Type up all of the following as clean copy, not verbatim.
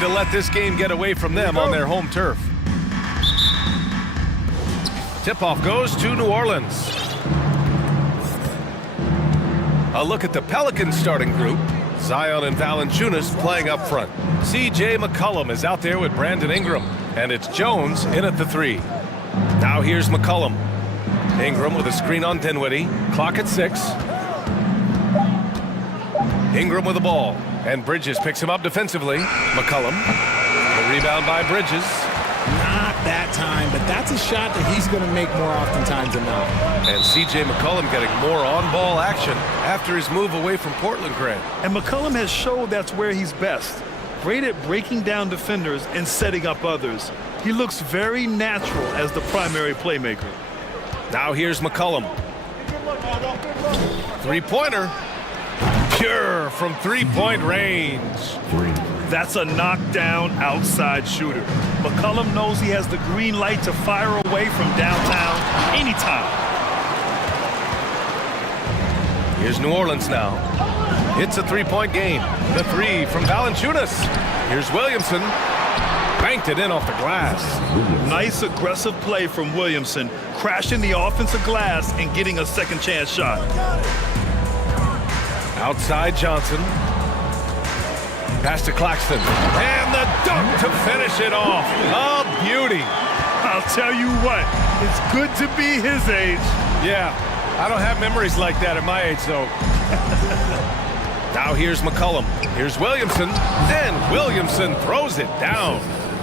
to let this game get away from them on their home turf. Tip-off goes to New Orleans. A look at the Pelicans starting group. Zion and Valanciunas playing up front. C.J. McCollum is out there with Brandon Ingram. And it's Jones in at the 3. Now here's McCollum. Ingram with a screen on Dinwiddie. Clock at 6. Ingram with the ball. And Bridges picks him up defensively. McCollum. The rebound by Bridges. Not that time, but that's a shot that he's going to make more oftentimes than not. And C.J. McCollum getting more on-ball action after his move away from Portland, Grant. And McCollum has showed that's where he's best. Great at breaking down defenders and setting up others. He looks very natural as the primary playmaker. Now here's McCollum. Three-pointer. Pure from three-point range. That's a knockdown outside shooter. McCollum knows he has the green light to fire away from downtown anytime. Here's New Orleans now. It's a three-point game. The 3 from Valanciunas. Here's Williamson. Banked it in off the glass. Nice aggressive play from Williamson, crashing the offensive glass and getting a second chance shot. Outside Johnson. Pass to Claxton. And the dunk to finish it off. A beauty. I'll tell you what, it's good to be his age. Yeah, I don't have memories like that at my age, though. Now here's McCollum. Here's Williamson. And Williamson throws it down.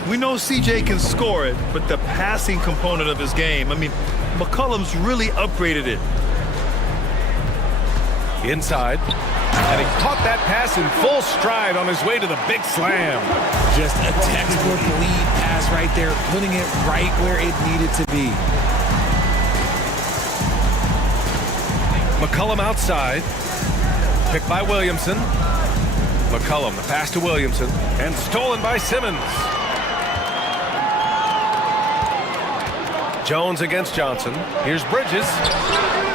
We know CJ can score it, but the passing component of his game, I mean, McCollum's really upgraded it. Inside. And he caught that pass in full stride on his way to the big slam. Just a textbook lead pass right there, putting it right where it needed to be. McCollum outside. Picked by Williamson. McCollum, the pass to Williamson. And stolen by Simmons. Jones against Johnson. Here's Bridges.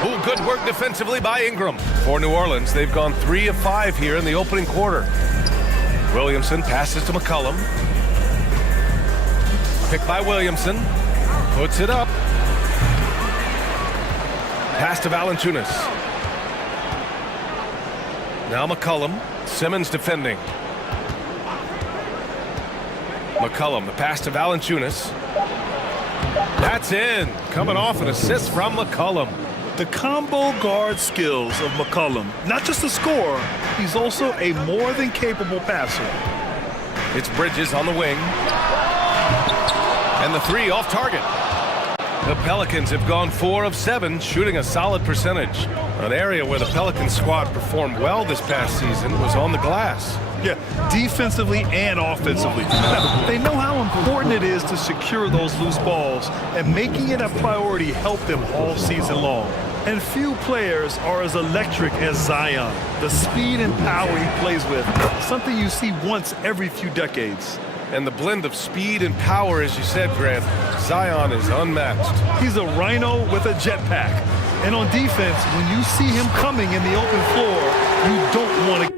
Ooh, good work defensively by Ingram. For New Orleans, they've gone 3 of 5 here in the opening quarter. Williamson passes to McCollum. Picked by Williamson. Puts it up. Pass to Valanciunas. Now McCollum. Simmons defending. McCollum, the pass to Valanciunas. That's in. Coming off an assist from McCollum. The combo guard skills of McCollum, not just a scorer, he's also a more than capable passer. It's Bridges on the wing. And the 3 off target. The Pelicans have gone 4 of 7, shooting a solid percentage. An area where the Pelicans squad performed well this past season was on the glass. Yeah, defensively and offensively. Now, they know how important it is to secure those loose balls, and making it a priority helped them all season long. And few players are as electric as Zion. The speed and power he plays with, something you see once every few decades. And the blend of speed and power, as you said, Grant, Zion is unmatched. He's a rhino with a jetpack. And on defense, when you see him coming in the open floor, you don't want to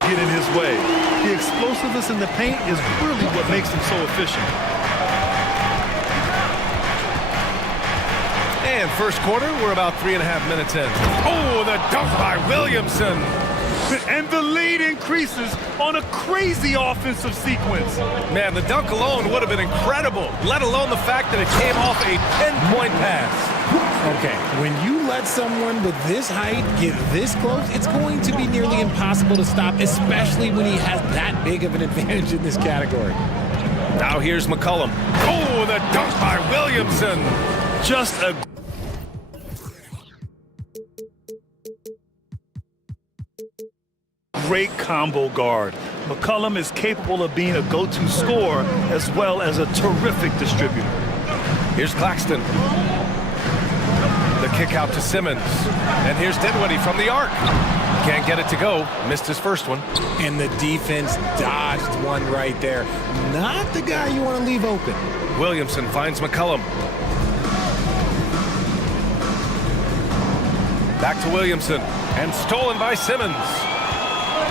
get in his way. The explosiveness in the paint is really what makes him so efficient. And first quarter, we're about 3.5 minutes in. Oh, the dunk by Williamson. And the lead increases on a crazy offensive sequence. Man, the dunk alone would have been incredible, let alone the fact that it came off a 10-point pass. Okay, when you let someone with this height get this close, it's going to be nearly impossible to stop, especially when he has that big of an advantage in this category. Now here's McCollum. Oh, the dunk by Williamson. Just a great combo guard. McCollum is capable of being a go-to scorer as well as a terrific distributor. Here's Claxton. The kick out to Simmons. And here's Dinwiddie from the arc. Can't get it to go. Missed his first one. And the defense dodged one right there. Not the guy you want to leave open. Williamson finds McCollum. Back to Williamson, and stolen by Simmons.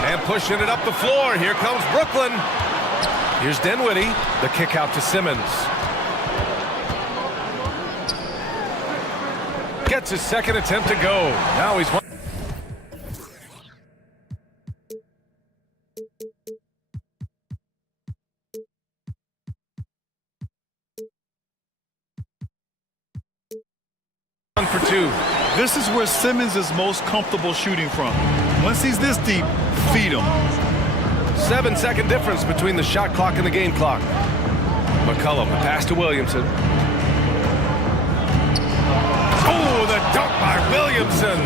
And pushing it up the floor, here comes Brooklyn. Here's Dinwiddie, the kick out to Simmons. Gets his second attempt to go. Now he's 1 for 2. This is where Simmons is most comfortable shooting from. Once he's this deep, feed him. 7-second difference between the shot clock and the game clock. McCollum, the pass to Williamson. Oh, the dunk by Williamson.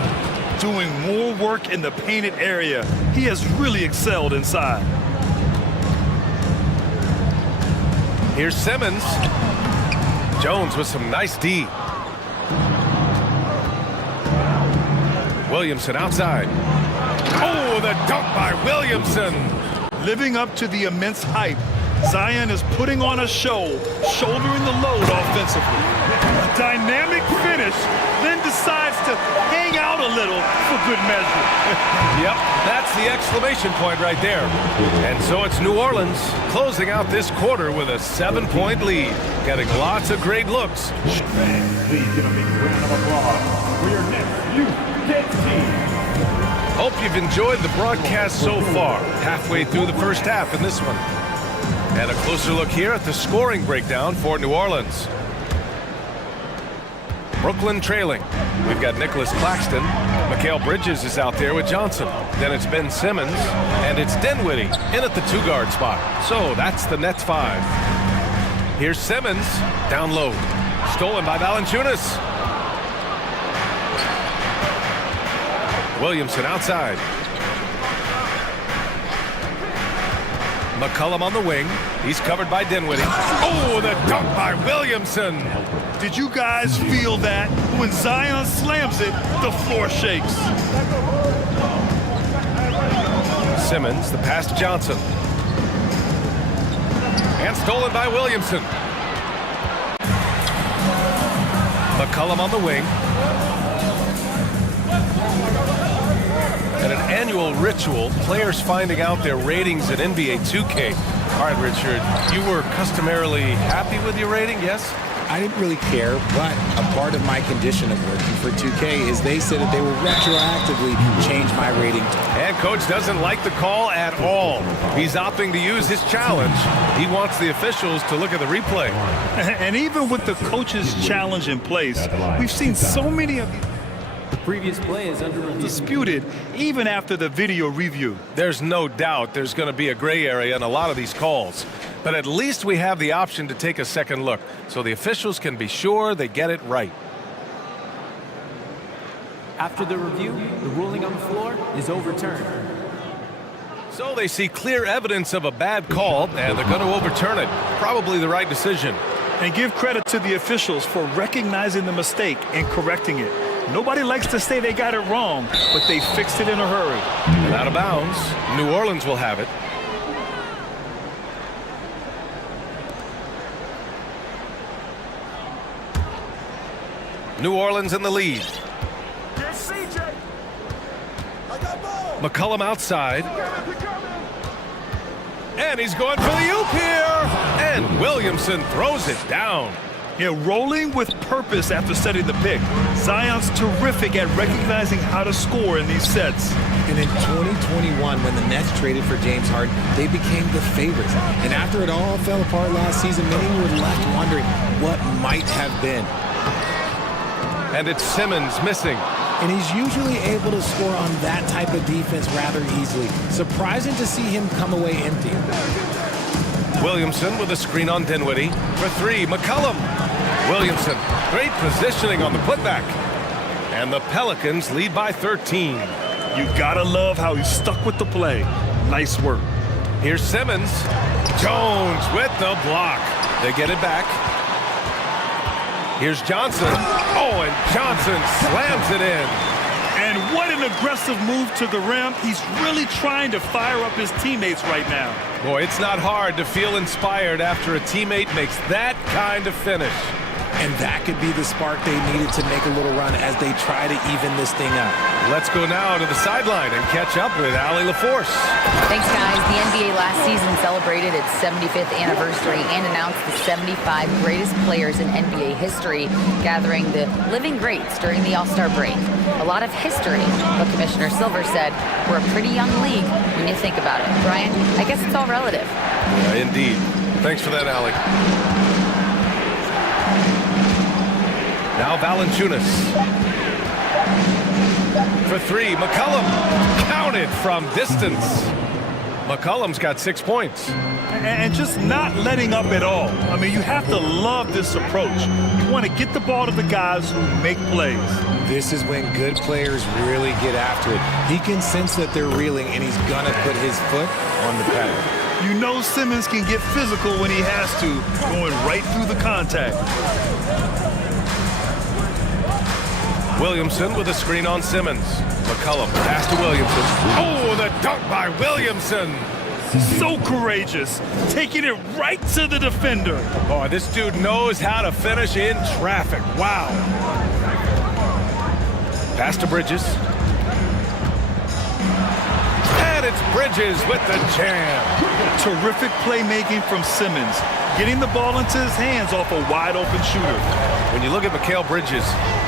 Doing more work in the painted area. He has really excelled inside. Here's Simmons. Jones with some nice D. Williamson outside. Oh, the dunk by Williamson. Living up to the immense hype, Zion is putting on a show, shouldering the load offensively. A dynamic finish, then decides to hang out a little for good measure. Yep, that's the exclamation point right there. And so it's New Orleans closing out this quarter with a 7-point lead, getting lots of great looks. Fans, please give a big round of applause for your next youth kids team. Hope you've enjoyed the broadcast so far, halfway through the first half in this one. And a closer look here at the scoring breakdown for New Orleans. Brooklyn trailing. We've got Nicholas Claxton. Mikal Bridges is out there with Johnson. Then it's Ben Simmons, and it's Dinwiddie in at the 2-guard spot. So that's the Nets 5. Here's Simmons, down low. Stolen by Valanciunas. Williamson outside. McCollum on the wing. He's covered by Dinwiddie. Oh, the dunk by Williamson. Did you guys feel that? When Zion slams it, the floor shakes. Simmons, the pass to Johnson. And stolen by Williamson. McCollum on the wing. And an annual ritual, players finding out their ratings in NBA 2K. All right, Richard, you were customarily happy with your rating, yes? I didn't really care, but a part of my condition of working for 2K is they said that they will retroactively change my rating. And coach doesn't like the call at all. He's opting to use his challenge. He wants the officials to look at the replay. And even with the coach's challenge in place, we've seen so many of these previous play is under review. disputed even after the video review. There's no doubt there's going to be a gray area in a lot of these calls. But at least we have the option to take a second look, so the officials can be sure they get it right. After the review, the ruling on the floor is overturned. So they see clear evidence of a bad call, and they're going to overturn it. Probably the right decision. And give credit to the officials for recognizing the mistake and correcting it. Nobody likes to say they got it wrong, but they fixed it in a hurry. And out of bounds, New Orleans will have it. New Orleans in the lead. McCollum outside. And he's going for the oop here. And Williamson throws it down. Yeah, rolling with purpose after setting the pick. Zion's terrific at recognizing how to score in these sets. And in 2021, when the Nets traded for James Harden, they became the favorites. And after it all fell apart last season, many were left wondering what might have been. And it's Simmons missing. And he's usually able to score on that type of defense rather easily. Surprising to see him come away empty. Williamson with a screen on Dinwiddie. For three, McCollum. Williamson, great positioning on the putback. And the Pelicans lead by 13. You gotta love how he stuck with the play. Nice work. Here's Simmons. Jones with the block. They get it back. Here's Johnson. Oh, and Johnson slams it in. And what an aggressive move to the rim. He's really trying to fire up his teammates right now. Boy, it's not hard to feel inspired after a teammate makes that kind of finish. And that could be the spark they needed to make a little run as they try to even this thing up. Let's go now to the sideline and catch up with Allie LaForce. Thanks, guys. The NBA last season celebrated its 75th anniversary and announced the 75 greatest players in NBA history, gathering the living greats during the All-Star break. A lot of history, but Commissioner Silver said we're a pretty young league when you think about it. Brian, I guess it's all relative. Indeed. Thanks for that, Allie. Now Valanciunas. For three, McCollum. Counted from distance. McCollum's got 6 points. And just not letting up at all. I mean, you have to love this approach. You want to get the ball to the guys who make plays. This is when good players really get after it. He can sense that they're reeling, and he's gonna put his foot on the pedal. You know Simmons can get physical when he has to, going right through the contact. Williamson with a screen on Simmons. McCollum pass to Williamson. Oh, the dunk by Williamson. So courageous, taking it right to the defender. Oh, this dude knows how to finish in traffic. Wow. Pass to Bridges. And it's Bridges with the jam. Terrific playmaking from Simmons, getting the ball into his hands off a wide-open shooter. When you look at Mikal Bridges,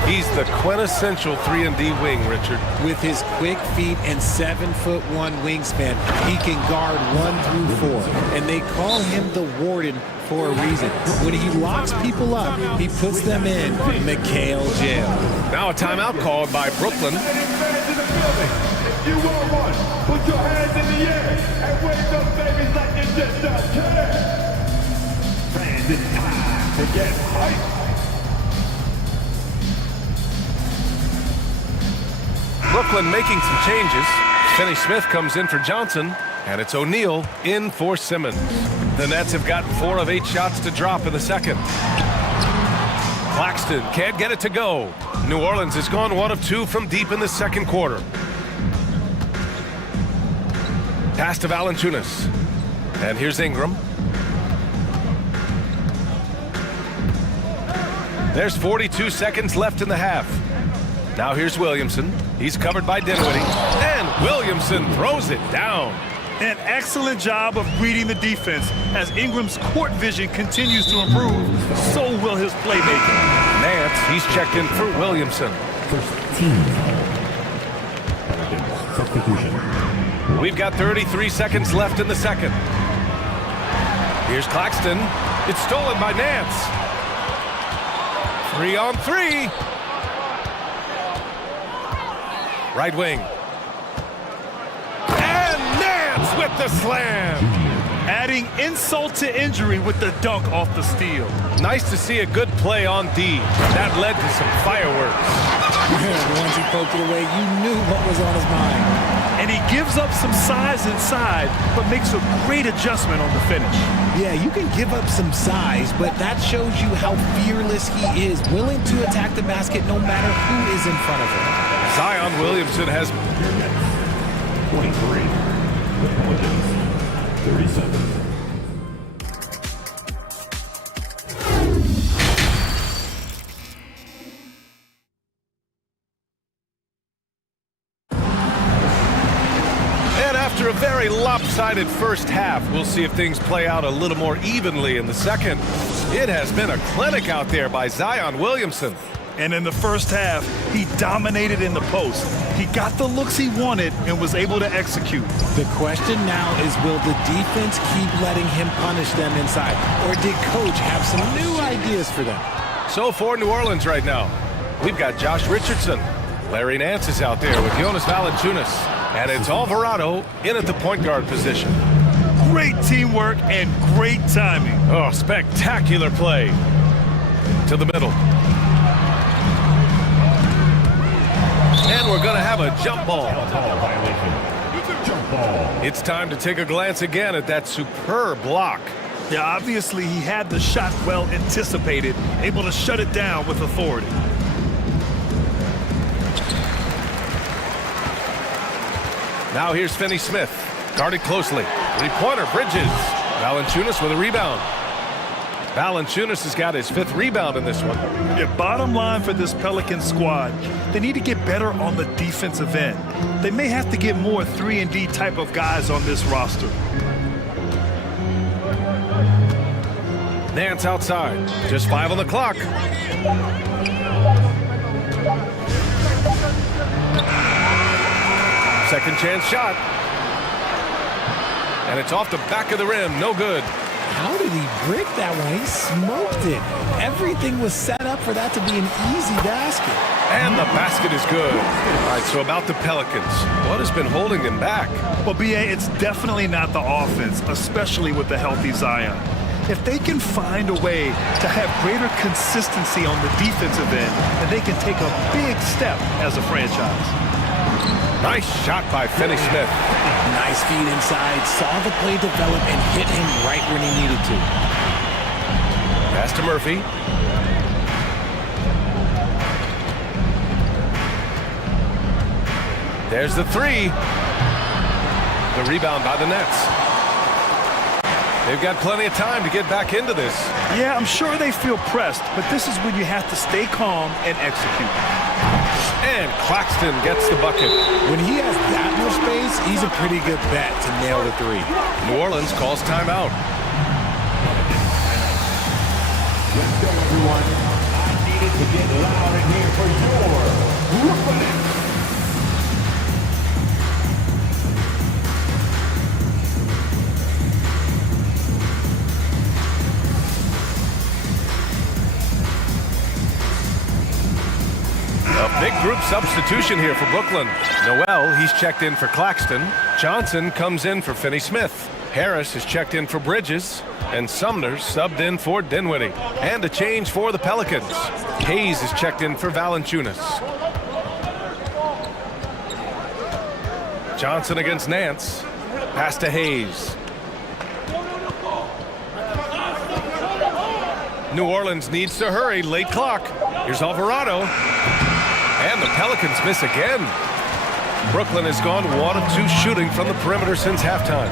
he's the quintessential 3-and-D wing, Richard. With his quick feet and 7'1" wingspan, he can guard 1 through 4. And they call him the Warden for a reason. When he locks people up, he puts them in Mikal jail. Now a timeout called by Brooklyn. If you want one, put your hands in the air and wave those babies like you just don't care. Fans, it's time to get hyped. Brooklyn making some changes. Finney Smith comes in for Johnson, and it's O'Neal in for Simmons. The Nets have gotten 4 of 8 shots to drop in the second. Claxton can't get it to go. New Orleans has gone 1 of 2 from deep in the second quarter. Pass to Valanciunas. And here's Ingram. There's 42 seconds left in the half. Now here's Williamson. He's covered by Dinwiddie. And Williamson throws it down. An excellent job of reading the defense. As Ingram's court vision continues to improve, so will his playmaking. Nance, he's checked in for Williamson. We've got 33 seconds left in the second. Here's Claxton. It's stolen by Nance. 3 on 3. Right wing. And Nance with the slam. Adding insult to injury with the dunk off the steal. Nice to see a good play on D. That led to some fireworks. Once he poked it away, you knew what was on his mind. And he gives up some size inside, but makes a great adjustment on the finish. Yeah, you can give up some size, but that shows you how fearless he is, willing to attack the basket no matter who is in front of him. Zion Williamson has 23. 37. After a very lopsided first half, we'll see if things play out a little more evenly in the second. It has been a clinic out there by Zion Williamson. And in the first half, he dominated in the post. He got the looks he wanted and was able to execute. The question now is, will the defense keep letting him punish them inside? Or did Coach have some new ideas for them? So for New Orleans right now, we've got Josh Richardson. Larry Nance is out there with Jonas Valanciunas. And it's Alvarado in at the point guard position. Great teamwork and great timing. Oh, spectacular play. To the middle. And we're going to have a jump ball. It's time to take a glance again at that superb block. Yeah, obviously he had the shot well anticipated, able to shut it down with authority. Now here's Finney Smith, guarded closely. Three-pointer, Bridges. Valanciunas with a rebound. Valanciunas has got his 5th rebound in this one. Yeah, bottom line for this Pelican squad, they need to get better on the defensive end. They may have to get more 3-and-D type of guys on this roster. Nance outside. Just 5 on the clock. Second chance shot. And it's off the back of the rim. No good. How did he brick that one? He smoked it. Everything was set up for that to be an easy basket. And the basket is good. All right, so about the Pelicans. What has been holding them back? Well, B.A., it's definitely not the offense, especially with the healthy Zion. If they can find a way to have greater consistency on the defensive end, then they can take a big step as a franchise. Nice shot by Finney-Smith. Nice feed inside, saw the play develop and hit him right when he needed to. Pass to Murphy. There's the 3. The rebound by the Nets. They've got plenty of time to get back into this. Yeah, I'm sure they feel pressed, but this is when you have to stay calm and execute. And Claxton gets the bucket. When he has that much space, he's a pretty good bet to nail the 3. New Orleans calls timeout. Let's go, everyone. I needed to get loud in here for your Brooklyn. A big group substitution here for Brooklyn. Noel, he's checked in for Claxton. Johnson comes in for Finney-Smith. Harris is checked in for Bridges. And Sumner subbed in for Dinwiddie. And a change for the Pelicans. Hayes is checked in for Valanciunas. Johnson against Nance. Pass to Hayes. New Orleans needs to hurry. Late clock. Here's Alvarado. And the Pelicans miss again. Brooklyn has gone 1 of 2 shooting from the perimeter since halftime.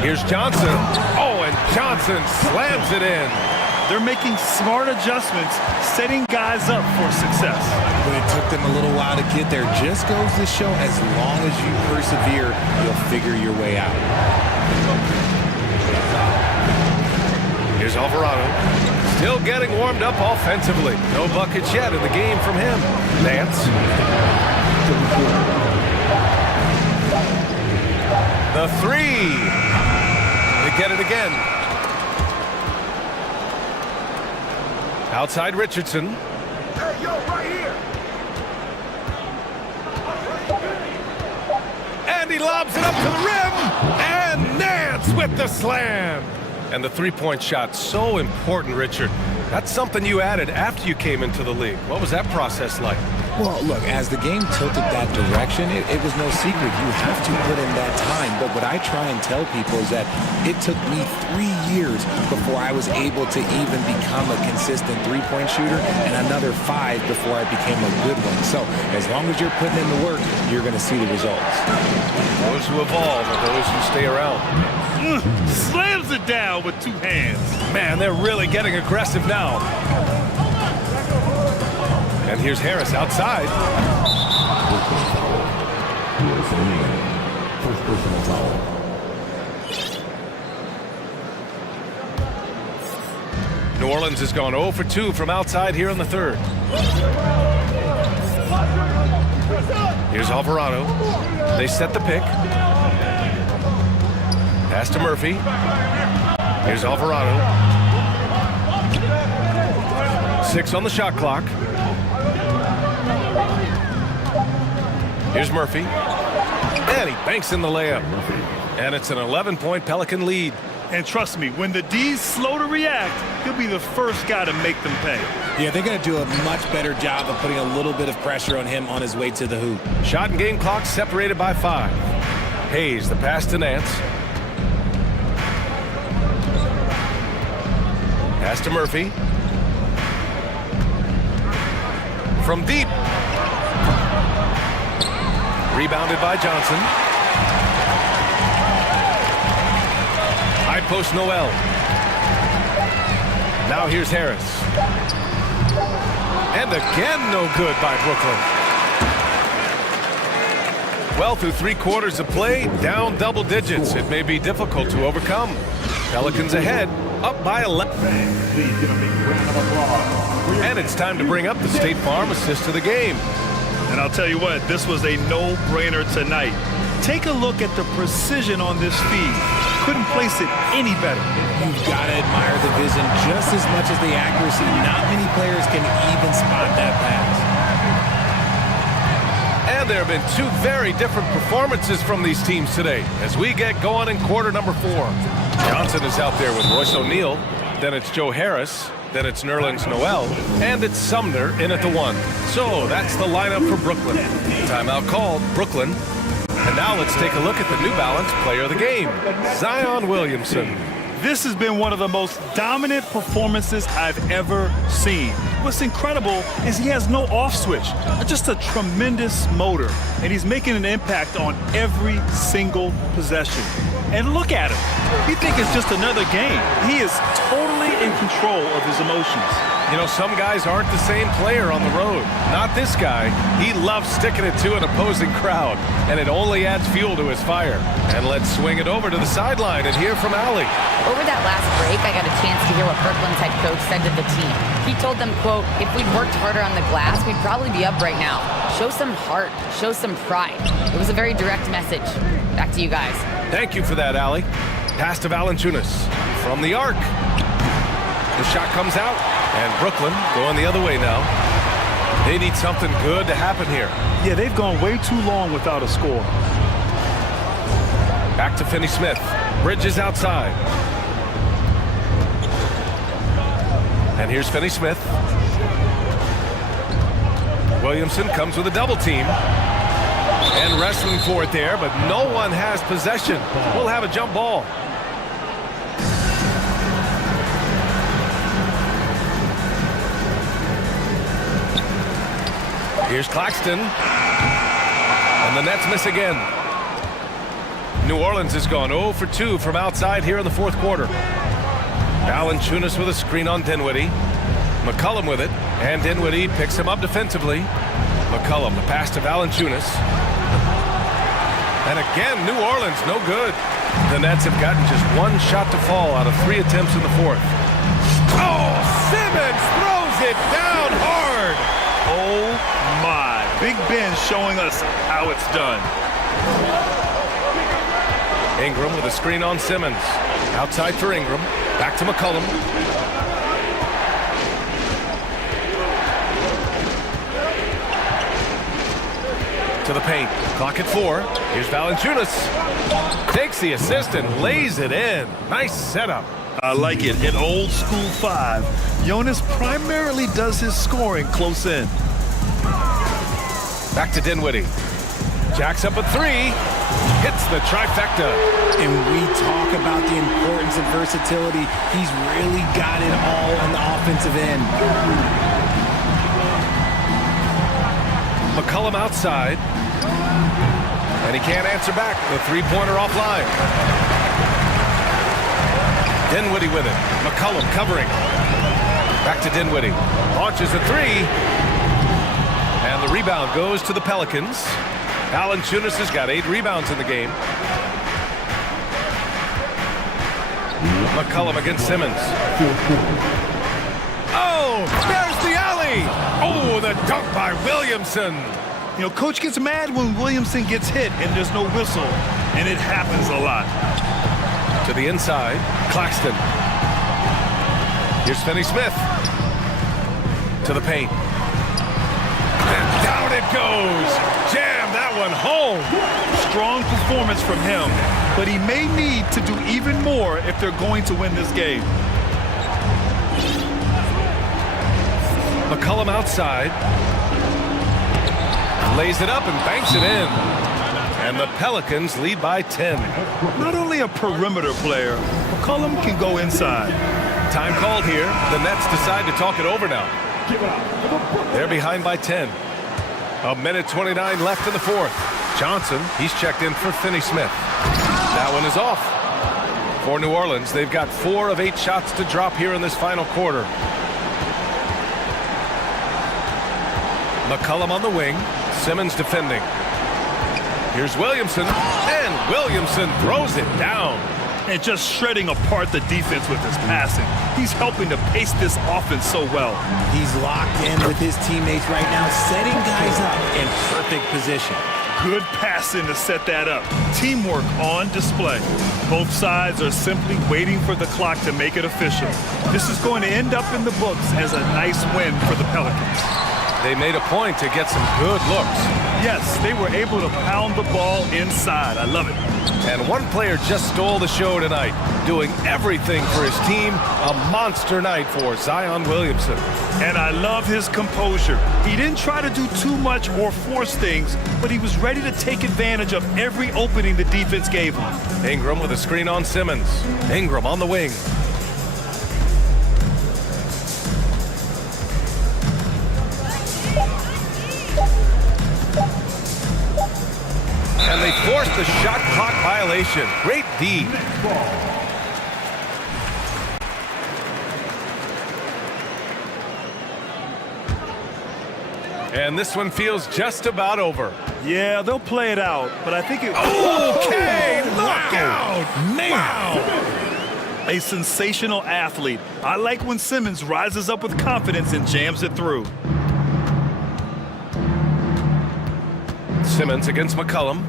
Here's Johnson. Oh, and Johnson slams it in. They're making smart adjustments, setting guys up for success. But it took them a little while to get there. Just goes to show as long as you persevere, you'll figure your way out. Here's Alvarado. Still getting warmed up offensively. No buckets yet in the game from him. Nance. The 3. They get it again. Outside Richardson. Hey, yo, right here. And he lobs it up to the rim. And Nance with the slam. And the 3-point shot, so important, Richard. That's something you added after you came into the league. What was that process like? Well, look, as the game tilted that direction, it was no secret. You have to put in that time. But what I try and tell people is that it took me 3 years before I was able to even become a consistent 3-point shooter, and another 5 before I became a good one. So as long as you're putting in the work, you're going to see the results. Those who evolve are those who stay around. Slams it down with 2 hands. Man, they're really getting aggressive now. And here's Harris outside. New Orleans has gone 0 for 2 from outside here in the 3rd. Here's Alvarado. They set the pick. Pass to Murphy. Here's Alvarado. 6 on the shot clock. Here's Murphy. And he banks in the layup. And it's an 11-point Pelican lead. And trust me, when the D's slow to react, he'll be the first guy to make them pay. Yeah, they're going to do a much better job of putting a little bit of pressure on him on his way to the hoop. Shot and game clock separated by 5. Hayes, the pass to Nance. Pass to Murphy. From deep. Rebounded by Johnson. High post Noel. Now here's Harris. And again, no good by Brooklyn. Well, through 3 quarters of play, down double digits. It may be difficult to overcome. Pelicans ahead, up by 11. Please give a big round of applause. And it's time to bring up the State Farm assist of the game. And I'll tell you what, this was a no-brainer tonight. Take a look at the precision on this feed. Couldn't place it any better. You've got to admire the vision just as much as the accuracy. Not many players can even spot that pass. And there have been 2 very different performances from these teams today as we get going in quarter number 4. Johnson is out there with Royce O'Neal. Then it's Joe Harris. Then it's Nerlens Noel. And it's Sumner in at the 1. So that's the lineup for Brooklyn. Timeout called, Brooklyn. And now let's take a look at the New Balance player of the game, Zion Williamson. This has been one of the most dominant performances I've ever seen. What's incredible is he has no off switch, just a tremendous motor, and he's making an impact on every single possession. And look at him. You think it's just another game. He is totally in control of his emotions. You know, some guys aren't the same player on the road. Not this guy. He loves sticking it to an opposing crowd, and it only adds fuel to his fire. And let's swing it over to the sideline and hear from Allie. Over that last break, I got a chance to hear what Brooklyn's head coach said to the team. He told them, quote, if we'd worked harder on the glass, we'd probably be up right now. Show some heart, show some pride. It was a very direct message. Back to you guys. Thank you for that, Allie. Pass to Valanciunas from the arc. The shot comes out, and Brooklyn going the other way now. They need something good to happen here. Yeah, they've gone way too long without a score. Back to Finney-Smith. Bridges outside. And here's Finney-Smith. Williamson comes with a double team. And wrestling for it there, but no one has possession. We'll have a jump ball. Here's Claxton. And the Nets miss again. New Orleans has gone 0 for 2 from outside here in the 4th quarter. Valanciunas with a screen on Dinwiddie. McCollum with it, and Dinwiddie picks him up defensively. McCollum, the pass to Valanciunas. And again, New Orleans, no good. The Nets have gotten just 1 shot to fall out of 3 attempts in the 4th. Oh, Simmons throws it down hard. Oh my. Big Ben showing us how it's done. Ingram with a screen on Simmons. Outside for Ingram. Back to McCollum. To the paint. Clock at 4. Here's Valanciunas. Takes the assist and lays it in. Nice setup. I like it. In old school 5, Jonas primarily does his scoring close in. Back to Dinwiddie. Jacks up a 3. Hits the trifecta. And we talk about the importance of versatility. He's really got it all on the offensive end. McCollum outside. And he can't answer back. The 3-pointer offline. Dinwiddie with it. McCollum covering. Back to Dinwiddie. Launches a 3. And the rebound goes to the Pelicans. Valanciunas has got 8 rebounds in the game. McCollum against Simmons. Oh, there's the alley. Oh, the dunk by Williamson. You know, coach gets mad when Williamson gets hit and there's no whistle, and it happens a lot. To the inside, Claxton. Here's Finney-Smith. To the paint. And down it goes. Jam that one home. Strong performance from him, but he may need to do even more if they're going to win this game. McCollum outside. Lays it up and banks it in. And the Pelicans lead by 10. Not only a perimeter player, McCollum can go inside. Time called here. The Nets decide to talk it over now. They're behind by 10. 1:29 left in the 4th. Johnson, he's checked in for Finney-Smith. That one is off. For New Orleans, they've got 4 of 8 shots to drop here in this final quarter. McCollum on the wing, Simmons defending. Here's Williamson, and Williamson throws it down. And just shredding apart the defense with his passing. He's helping to pace this offense so well. He's locked in with his teammates right now, setting guys up in perfect position. Good passing to set that up. Teamwork on display. Both sides are simply waiting for the clock to make it official. This is going to end up in the books as a nice win for the Pelicans. They made a point to get some good looks. Yes, they were able to pound the ball inside. I love it. And one player just stole the show tonight, doing everything for his team. A monster night for Zion Williamson. And I love his composure. He didn't try to do too much or force things, but he was ready to take advantage of every opening the defense gave him. Ingram with a screen on Simmons. Ingram on the wing. And they forced the shot clock violation. Great D. And this one feels just about over. Yeah, they'll play it out, but I think it... Okay, knockout! Man! Wow! A sensational athlete. I like when Simmons rises up with confidence and jams it through. Simmons against McCollum.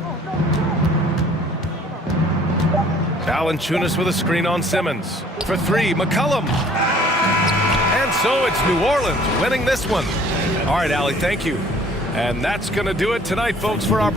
Valanciunas with a screen on Simmons. For 3, McCollum. And so it's New Orleans winning this one. All right, Allie, thank you. And that's going to do it tonight, folks, for our...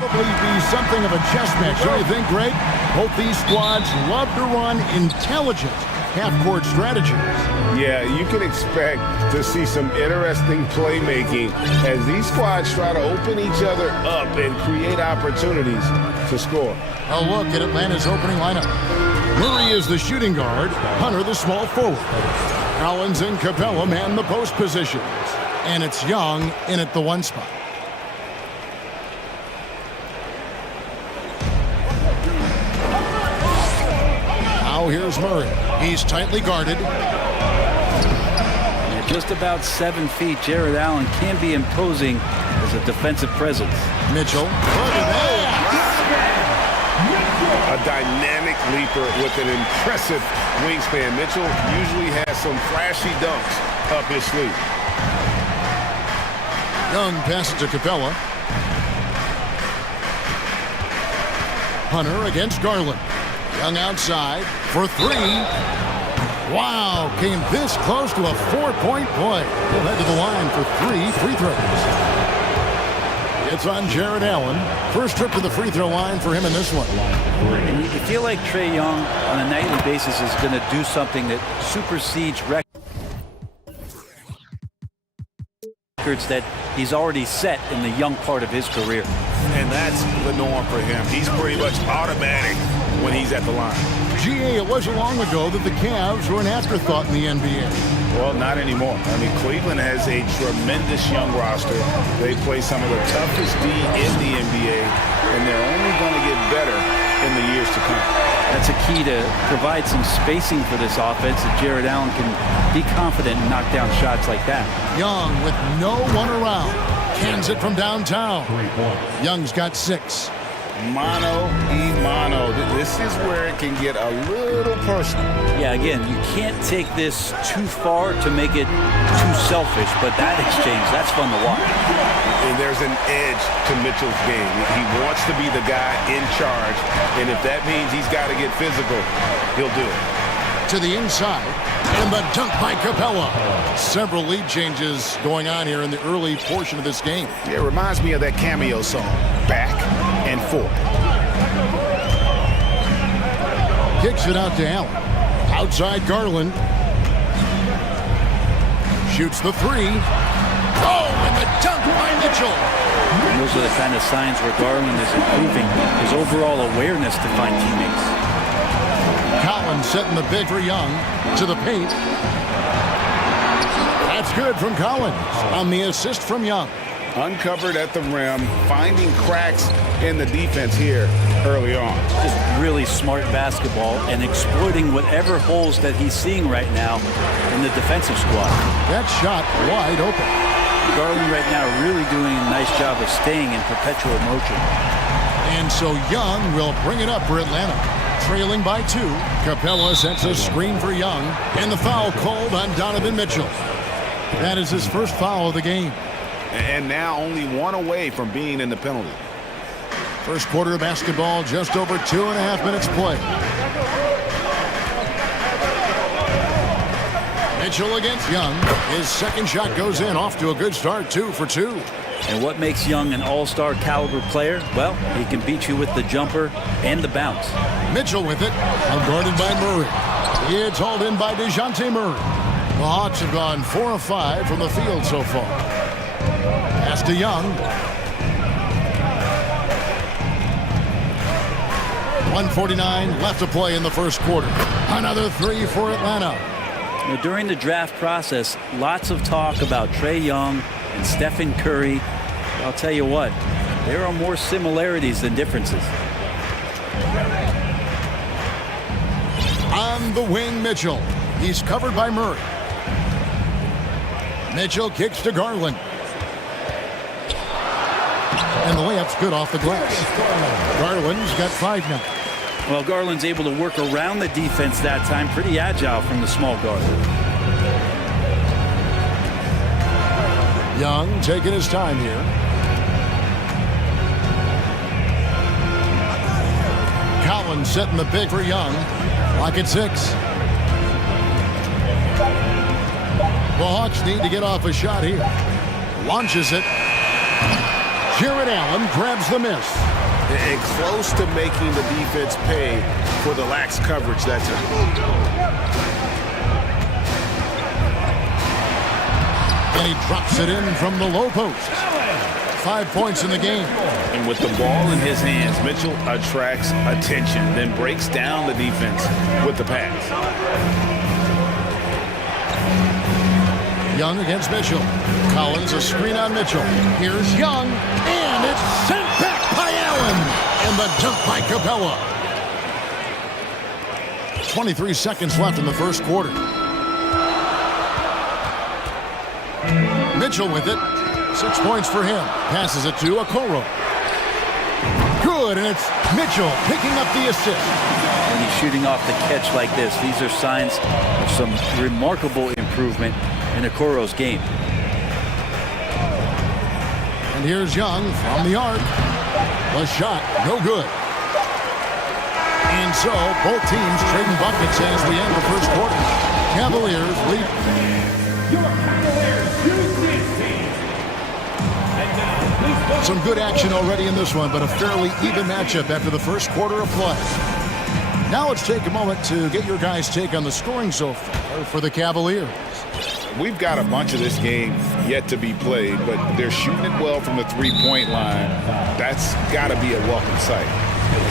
Probably be something of a chess match, don't you think, Greg? Both these squads love to run intelligent half-court strategies. Yeah, you can expect to see some interesting playmaking as these squads try to open each other up and create opportunities to score. A look at Atlanta's opening lineup. Murray is the shooting guard, Hunter the small forward. Collins and Capella man the post positions. And it's Young in at the one spot. Now here's Murray. He's tightly guarded. At just about 7 feet, Jared Allen can be imposing as a defensive presence. Mitchell. Look at that. A dynamic leaper with an impressive wingspan. Mitchell usually has some flashy dunks up his sleeve. Young passes to Capella. Hunter against Garland. Young outside for three. Wow, came this close to a 4-point play. He'll head to the line for 3 free throws. It's on Jared Allen. First trip to the free throw line for him in this one. And you feel like Trae Young on a nightly basis is going to do something that supersedes records that he's already set in the young part of his career. And that's the norm for him. He's pretty much automatic when he's at the line. GA, it wasn't long ago that the Cavs were an afterthought in the NBA. Well, not anymore. I mean, Cleveland has a tremendous young roster. They play some of the toughest D in the NBA, and they're only going to get better in the years to come. That's a key to provide some spacing for this offense that Jared Allen can be confident and knock down shots like that. Young with no one around. Cans it from downtown. Young's got 6. Mano y mano. This is where it can get a little personal. Yeah, again, you can't take this too far to make it too selfish, but that exchange, that's fun to watch. And there's an edge to Mitchell's game. He wants to be the guy in charge, and if that means he's got to get physical, he'll do it. To the inside, and the dunk by Capella. Several lead changes going on here in the early portion of this game. It reminds me of that cameo song, Back and Forth. Kicks it out to Allen. Outside Garland. Shoots the 3. Oh, and the dunk by Mitchell. And those are the kind of signs where Garland is improving his overall awareness to find teammates. Collins setting the big for Young to the paint. That's good from Collins on the assist from Young. Uncovered at the rim, finding cracks in the defense here early on. Just really smart basketball and exploiting whatever holes that he's seeing right now in the defensive squad. That shot wide open. Garland right now really doing a nice job of staying in perpetual motion. And so Young will bring it up for Atlanta. Trailing by 2. Capella sets a screen for Young. And the foul called on Donovan Mitchell. That is his first foul of the game. And now only 1 away from being in the penalty. First quarter of basketball, just over 2.5 minutes play. Mitchell against Young. His second shot goes in, off to a good start, 2 for 2. And what makes Young an all-star caliber player? Well, he can beat you with the jumper and the bounce. Mitchell with it, guarded by Murray. It's hauled in by DeJounte Murray. The Hawks have gone 4 of 5 from the field so far. Pass to Young. 1:49 left to play in the first quarter. Another 3 for Atlanta. Now, during the draft process, lots of talk about Trae Young and Stephen Curry. I'll tell you what, there are more similarities than differences. On the wing, Mitchell. He's covered by Murray. Mitchell kicks to Garland. And the layup's good off the glass. Garland's got 5 now. Well, Garland's able to work around the defense that time. Pretty agile from the small guard. Young taking his time here. Collins setting the big for Young. Lock at 6. The Hawks need to get off a shot here. Launches it. Jared Allen grabs the miss. and close to making the defense pay for the lax coverage that time. And he drops it in from the low post. 5 points in the game. And with the ball in his hands, Mitchell attracts attention, then breaks down the defense with the pass. Young against Mitchell. Collins, a screen on Mitchell. Here's Young, and it's sent back by Allen. And the dunk by Capella. 23 seconds left in the first quarter. Mitchell with it. 6 points for him. Passes it to Okoro. Good, and it's Mitchell picking up the assist. When he's shooting off the catch like this, these are signs of some remarkable improvement in Okoro's game. And here's Young from the arc. The shot, no good. And so, both teams trading buckets as we end the first quarter. Cavaliers lead. Your Cavaliers use this team. And now, please welcome. Some good action already in this one, but a fairly even matchup after the first quarter of play. Now let's take a moment to get your guys' take on the scoring so far for the Cavaliers. We've got a bunch of this game yet to be played, but they're shooting it well from the three-point line. That's got to be a welcome sight.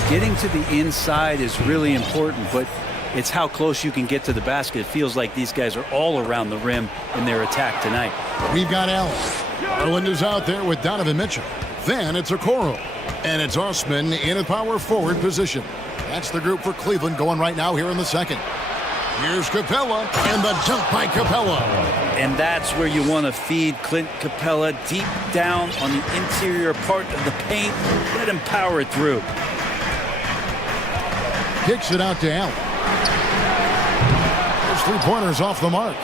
Getting to the inside is really important, but it's how close you can get to the basket. It feels like these guys are all around the rim in their attack tonight. We've got Allen. Garland is out there with Donovan Mitchell. Then it's Okoro. And it's Osman in a power forward position. That's the group for Cleveland going right now here in the second. Here's Capella, and the dunk by Capella. And that's where you want to feed Clint Capella, deep down on the interior part of the paint. Let him power it through. Kicks it out to Allen. Those three-pointers off the mark.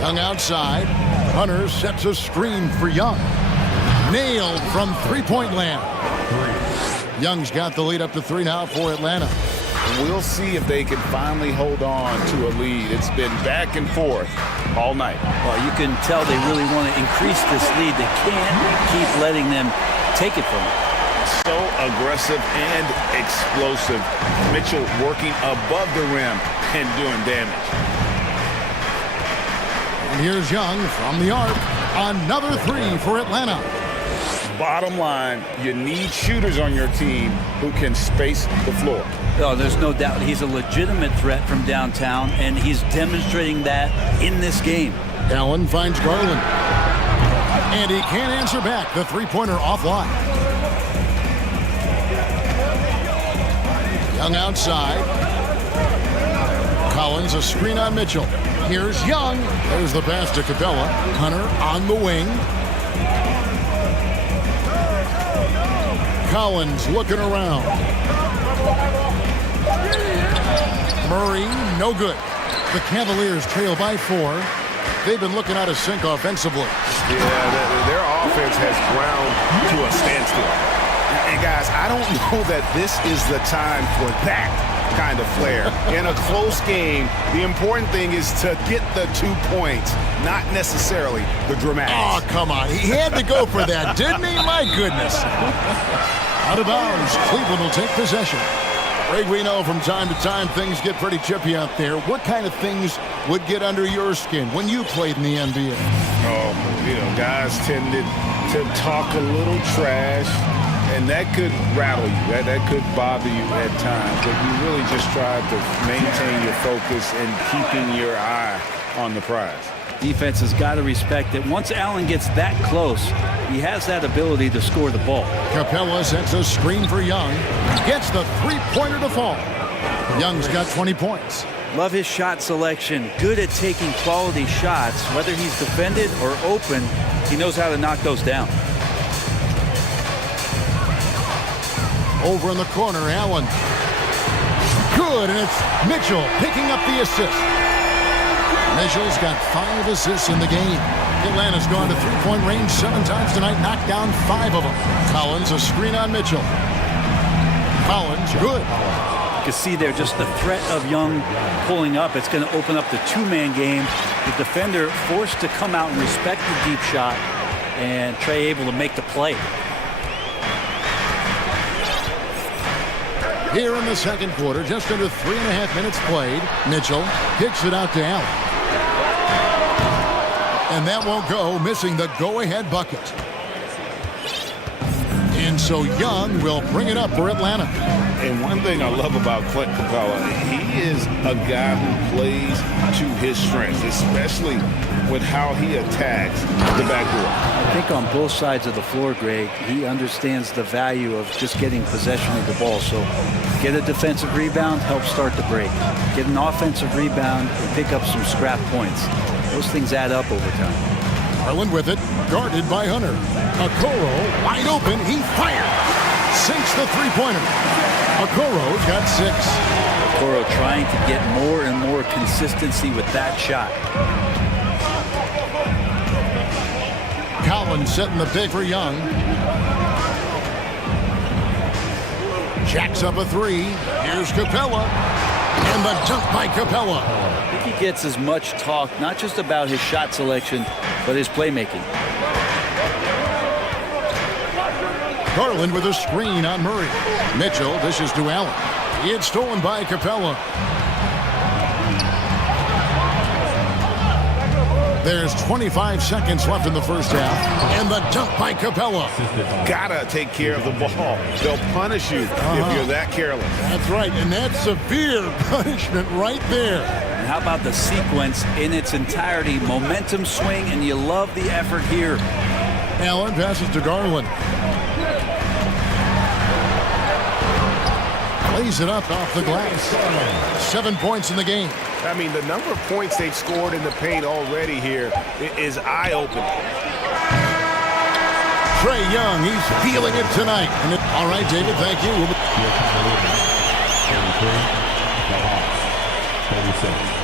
Young outside. Hunter sets a screen for Young. Nailed from three-point land. Young's got the lead up to 3 now for Atlanta. We'll see if they can finally hold on to a lead. It's been back and forth all night. Well, you can tell they really want to increase this lead. They can't keep letting them take it from them. So aggressive and explosive. Mitchell working above the rim and doing damage. And here's Young from the arc. Another three for Atlanta. Bottom line, you need shooters on your team who can space the floor. Oh, there's no doubt he's a legitimate threat from downtown, and he's demonstrating that in this game. Allen finds Garland. And he can't answer back. The three-pointer offline. Young outside. Collins, a screen on Mitchell. Here's Young. There's the pass to Capella. Hunter on the wing. Collins looking around. Murray, no good. The Cavaliers trail by 4. They've been looking out of sync offensively. Yeah, their offense has ground to a standstill. And guys, I don't know that this is the time for that kind of flair. In a close game, the important thing is to get the 2 points, not necessarily the dramatics. Oh, come on. He had to go for that, didn't he? My goodness. Out of bounds. Cleveland will take possession. Greg, we know from time to time things get pretty chippy out there. What kind of things would get under your skin when you played in the NBA? Oh, guys tended to talk a little trash, and that could rattle you. That could bother you at times. But you really just tried to maintain your focus and keeping your eye on the prize. Defense has got to respect that once Allen gets that close, he has that ability to score the ball. Capella sets a screen for Young. Gets the three-pointer to fall. Young's got 20 points. Love his shot selection. Good at taking quality shots. Whether he's defended or open, he knows how to knock those down. Over in the corner, Allen. Good, and it's Mitchell picking up the assist. Mitchell's got 5 assists in the game. Atlanta's gone to three-point range 7 times tonight, knocked down 5 of them. Collins, a screen on Mitchell. Collins, good. You can see there just the threat of Young pulling up. It's going to open up the two-man game. The defender forced to come out and respect the deep shot. and Trey able to make the play. Here in the second quarter, just under 3.5 minutes played. Mitchell kicks it out to Allen. And that won't go, missing the go-ahead bucket. And so Young will bring it up for Atlanta. And one thing I love about Clint Capella, he is a guy who plays to his strengths, especially with how he attacks the backdoor. I think on both sides of the floor, Greg, he understands the value of just getting possession of the ball. So get a defensive rebound, help start the break. Get an offensive rebound and pick up some scrap points. Those things add up over time. Garland with it, guarded by Hunter. Okoro wide open, he fired. Sinks the three-pointer. Okoro's got 6. Okoro trying to get more and more consistency with that shot. Collins setting the pick for Young. Jacks up a 3. Here's Capella. And the dunk by Capella. I think he gets as much talk, not just about his shot selection, but his playmaking. Garland with a screen on Murray. Mitchell dishes to Allen. It's stolen by Capella. There's 25 seconds left in the first half. And the dunk by Capella. Gotta take care of the ball. They'll punish you if you're that careless. That's right, and that's severe punishment right there. And how about the sequence in its entirety? Momentum swing, and you love the effort here. Allen passes to Garland. Lays it up off the glass. 7 points in the game. I mean, the number of points they've scored in the paint already here is eye-opening. Trey Young, he's feeling it tonight. All right, David, thank you. 36.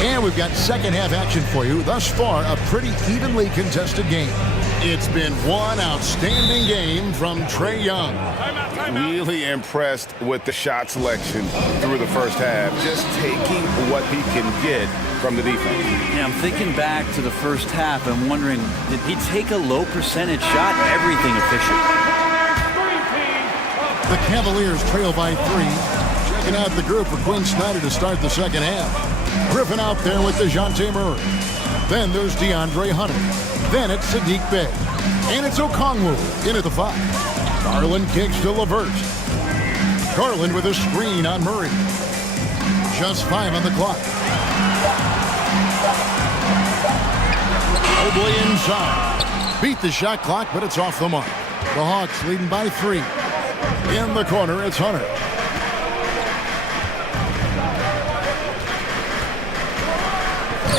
And we've got second half action for you. Thus far, a pretty evenly contested game. It's been one outstanding game from Trey Young. Really impressed with the shot selection through the first half. Just taking what he can get from the defense. Yeah, I'm thinking back to the first half and wondering, did he take a low percentage shot? Everything efficient. The Cavaliers trail by 3. Checking out the group for Quinn Snyder to start the second half. Griffin out there with DeJounte Murray. Then there's DeAndre Hunter. Then it's Sadiq Bey. And it's Okongwu in at the 5. Garland kicks to LeVert. Garland with a screen on Murray. Just 5 on the clock. Mobley inside. Beat the shot clock, but it's off the mark. The Hawks leading by 3. In the corner, it's Hunter.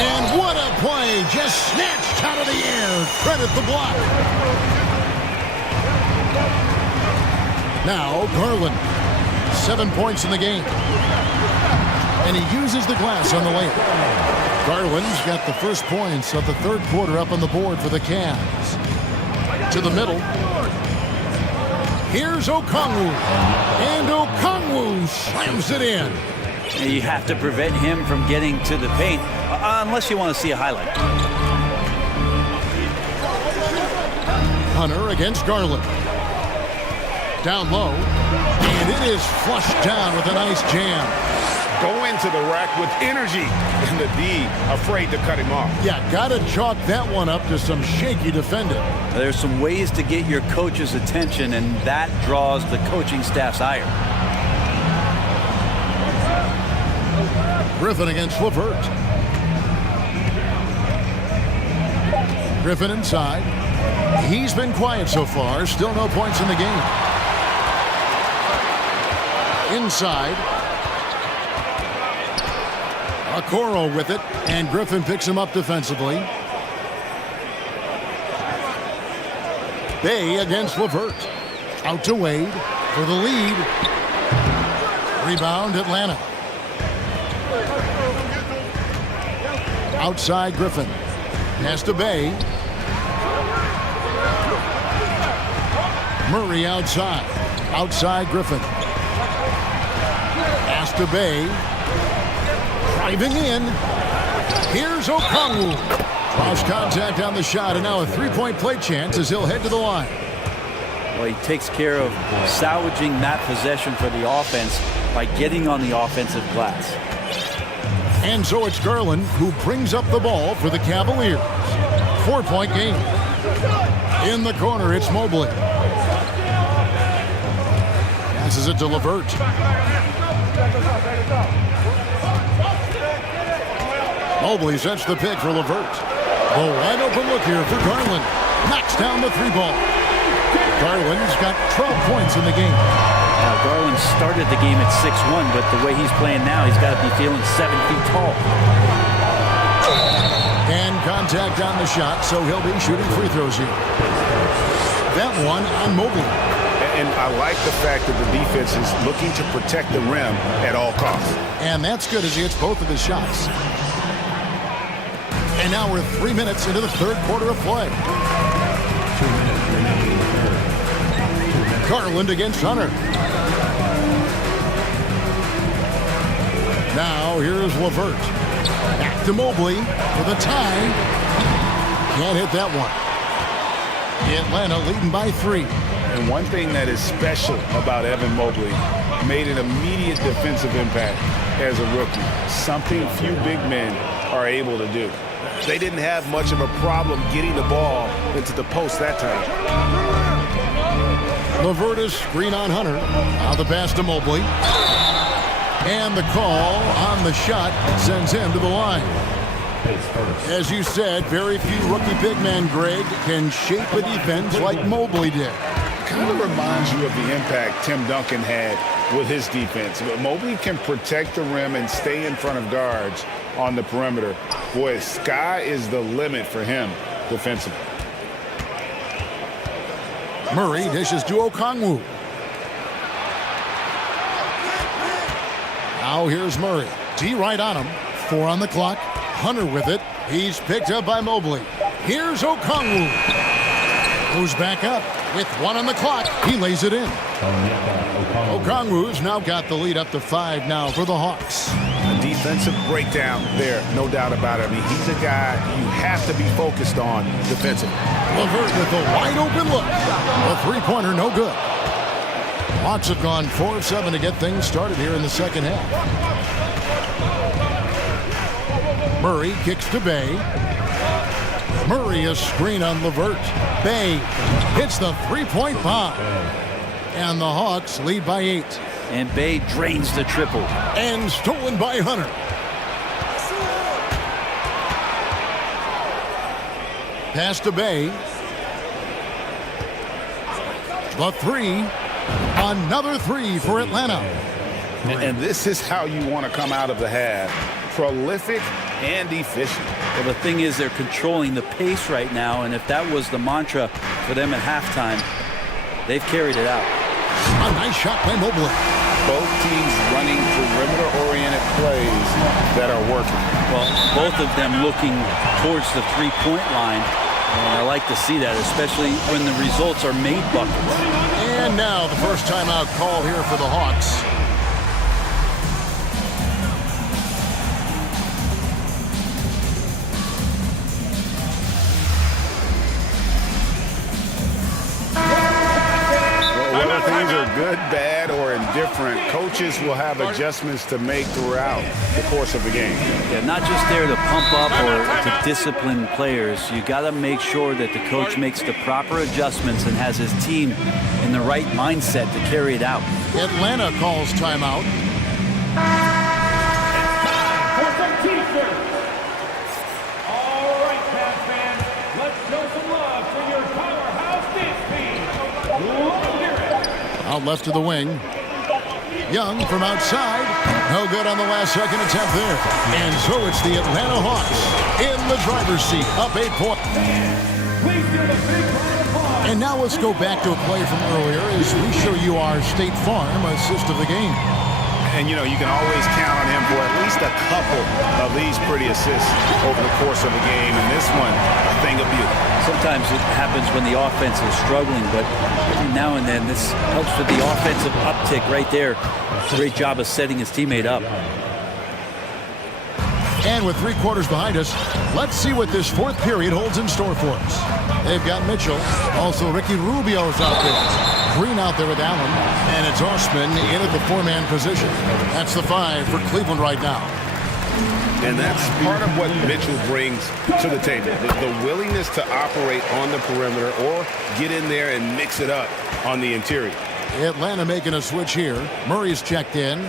And what a play, just snatched out of the air. Credit the block. Now Garland, 7 points in the game. And he uses the glass on the layup. Garland's got the first points of the third quarter up on the board for the Cavs. To the middle. Here's Okongwu. And Okongwu slams it in. You have to prevent him from getting to the paint, unless you want to see a highlight. Hunter against Garland. Down low. And it is flushed down with a nice jam. Go into the rack with energy. And the D afraid to cut him off. Yeah, got to chalk that one up to some shaky defending. There's some ways to get your coach's attention, and that draws the coaching staff's ire. Griffin against LeVert. Griffin inside. He's been quiet so far. Still no points in the game. Inside. Okoro with it, and Griffin picks him up defensively. Bey against LeVert. Out to Wade for the lead. Rebound Atlanta. Outside Griffin. Pass to Bey. Murray outside. Outside Griffin. Pass to Bay. Driving in. Here's Okongwu. Draws contact on the shot, and now a three-point play chance as he'll head to the line. Well, he takes care of salvaging that possession for the offense by getting on the offensive glass. And so it's Garland who brings up the ball for the Cavaliers. 4-point game. In the corner, it's Mobley. Passes it to LeVert. Mobley sets the pick for LeVert. The wide open look here for Garland. Knocks down the three ball. Garland's got 12 points in the game. Now, Garland started the game at 6'1", but the way he's playing now, he's got to be feeling 7 feet tall. And contact on the shot, so he'll be shooting free throws here. That one on Mobley. And I like the fact that the defense is looking to protect the rim at all costs. And that's good as he hits both of his shots. And now we're 3 minutes into the third quarter of play. Garland against Hunter. Now here's LeVert. Back to Mobley for the tie. Can't hit that one. Atlanta leading by 3. And one thing that is special about Evan Mobley, made an immediate defensive impact as a rookie. Something few big men are able to do. They didn't have much of a problem getting the ball into the post that time. LeVert is screen on Hunter. Now the pass to Mobley. And the call on the shot sends him to the line. As you said, very few rookie big men, Greg, can shape a defense like Mobley did. Kind of reminds you of the impact Tim Duncan had with his defense. But Mobley can protect the rim and stay in front of guards on the perimeter. Boy, sky is the limit for him defensively. Murray dishes to Okongwu. Now here's Murray. D right on him. 4 on the clock. Hunter with it. He's picked up by Mobley. Here's Okongwu. Goes back up with 1 on the clock. He lays it in. Okongwu's now got the lead up to 5 now for the Hawks. A defensive breakdown there, no doubt about it. I mean, he's a guy you have to be focused on defensively. LeVert with a wide open look. A three-pointer, no good. Hawks have gone 4 of 7 to get things started here in the second half. Murray kicks to Bay. Murray a screen on LeVert. Bay hits the three-point bomb. And the Hawks lead by 8. And Bay drains the triple. And stolen by Hunter. Pass to Bay. The 3. Another 3 for Atlanta. And this is how you want to come out of the half. Prolific and efficient. Well, the thing is they're controlling the pace right now, and if that was the mantra for them at halftime, they've carried it out. A nice shot by Mobley. Both teams running perimeter-oriented plays that are working. Well, both of them looking towards the three-point line, and I like to see that, especially when the results are made buckets. And now the first timeout call here for the Hawks. Whether things are good, bad, or indifferent, coaches will have adjustments to make throughout the course of the game. Yeah, not just there to pump up or to discipline players. You got to make sure that the coach makes the proper adjustments and has his team in the right mindset to carry it out. Atlanta calls timeout. For some t-shirts. All right, Cavs fans, let's show some love for your powerhouse dance team. Let's hear it. Out left to the wing. Young from outside. No good on the last second attempt there. And so it's the Atlanta Hawks in the driver's seat, up 8 points. Please give a big round of applause. And now let's go back to a play from earlier as we show you our State Farm assist of the game. And, you know, you can always count on him for at least a couple of these pretty assists over the course of a game. And this one, a thing of beauty. Sometimes it happens when the offense is struggling, but every now and then this helps with the offensive uptick right there. Great job of setting his teammate up. And with 3 quarters behind us, let's see what this fourth period holds in store for us. They've got Mitchell. Also, Ricky Rubio's out there. Green out there with Allen. And it's Osman in at the 4-man position. That's the 5 for Cleveland right now. And that's part of what Mitchell brings to the table. The willingness to operate on the perimeter or get in there and mix it up on the interior. Atlanta making a switch here. Murray's checked in.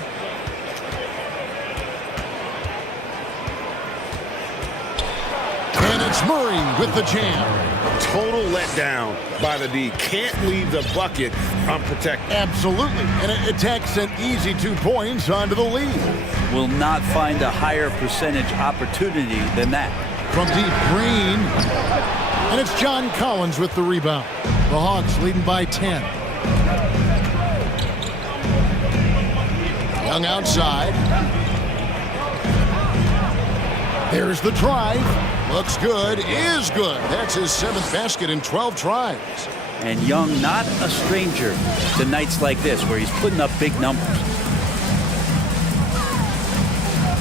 And it's Murray with the jam. Total letdown by the D. Can't leave the bucket unprotected. Absolutely. And it attacks an easy 2 points onto the lead. Will not find a higher percentage opportunity than that. From deep, Green. And it's John Collins with the rebound. The Hawks leading by 10. Young outside. There's the drive. Looks good, is good. That's his 7th basket in 12 tries. And Young not a stranger to nights like this where he's putting up big numbers.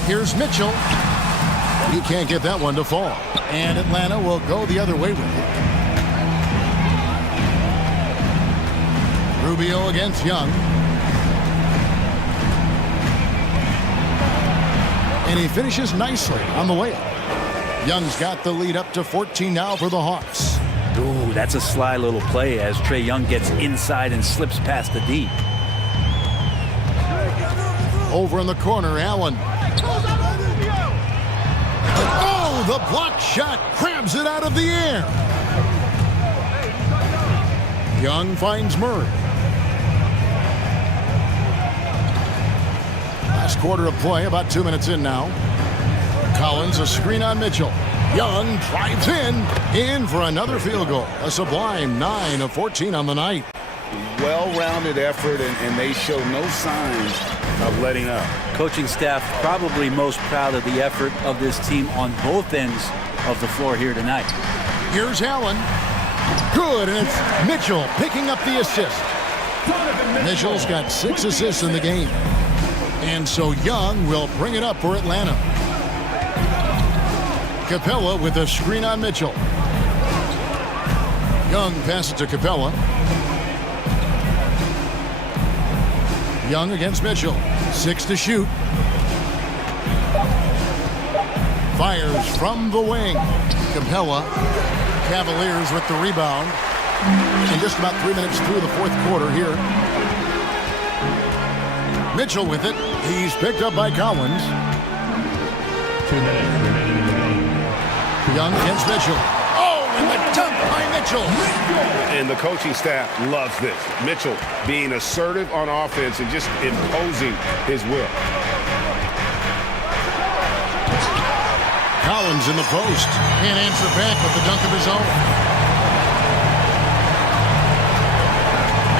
Here's Mitchell. He can't get that one to fall. And Atlanta will go the other way with it. Rubio against Young. And he finishes nicely on the layup. Young's got the lead up to 14 now for the Hawks. Ooh, that's a sly little play as Trae Young gets inside and slips past the D. Over in the corner, Allen. Oh, the block shot grabs it out of the air. Young finds Murray. Last quarter of play, about 2 minutes in now. Collins, a screen on Mitchell. Young drives in for another field goal. A sublime 9 of 14 on the night. Well-rounded effort, and they show no signs of letting up. Coaching staff probably most proud of the effort of this team on both ends of the floor here tonight. Here's Allen. Good, and it's Mitchell picking up the assist. Mitchell's got 6 assists in the game. And so Young will bring it up for Atlanta. Capella with a screen on Mitchell. Young passes to Capella. Young against Mitchell. 6 to shoot. Fires from the wing. Capella. Cavaliers with the rebound. And just about 3 minutes through the fourth quarter here. Mitchell with it. He's picked up by Collins. 2 minutes remaining in the game. Young against Mitchell. Oh, and the dunk by Mitchell. And the coaching staff loves this. Mitchell being assertive on offense and just imposing his will. Collins in the post. Can't answer back with the dunk of his own.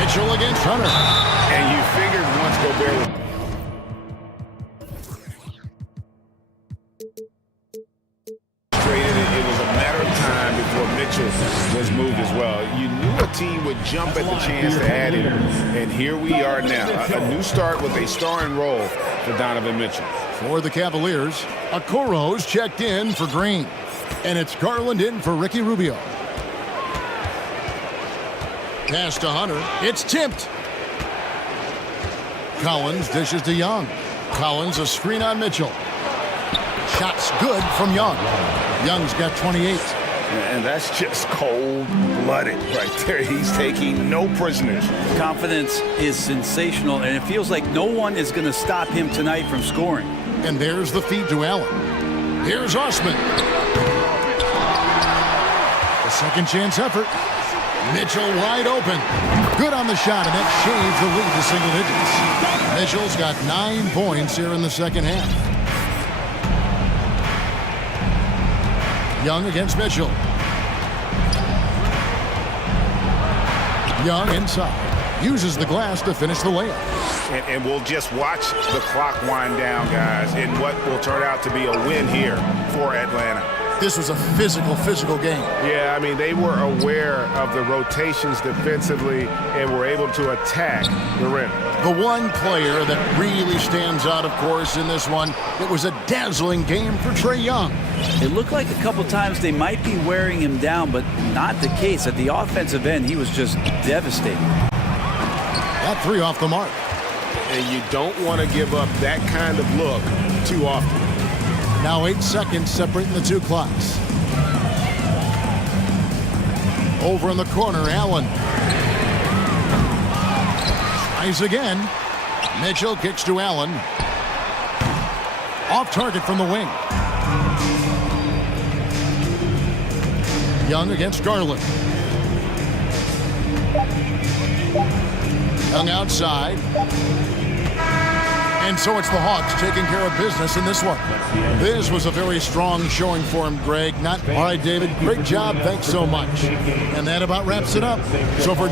Mitchell against Hunter. And you figured once Gobert was it was a matter of time before Mitchell was moved as well. You knew a team would jump at the chance to add him, and here we are now. A new start with a starring role for Donovan Mitchell. For the Cavaliers, Okoro's checked in for Green. And it's Garland in for Ricky Rubio. Pass to Hunter. It's tipped. Collins dishes to Young. Collins a screen on Mitchell. Shots good from Young. Young's got 28. And that's just cold-blooded right there. He's taking no prisoners. Confidence is sensational, and it feels like no one is going to stop him tonight from scoring. And there's the feed to Allen. Here's Osman. A second chance effort. Mitchell wide open. Good on the shot, and that shaves the lead to single digits. Mitchell's got 9 points here in the second half. Young against Mitchell. Young inside. Uses the glass to finish the layup. And we'll just watch the clock wind down, guys, in what will turn out to be a win here for Atlanta. This was a physical game. Yeah, I mean, they were aware of the rotations defensively and were able to attack the rim. The one player that really stands out, of course, in this one, it was a dazzling game for Trae Young. It looked like a couple times they might be wearing him down, but not the case. At the offensive end, he was just devastating. That three off the mark. And you don't want to give up that kind of look too often. Now 8 seconds separating the two clocks. Over in the corner, Allen. Tries again. Mitchell kicks to Allen. Off target from the wing. Young against Garland. Young outside. And so it's the Hawks taking care of business in this one. This was a very strong showing for him, Greg. All right, David, great job. Thanks so much. And that about wraps it up. So for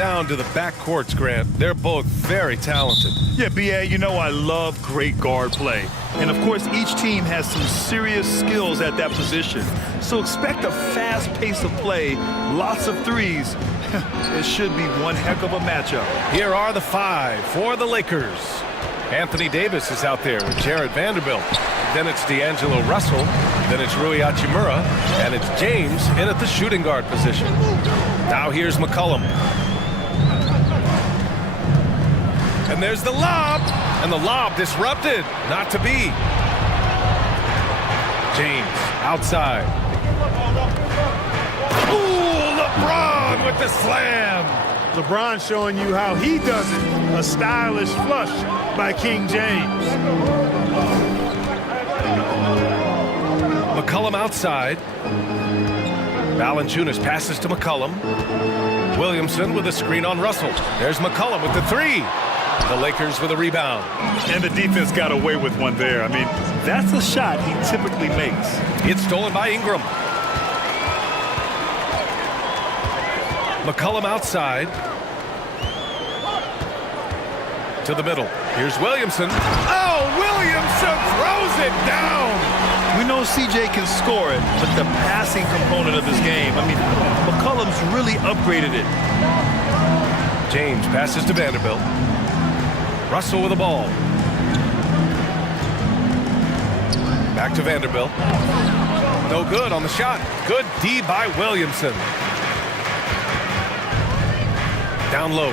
down to the backcourts, Grant. They're both very talented. Yeah, B.A., you know I love great guard play. And, of course, each team has some serious skills at that position. So expect a fast pace of play, lots of threes. It should be one heck of a matchup. Here are the 5 for the Lakers. Anthony Davis is out there with Jared Vanderbilt. Then it's D'Angelo Russell. Then it's Rui Hachimura. And it's James in at the shooting guard position. Now here's McCollum. And there's the lob. And the lob disrupted. Not to be. James outside. Ooh, LeBron with the slam. LeBron showing you how he does it. A stylish flush by King James. McCollum outside. Valanciunas passes to McCollum. Williamson with a screen on Russell. There's McCollum with the 3. The Lakers with a rebound. And the defense got away with one there. I mean, that's a shot he typically makes. It's stolen by Ingram. McCollum outside. To the middle. Here's Williamson. Oh, Williamson throws it down. We know CJ can score it, but the passing component of his game, I mean, McCollum's really upgraded it. James passes to Vanderbilt. Russell with the ball. Back to Vanderbilt. No good on the shot. Good D by Williamson. Down low.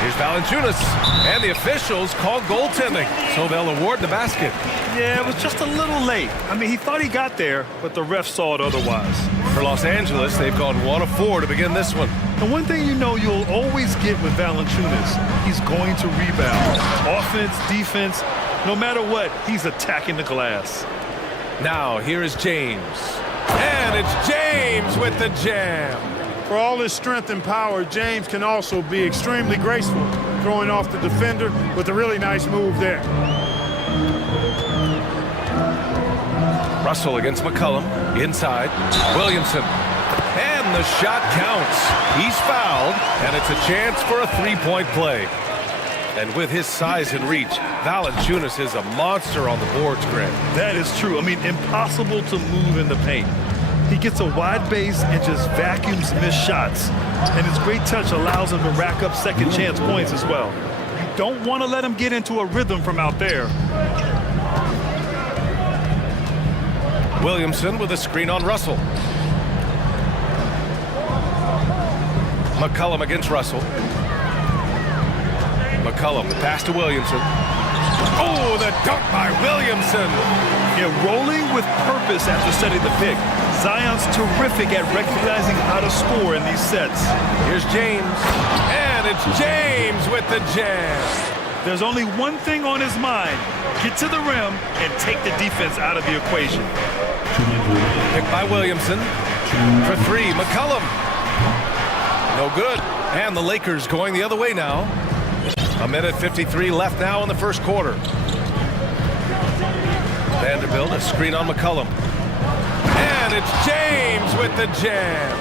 Here's Valanciunas. And the officials call goaltending, so they'll award the basket. Yeah, it was just a little late. I mean, he thought he got there, but the ref saw it otherwise. For Los Angeles, they've gone 1 of 4 to begin this one. And one thing you know you'll always get with Valanciunas, he's going to rebound. Offense, defense, no matter what, he's attacking the glass. Now, here is James. And it's James with the jam. For all his strength and power, James can also be extremely graceful, throwing off the defender with a really nice move there. Russell against McCollum. Inside. Williamson. And the shot counts. He's fouled, and it's a chance for a three-point play. And with his size and reach, Valanciunas is a monster on the boards, Grant. That is true. I mean, impossible to move in the paint. He gets a wide base and just vacuums missed shots. And his great touch allows him to rack up second chance points as well. You don't want to let him get into a rhythm from out there. Williamson with a screen on Russell. McCollum against Russell. McCollum, the pass to Williamson. Oh, the dunk by Williamson. Yeah, rolling with purpose after setting the pick. Zion's terrific at recognizing how to score in these sets. Here's James. And it's James with the jam. There's only one thing on his mind. Get to the rim and take the defense out of the equation. Picked by Williamson. For 3, McCollum. No good. And the Lakers going the other way now. 1:53 left now in the first quarter. Vanderbilt, a screen on McCollum. And it's James with the jam.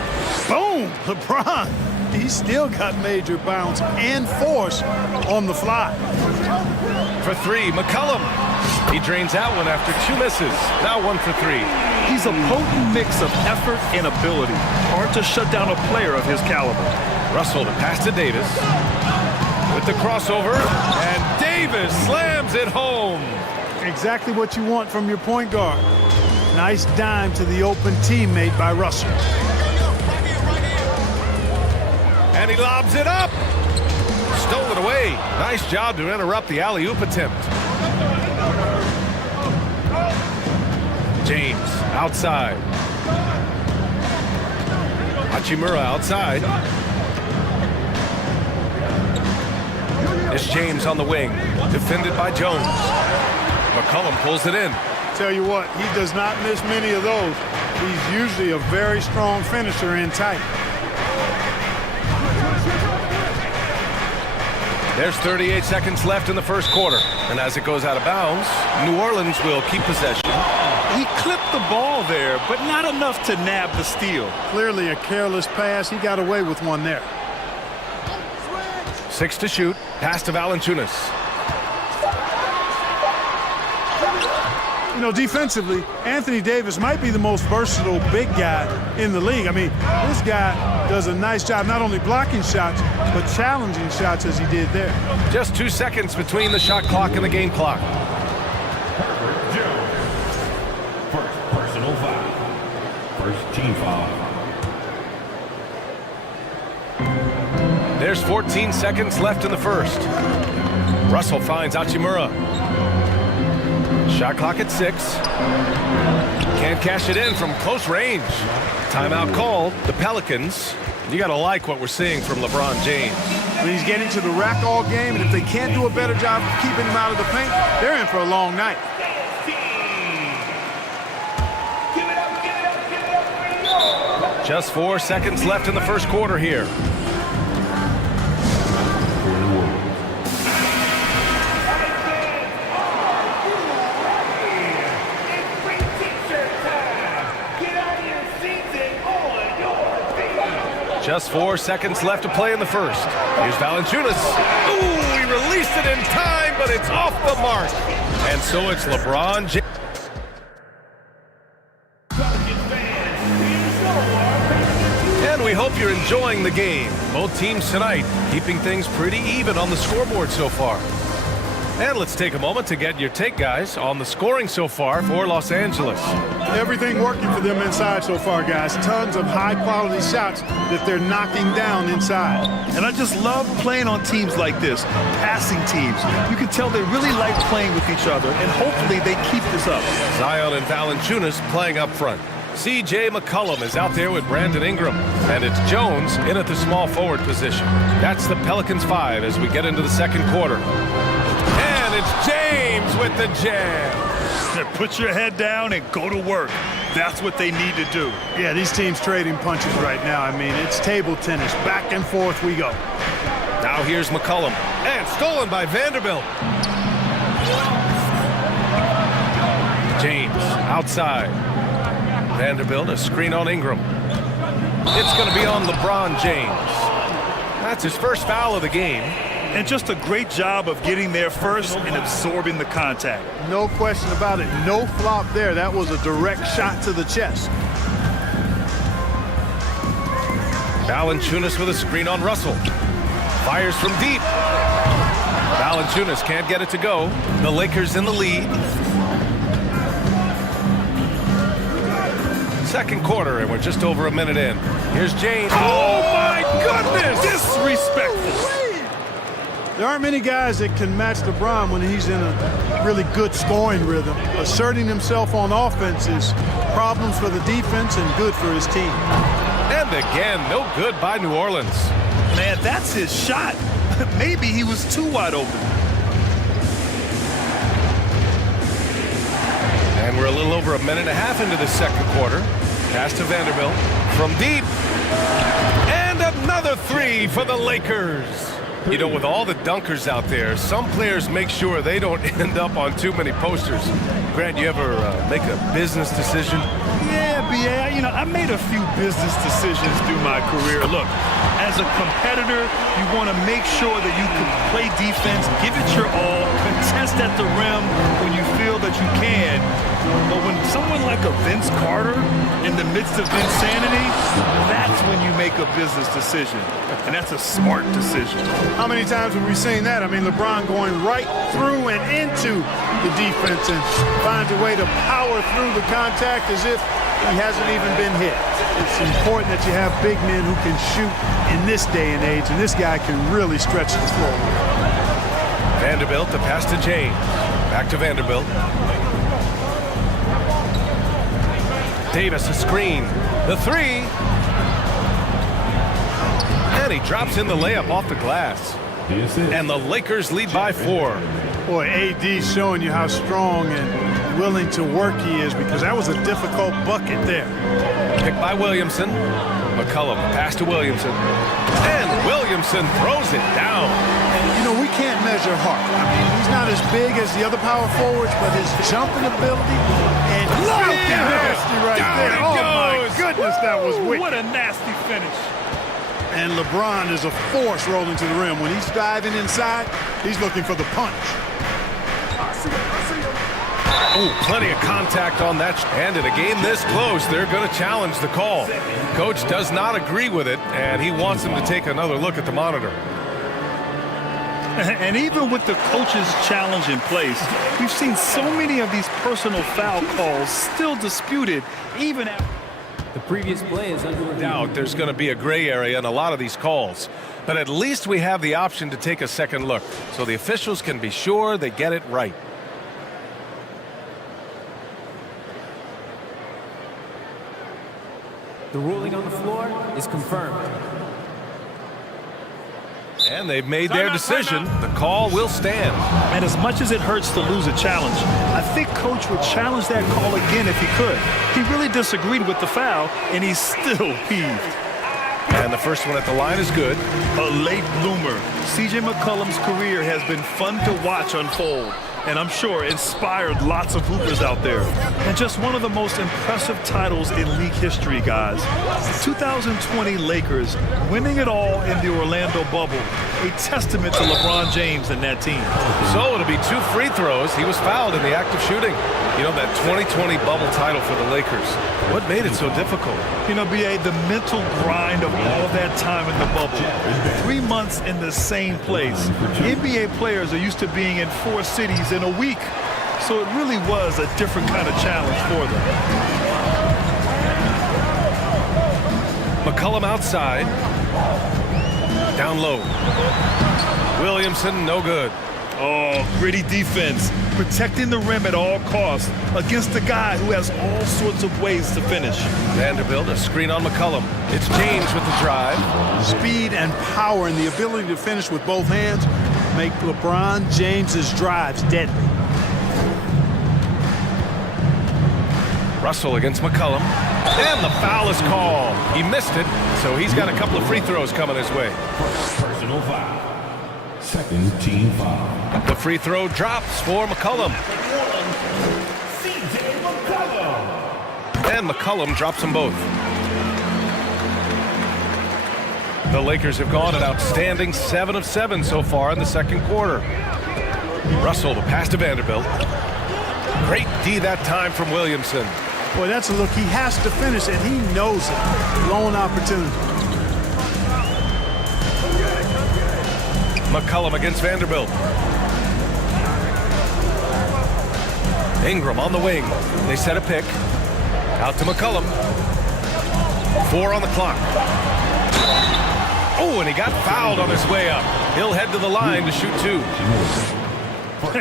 Boom! LeBron. He still got major bounce and force on the fly. For 3, McCollum. He drains out one after 2 misses. Now 1 for 3. He's a potent mix of effort and ability. Hard to shut down a player of his caliber. Russell to pass to Davis. With the crossover. And Davis slams it home. Exactly what you want from your point guard. Nice dime to the open teammate by Russell. And he lobs it up. Stole it away. Nice job to interrupt the alley-oop attempt. James outside. Hachimura outside. It's James on the wing. Defended by Jones. McCollum pulls it in. Tell you what, he does not miss many of those. He's usually a very strong finisher in tight. There's 38 seconds left in the first quarter. And as it goes out of bounds, New Orleans will keep possession. He clipped the ball there, but not enough to nab the steal. Clearly a careless pass. He got away with one there. 6 to shoot. Pass to Valanciunas. You know, defensively, Anthony Davis might be the most versatile big guy in the league. I mean, this guy does a nice job not only blocking shots, but challenging shots as he did there. Just 2 seconds between the shot clock and the game clock. First personal foul. First team foul. There's 14 seconds left in the first. Russell finds Hachimura. Shot clock at 6. Can't cash it in from close range. Timeout called. The Pelicans. You got to like what we're seeing from LeBron James. I mean, he's getting to the rack all game, and if they can't do a better job of keeping him out of the paint, they're in for a long night. Just 4 seconds left in the first quarter here. Just 4 seconds left to play in the first. Here's Valanciunas. Ooh, he released it in time, but it's off the mark. And so it's LeBron James. And we hope you're enjoying the game. Both teams tonight keeping things pretty even on the scoreboard so far. And let's take a moment to get your take, guys, on the scoring so far for Los Angeles. Everything working for them inside so far, guys. Tons of high-quality shots that they're knocking down inside. And I just love playing on teams like this, passing teams. You can tell they really like playing with each other, and hopefully they keep this up. Zion and Valanciunas playing up front. C.J. McCollum is out there with Brandon Ingram, and it's Jones in at the small forward position. That's the Pelicans 5 as we get into the second quarter. And it's James with the jam. Put your head down and go to work. That's what they need to do. Yeah, these teams trading punches right now. I mean, it's table tennis. Back and forth we go. Now here's McCollum. And stolen by Vanderbilt. James outside. Vanderbilt, a screen on Ingram. It's going to be on LeBron James. That's his first foul of the game. And just a great job of getting there first and absorbing the contact. No question about it. No flop there. That was a direct shot to the chest. Valanciunas with a screen on Russell. Fires from deep. Valanciunas can't get it to go. The Lakers in the lead. Second quarter, and we're just over a minute in. Here's James. Oh, my goodness! Disrespectful. There aren't many guys that can match LeBron when he's in a really good scoring rhythm. Asserting himself on offense is problems for the defense and good for his team. And again, no good by New Orleans. Man, that's his shot. Maybe he was too wide open. And we're a little over a minute and a half into the second quarter. Pass to Vanderbilt from deep. And another three for the Lakers. You know, with all the dunkers out there, some players make sure they don't end up on too many posters. Grant, you ever make a business decision? Yeah, B.A., you know, I made a few business decisions through my career. Look, as a competitor, you want to make sure that you can play defense, give it your all, contest at the rim when you feel that you can. But when someone like a Vince Carter in the midst of insanity, that's when you make a business decision. And that's a smart decision. How many times have we seen that? I mean, LeBron going right through and into the defense and finds a way to power through the contact as if he hasn't even been hit. It's important that you have big men who can shoot in this day and age, and this guy can really stretch the floor. Vanderbilt, the pass to James. Back to Vanderbilt. Davis, a screen. The three. And he drops in the layup off the glass. And the Lakers lead by 4. Boy, AD's showing you how strong and willing to work he is, because that was a difficult bucket there. Picked by Williamson. McCollum, pass to Williamson. And Williamson throws it down. You know, we can't measure heart. I mean, he's not as big as the other power forwards, but his jumping ability and nasty right down there. It oh, goes. My goodness, that was wicked. What a nasty finish. And LeBron is a force rolling to the rim. When he's diving inside, he's looking for the punch. Oh, plenty of contact on that. And in a game this close, they're going to challenge the call. Coach does not agree with it, and he wants him to take another look at the monitor. And even with the coach's challenge in place, we've seen so many of these personal foul calls still disputed, even after The previous play is under review. Doubt there's going to be a gray area in a lot of these calls. But at least we have the option to take a second look, so the officials can be sure they get it right. The ruling on the floor is confirmed. And they've made their decision. The call will stand. And as much as it hurts to lose a challenge, I think Coach would challenge that call again if he could. He really disagreed with the foul, and he's still peeved. And the first one at the line is good. A late bloomer. C.J. McCollum's career has been fun to watch unfold, and I'm sure inspired lots of hoopers out there. And just one of the most impressive titles in league history, guys. The 2020 Lakers winning it all in the Orlando bubble. A testament to LeBron James and that team. So it'll be 2 free throws. He was fouled in the act of shooting. You know, that 2020 bubble title for the Lakers. What made it so difficult? You know, B.A., the mental grind of all that time in the bubble. 3 months in the same place. NBA players are used to being in 4 cities in a week. So it really was a different kind of challenge for them. McCollum outside. Down low. Williamson, no good. Oh, gritty defense. Protecting the rim at all costs against a guy who has all sorts of ways to finish. Vanderbilt, a screen on McCollum. It's James with the drive. Speed and power and the ability to finish with both hands make LeBron James's drives deadly. Russell against McCollum. And the foul is called. He missed it, so he's got a couple of free throws coming his way. Personal foul. Second team foul. The free throw drops for McCollum. C.J. McCollum. And McCollum drops them both. The Lakers have gone an outstanding 7 of 7 so far in the second quarter. Russell, the pass to Vanderbilt. Great D that time from Williamson. Boy, that's a look he has to finish, and he knows it. Lone opportunity. McCollum against Vanderbilt. Ingram on the wing. They set a pick. Out to McCollum. 4 on the clock. Oh, and he got fouled on his way up. He'll head to the line to shoot 2.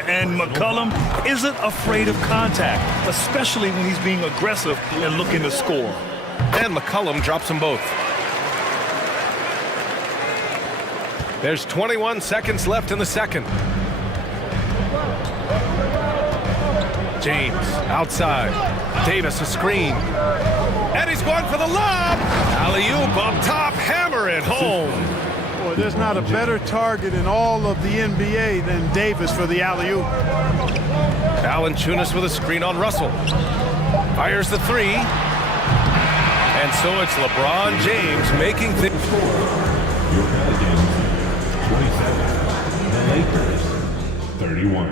And McCollum isn't afraid of contact, especially when he's being aggressive and looking to score. And McCollum drops them both. There's 21 seconds left in the second. James outside. Davis a screen. And he's going for the lob. Alley-oop up top. Hammer it home. Boy, there's not a better target in all of the NBA than Davis for the alley-oop. Valanciunas with a screen on Russell. Fires the 3. And so it's LeBron James making things. Your Pelicans, 27. The Lakers, 31.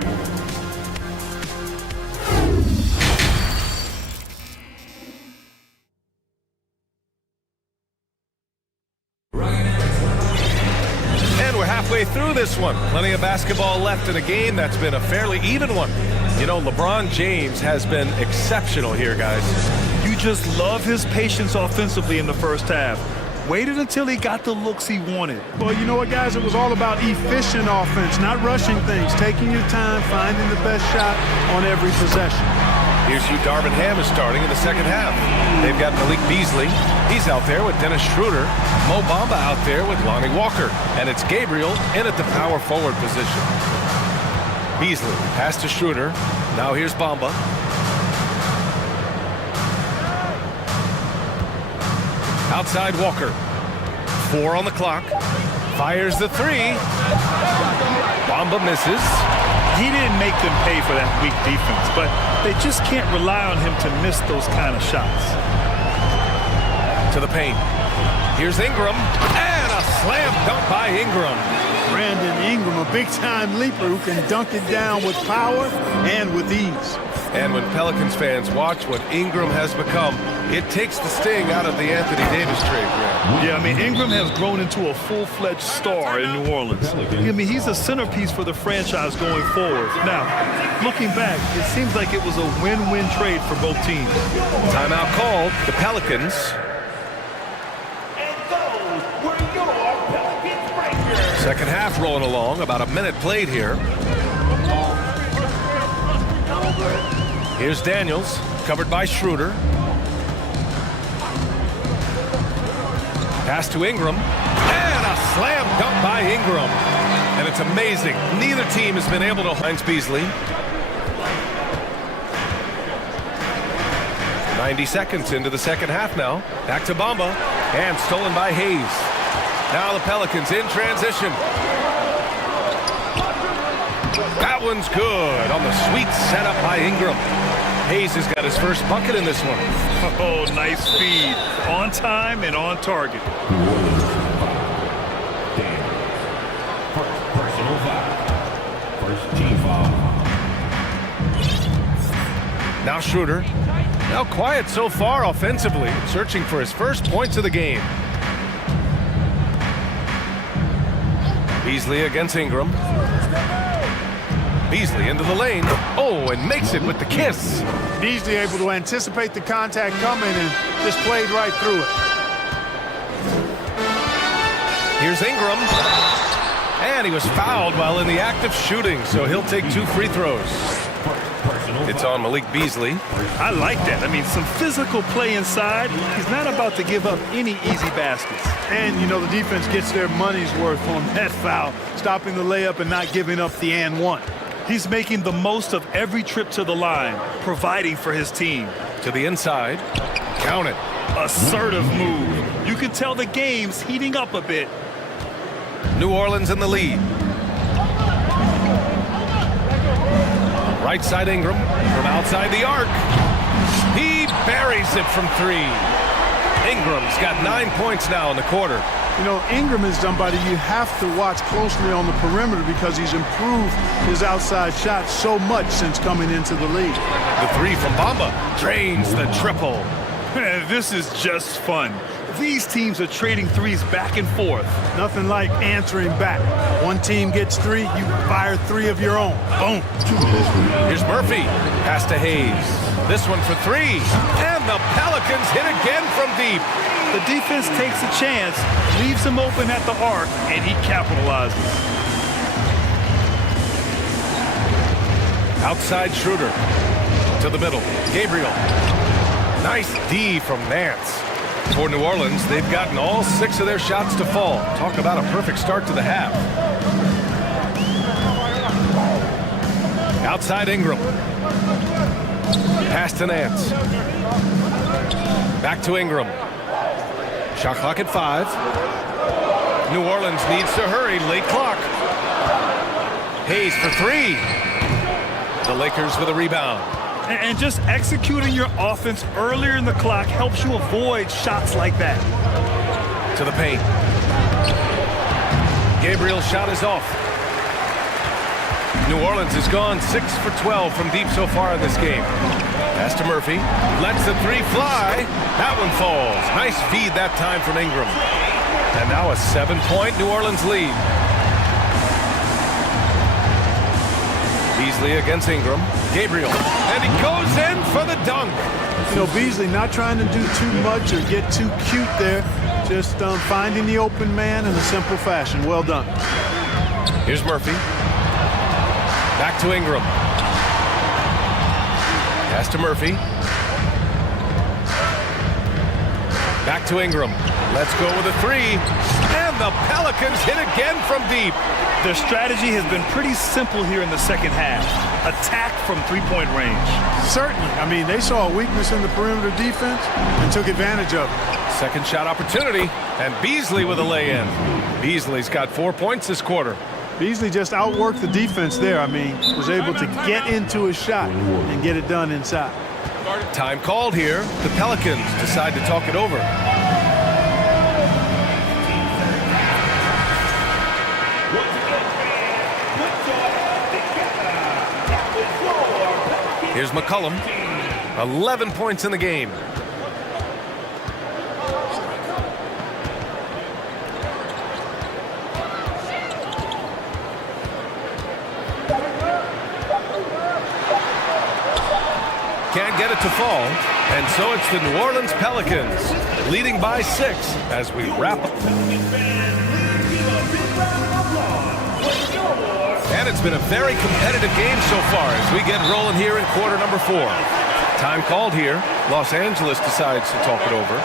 Halfway through this one. Plenty of basketball left in a game that's been a fairly even one. You know, LeBron James has been exceptional here, guys. You just love his patience offensively in the first half. Waited until he got the looks he wanted. Well, you know what, guys? It was all about efficient offense, not rushing things, taking your time, finding the best shot on every possession. Here's who Darvin Ham is starting in the second half. They've got Malik Beasley. He's out there with Dennis Schroeder. Mo Bamba out there with Lonnie Walker. And it's Gabriel in at the power forward position. Beasley, pass to Schroeder. Now here's Bamba. Outside Walker. 4 on the clock. Fires the 3. Bamba misses. He didn't make them pay for that weak defense, but they just can't rely on him to miss those kind of shots. To the paint. Here's Ingram. And a slam dunk by Ingram. Brandon Ingram, a big-time leaper who can dunk it down with power and with ease. And when Pelicans fans watch what Ingram has become, it takes the sting out of the Anthony Davis trade, Graham. Yeah, I mean, Ingram has grown into a full-fledged star in New Orleans. I mean, he's a centerpiece for the franchise going forward. Now, looking back, it seems like it was a win-win trade for both teams. Timeout called. The Pelicans. Second half rolling along. About a minute played here. Here's Daniels, covered by Schroeder. Pass to Ingram. And a slam dunk by Ingram. And it's amazing. Neither team has been able to find Beasley. 90 seconds into the second half now. Back to Bamba. And stolen by Hayes. Now the Pelicans in transition. That one's good on the sweet setup by Ingram. Hayes has got his first bucket in this one. Oh, nice feed. On time and on target. Personal foul. First team foul. Now Schroeder. Now quiet so far offensively. Searching for his first points of the game. Beasley against Ingram. Beasley into the lane. Oh, and makes it with the kiss. Beasley able to anticipate the contact coming and just played right through it. Here's Ingram. And he was fouled while in the act of shooting, so he'll take 2 free throws. It's on Malik Beasley. I like that. I mean, some physical play inside. He's not about to give up any easy baskets. And, you know, the defense gets their money's worth on that foul, stopping the layup and not giving up the and one. He's making the most of every trip to the line, providing for his team. To the inside. Count it. Assertive move. You can tell the game's heating up a bit. New Orleans in the lead. Right side Ingram from outside the arc. He buries it from 3. Ingram's got 9 points now in the quarter. You know, Ingram is somebody you have to watch closely on the perimeter because he's improved his outside shot so much since coming into the league. The 3 from Bamba drains the triple. This is just fun. These teams are trading threes back and forth. Nothing like answering back. One team gets 3, you fire 3 of your own. Boom. Here's Murphy. Pass to Hayes. This one for 3. And the Pelicans hit again from deep. The defense takes a chance, leaves him open at the arc, and he capitalizes. Outside Schroeder. To the middle. Gabriel. Nice D from Nance. For New Orleans, they've gotten all 6 of their shots to fall. Talk about a perfect start to the half. Outside Ingram. Pass to Nance. Back to Ingram. Shot clock at 5. New Orleans needs to hurry. Late clock. Hayes for 3. The Lakers with a rebound. And just executing your offense earlier in the clock helps you avoid shots like that. To the paint. Gabriel's shot is off. New Orleans has gone 6 for 12 from deep so far in this game. Pass to Murphy. Lets the 3 fly. That one falls. Nice feed that time from Ingram. And now a 7-point New Orleans lead. Beasley against Ingram. Gabriel. And he goes in for the dunk. You know, Beasley not trying to do too much or get too cute there. Just finding the open man in a simple fashion. Well done. Here's Murphy. Back to Ingram. Pass to Murphy. Back to Ingram. Let's go with a 3. And the Pelicans hit again from deep. Their strategy has been pretty simple here in the second half. Attack from 3-point range. Certainly. I mean, they saw a weakness in the perimeter defense and took advantage of it. Second shot opportunity. And Beasley with a lay-in. Beasley's got 4 points this quarter. Beasley just outworked the defense there. I mean, was able to get into a shot and get it done inside. Time called here. The Pelicans decide to talk it over. Here's McCollum. 11 points in the game. Can't get it to fall. And so it's the New Orleans Pelicans leading by 6 as we wrap up. And it's been a very competitive game so far as we get rolling here in quarter number 4. Time called here. Los Angeles decides to talk it over.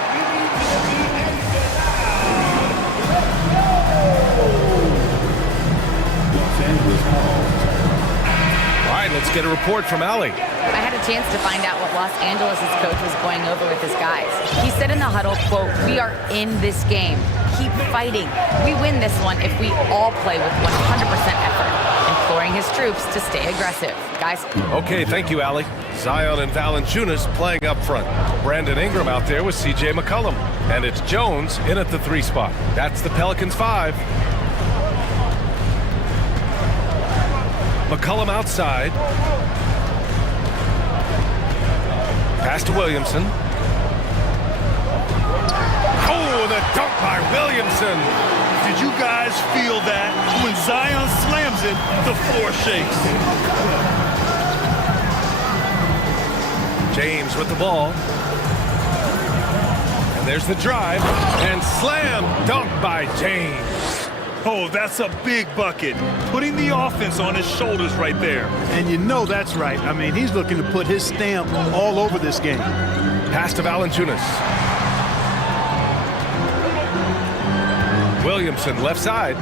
All right, let's get a report from Allie. I had a chance to find out what Los Angeles' coach was going over with his guys. He said in the huddle, quote, "We are in this game. Keep fighting. We win this one if we all play with 100% effort," imploring his troops to stay aggressive. Guys. Okay, thank you, Allie. Zion and Valanciunas playing up front. Brandon Ingram out there with CJ McCollum. And it's Jones in at the 3 spot. That's the Pelicans 5. McCollum outside. Pass to Williamson. Oh, the dunk by Williamson. Did you guys feel that? When Zion slams it, the floor shakes. James with the ball. And there's the drive. And slam dunk by James. Oh, that's a big bucket. Putting the offense on his shoulders right there. And you know that's right. I mean, he's looking to put his stamp all over this game. Pass to Valanciunas. Williamson left side.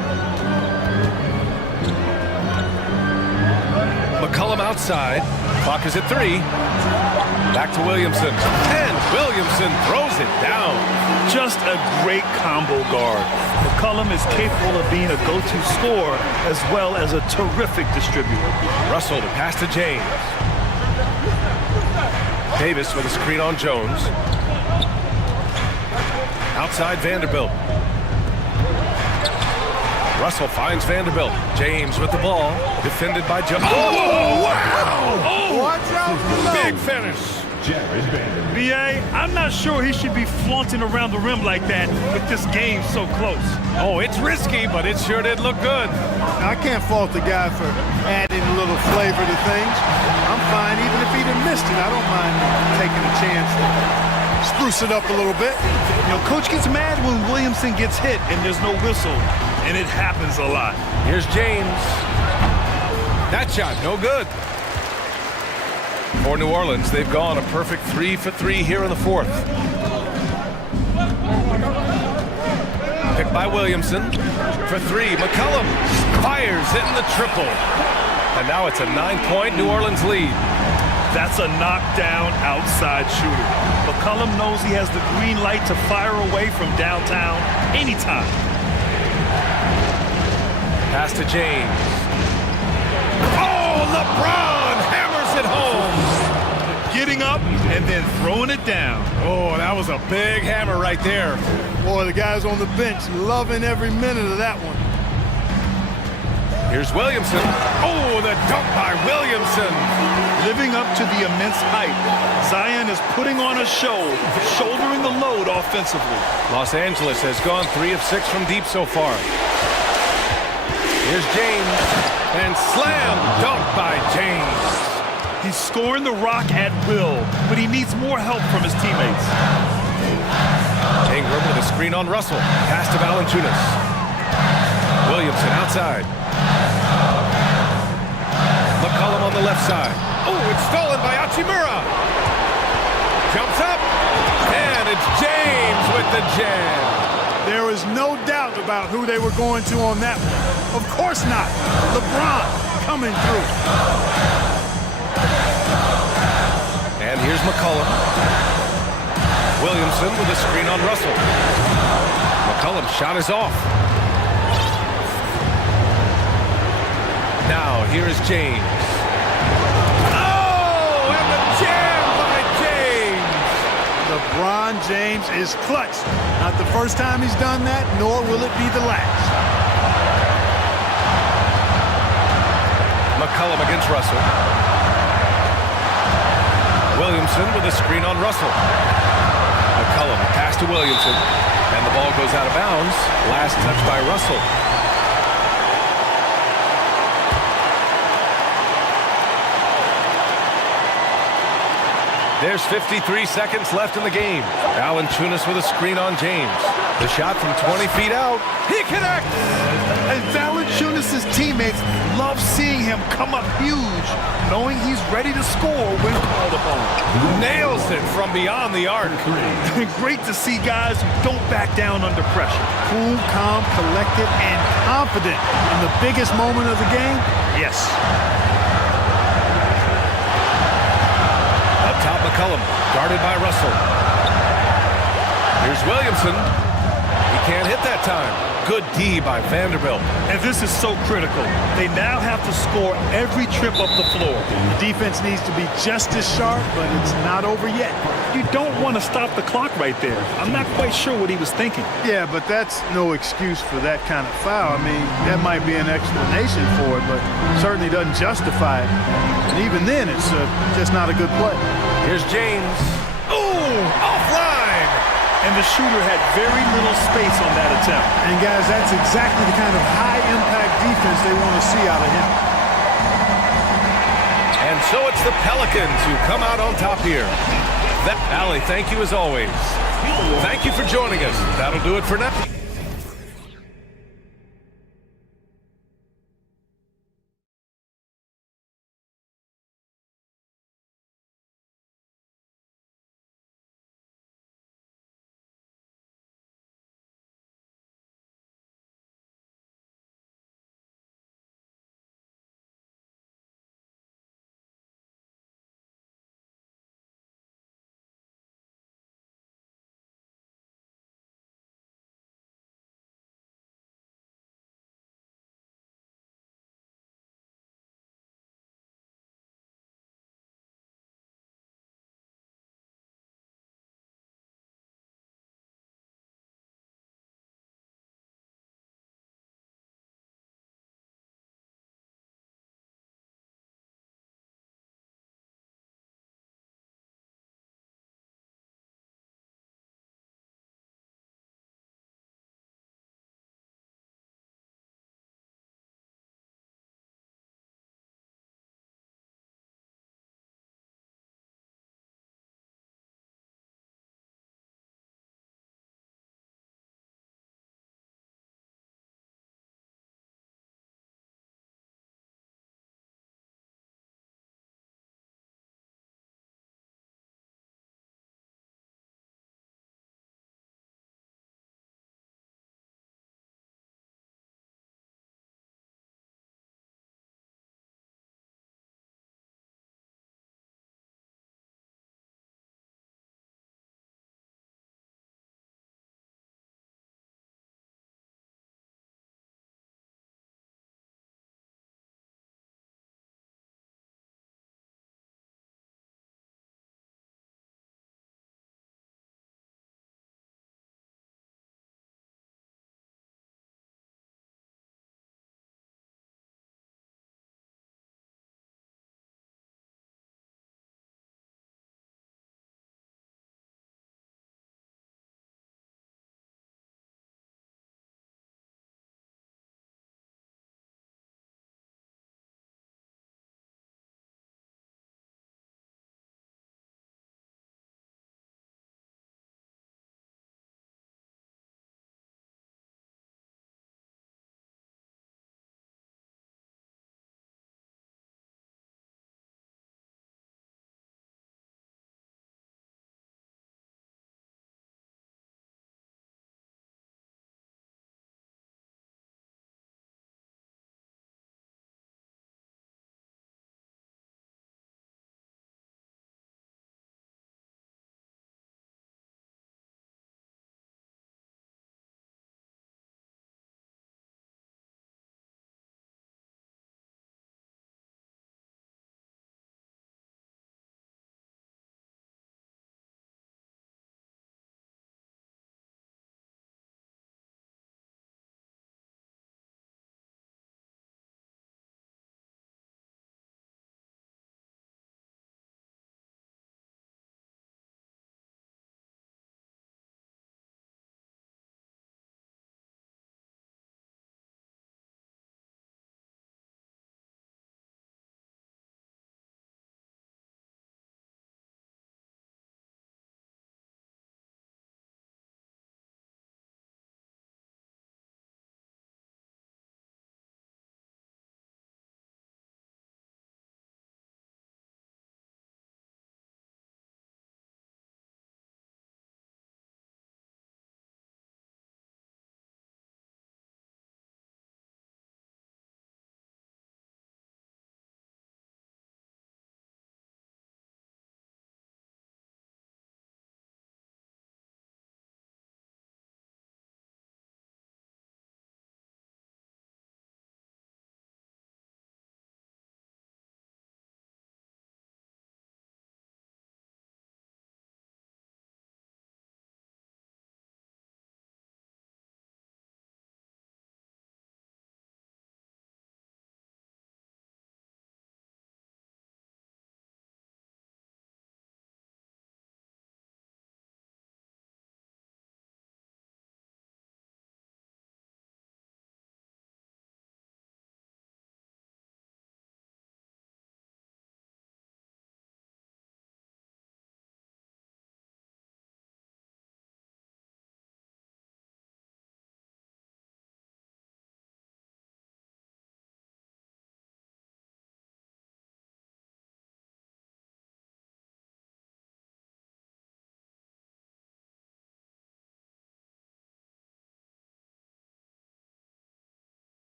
McCollum outside. Clock is at 3. Back to Williamson. And Williamson throws it down. Just a great combo guard. McCollum is capable of being a go-to scorer as well as a terrific distributor. Russell to pass to James. Davis with a screen on Jones. Outside Vanderbilt. Russell finds Vanderbilt. James with the ball. Defended by Jones. Oh, wow! Oh, watch out! Big finish. B.A., I'm not sure he should be flaunting around the rim like that with this game so close. Oh, it's risky, but it sure did look good. I can't fault the guy for adding a little flavor to things. I'm fine even if he'd have missed it. I don't mind taking a chance to spruce it up a little bit. You know, Coach gets mad when Williamson gets hit and there's no whistle, and it happens a lot. Here's James. That shot, no good. For New Orleans, they've gone a perfect 3 for 3 here in the 4th. Picked by Williamson. For 3, McCollum fires in the triple. And now it's a 9-point New Orleans lead. That's a knockdown outside shooter. McCollum knows he has the green light to fire away from downtown anytime. Pass to James. Oh, LeBron hammers it home. Getting up and then throwing it down. Oh, that was a big hammer right there. Boy, the guys on the bench loving every minute of that one. Here's Williamson. Oh, the dunk by Williamson. Living up to the immense hype, Zion is putting on a show, shouldering the load offensively. Los Angeles has gone 3 of 6 from deep so far. Here's James. And slam dunk by James. He's scoring the rock at will, but he needs more help from his teammates. Ingram with a screen on Russell. Pass to Valanciunas. Williamson outside. McCollum on the left side. Oh, it's stolen by Hachimura. Jumps up. And it's James with the jam. There is no doubt about who they were going to on that one. Of course not. LeBron coming through. And here's McCollum. Williamson with a screen on Russell. McCollum's shot is off. Now, here is James. Oh, and the jam by James. LeBron James is clutch. Not the first time he's done that, nor will it be the last. McCollum against Russell. Williamson with a screen on Russell. McCollum pass to Williamson. And the ball goes out of bounds. Last touch by Russell. There's 53 seconds left in the game. Valanciunas with a screen on James. The shot from 20 feet out. He connects! And Valanciunas' teammates love seeing him come up huge, knowing he's ready to score when called upon. Nails it from beyond the arc. Great to see guys who don't back down under pressure. Cool, calm, collected, and confident in the biggest moment of the game. Yes. Up top, McCollum, guarded by Russell. Here's Williamson. He can't hit that time. Good D by Vanderbilt. And this is so critical. They now have to score every trip up the floor. The defense needs to be just as sharp, but it's not over yet. You don't want to stop the clock right there. I'm not quite sure what he was thinking. Yeah, but that's no excuse for that kind of foul. I mean, that might be an explanation for it, but certainly doesn't justify it. And even then, it's just not a good play. Here's James. Ooh, offline! And the shooter had very little space on that attempt. And guys, that's exactly the kind of high-impact defense they want to see out of him. And so it's the Pelicans who come out on top here. Allie, thank you as always. Thank you for joining us. That'll do it for now.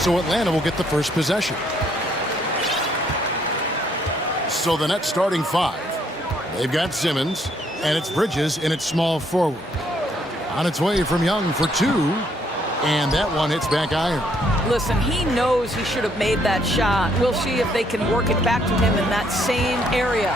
So Atlanta will get the first possession. So the net starting five. They've got Simmons, and it's Bridges in its small forward. On its way from Young for two, and that one hits back iron. Listen, he knows he should have made that shot. We'll see if they can work it back to him in that same area.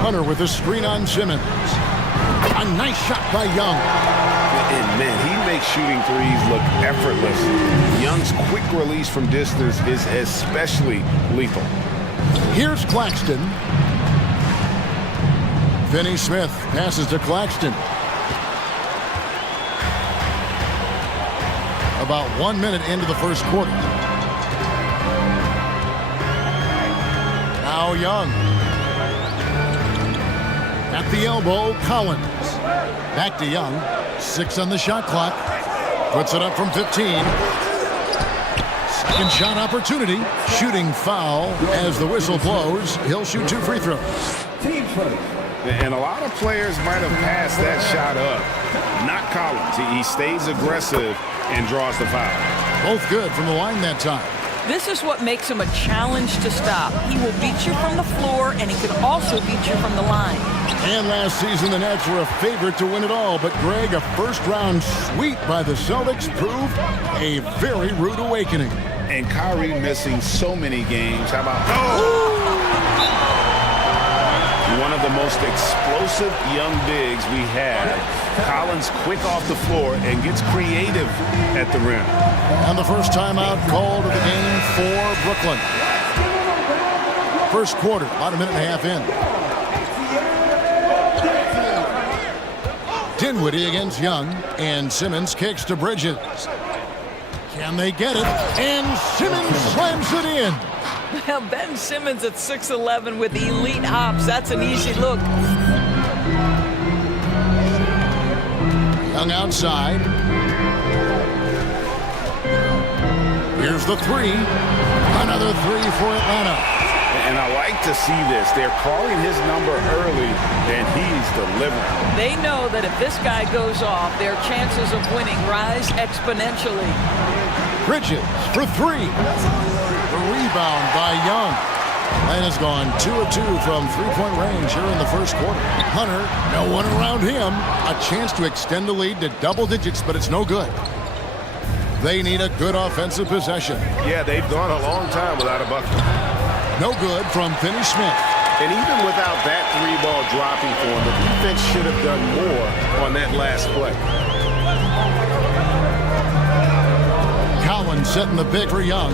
Hunter with a screen on Simmons. A nice shot by Young. And man, he makes shooting threes look effortless. Young's quick release from distance is especially lethal. Here's Claxton. Finney Smith passes to Claxton. About 1 minute into the first quarter. Now Young. At the elbow, Collins. Back to Young. 6 on the shot clock. Puts it up from 15. Second shot opportunity. Shooting foul as the whistle blows. He'll shoot 2 free throws. And a lot of players might have passed that shot up. Not Collins. He stays aggressive and draws the foul. Both good from the line that time. This is what makes him a challenge to stop. He will beat you from the floor, and he can also beat you from the line. And last season, the Nets were a favorite to win it all. But, Greg, a first-round sweep by the Celtics proved a very rude awakening. And Kyrie missing so many games. How about... One of the most explosive young bigs we have. Collins quick off the floor and gets creative at the rim. And the first timeout called of the game for Brooklyn. First quarter, about a minute and a half in. Dinwiddie against Young, and Simmons kicks to Bridges. Can they get it? And Simmons slams it in. Well, Ben Simmons at 6'11" with elite hops. That's an easy look. Young outside. Here's the three. Another three for Atlanta. And I like to see this. They're calling his number early, and he's delivering. They know that if this guy goes off, their chances of winning rise exponentially. Bridges for three. The rebound by Young. Atlanta's gone 2 of 2 from three-point range here in the first quarter. Hunter, no one around him. A chance to extend the lead to double digits, but it's no good. They need a good offensive possession. Yeah, they've gone a long time without a bucket. No good from Finney Smith. And even without that three ball dropping for him, the defense should have done more on that last play. Collins setting the big for Young.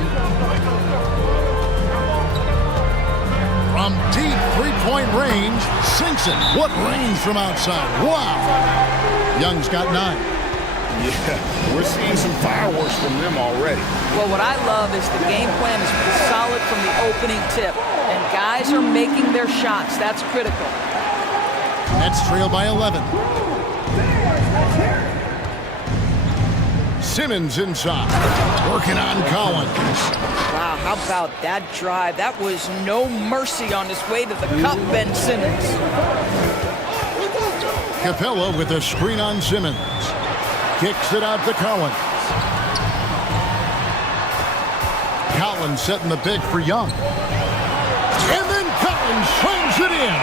From deep three-point range, sinks it. What range from outside. Wow. Young's got 9. Yeah, we're seeing some fireworks from them already. Well, what I love is the game plan is pretty solid from the opening tip. And guys are making their shots. That's critical. Nets trail by 11. Simmons inside. Working on Collins. Wow, how about that drive? That was no mercy on his way to the cup, Ben Simmons. Capella with a screen on Simmons. Kicks it out to Collins. Collins setting the big for Young. And then Collins slams it in.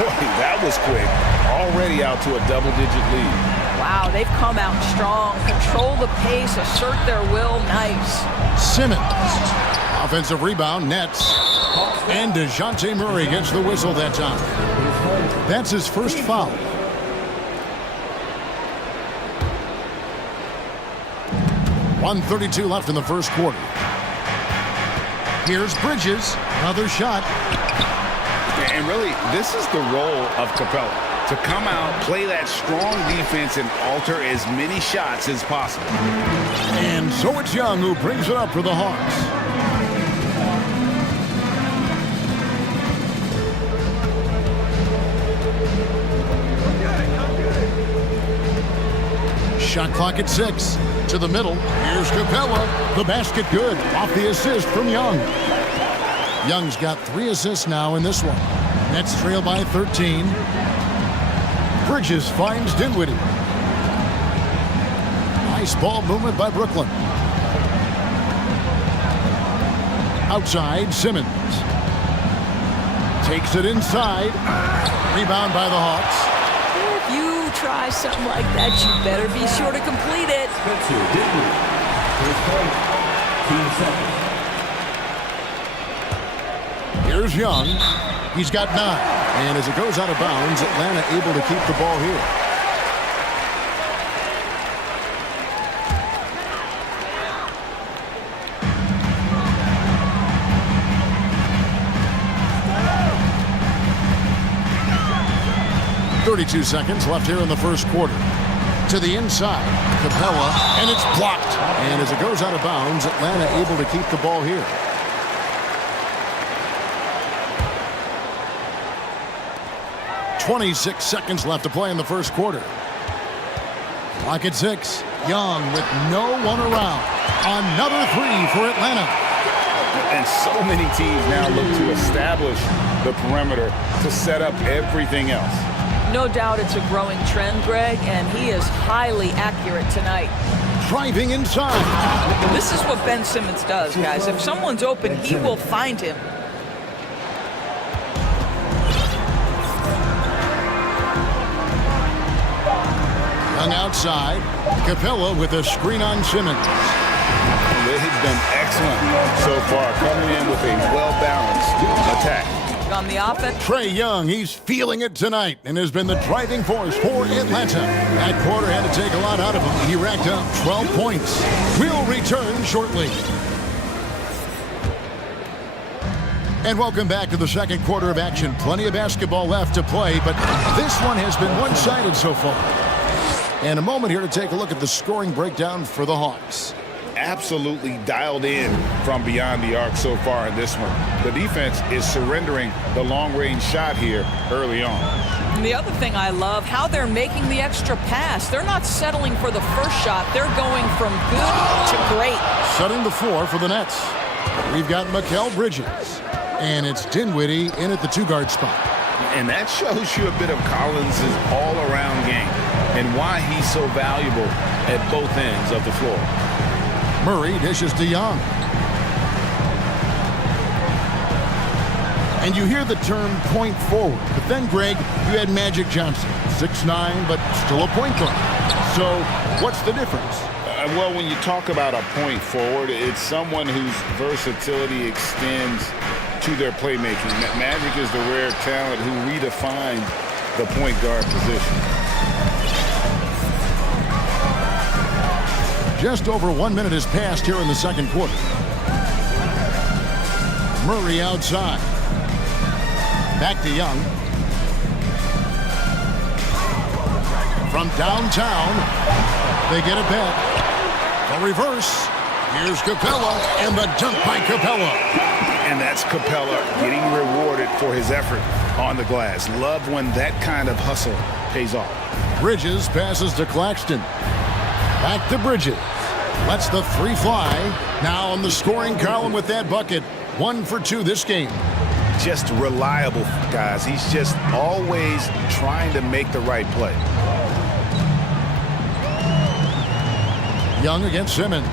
Boy, that was quick. Already out to a double-digit lead. Wow, they've come out strong. Control the pace, assert their will. Nice. Simmons. Offensive rebound, Nets. And DeJounte Murray gets the whistle that time. That's his first foul. .132 left in the first quarter. Here's Bridges. Another shot. And really, this is the role of Capella. To come out, play that strong defense, and alter as many shots as possible. And so it's Young who brings it up for the Hawks. Shot clock at 6. To the middle. Here's Capella. The basket good. Off the assist from Young. Young's got 3 assists now in this one. Nets trail by 13. Bridges finds Dinwiddie. Nice ball movement by Brooklyn. Outside, Simmons. Takes it inside. Rebound by the Hawks. If you try something like that, you better be sure to complete it. Here's Young. He's got 9. And as it goes out of bounds, Atlanta able to keep the ball here. .32 seconds left here in the first quarter. To the inside, Capella, and it's blocked. And as it goes out of bounds, Atlanta able to keep the ball here. .26 seconds left to play in the first quarter. Clock at 6. Young with no one around. Another 3 for Atlanta. And so many teams now look to establish the perimeter to set up everything else. No doubt it's a growing trend, Greg, and he is highly accurate tonight. Driving inside. This is what Ben Simmons does, guys. If someone's open, he will find him. Young outside. Capella with a screen on Simmons. They've been excellent so far, coming in with a well-balanced attack. On the offense. Trae Young, he's feeling it tonight and has been the driving force for Atlanta. That quarter had to take a lot out of him. He racked up 12 points. We'll return shortly. And welcome back to the second quarter of action. Plenty of basketball left to play, but this one has been one-sided so far. And a moment here to take a look at the scoring breakdown for the Hawks. Absolutely dialed in from beyond the arc so far in this one. The defense is surrendering the long-range shot here early on. And the other thing I love, how they're making the extra pass. They're not settling for the first shot. They're going from good to great. Setting the floor for the Nets. We've got Mikal Bridges. And it's Dinwiddie in at the 2-guard spot. And that shows you a bit of Collins' all-around game and why he's so valuable at both ends of the floor. Murray dishes to Young. And you hear the term point forward. But then, Greg, you had Magic Johnson, 6'9", but still a point guard. So what's the difference? Well, when you talk about a point forward, it's someone whose versatility extends to their playmaking. Magic is the rare talent who redefined the point guard position. Just over 1 minute has passed here in the second quarter. Murray outside. Back to Young. From downtown, they get it back. The reverse. Here's Capella, and the dunk by Capella. And that's Capella getting rewarded for his effort on the glass. Love when that kind of hustle pays off. Bridges passes to Claxton. Back to Bridges. Lets the 3 fly. Now on the scoring column with that bucket. 1 for 2 this game. Just reliable, guys. He's just always trying to make the right play. Young against Simmons.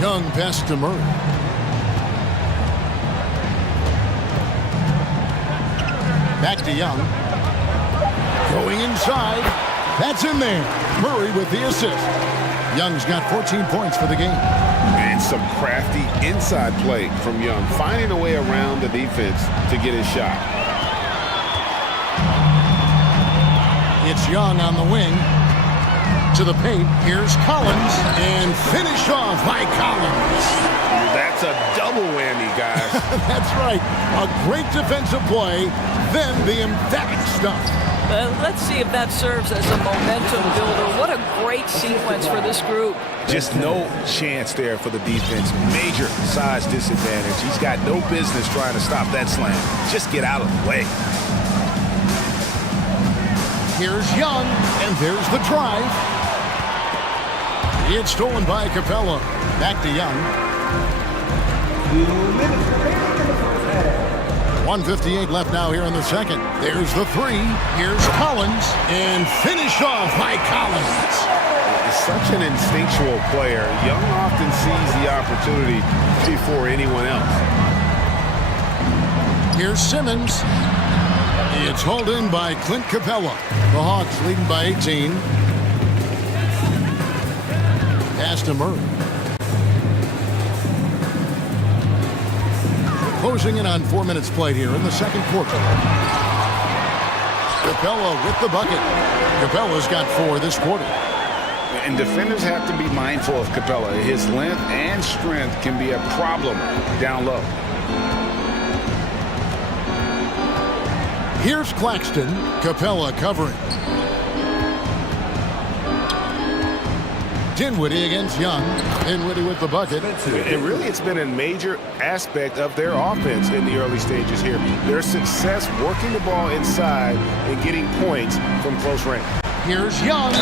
Young pass to Murray. Back to Young. Going inside. That's in there. Murray with the assist. Young's got 14 points for the game. And some crafty inside play from Young, finding a way around the defense to get his shot. It's Young on the wing. To the paint. Here's Collins. And finish off by Collins. That's a double whammy, guys. That's right. A great defensive play. Then the emphatic stuff. Let's see if that serves as a momentum builder. What a great sequence for this group. Just no chance there for the defense. Major size disadvantage. He's got no business trying to stop that slam. Just get out of the way. Here's Young, and there's the drive. It's stolen by Capella. Back to Young. 1 1:58 left now here in the second. There's the three. Here's Collins. And finished off by Collins. He's such an instinctual player. Young often sees the opportunity before anyone else. Here's Simmons. It's hauled in by Clint Capella. The Hawks leading by 18. Pass to Murray. Closing in on 4 minutes played here in the second quarter. Capella with the bucket. Capella's got 4 this quarter. And defenders have to be mindful of Capella. His length and strength can be a problem down low. Here's Claxton. Capella covering. Dinwiddie against Young. Dinwiddie with the bucket. And really, it's been a major aspect of their offense in the early stages here. Their success working the ball inside and getting points from close range. Here's Young.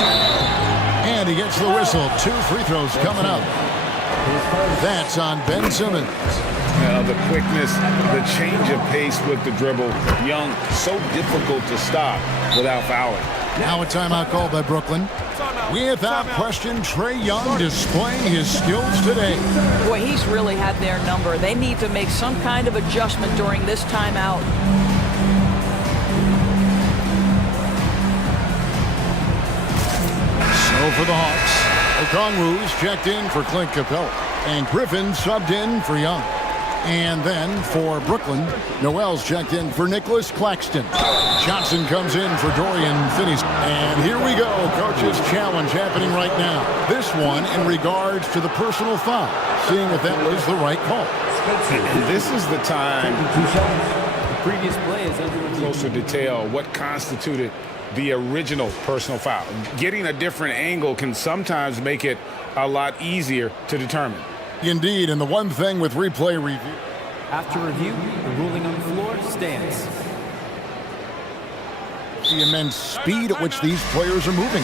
And he gets the whistle. 2 free throws coming up. That's on Ben Simmons. The quickness, the change of pace with the dribble. Young, so difficult to stop without fouling. Now a timeout called by Brooklyn. Without question, Trae Young displaying his skills today. Boy, he's really had their number. They need to make some kind of adjustment during this timeout. So for the Hawks, Okongwu's checked in for Clint Capella. And Griffin subbed in for Young. And then for Brooklyn, Noel's checked in for Nicholas Claxton. Johnson comes in for Dorian Finney. And here we go, coach's challenge happening right now. This one in regards to the personal foul, seeing if that was the right call. And this is the time, The previous play is under review. closer detail, what constituted the original personal foul. Getting a different angle can sometimes make it a lot easier to determine. Indeed, and the one thing with replay review. After review, the ruling on the floor stands. The immense speed at which these players are moving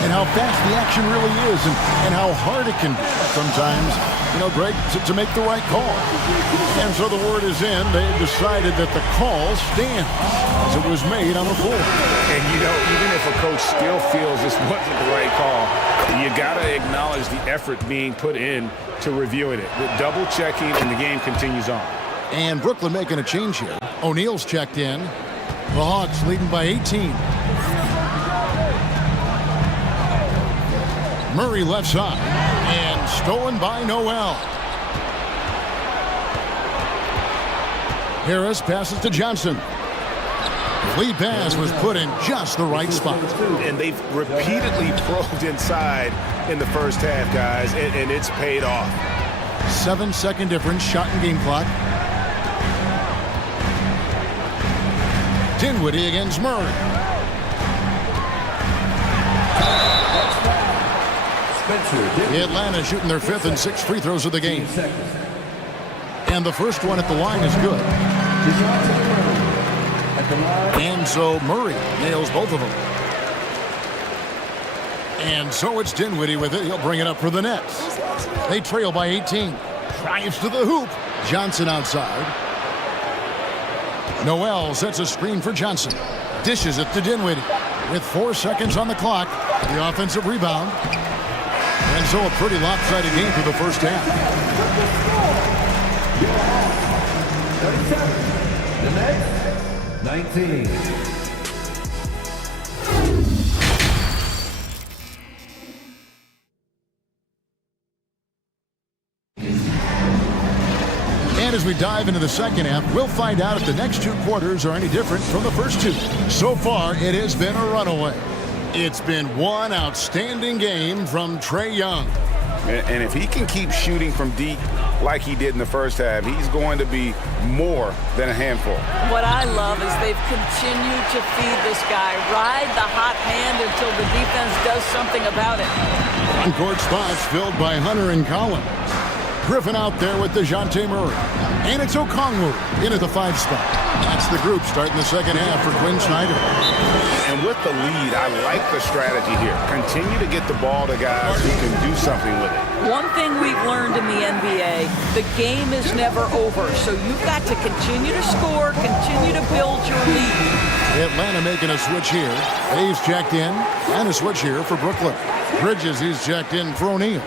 and how fast the action really is and how hard it can be sometimes, Greg, to make the right call. And so the word is in. They've decided that the call stands as it was made on the floor. And, even if a coach still feels this wasn't the right call, you got to acknowledge the effort being put in to reviewing it. The double checking, and the game continues on. And Brooklyn making a change here. O'Neal's checked in. The Hawks leading by 18. Murray left side. And stolen by Noel. Harris passes to Johnson. Lead pass was put in just the right spot. And they've repeatedly probed inside in the first half, guys, and it's paid off. 7-second difference, shot and game clock. Dinwiddie against Murray. Atlanta shooting their 5th and 6th free throws of the game. And the first one at the line is good. And so Murray nails both of them. And so it's Dinwiddie with it. He'll bring it up for the Nets. They trail by 18. Drives to the hoop. Johnson outside. Noel sets a screen for Johnson. Dishes it to Dinwiddie. With 4 seconds on the clock, the offensive rebound. And so a pretty lopsided game for the first half. 37. The Nets, 19. And as we dive into the second half, we'll find out if the next 2 quarters are any different from the first 2. So far, it has been a runaway. It's been one outstanding game from Trae Young. And if he can keep shooting from deep like he did in the first half, he's going to be more than a handful. What I love is they've continued to feed this guy, ride the hot hand until the defense does something about it. On-court spots filled by Hunter and Collins. Griffin out there with DeJounte Murray. And it's Okongwu in at the 5 spot. That's the group starting the second half for Quinn Snyder. And with the lead, I like the strategy here. Continue to get the ball to guys who can do something with it. One thing we've learned in the NBA, the game is never over. So you've got to continue to score, continue to build your lead. Atlanta making a switch here. Hayes checked in. And a switch here for Brooklyn. Bridges, he's checked in for O'Neal.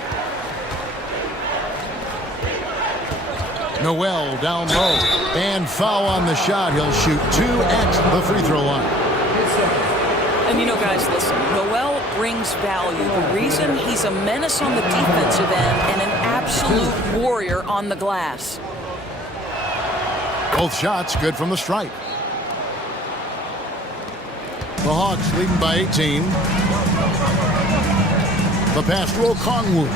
Noel down low. And foul on the shot. He'll shoot 2 at the free throw line. And you know, guys, listen, Noel brings value. The reason he's a menace on the defensive end and an absolute warrior on the glass. Both shots good from the stripe. The Hawks leading by 18. The pass to Okongwu.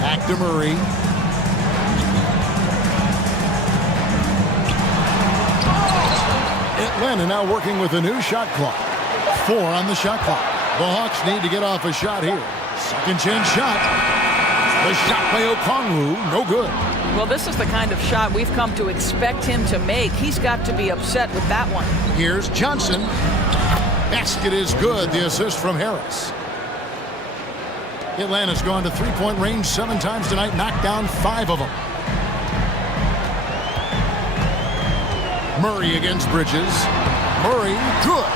Back to Murray. Atlanta now working with a new shot clock. 4 on the shot clock. The Hawks need to get off a shot here. Second chance shot. The shot by Okongwu, no good. Well, this is the kind of shot we've come to expect him to make. He's got to be upset with that one. Here's Johnson. Basket is good. The assist from Harris. Atlanta's gone to three-point range 7 times tonight, knocked down 5 of them. Murray against Bridges. Murray, good.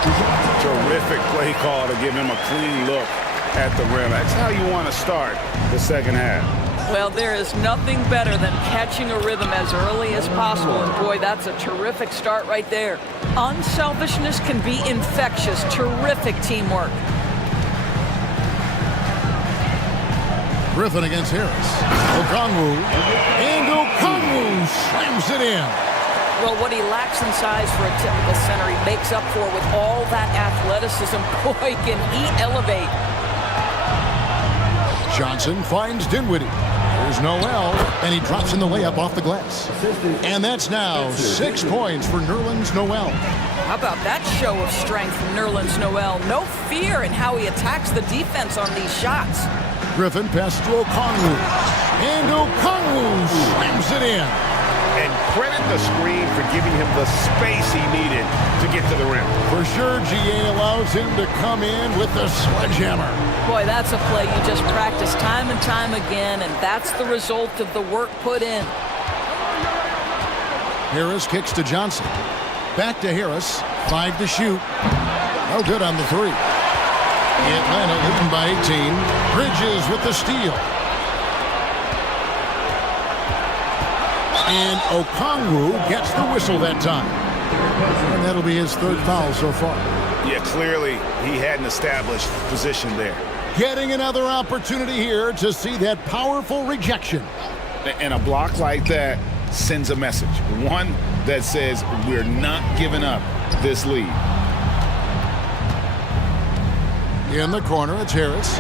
Terrific play call to give him a clean look at the rim. That's how you want to start the second half. Well, there is nothing better than catching a rhythm as early as possible. And boy, that's a terrific start right there. Unselfishness can be infectious. Terrific teamwork. Griffin against Harris. Okongwu. And Okongwu slams it in. Well, what he lacks in size for a typical center, he makes up for with all that athleticism. Boy, can he elevate. Johnson finds Dinwiddie. There's Noel, and he drops in the layup off the glass. And that's now 6 points for Nerlens Noel. How about that show of strength from Nerlens Noel? No fear in how he attacks the defense on these shots. Griffin passes to Okongwu. And Okongwu slams it in. And credit the screen for giving him the space he needed to get to the rim. For sure, GA allows him to come in with the sledgehammer. Boy, that's a play you just practice time and time again, and that's the result of the work put in. Harris kicks to Johnson. Back to Harris. 5 to shoot. No good on the 3. Atlanta leading by 18. Bridges with the steal. And Okongwu gets the whistle that time. And that'll be his 3rd foul so far. Yeah, clearly he hadn't established position there. Getting another opportunity here to see that powerful rejection. And a block like that sends a message. One that says we're not giving up this lead. In the corner, it's Harris.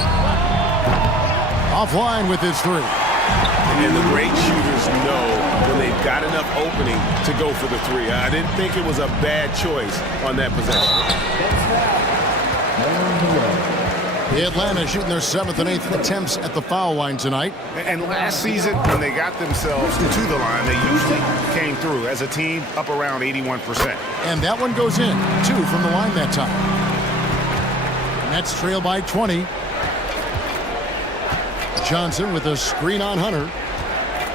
Offline with his 3. And the great shooters know when they've got enough opening to go for the 3. I didn't think it was a bad choice on that possession. Atlanta shooting their 7th and 8th attempts at the foul line tonight. And last season, when they got themselves to the line, they usually came through as a team up around 81%. And that one goes in. 2 from the line that time. Nets trail by 20. Johnson with a screen on Hunter.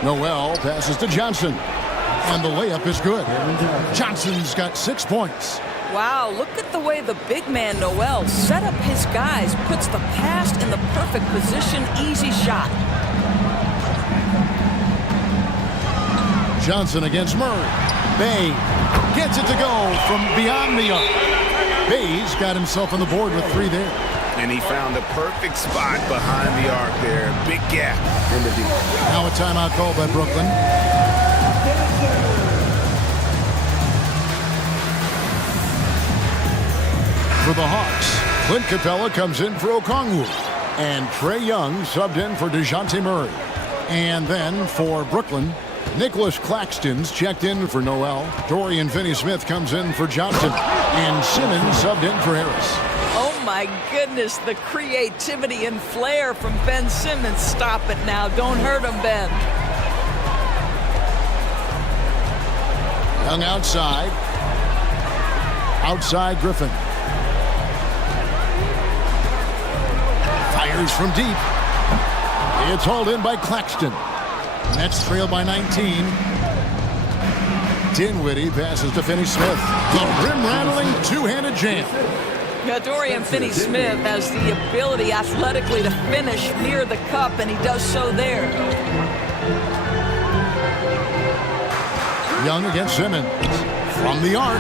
Noel passes to Johnson. And the layup is good. Johnson's got 6 points. Wow, look at the way the big man Noel set up his guys, puts the pass in the perfect position, easy shot. Johnson against Murray. Bay gets it to go from beyond the arc. Bay's got himself on the board with 3 there. And he found the perfect spot behind the arc there. Big gap in the deep. Now a timeout called by Brooklyn. For the Hawks, Clint Capella comes in for Okongwu. And Trae Young subbed in for DeJounte Murray. And then for Brooklyn, Nicholas Claxton's checked in for Noel. Dorian Finney-Smith comes in for Johnson. And Simmons subbed in for Harris. Oh my my goodness, the creativity and flair from Ben Simmons. Stop it now. Don't hurt him, Ben. Young outside. Outside Griffin. Fires from deep. It's hauled in by Claxton. Nets trail by 19. Dinwiddie passes to Finney-Smith. The rim-rattling two-handed jam. Yeah, Dorian Finney-Smith has the ability athletically to finish near the cup, and he does so there. Young against Simmons. From the arc.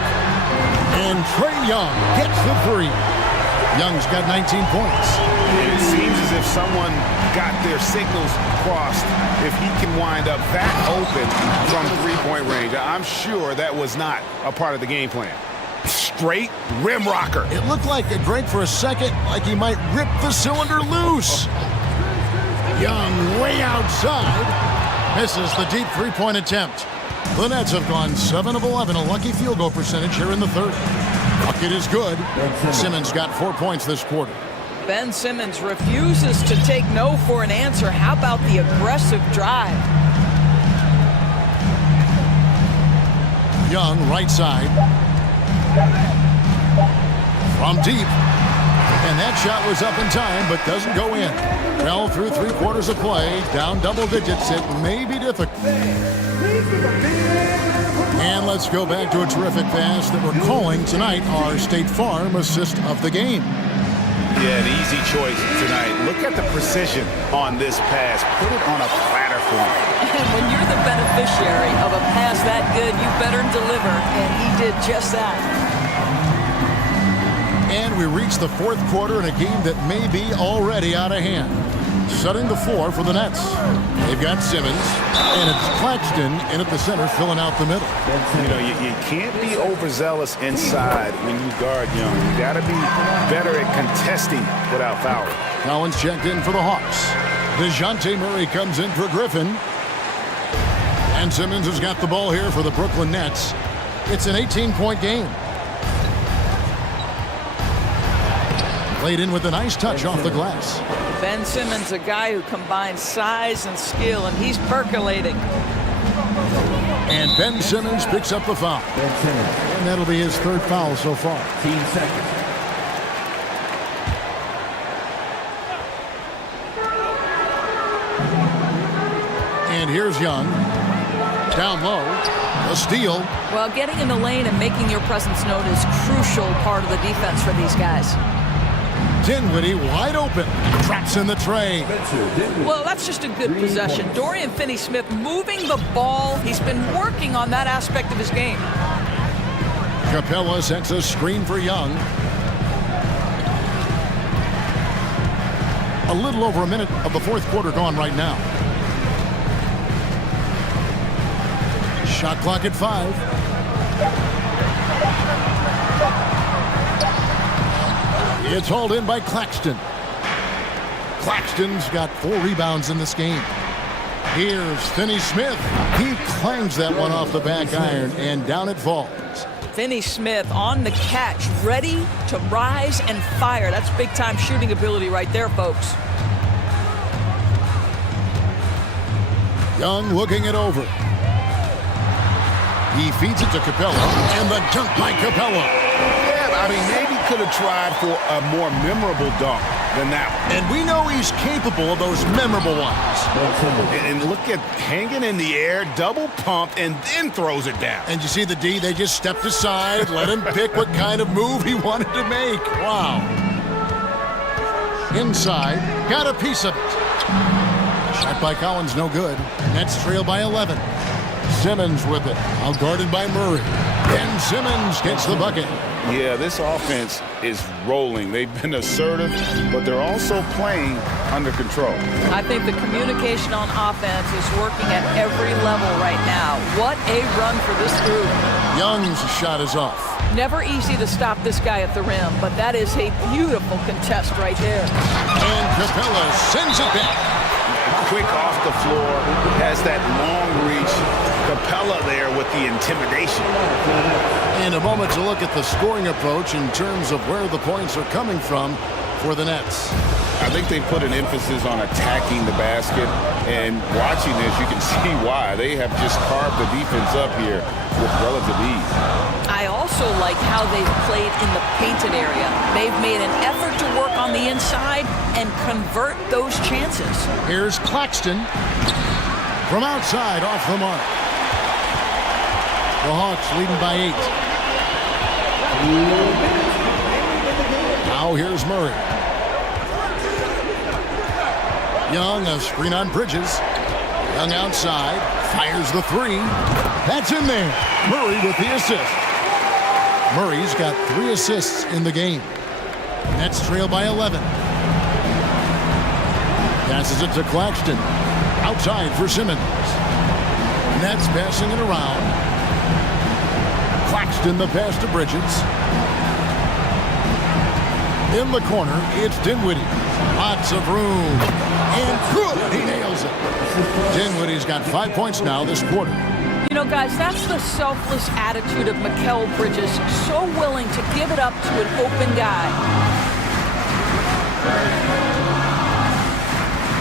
And Trae Young gets the three. Young's got 19 points. It seems as if someone got their signals crossed if he can wind up that open from three-point range. I'm sure that was not a part of the game plan. Straight rim rocker. It looked like it drank for a second, like he might rip the cylinder loose. Young way outside. Misses the deep three-point attempt. The Nets have gone 7 of 11, a lucky field goal percentage here in the third. Bucket is good. Simmons got 4 points this quarter. Ben Simmons refuses to take no for an answer. How about the aggressive drive? Young, right side. From deep. And that shot was up in time, but doesn't go in. Fell through 3/4 of play. Down double digits. It may be difficult. And let's go back to a terrific pass that we're calling tonight our State Farm assist of the game. Yeah, an easy choice tonight. Look at the precision on this pass. Put it on a platter for him. And when you're the beneficiary of a pass that good, you better deliver, and he did just that. And we reach the fourth quarter in a game that may be already out of hand. Setting the floor for the Nets. They've got Simmons, and it's Claxton in at the center, filling out the middle. You know, you can't be overzealous inside when you guard Young. You got to be better at contesting without fouling. Collins checked in for the Hawks. DeJounte Murray comes in for Griffin. And Simmons has got the ball here for the Brooklyn Nets. It's an 18-point game. Played in with a nice touch off the glass. Ben Simmons, a guy who combines size and skill, and he's percolating. And Ben Simmons picks up the foul. And that'll be his third foul so far. 15 seconds. And here's Young. Down low. A steal. Well, getting in the lane and making your presence known is a crucial part of the defense for these guys. Dinwiddie wide open. Traps in the tray. Well, that's just a good possession. Dorian Finney-Smith moving the ball. He's been working on that aspect of his game. Capella sets a screen for Young. A little over a minute of the fourth quarter gone right now. Shot clock at 5. It's hauled in by Claxton. Claxton's got 4 rebounds in this game. Here's Finney-Smith. He clangs that one off the back iron, and down it falls. Finney-Smith on the catch, ready to rise and fire. That's big-time shooting ability right there, folks. Young looking it over. He feeds it to Capella, and the dunk by Capella. Yeah, I mean, maybe could have tried for a more memorable dunk than that one. And we know he's capable of those memorable ones. And look at hanging in the air, double pump, and then throws it down. And you see the D, they just stepped aside, let him pick what kind of move he wanted to make. Wow. Inside, got a piece of it. Shot by Collins, no good. Nets trail by 11. Simmons with it, outguarded by Murray. Ben Simmons gets the bucket. Yeah, this offense is rolling. They've been assertive, but they're also playing under control. I think the communication on offense is working at every level right now. What a run for this group. Young's shot is off. Never easy to stop this guy at the rim, but that is a beautiful contest right there. And Capella sends it back. Quick off the floor, has that long reach, Capella there with the intimidation. In a moment to look at the scoring approach in terms of where the points are coming from for the Nets. I think they put an emphasis on attacking the basket, and watching this, you can see why. They have just carved the defense up here with relative ease. I also like how they've played in the painted area. They've made an effort to work on the inside and convert those chances. Here's Claxton from outside off the mark. The Hawks leading by 8. Now here's Murray. Young, a screen on Bridges. Young outside, fires the three. That's in there. Murray with the assist. Murray's got 3 assists in the game. Nets trail by 11. Passes it to Claxton. Outside for Simmons. Nets passing it around. Claxton the pass to Bridges. In the corner, it's Dinwiddie. Lots of room. And good. He nails it. Dinwiddie's got 5 points now this quarter. You know, guys, that's the selfless attitude of Mikal Bridges. So willing to give it up to an open guy.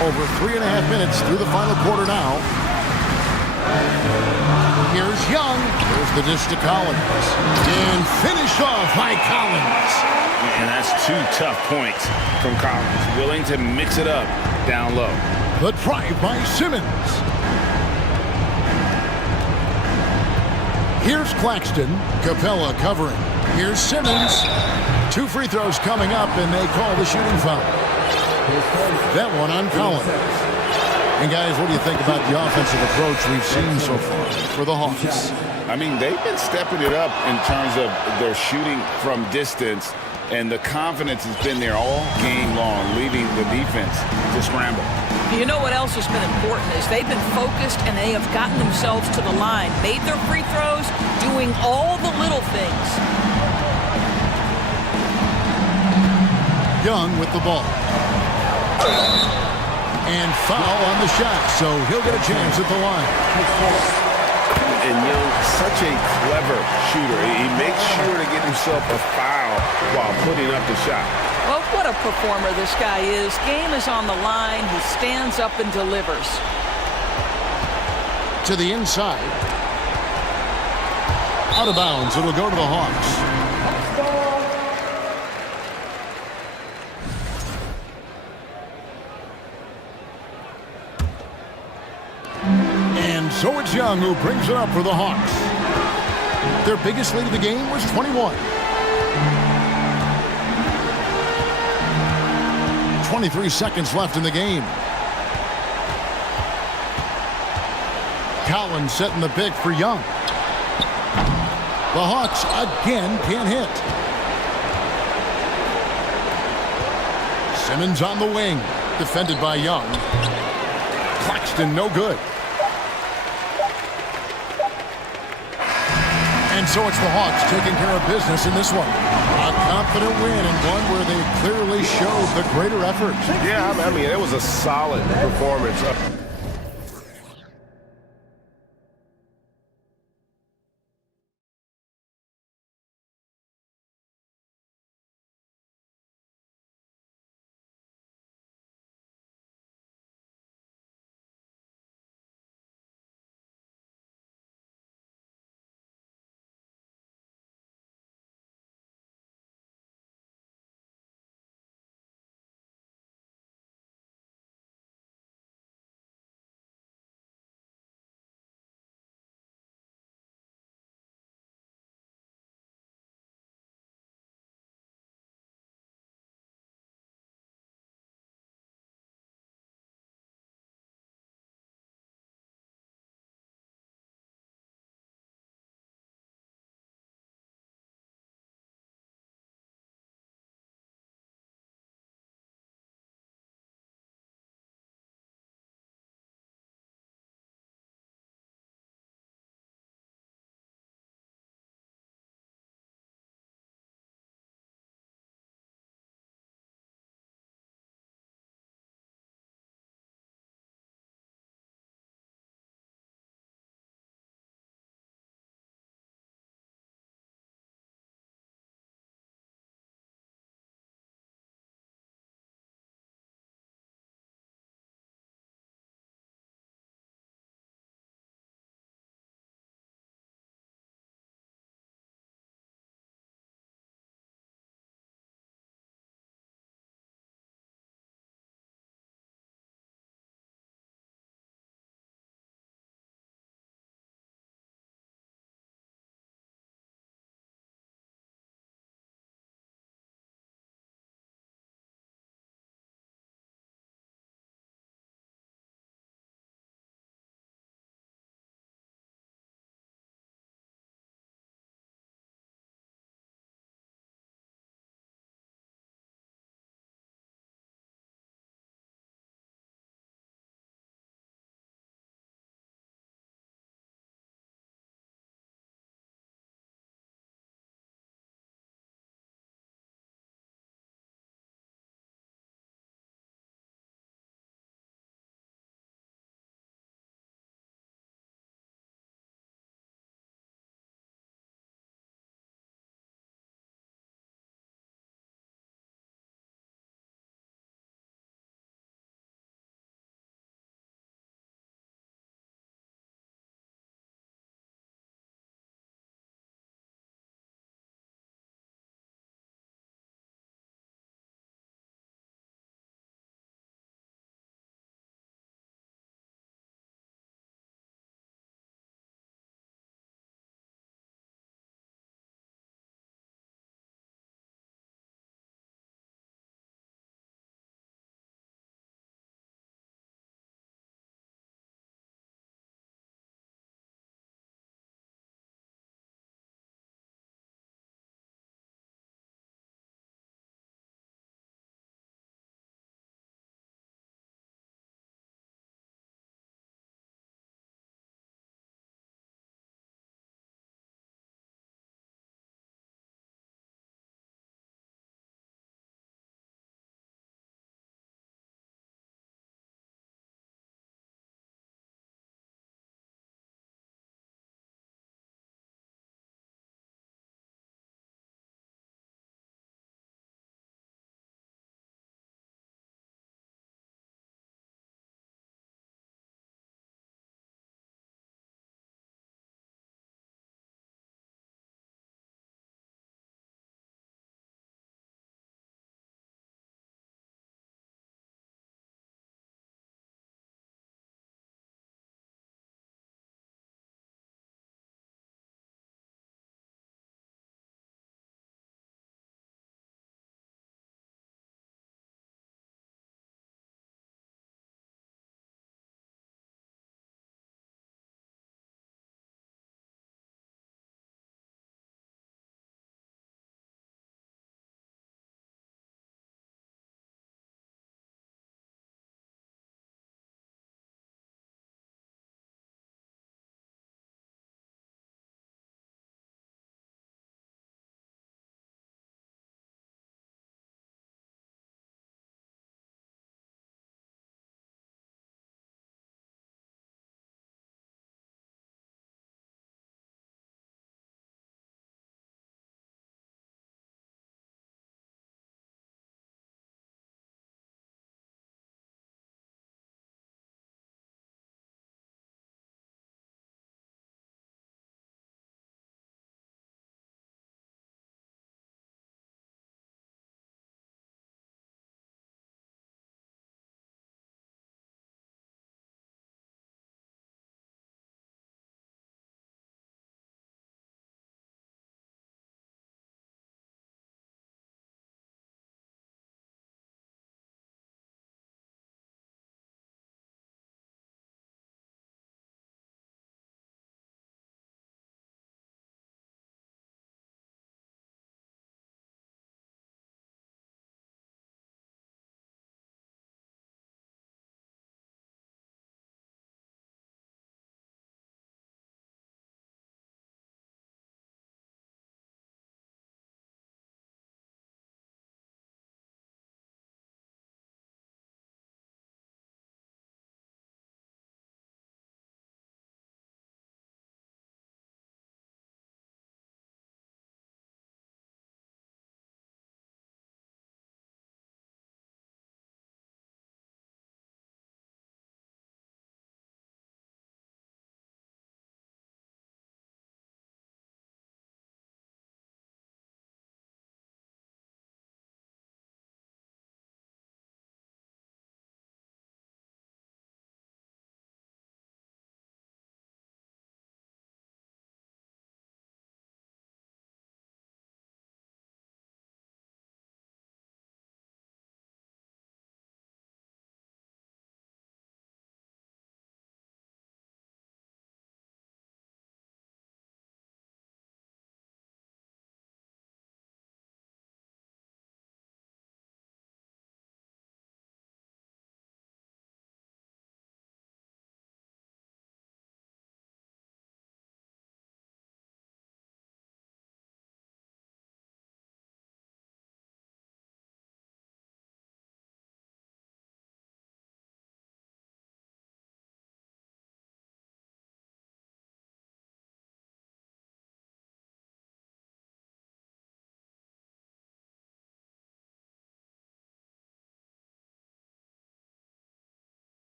Over 3.5 minutes through the final quarter now. Here's Young. Here's the dish to Collins. And finished off by Collins. And that's 2 tough points from Collins. Willing to mix it up down low. The drive by Simmons. Here's Claxton. Capella covering. Here's Simmons. 2 free throws coming up, and they call the shooting foul. That one on Collins. And guys, what do you think about the offensive approach we've seen so far for the Hawks? I mean, they've been stepping it up in terms of their shooting from distance, and the confidence has been there all game long, leaving the defense to scramble. You know what else has been important is they've been focused and they have gotten themselves to the line, made their free throws, doing all the little things. Young with the ball. And foul on the shot, so he'll get a chance at the line. And Young, such a clever shooter. He makes sure to get himself a foul while putting up the shot. Well, what a performer this guy is. Game is on the line. He stands up and delivers. To the inside. Out of bounds. It'll go to the Hawks. And so it's Young who brings it up for the Hawks. Their biggest lead of the game was 21. 23 seconds left in the game. Collins setting the pick for Young. The Hawks again can't hit. Simmons on the wing. Defended by Young. Claxton no good. And so it's the Hawks taking care of business in this one. A confident win and one where they clearly showed the greater effort. Yeah, I mean, it was a solid performance.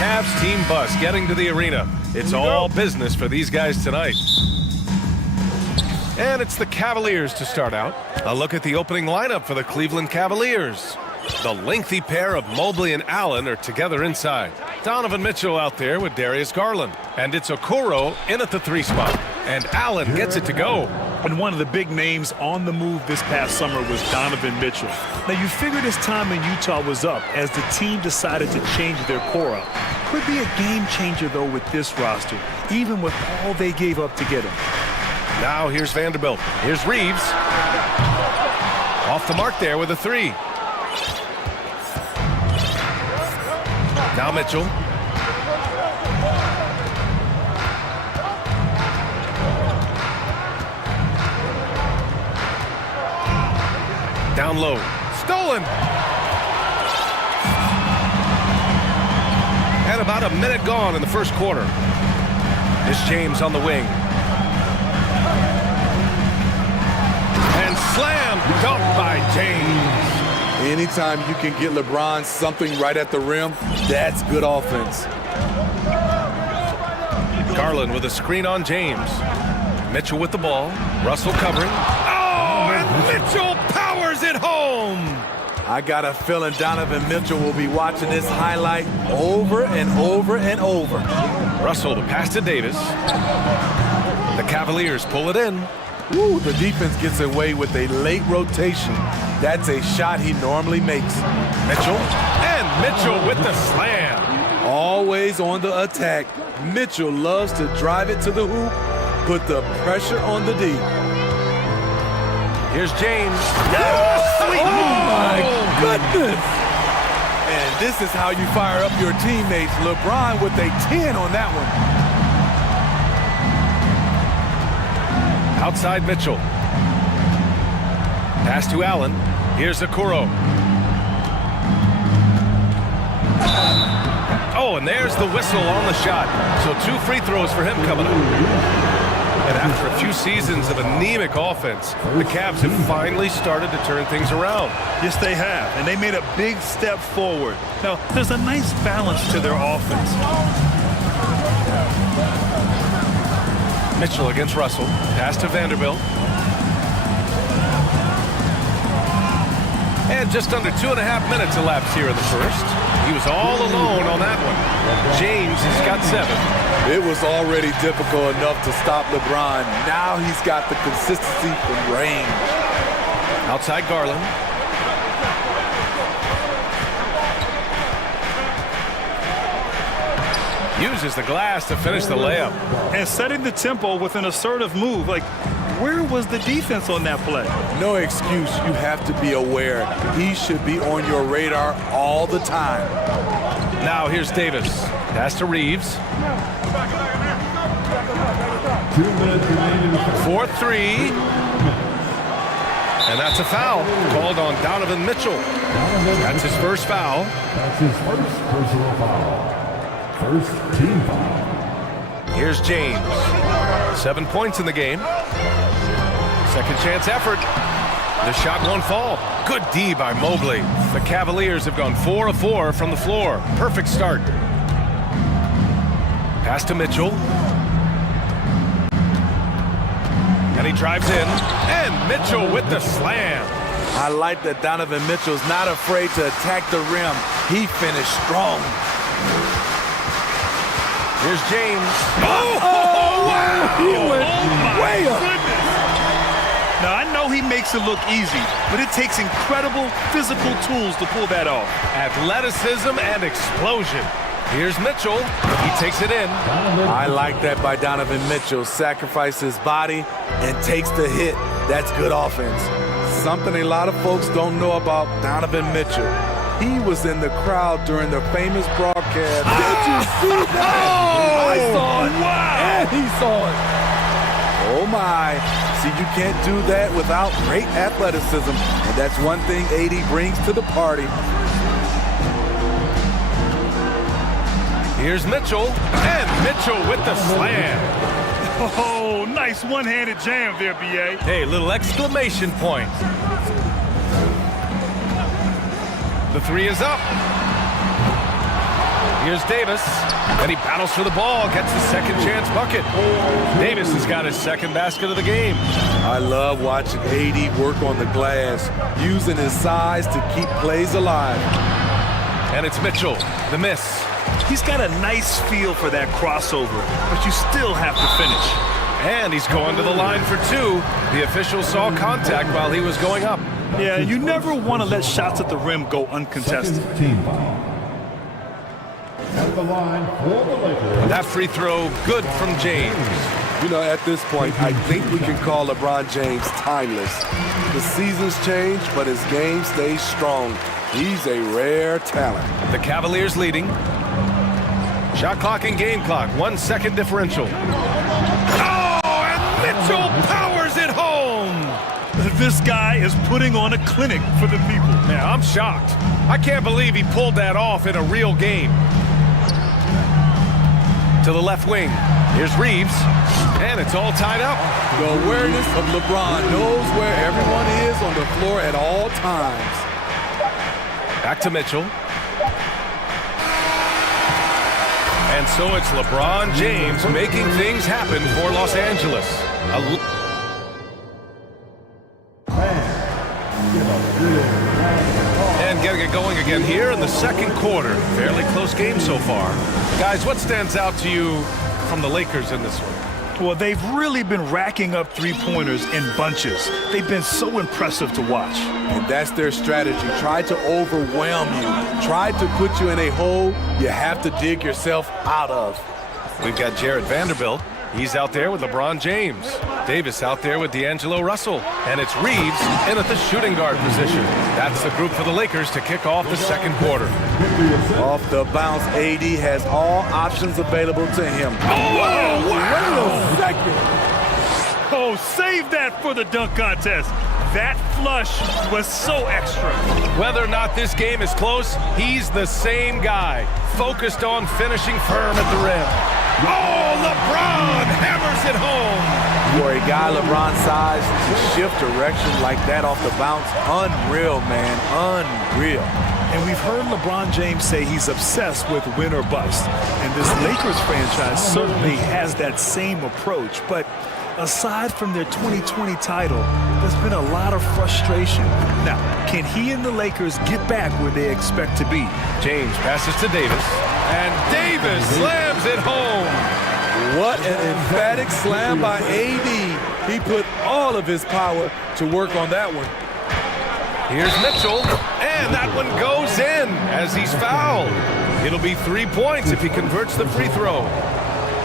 Cavs team bus getting to the arena. It's all business for these guys tonight. And it's the Cavaliers to start out. A look at the opening lineup for the Cleveland Cavaliers. The lengthy pair of Mobley and Allen are together inside. Donovan Mitchell out there with Darius Garland. And it's Okoro in at the 3 spot. And Allen gets it to go. And one of the big names on the move this past summer was Donovan Mitchell. Now, you figured his time in Utah was up as the team decided to change their core up. Could be a game changer, though, with this roster, even with all they gave up to get him. Now here's Vanderbilt. Here's Reeves. Off the mark there with a 3. Now Mitchell. Down low. Stolen. And about a minute gone in the first quarter. Here's James on the wing. And slam dunked by James. Anytime you can get LeBron something right at the rim, that's good offense. Garland with a screen on James. Mitchell with the ball. Russell covering. Oh, and Mitchell powers it home. I got a feeling Donovan Mitchell will be watching this highlight over and over and over. Russell to pass to Davis. The Cavaliers pull it in. Woo, the defense gets away with a late rotation. That's a shot he normally makes. Mitchell, and Mitchell with the slam. Always on the attack. Mitchell loves to drive it to the hoop, put the pressure on the D. Here's James. Oh my goodness! And this is how you fire up your teammates. LeBron with a 10 on that one. Outside Mitchell. Pass to Allen. Here's Okoro. Oh, and there's the whistle on the shot. So 2 free throws for him coming up. And after a few seasons of anemic offense, the Cavs have finally started to turn things around. Yes, they have, and they made a big step forward. Now, there's a nice balance to their offense. Mitchell against Russell. Pass to Vanderbilt. And just under 2.5 minutes elapsed here in the first. He was all alone on that one. James has got 7. It was already difficult enough to stop LeBron. Now he's got the consistency from range. Outside Garland. Uses the glass to finish the layup. And setting the tempo with an assertive move. Like, where was the defense on that play? No excuse. You have to be aware. He should be on your radar all the time. Now here's Davis. Pass to Reeves. 4-3. And that's a foul called on Donovan Mitchell. That's his first foul. That's his first personal foul. First team foul. Here's James. 7 points in the game. Second chance effort. The shot won't fall. Good D by Mobley. The Cavaliers have gone 4 of 4 from the floor. Perfect start. Pass to Mitchell. And he drives in. And Mitchell with the slam. I like that Donovan Mitchell's not afraid to attack the rim. He finished strong. Here's James. Oh, wow! He went way up. Goodness. Now, I know he makes it look easy, but it takes incredible physical tools to pull that off. Athleticism and explosion. Here's Mitchell. He takes it in. I like that by Donovan Mitchell. Sacrifices his body and takes the hit. That's good offense. Something a lot of folks don't know about Donovan Mitchell. He was in the crowd during the famous broadcast. Did you see that? I saw it. Wow. And he saw it. Oh, my. See, you can't do that without great athleticism. And that's one thing AD brings to the party. Here's Mitchell. And Mitchell with the slam. Oh, nice one-handed jam there, B.A. Hey, little exclamation point. The 3 is up. Here's Davis, and he battles for the ball, gets the second chance bucket. Davis has got his second basket of the game. I love watching AD work on the glass, using his size to keep plays alive. And it's Mitchell, the miss. He's got a nice feel for that crossover, but you still have to finish. And he's going to the line for two. The official saw contact while he was going up. Yeah, you never want to let shots at the rim go uncontested. At the line for the Lakers. That free throw, good from James. You know, at this point, I think we can call LeBron James timeless. The seasons change, but his game stays strong. He's a rare talent. The Cavaliers leading. Shot clock and game clock, 1 second differential. Oh, and Mitchell powers it home! This guy is putting on a clinic for the people. Man, I'm shocked. I can't believe he pulled that off in a real game. To the left wing. Here's Reeves, and it's all tied up. The awareness of LeBron knows where everyone is on the floor at all times. Back to Mitchell. And so it's LeBron James making things happen for Los Angeles. And getting it going again here in the second quarter. Fairly close game so far. Guys, what stands out to you from the Lakers in this one? Well, they've really been racking up three-pointers in bunches. They've been so impressive to watch. And that's their strategy. Try to overwhelm you. Try to put you in a hole you have to dig yourself out of. We've got Jared Vanderbilt. He's out there with LeBron James. Davis out there with D'Angelo Russell. And it's Reeves in at the shooting guard position. That's the group for the Lakers to kick off the second quarter. Off the bounce, AD has all options available to him. Oh, wow! Wait a second. Oh, save that for the dunk contest. That flush was so extra. Whether or not this game is close, he's the same guy, focused on finishing firm at the rim. Oh, LeBron hammers it home. For a guy LeBron's size to shift direction like that off the bounce, unreal, man, unreal. And we've heard LeBron James say he's obsessed with win or bust. And this Lakers franchise certainly has that same approach. But aside from their 2020 title, there's been a lot of frustration. Now, can he and the Lakers get back where they expect to be? James passes to Davis, and Davis slams it home. What an emphatic slam by AD. He put all of his power to work on that one. Here's Mitchell, and that one goes in as he's fouled. It'll be 3 points if he converts the free throw.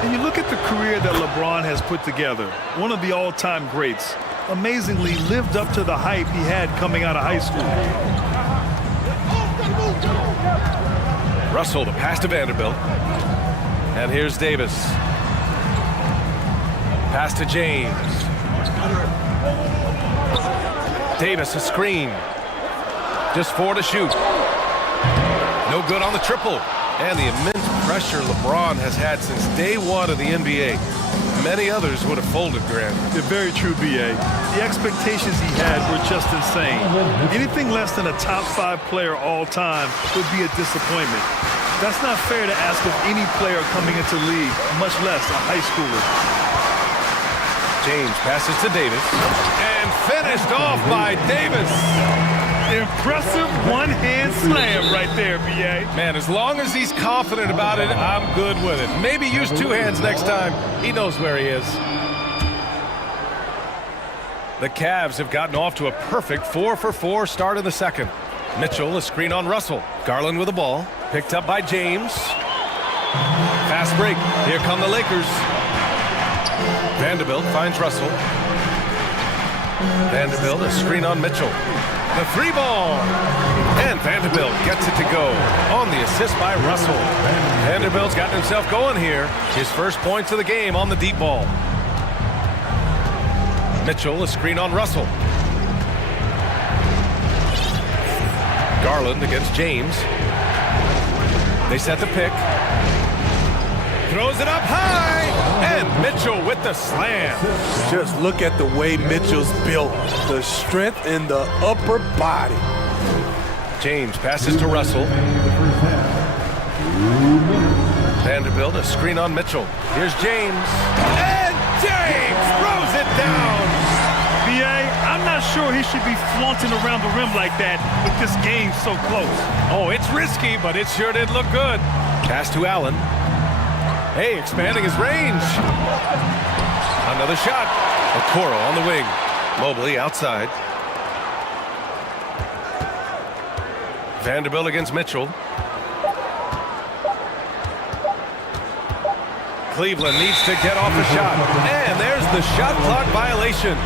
And you look at the career that LeBron has put together, one of the all-time greats, amazingly lived up to the hype he had coming out of high school. Russell to pass to Vanderbilt. And here's Davis. Pass to James. Davis a screen. Just 4 to shoot. No good on the triple. And the immense pressure LeBron has had since day one of the NBA. Many others would have folded, Grant. They're very true, B.A. The expectations he had were just insane. Anything less than a top 5 player all time would be a disappointment. That's not fair to ask of any player coming into the league, much less a high schooler. James passes to Davis. And finished off by Davis. Impressive one-hand slam right there, B.A. Man, as long as he's confident about it, I'm good with it. Maybe use 2 hands next time. He knows where he is. The Cavs have gotten off to a perfect 4-for-4 start in the second. Mitchell, a screen on Russell. Garland with the ball. Picked up by James. Fast break. Here come the Lakers. Vanderbilt finds Russell. Vanderbilt, a screen on Mitchell. The 3 ball. And Vanderbilt gets it to go on the assist by Russell. Vanderbilt's gotten himself going here. His first points of the game on the deep ball. Mitchell, a screen on Russell. Garland against James. They set the pick. Throws it up high. And Mitchell with the slam. Just look at the way Mitchell's built. The strength in the upper body. James passes to Russell. Vanderbilt, a screen on Mitchell. Here's James. And James throws it down. B.A., I'm not sure he should be flaunting around the rim like that with this game so close. Oh, it's risky, but it sure did look good. Pass to Allen. Hey, expanding his range. Another shot. Okoro on the wing. Mobley outside. Vanderbilt against Mitchell. Cleveland needs to get off a shot. And there's the shot clock violation.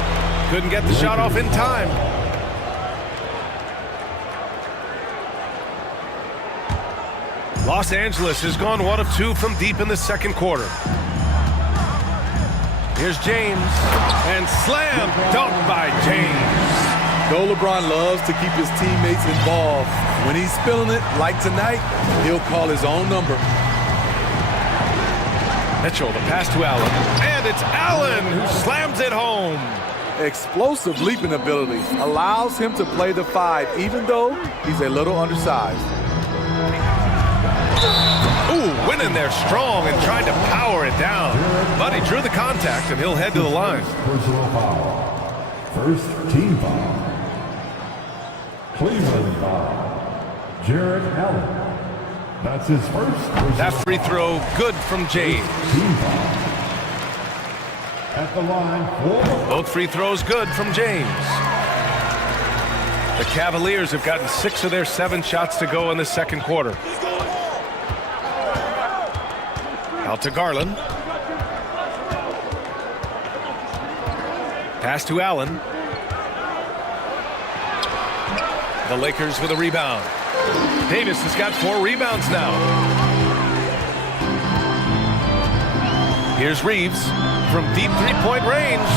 Couldn't get the shot off in time. Los Angeles has gone 1 of 2 from deep in the second quarter. Here's James. And slam dunk by James. Though LeBron loves to keep his teammates involved, when he's feeling it, like tonight, he'll call his own number. Mitchell, the pass to Allen. And it's Allen who slams it home. Explosive leaping ability allows him to play the 5, even though he's a little undersized. Ooh, went in there strong and tried to power it down. But he drew the contact, and he'll head to the line. Personal foul. First team foul. Cleveland foul. Jared Allen. That's his first. That free throw good from James. Team foul. At the line for Both free throws good from James. The Cavaliers have gotten 6 of their 7 shots to go in the second quarter. Out to Garland. Pass to Allen. The Lakers with a rebound. Davis has got 4 rebounds now. Here's Reeves from deep three-point range.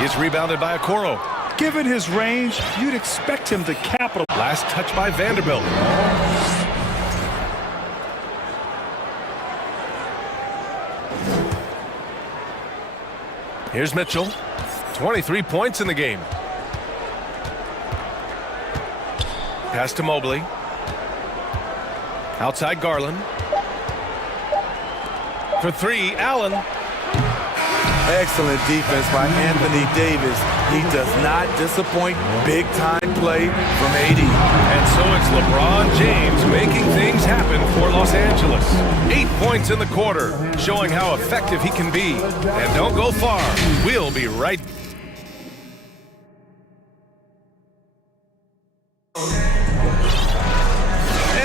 He's rebounded by Okoro. Given his range, you'd expect him to capitalize. Last touch by Vanderbilt. Here's Mitchell. 23 points in the game. Pass to Mobley. Outside Garland. For 3, Allen. Excellent defense by Anthony Davis. He does not disappoint. Big-time play from AD. And so it's LeBron James making things happen for Los Angeles. 8 points in the quarter, showing how effective he can be. And don't go far. We'll be right back.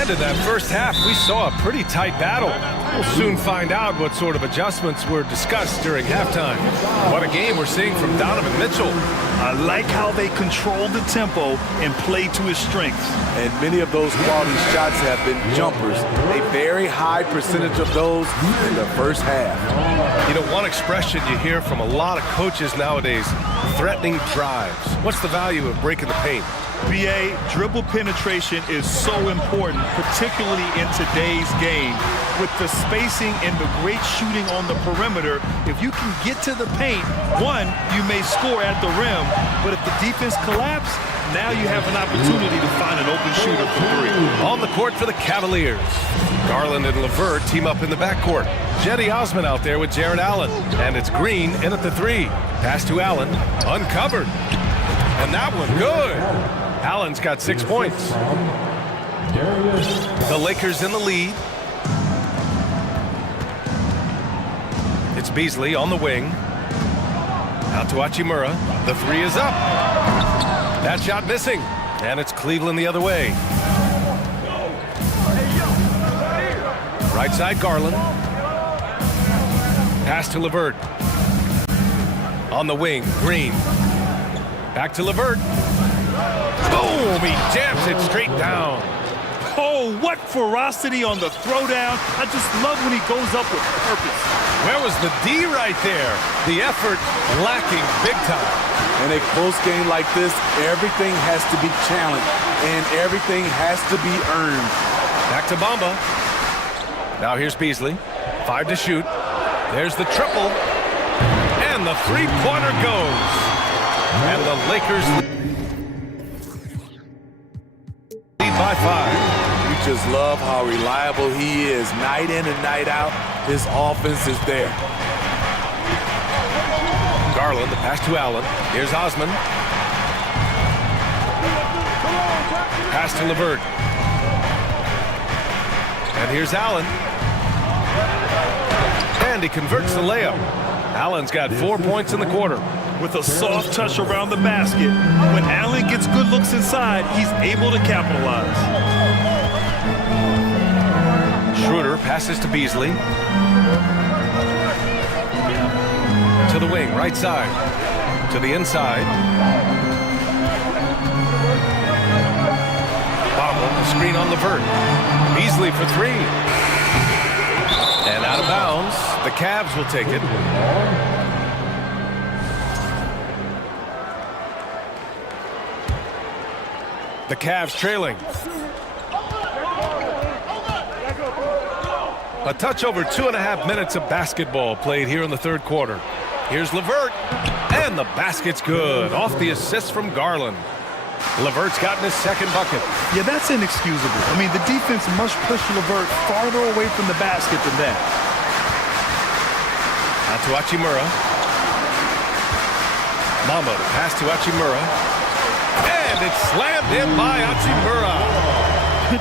In that first half, we saw a pretty tight battle. We'll soon find out what sort of adjustments were discussed during halftime. What a game we're seeing from Donovan Mitchell. I like how they controlled the tempo and played to his strengths. And many of those quality shots have been jumpers. A very high percentage of those in the first half. You know, one expression you hear from a lot of coaches nowadays, threatening drives. What's the value of breaking the paint? B.A., dribble penetration is so important, particularly in today's game. With the spacing and the great shooting on the perimeter, if you can get to the paint, one, you may score at the rim, but if the defense collapses, now you have an opportunity to find an open shooter for 3. On the court for the Cavaliers. Garland and LeVert team up in the backcourt. Jetty Osman out there with Jared Allen. And it's Green in at the 3. Pass to Allen. Uncovered. And that one good. Allen's got 6 points. The Lakers in the lead. It's Beasley on the wing. Out to Hachimura. The 3 is up. That shot missing. And it's Cleveland the other way. Right side Garland. Pass to LeVert. On the wing, Green. Back to LeVert. Boom! He jams it straight down. Oh, what ferocity on the throwdown. I just love when he goes up with purpose. Where was the D right there? The effort lacking big time. In a close game like this, everything has to be challenged and everything has to be earned. Back to Bamba. Now here's Beasley. 5 to shoot. There's the triple. And the three-pointer goes. And the Lakers lead by 5. just love how reliable he is. Night in and night out, his offense is there. Garland, the pass to Allen. Here's Osman. Pass to LeVert. And here's Allen. And he converts the layup. Allen's got 4 points in the quarter. With a soft touch around the basket, when Allen gets good looks inside, he's able to capitalize. Schroeder passes to Beasley. To the wing, right side. To the inside. Bobble, the screen on LeVert. Beasley for three. And out of bounds. The Cavs will take it. The Cavs trailing. A touch over 2.5 minutes of basketball played here in the third quarter. Here's LeVert, and the basket's good. Off the assist from Garland. LeVert's gotten his second bucket. Yeah, that's inexcusable. I mean, the defense must push LeVert farther away from the basket than that. Out to Hachimura. Mamba to pass to Hachimura. And it's slammed in by Hachimura.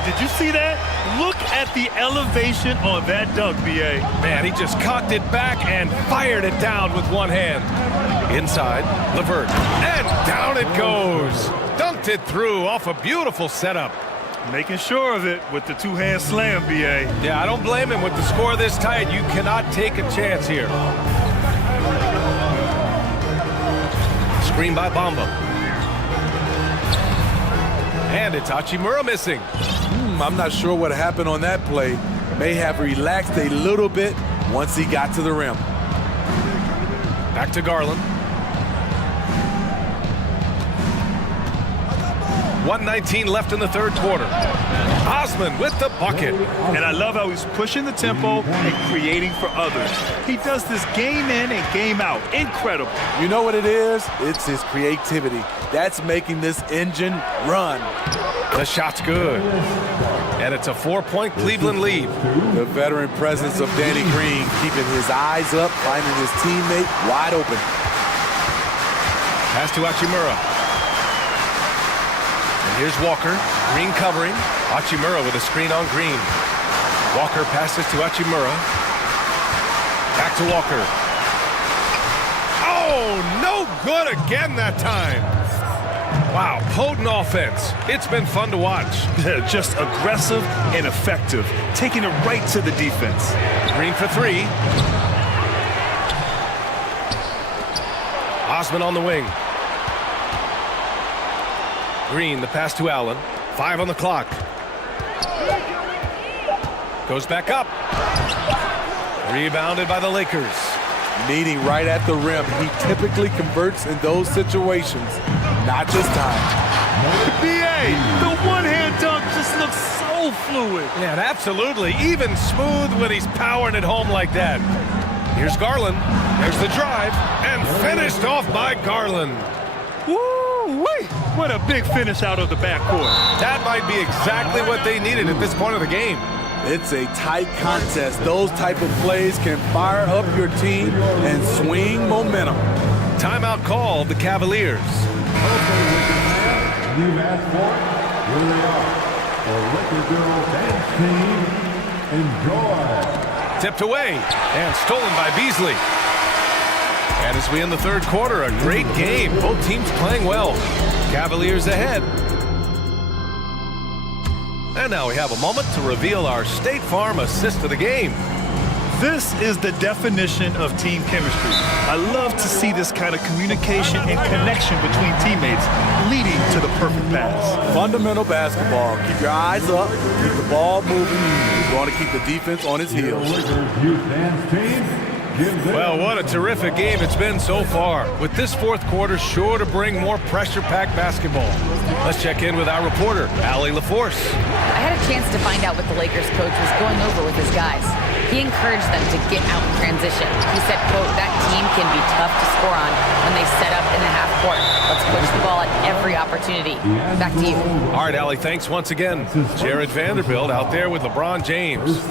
Did you see that? Look at the elevation on that dunk, B.A. Man, he just cocked it back and fired it down with one hand. Inside, LeVert. And down it goes. Dunked it through off a beautiful setup. Making sure of it with the two-hand slam, B.A. Yeah, I don't blame him with the score this tight. You cannot take a chance here. Screen by Bamba. And it's Hachimura missing. I'm not sure what happened on that play. May have relaxed a little bit once he got to the rim. Back to Garland. 1:19 left in the third quarter. Osman with the bucket. And I love how he's pushing the tempo and creating for others. He does this game in and game out. Incredible. You know what it is? It's his creativity. That's making this engine run. The shot's good. And it's a 4-point Cleveland lead. The veteran presence of Danny Green keeping his eyes up, finding his teammate wide open. Pass to Hachimura. And here's Walker. Green covering. Hachimura with a screen on Green. Walker passes to Hachimura. Back to Walker. Oh, no good again that time. Wow, potent offense. It's been fun to watch. Just aggressive and effective, taking it right to the defense. Green for three. Osman on the wing. Green, the pass to Allen. 5 on the clock. Goes back up. Rebounded by the Lakers. Meeting right at the rim. He typically converts in those situations. Not this time. B.A., the one-hand dunk just looks so fluid. Yeah, absolutely. Even smooth when he's powering it home like that. Here's Garland. There's the drive. And finished off by Garland. Woo-wee! What a big finish out of the backcourt. That might be exactly what they needed at this point of the game. It's a tight contest. Those type of plays can fire up your team and swing momentum. Timeout called the Cavaliers. You've asked for it. Here they are. The Laker Girls dance team. Enjoy. Tipped away and stolen by Beasley. And as we end the third quarter, a great game. Both teams playing well. Cavaliers ahead. And now we have a moment to reveal our State Farm assist of the game. This is the definition of team chemistry. I love to see this kind of communication and connection between teammates leading to the perfect pass. Fundamental basketball. Keep your eyes up, keep the ball moving. You want to keep the defense on his heels. Well, what a terrific game it's been so far. With this fourth quarter sure to bring more pressure-packed basketball. Let's check in with our reporter, Allie LaForce. I had a chance to find out what the Lakers coach was going over with his guys. He encouraged them to get out in transition. He said, quote, that team can be tough to score on when they set up in the half court. Let's push the ball at every opportunity. Back to you. All right, Allie, thanks once again. Jared Vanderbilt out there with LeBron James.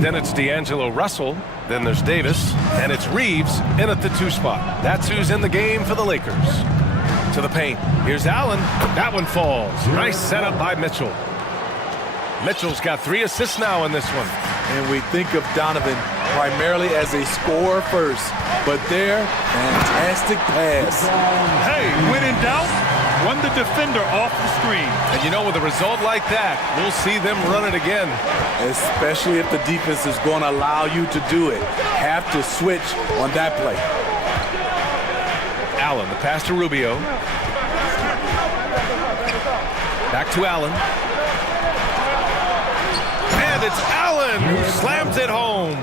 Then it's D'Angelo Russell. Then there's Davis. And it's Reeves in at the 2 spot. That's who's in the game for the Lakers. To the paint. Here's Allen. That one falls. Nice setup by Mitchell. Mitchell's got 3 assists now in this one. And we think of Donovan primarily as a scorer first. But there, fantastic pass. Hey, when in doubt, run the defender off the screen. And you know, with a result like that, we'll see them run it again. Especially if the defense is going to allow you to do it. Have to switch on that play. Allen, the pass to Rubio. Back to Allen. And it's Allen who slams it home.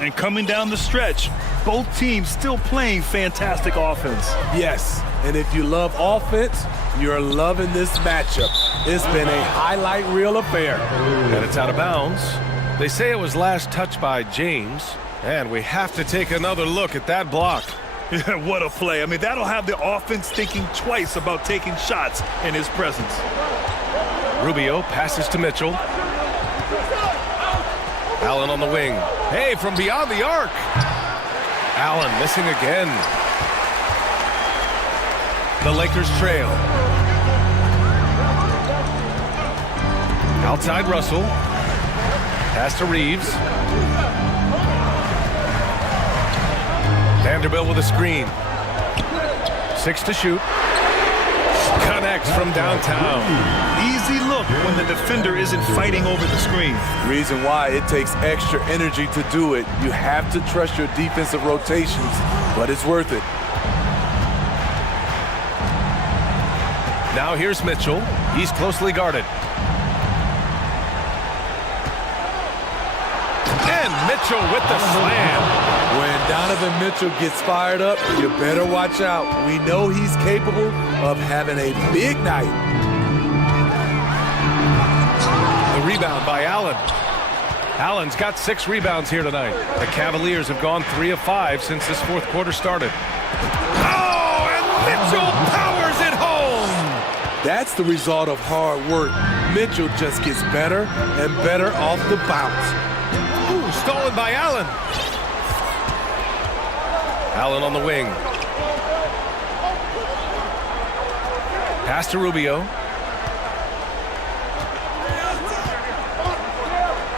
And coming down the stretch, both teams still playing fantastic offense. Yes, and if you love offense, you're loving this matchup. It's been a highlight reel affair. And it's out of bounds. They say it was last touched by James. And we have to take another look at that block. Yeah, what a play. I mean, that'll have the offense thinking twice about taking shots in his presence. Rubio passes to Mitchell. Allen on the wing. Hey, from beyond the arc. Allen missing again. The Lakers trail. Outside Russell. Pass to Reeves. Vanderbilt with a screen. 6 to shoot. Connects from downtown. Easy look when the defender isn't fighting over the screen. Reason why it takes extra energy to do it. You have to trust your defensive rotations, but it's worth it. Now here's Mitchell. He's closely guarded. And Mitchell with the slam. When Donovan Mitchell gets fired up, you better watch out. We know he's capable of having a big night. The rebound by Allen. Allen's got 6 rebounds here tonight. The Cavaliers have gone 3 of 5 since this 4th quarter started. Oh, and Mitchell powers it home! That's the result of hard work. Mitchell just gets better and better off the bounce. Ooh, stolen by Allen. Allen on the wing. Pass to Rubio.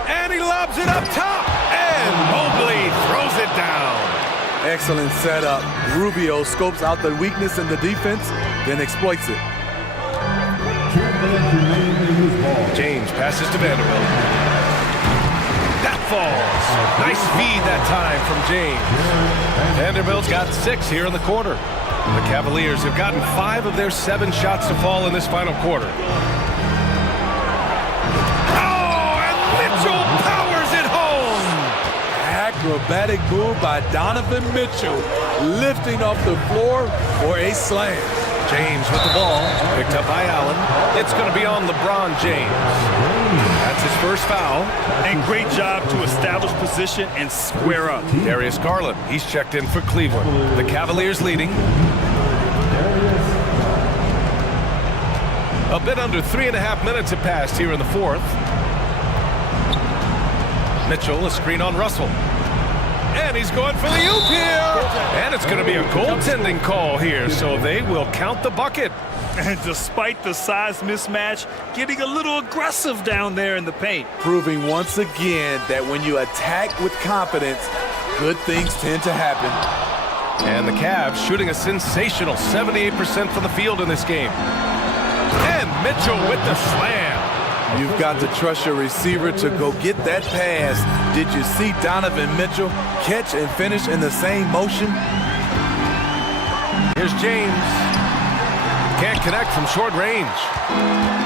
And he lobs it up top. And Mobley throws it down. Excellent setup. Rubio scopes out the weakness in the defense, then exploits it. James passes to Vanderbilt. That falls. Nice feed that time from James. Vanderbilt's got 6 here in the quarter. The Cavaliers have gotten 5 of their 7 shots to fall in this final quarter. Oh, and Mitchell powers it home! Acrobatic move by Donovan Mitchell, lifting off the floor for a slam. James with the ball, picked up by Allen. It's going to be on LeBron James. That's his first foul. And great job to establish position and square up. Darius Garland, he's checked in for Cleveland. The Cavaliers leading. A bit under 3.5 minutes have passed here in the 4th. Mitchell, a screen on Russell. And he's going for the oop here. And it's going to be a goaltending call here, so they will count the bucket. And despite the size mismatch, getting a little aggressive down there in the paint. Proving once again that when you attack with confidence, good things tend to happen. And the Cavs shooting a sensational 78% from the field in this game. And Mitchell with the slam. You've got to trust your receiver to go get that pass. Did you see Donovan Mitchell catch and finish in the same motion? Here's James. Can't connect from short range.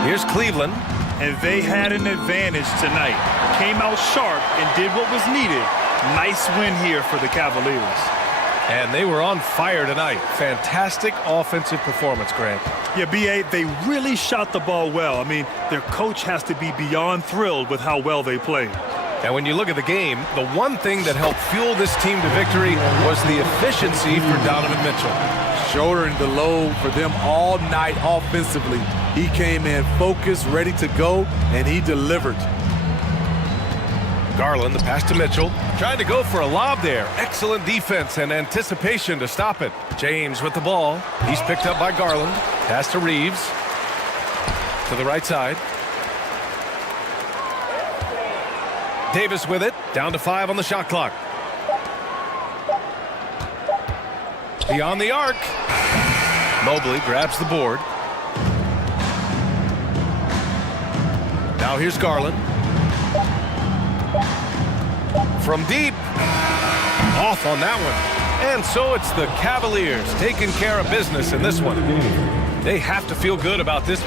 Here's Cleveland. And they had an advantage tonight. Came out sharp and did what was needed. Nice win here for the Cavaliers. And they were on fire tonight. Fantastic offensive performance, Grant. Yeah, B.A., they really shot the ball well. I mean, their coach has to be beyond thrilled with how well they played. And when you look at the game, the one thing that helped fuel this team to victory was the efficiency for Donovan Mitchell. Shouldering the load for them all night offensively. He came in focused, ready to go, and he delivered. Garland, the pass to Mitchell, trying to go for a lob there. Excellent defense and anticipation to stop it. James with the ball. He's picked up by Garland. Pass to Reeves. To the right side. Davis with it. Down to 5 on the shot clock. Beyond the arc. Mobley grabs the board. Now here's Garland. From deep. Off on that one. And so it's the Cavaliers taking care of business in this one. They have to feel good about this.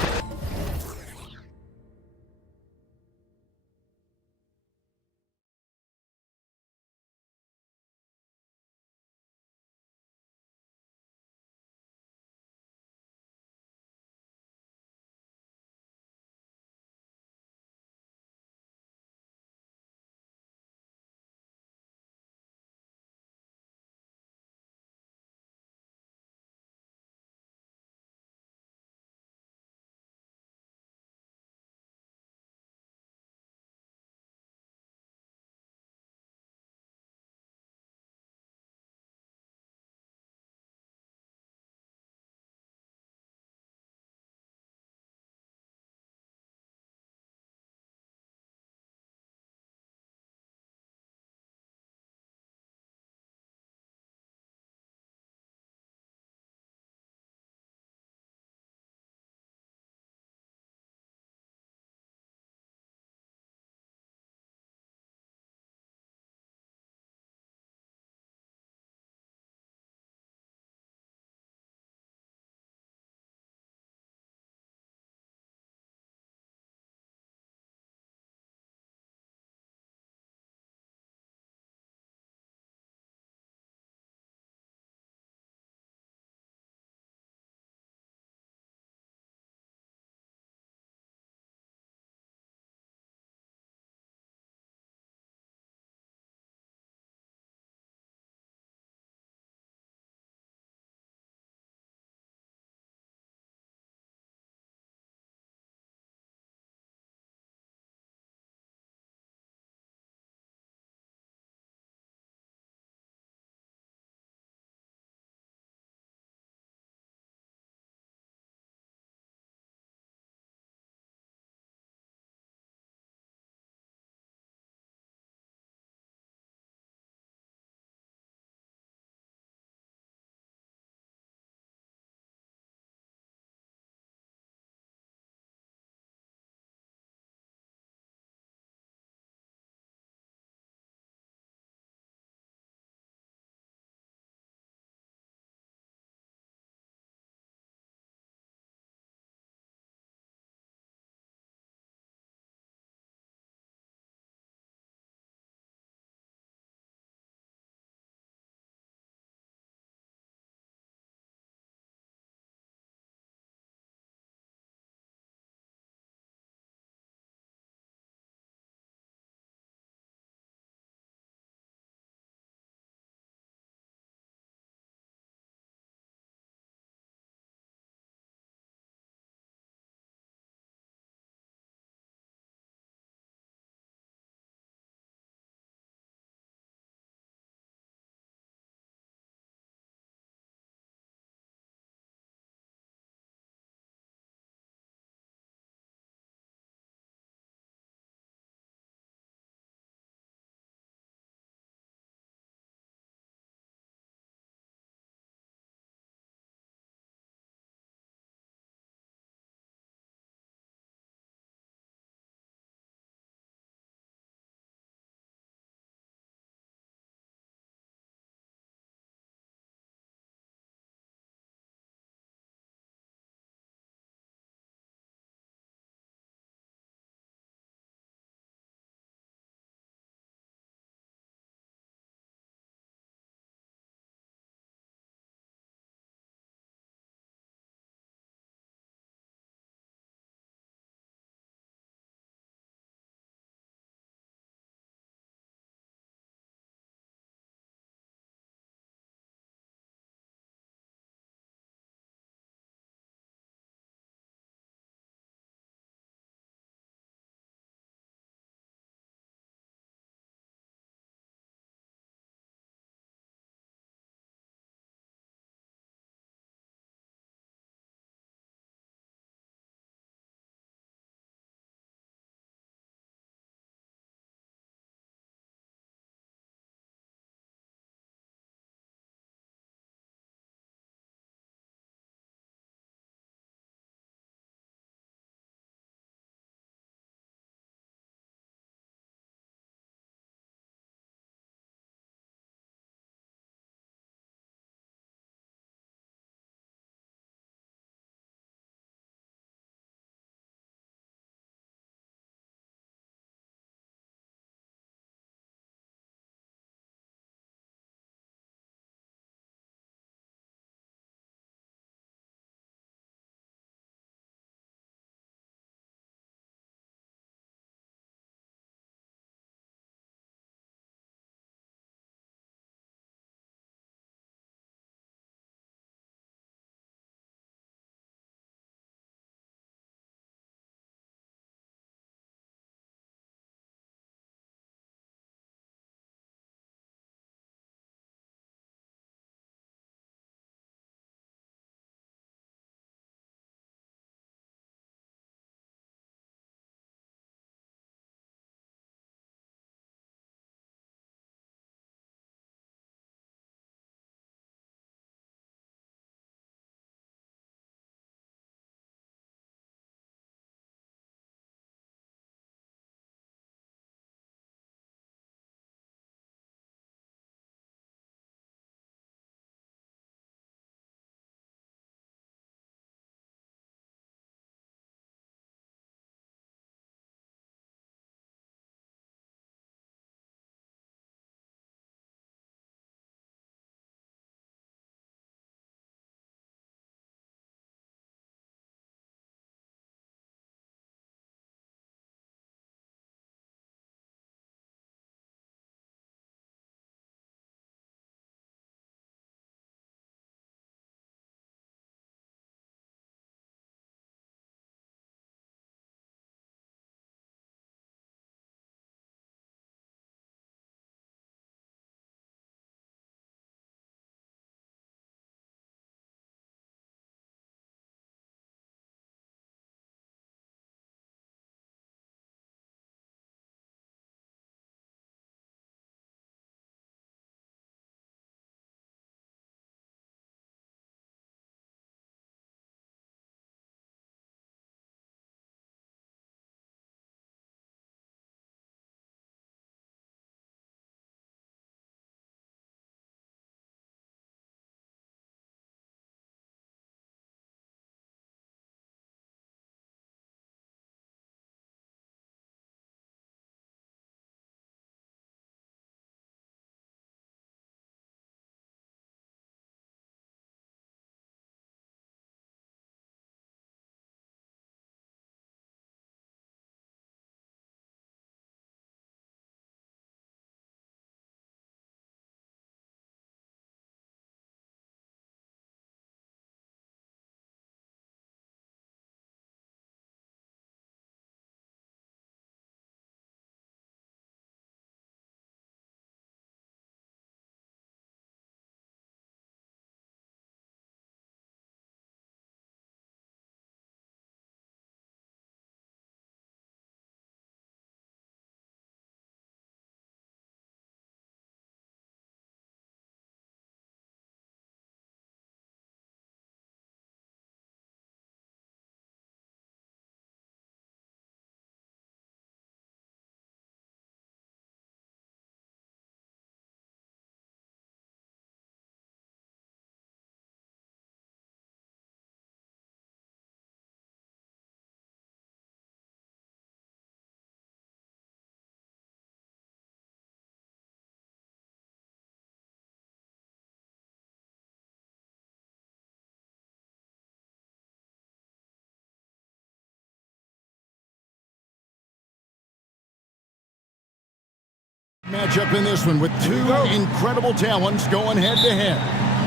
Matchup in this one with two incredible talents going head-to-head.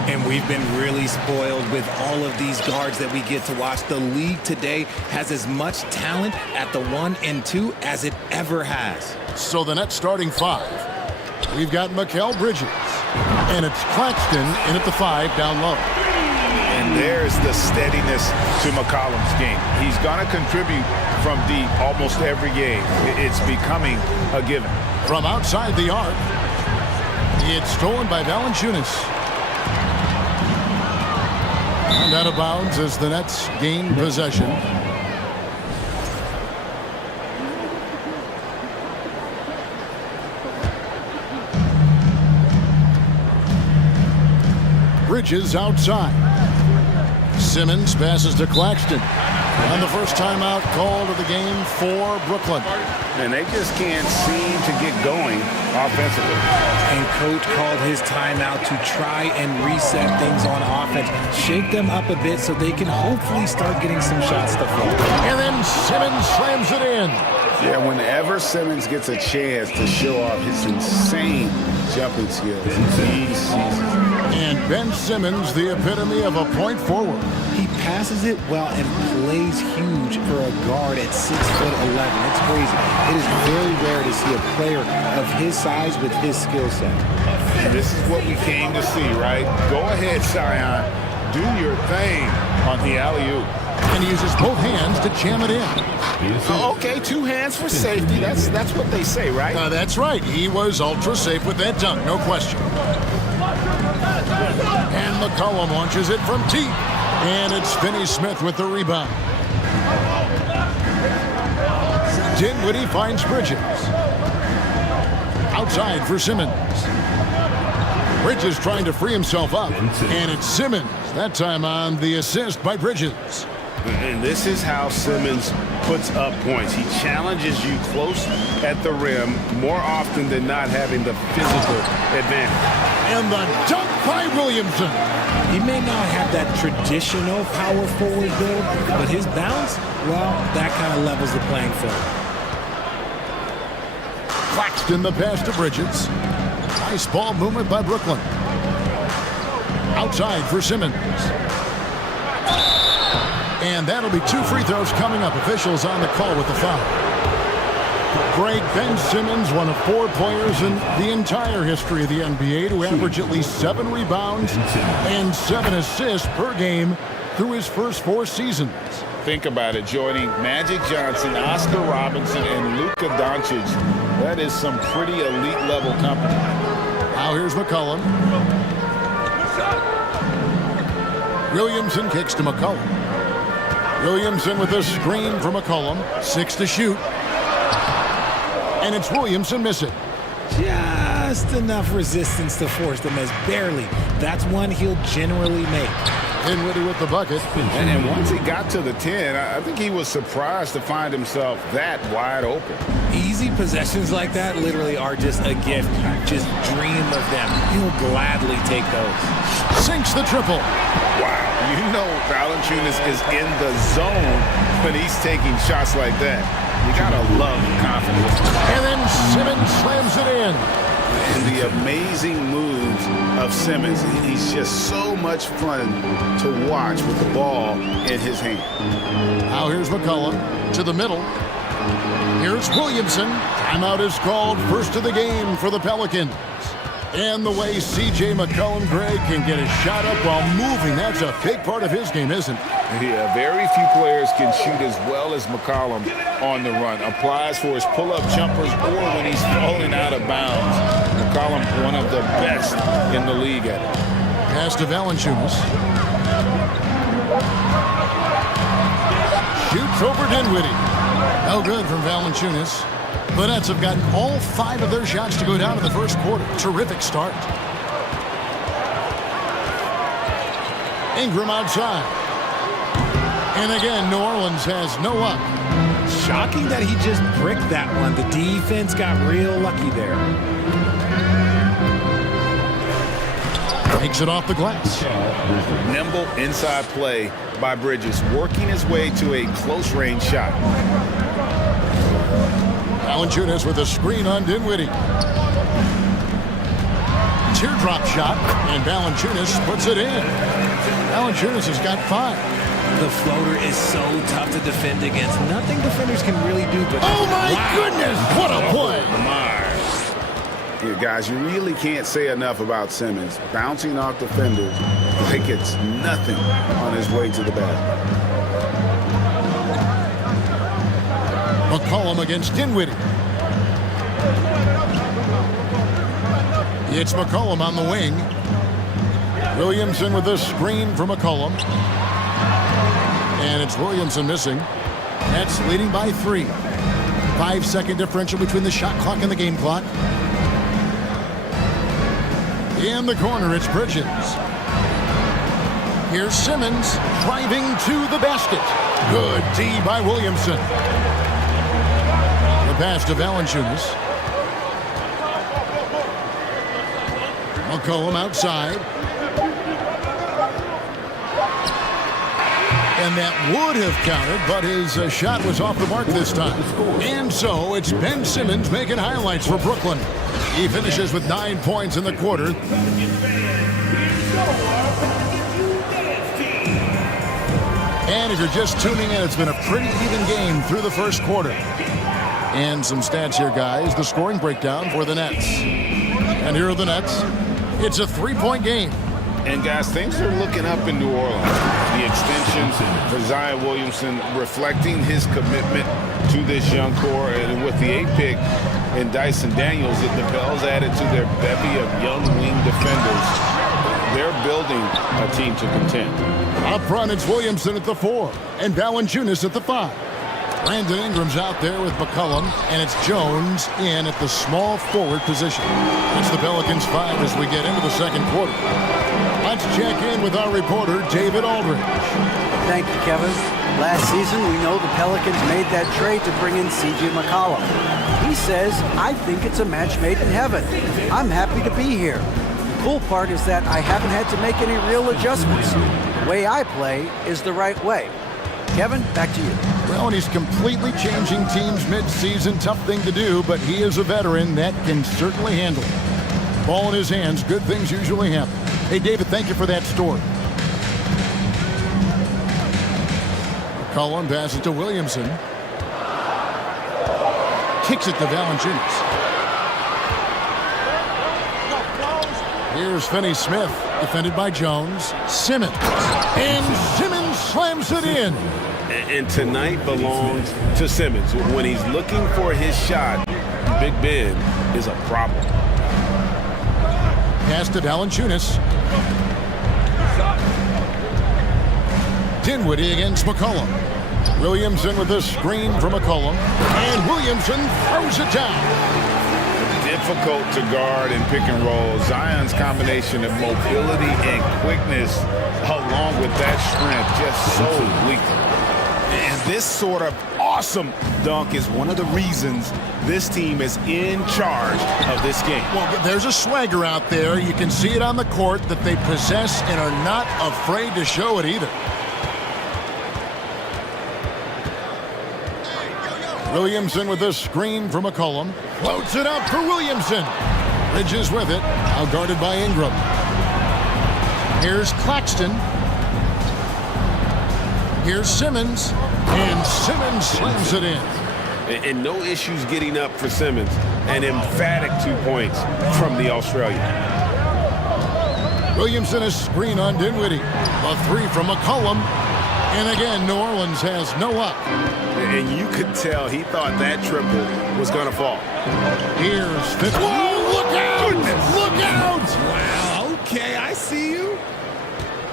And we've been really spoiled with all of these guards that we get to watch. The league today has as much talent at the 1 and 2 as it ever has. So the net starting 5. We've got Mikal Bridges. And it's Claxton in at the 5 down low. And there's the steadiness to McCollum's game. He's going to contribute from deep almost every game. It's becoming a given. From outside the arc, it's stolen by Valanciunas. And out of bounds as the Nets gain possession. Bridges outside. Simmons passes to Claxton. And the first timeout called of the game for Brooklyn. And they just can't seem to get going offensively. And coach called his timeout to try and reset things on offense. Shake them up a bit so they can hopefully start getting some shots to fall. And then Simmons slams it in. Yeah, whenever Simmons gets a chance to show off his insane jumping skills, and Ben Simmons, the epitome of a point forward. He passes it well and plays huge for a guard at 6'11". It's crazy. It is very rare to see a player of his size with his skill set. And this is what we came to see, right? Go ahead, Sion. Do your thing on the alley-oop. And he uses both hands to jam it in. Okay, 2 hands for safety. That's what they say, right? That's right. He was ultra safe with that dunk, no question. And McCollum launches it from deep. And it's Finney-Smith with the rebound. Dinwiddie finds Bridges. Outside for Simmons. Bridges trying to free himself up. And it's Simmons, that time on the assist by Bridges. And this is how Simmons puts up points. He challenges you close at the rim more often than not, having the physical advantage. And the dunk by Williamson. He may not have that traditional power forward build, but his bounce, well, that kind of levels the playing field. Claxton the pass to Bridges. Nice ball movement by Brooklyn. Outside for Simmons. And that'll be 2 free throws coming up. Officials on the call with the foul. Greg, Ben Simmons, one of 4 players in the entire history of the NBA to average at least 7 rebounds and 7 assists per game through his first 4 seasons. Think about it, joining Magic Johnson, Oscar Robinson, and Luka Doncic. That is some pretty elite level company. Now here's McCollum. Williamson kicks to McCollum. Williamson with a screen for McCollum. 6 to shoot. And it's Williamson missing. Just enough resistance to force them as barely. That's one he'll generally make. Dinwiddie with the bucket. And once he got to the 10, I think he was surprised to find himself that wide open. Easy possessions like that literally are just a gift. Just dream of them. He'll gladly take those. Sinks the triple. Wow. You know Valanciunas is in the zone when he's taking shots like that. You gotta love the confidence. And then Simmons slams it in. And the amazing moves of Simmons. He's just so much fun to watch with the ball in his hand. Now here's McCollum to the middle. Here's Williamson. Timeout is called, first of the game for the Pelicans. And the way C.J. McCollum, Greg, can get a shot up while moving, that's a big part of his game, isn't it? Yeah, very few players can shoot as well as McCollum on the run. Applies for his pull-up jumpers or when he's falling out of bounds. McCollum, one of the best in the league at it. Pass to Valanciunas. Shoots over Dinwiddie. No good from Valanciunas. The Nets have gotten all 5 of their shots to go down in the first quarter. Terrific start. Ingram outside. And again, New Orleans has no luck. Shocking that he just bricked that one. The defense got real lucky there. Takes it off the glass. Nimble inside play by Bridges, working his way to a close-range shot. Valanciunas with a screen on Dinwiddie. teardrop shot, and Valanciunas puts it in. Valanciunas has got 5. The floater is so tough to defend against. Nothing defenders can really do but... Oh, my goodness! What a play! Yeah, guys, you really can't say enough about Simmons. Bouncing off defenders like it's nothing on his way to the basket. McCollum against Dinwiddie. It's McCollum on the wing. Williamson with a screen from McCollum. And it's Williamson missing. Nets leading by 3. 5-second differential between the shot clock and the game clock. In the corner, it's Bridges. Here's Simmons driving to the basket. Good D by Williamson. The pass to Valanciunas. McCollum outside. And that would have counted, but his shot was off the mark this time. And so it's Ben Simmons making highlights for Brooklyn. He finishes with 9 points in the quarter. And if you're just tuning in, it's been a pretty even game through the first quarter. And some stats here, guys. The scoring breakdown for the Nets. And here are the Nets. It's a 3-point game. And guys, things are looking up in New Orleans. The extensions for Zion Williamson reflecting his commitment to this young core. And with the 8th pick and Dyson Daniels, the Pels added to their bevy of young wing defenders. They're building a team to contend. Up front, it's Williamson at the 4 and Valanciunas at the 5. Brandon Ingram's out there with McCollum, and it's Jones in at the small forward position. It's the Pelicans 5 as we get into the second quarter. Let's check in with our reporter, David Aldridge. Thank you, Kevin. Last season, we know the Pelicans made that trade to bring in C.J. McCollum. He says, I think it's a match made in heaven. I'm happy to be here. The cool part is that I haven't had to make any real adjustments. The way I play is the right way. Kevin, back to you. Well, and he's completely changing teams mid-season. Tough thing to do, but he is a veteran that can certainly handle it. Ball in his hands, good things usually happen. Hey, David, thank you for that story. McCollum passes to Williamson. Kicks it to Valanciunas. Here's Finney-Smith, defended by Jones. Simmons. And Simmons slams it in. And tonight belongs to Simmons. When he's looking for his shot, Big Ben is a problem. Pass to Valanciunas. Dinwiddie against McCollum. Williamson with a screen from McCollum. And Williamson throws it down. Difficult to guard in pick and roll. Zion's combination of mobility and quickness along with that strength just so lethal. And this sort of awesome dunk is one of the reasons this team is in charge of this game. Well, there's a swagger out there. You can see it on the court that they possess and are not afraid to show it either. Williamson with a screen from McCollum. Floats it up for Williamson. Bridges with it. Now guarded by Ingram. Here's Claxton. Here's Simmons. And Simmons slams it in. And no issues getting up for Simmons. An emphatic 2 points from the Australian. Williamson a screen on Dinwiddie. A 3 from McCollum. And again, New Orleans has no luck. And you could tell he thought that triple was going to fall. Here's Fitz. Whoa, look out! Goodness. Look out! Wow, okay, I see you.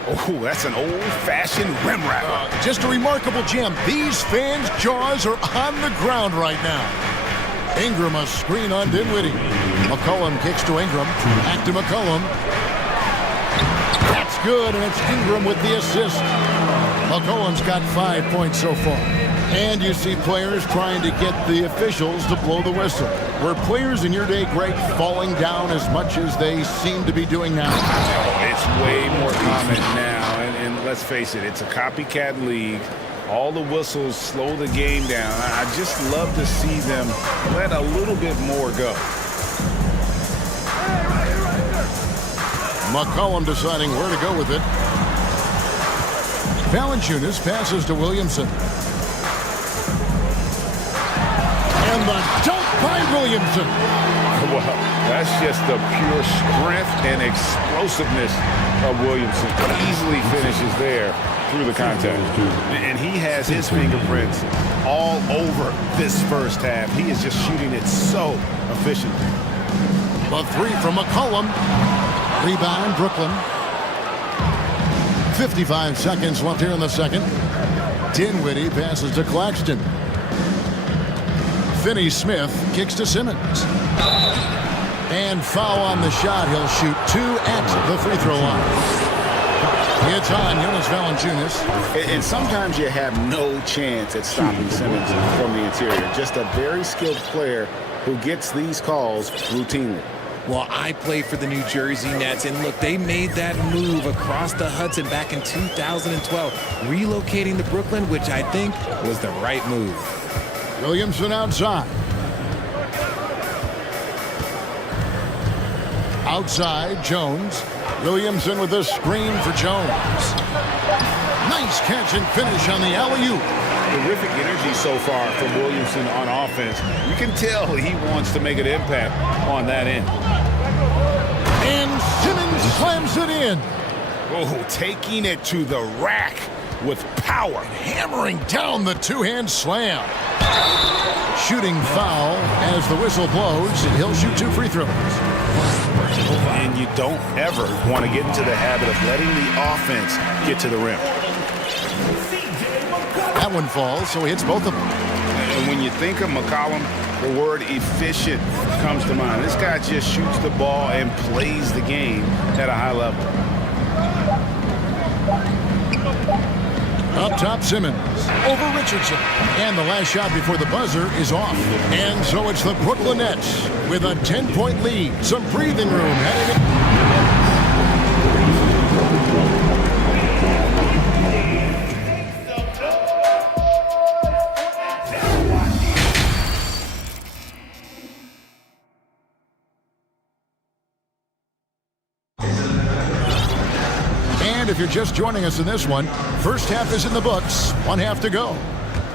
Oh, that's an old-fashioned rim wrapper. Just a remarkable jam. These fans' jaws are on the ground right now. Ingram a screen on Dinwiddie. McCollum kicks to Ingram. Back to McCollum. That's good, and it's Ingram with the assist. McCollum's got 5 points so far. And you see players trying to get the officials to blow the whistle. Were players in your day, Greg, falling down as much as they seem to be doing now? It's way more common now. And let's face it, it's a copycat league. All the whistles slow the game down. I just love to see them let a little bit more go. McCollum deciding where to go with it. Valanciunas passes to Williamson. And the dunk by Williamson. Well, that's just the pure strength and explosiveness of Williamson. Easily finishes there through the contact. And he has his fingerprints all over this first half. He is just shooting it so efficiently. The three from McCollum. Rebound, Brooklyn. 55 seconds left here in the second. Dinwiddie passes to Claxton. Finney-Smith kicks to Simmons. And foul on the shot. He'll shoot 2 at the free throw line. It's on Jonas Valanciunas. And sometimes you have no chance at stopping Simmons from the interior. Just a very skilled player who gets these calls routinely. Well, I play for the New Jersey Nets, and look, they made that move across the Hudson back in 2012, relocating to Brooklyn, which I think was the right move. Williamson outside. Outside, Jones. Williamson with a screen for Jones. Nice catch and finish on the alley-oop. Terrific energy so far from Williamson on offense. You can tell he wants to make an impact on that end. And Simmons slams it in. Oh, taking it to the rack with power. Hammering down the two-hand slam. Shooting foul as the whistle blows. He'll shoot 2 free throws. And you don't ever want to get into the habit of letting the offense get to the rim. That one falls, so he hits both of them. And when you think of McCollum, the word efficient comes to mind. This guy just shoots the ball and plays the game at a high level. Up top, Simmons. Over Richardson. And the last shot before the buzzer is off. And so it's the Brooklyn Nets with a 10-point lead. Some breathing room heading in. If you're just joining us in this one, first half is in the books, 1 half to go.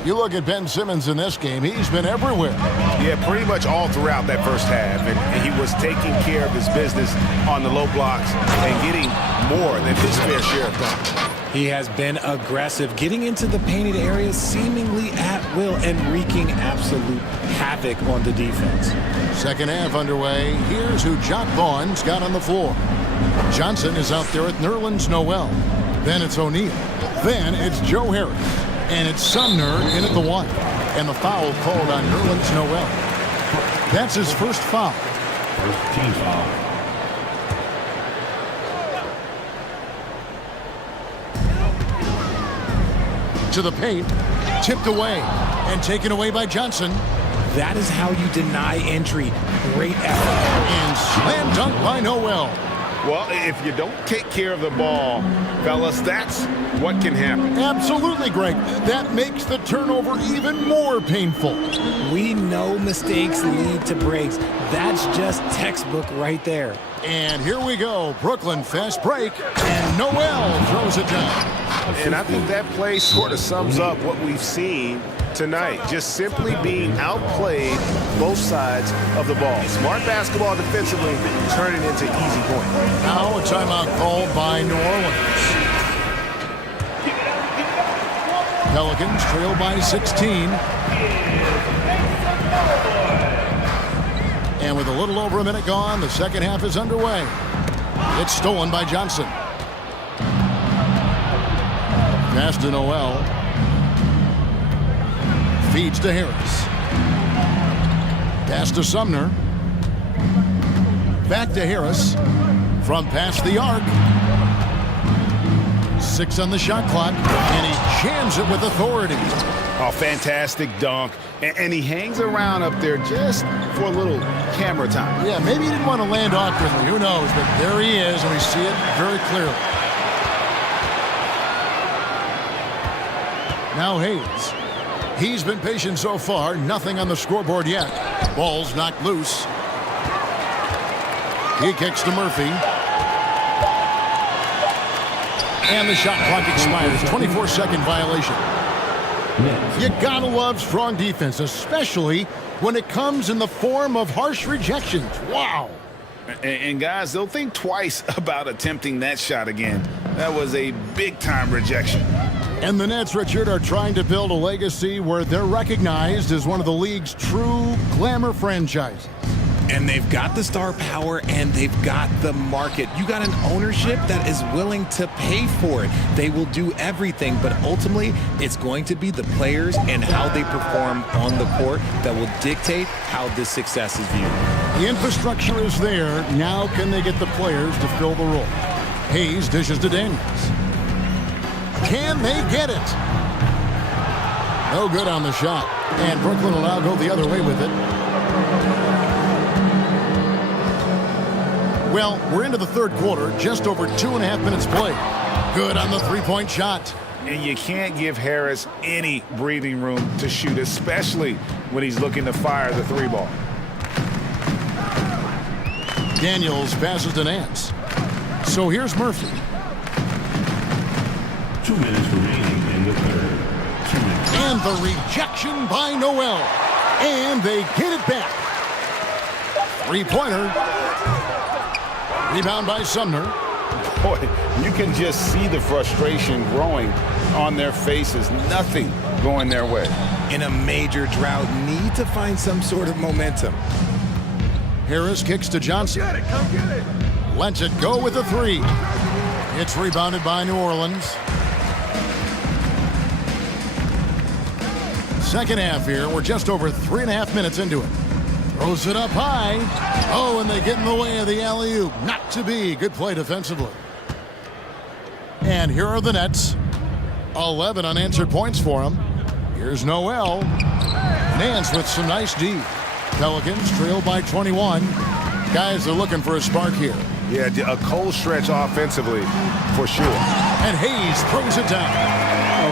You look at Ben Simmons in this game, he's been everywhere. Yeah, pretty much all throughout that first half. And he was taking care of his business on the low blocks and getting more than his fair share of dunks. He has been aggressive, getting into the painted areas seemingly at will and wreaking absolute havoc on the defense. Second half underway. Here's who Jock Vaughn's got on the floor. Johnson is out there at Nerlens Noel. Then it's O'Neal. Then it's Joe Harris. And it's Sumner in at the 1. And the foul called on Nerlens Noel. That's his first foul. First team foul. To the paint. Tipped away. And taken away by Johnson. That is how you deny entry. Great effort. And slam dunk by Noel. Well, if you don't take care of the ball, fellas, that's what can happen. Absolutely, Greg. That makes the turnover even more painful. We know mistakes lead to breaks. That's just textbook right there. And here we go. Brooklyn fast break. And Noel throws it down. And I think that play sort of sums up what we've seen tonight. Just simply being outplayed both sides of the ball. Smart basketball defensively, turning into easy points. Now a timeout called by New Orleans. Pelicans trail by 16. And with a little over a minute gone, the second half is underway. It's stolen by Johnson. Pass to Noel. Feeds to Harris. Pass to Sumner. Back to Harris. From past the arc. 6 on the shot clock. And he jams it with authority. Oh, fantastic dunk. And he hangs around up there just for a little camera time. Yeah, maybe he didn't want to land awkwardly. Who knows? But there he is, and we see it very clearly. Now Hayes. He's been patient so far. Nothing on the scoreboard yet. Ball's knocked loose. He kicks to Murphy. And the shot clock expires. 24-second violation. You gotta love strong defense, especially when it comes in the form of harsh rejections. Wow. And guys, they'll think twice about attempting that shot again. That was a big-time rejection. And the Nets, Richard, are trying to build a legacy where they're recognized as one of the league's true glamour franchises. And they've got the star power and they've got the market. You got an ownership that is willing to pay for it. They will do everything, but ultimately it's going to be the players and how they perform on the court that will dictate how this success is viewed. The infrastructure is there. Now can they get the players to fill the role? Hayes dishes to Daniels. Can they get it? No good on the shot. And Brooklyn will now go the other way with it. Well, we're into the third quarter, just over 2.5 minutes played. Good on the three-point shot. And you can't give Harris any breathing room to shoot, especially when he's looking to fire the three ball. Daniels passes to Nance. So here's Murphy. 2 minutes remaining in the third. 2 minutes. And the rejection by Noel. And they get it back. Three-pointer. Rebound by Sumner. Boy, you can just see the frustration growing on their faces. Nothing going their way. In a major drought, need to find some sort of momentum. Harris kicks to Johnson. Come get it. Lets it go with a three. It's rebounded by New Orleans. Second half here. We're just over 3.5 minutes into it. Throws it up high. Oh, and they get in the way of the alley-oop. Not to be. Good play defensively. And here are the Nets. 11 unanswered points for them. Here's Noel. Nance with some nice D. Pelicans trail by 21. Guys are looking for a spark here. Yeah, a cold stretch offensively, for sure. And Hayes throws it down.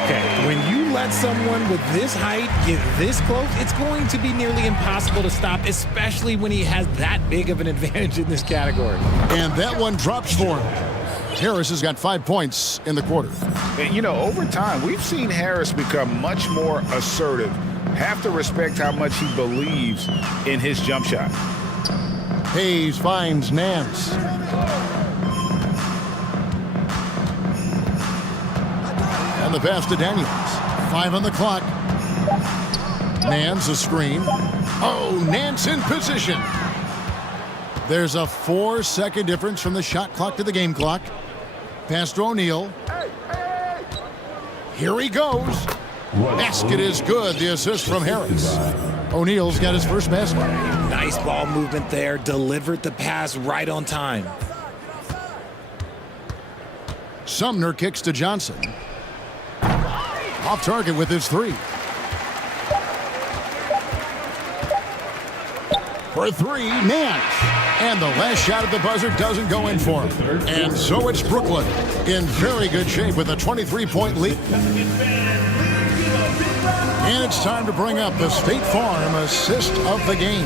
Okay, when you let someone with this height get this close, it's going to be nearly impossible to stop, especially when he has that big of an advantage in this category. And that one drops for him. Harris has got 5 points in the quarter. And, you know, over time, we've seen Harris become much more assertive. Have to respect how much he believes in his jump shot. Hayes finds Nance. And the pass to Daniels. 5 on the clock. Nance a screen. Oh, Nance in position. There's a 4-second difference from the shot clock to the game clock. Pass to O'Neal. Here he goes. Basket is good. The assist from Harris. O'Neal's got his first basket. Nice ball movement there. Delivered the pass right on time. Sumner kicks to Johnson. Off target with his three. For three, Nance. And the last shot at the buzzer doesn't go in for him. And so it's Brooklyn in very good shape with a 23-point lead. And it's time to bring up the State Farm assist of the game.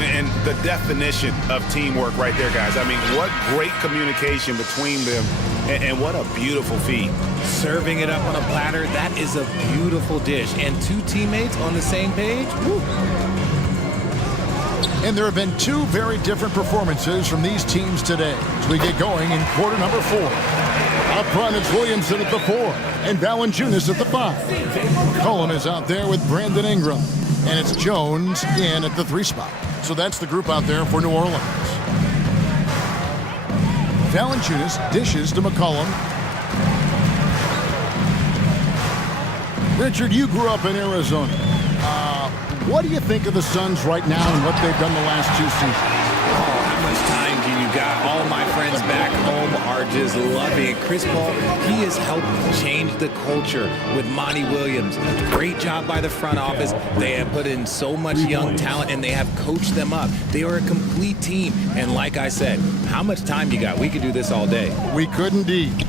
And the definition of teamwork right there, guys. I mean, what great communication between them, and what a beautiful feed. Serving it up on a platter, that is a beautiful dish. And two teammates on the same page, woo. And there have been two very different performances from these teams today as we get going in quarter number 4. Up front, it's Williamson at the 4 and Valanciunas at the 5. Cullen is out there with Brandon Ingram. And it's Jones in at the 3 spot. So that's the group out there for New Orleans. Valanciunas dishes to McCollum. Richard, you grew up in Arizona. What do you think of the Suns right now and what they've done the last 2 seasons? Oh, how much time do you got? All my friends back home are just loving it. Chris Paul, he has helped change the culture with Monty Williams. Great job by the front office. They have put in so much young talent and they have coached them up. They are a complete team. And like I said, how much time you got? We could do this all day. We could indeed.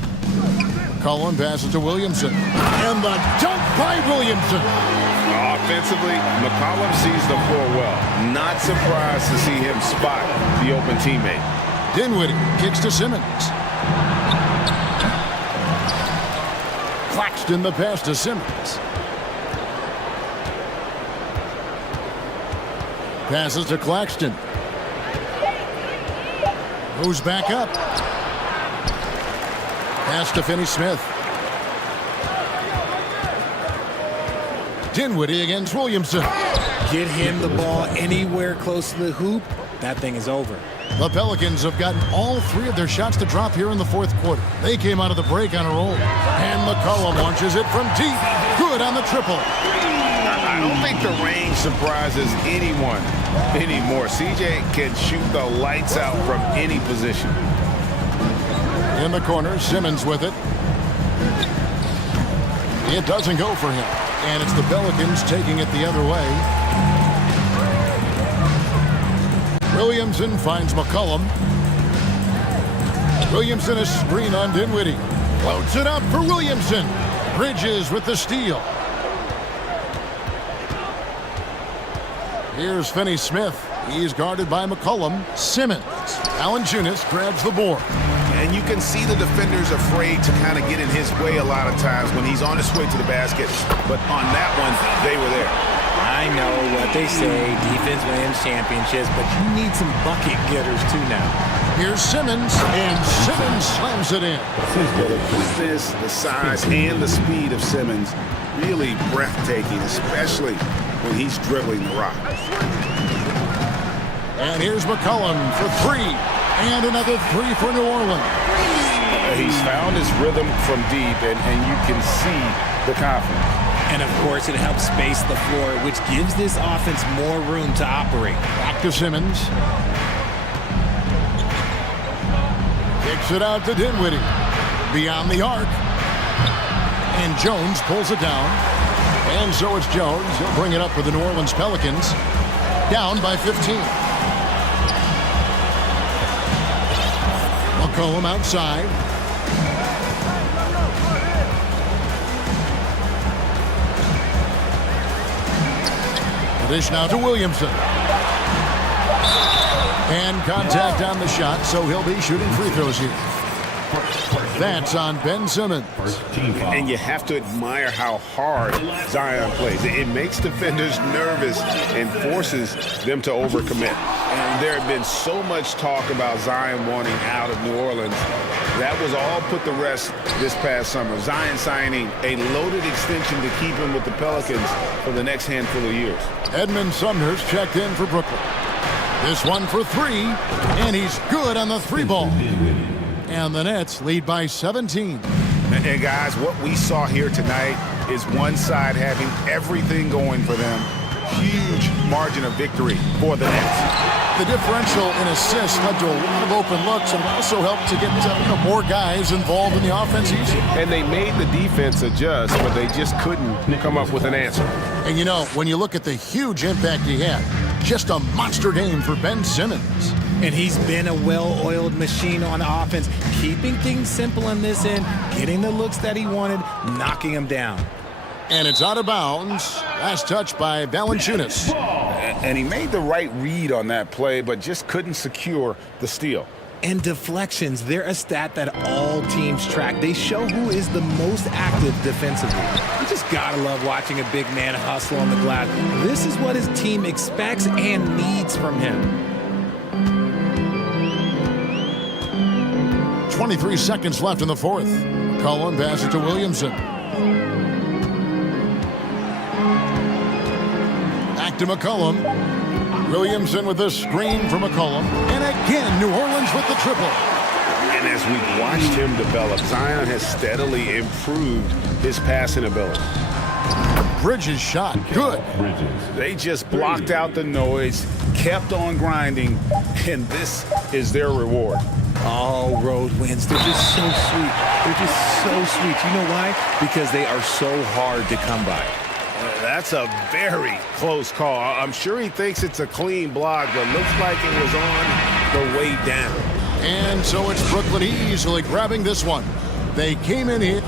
Cullen passes to Williamson. And the dunk by Williamson. Offensively, McCollum sees the floor well. Not surprised to see him spot the open teammate. Dinwiddie kicks to Simmons. Claxton the pass to Simmons. Passes to Claxton. Moves back up. Pass to Finney-Smith. Dinwiddie against Williamson. Get him the ball anywhere close to the hoop. That thing is over. The Pelicans have gotten all three of their shots to drop here in the fourth quarter. They came out of the break on a roll. And McCollum launches it from deep. Good on the triple. I don't think the range surprises anyone anymore. CJ can shoot the lights out from any position. In the corner, Simmons with it. It doesn't go for him. And it's the Pelicans taking it the other way. Williamson finds McCollum. Williamson a screen on Dinwiddie. Floats it up for Williamson. Bridges with the steal. Here's Finney-Smith. He's guarded by McCollum. Simmons. Valanciunas grabs the board. And you can see the defenders afraid to kind of get in his way a lot of times when he's on his way to the basket. But on that one, they were there. I know what they say, defense wins championships, but you need some bucket getters too now. Here's Simmons, and Simmons slams it in. The quickness, the size, and the speed of Simmons really breathtaking, especially when he's dribbling the rock. And here's McCollum for three. And another three for New Orleans. He's found his rhythm from deep, and you can see the confidence. And, of course, it helps space the floor, which gives this offense more room to operate. Back to Simmons. Kicks it out to Dinwiddie. Beyond the arc. And Jones pulls it down. And so it's Jones. He'll bring it up for the New Orleans Pelicans. Down by 15. McCollum outside. Dish now to Williamson. And contact on the shot, so he'll be shooting free throws here. That's on Ben Simmons. And you have to admire how hard Zion plays. It makes defenders nervous and forces them to overcommit. And there had been so much talk about Zion wanting out of New Orleans. That was all put to rest this past summer. Zion signing a loaded extension to keep him with the Pelicans for the next handful of years. Edmund Sumner's checked in for Brooklyn. This one for three, and he's good on the three ball. And the Nets lead by 17. And guys, what we saw here tonight is one side having everything going for them. Huge margin of victory for the Nets. The differential in assists led to a lot of open looks and also helped to get more guys involved in the offense easy. And they made the defense adjust, but they just couldn't come up with an answer. And you know, when you look at the huge impact he had, just a monster game for Ben Simmons. And he's been a well-oiled machine on offense, keeping things simple on this end, getting the looks that he wanted, knocking them down. And it's out of bounds. Last touch by Valanciunas. And he made the right read on that play, but just couldn't secure the steal. And deflections, they're a stat that all teams track. They show who is the most active defensively. You just gotta love watching a big man hustle on the glass. This is what his team expects and needs from him. 23 seconds left in the fourth. McCollum passes to Williamson. Back to McCollum. Williamson with the screen for McCollum. And again, New Orleans with the triple. And as we've watched him develop, Zion has steadily improved his passing ability. Bridges shot. Good. They just blocked out the noise, kept on grinding, and this is their reward. All road wins. They're just so sweet. They're just so sweet. You know why? Because they are so hard to come by. That's a very close call. I'm sure he thinks it's a clean block, but looks like it was on the way down. And so it's Brooklyn easily grabbing this one. They came in here.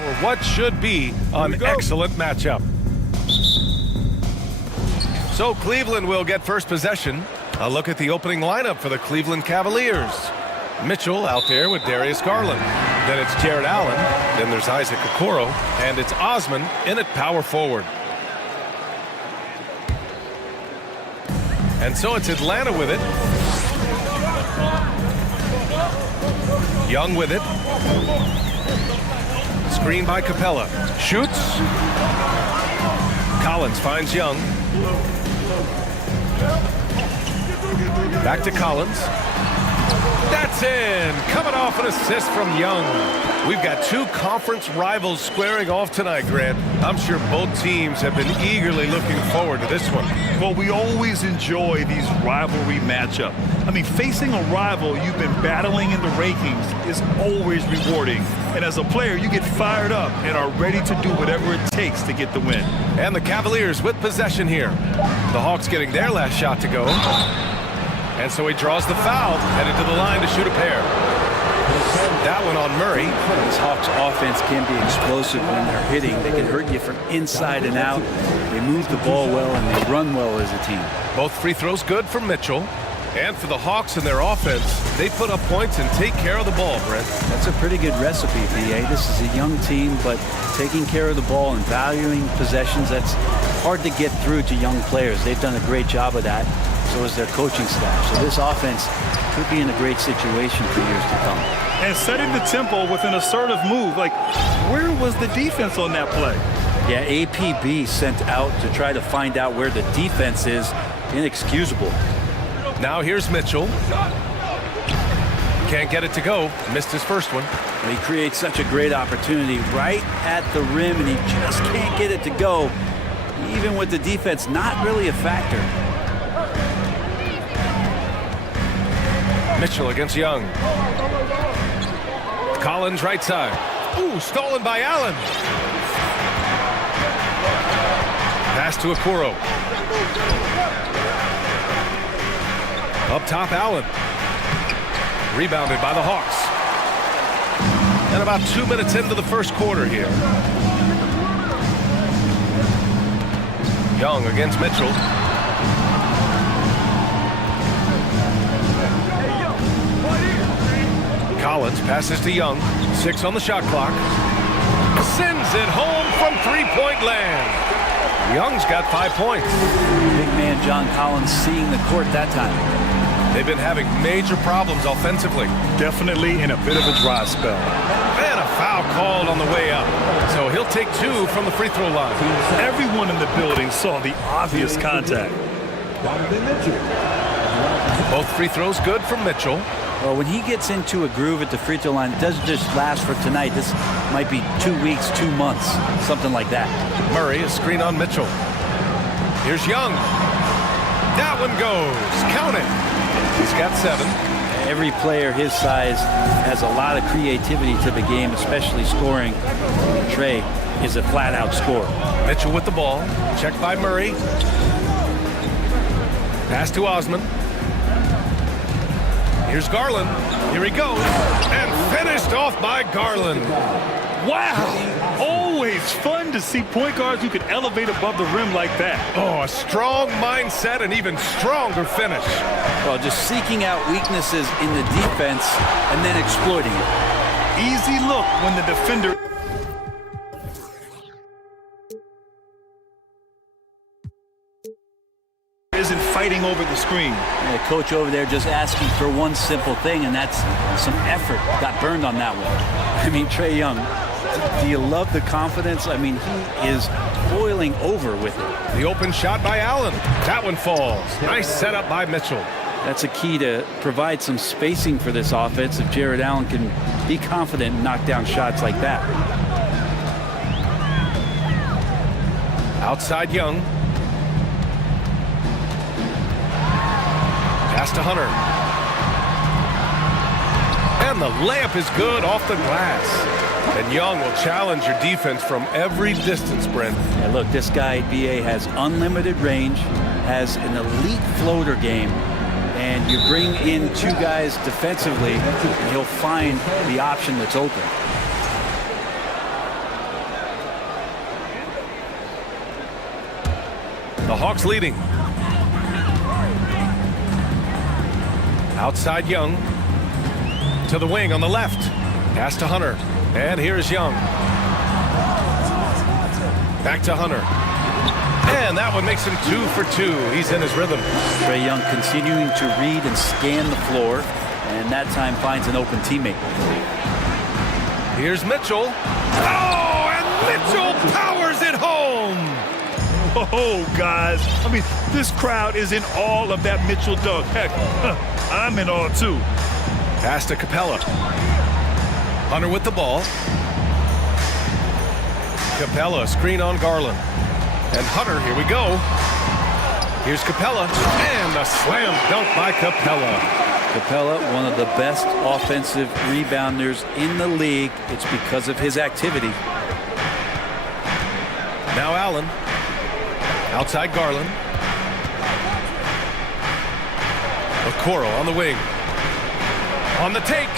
For what should be an excellent matchup. So Cleveland will get first possession. A look at the opening lineup for the Cleveland Cavaliers. Mitchell out there with Darius Garland. Then it's Jared Allen. Then there's Isaac Okoro. And it's Osman in at power forward. And so it's Atlanta with it. Young with it. Screen by Capella. Shoots. Collins finds Young. Back to Collins. That's in. Coming off an assist from Young. We've got two conference rivals squaring off tonight, Grant. I'm sure both teams have been eagerly looking forward to this one. Well, we always enjoy these rivalry matchups. I mean, facing a rival you've been battling in the rankings is always rewarding. And as a player, you get fired up and are ready to do whatever it takes to get the win. And the Cavaliers with possession here. The Hawks getting their last shot to go. And so he draws the foul, headed to the line to shoot a pair. That one on Murray. This Hawks offense can be explosive when they're hitting. They can hurt you from inside and out. They move the ball well and they run well as a team. Both free throws good for Mitchell. And for the Hawks and their offense, they put up points and take care of the ball, Brent. That's a pretty good recipe, B.A. This is a young team, but taking care of the ball and valuing possessions, that's hard to get through to young players. They've done a great job of that. So is their coaching staff. So this offense could be in a great situation for years to come. And setting the tempo with an assertive move. Like, where was the defense on that play? Yeah, APB sent out to try to find out where the defense is. Inexcusable. Now here's Mitchell. Can't get it to go. Missed his first one. He creates such a great opportunity right at the rim, and he just can't get it to go. Even with the defense not really a factor. Mitchell against Young. Collins right side. Ooh, stolen by Allen. Pass to Okoro. Up top, Allen. Rebounded by the Hawks. And about 2 minutes into the first quarter here. Young against Mitchell. Collins passes to Young. 6 on the shot clock. Sends it home from three-point land. Young's got 5 points. Big man John Collins seeing the court that time. They've been having major problems offensively. Definitely in a bit of a dry spell. And a foul called on the way up. So he'll take 2 from the free throw line. Everyone in the building saw the obvious contact. Both free throws good from Mitchell. Well, when he gets into a groove at the free throw line, it doesn't just last for tonight. This might be 2 weeks, 2 months, something like that. Murray, a screen on Mitchell. Here's Young. That one goes. Count it. He's got 7. Every player his size has a lot of creativity to the game, especially scoring. Trey is a flat-out scorer. Mitchell with the ball. Checked by Murray. Pass to Osman. Here's Garland. Here he goes. And finished off by Garland. Wow! Always fun to see point guards who can elevate above the rim like that. Oh, a strong mindset and even stronger finish. Well, just seeking out weaknesses in the defense and then exploiting it. Easy look when the defender isn't fighting over the screen. And the coach over there just asking for one simple thing, and that's some effort. Got burned on that one. I mean, Trae Young, do you love the confidence? I mean, he is boiling over with it. The open shot by Allen. That one falls. Nice setup by Mitchell. That's a key to provide some spacing for this offense if Jared Allen can be confident and knock down shots like that. Outside Young. Pass to Hunter. And the layup is good off the glass. And Young will challenge your defense from every distance, Brent. Yeah, look, this guy, B.A., has unlimited range, has an elite floater game, and you bring in 2 guys defensively, and he'll find the option that's open. Hawks leading. Outside Young. To the wing on the left. Pass to Hunter. And here's Young. Back to Hunter. And that one makes him 2 for 2. He's in his rhythm. Trae Young continuing to read and scan the floor, and that time finds an open teammate. Here's Mitchell. Oh, and Mitchell powers it home. Oh, guys. I mean, this crowd is in awe of that Mitchell dunk. Heck, I'm in awe, too. Pass to Capella. Hunter with the ball. Capella, screen on Garland. And Hunter, here we go. Here's Capella. And a slam dunk by Capella. Capella, one of the best offensive rebounders in the league. It's because of his activity. Now Allen. Outside Garland. Okoro on the wing. On the take.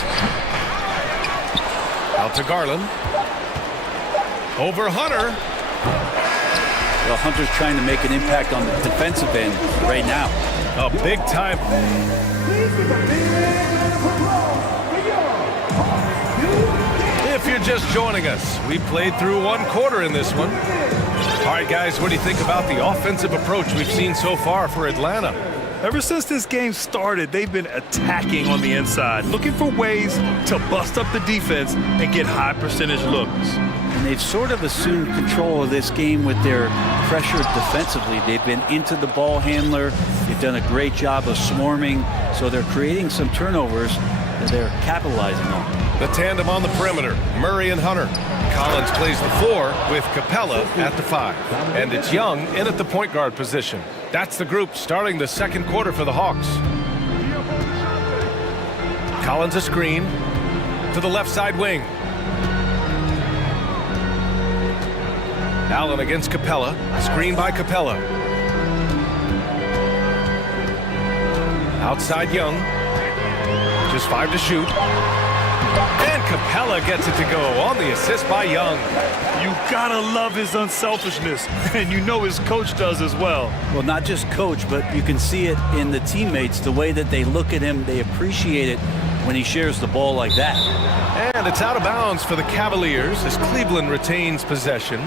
Out to Garland. Over Hunter. Well, Hunter's trying to make an impact on the defensive end right now. A big time. If you're just joining us, we played through 1 quarter in this one. All right, guys, what do you think about the offensive approach we've seen so far for Atlanta? Ever since this game started, they've been attacking on the inside, looking for ways to bust up the defense and get high percentage looks. And they've sort of assumed control of this game with their pressure defensively. They've been into the ball handler. They've done a great job of swarming. So they're creating some turnovers that they're capitalizing on. The tandem on the perimeter, Murray and Hunter. Collins plays the 4 with Capella at the 5. And it's Young in at the point guard position. That's the group starting the 2nd quarter for the Hawks. Collins a screen to the left side wing. Allen against Capella. Screen by Capella. Outside Young. Just 5 to shoot. And Capella gets it to go on the assist by Young. You gotta love his unselfishness, and you know his coach does as well. Well, not just coach, but you can see it in the teammates, the way that they look at him. They appreciate it when he shares the ball like that. And it's out of bounds for the Cavaliers as Cleveland retains possession.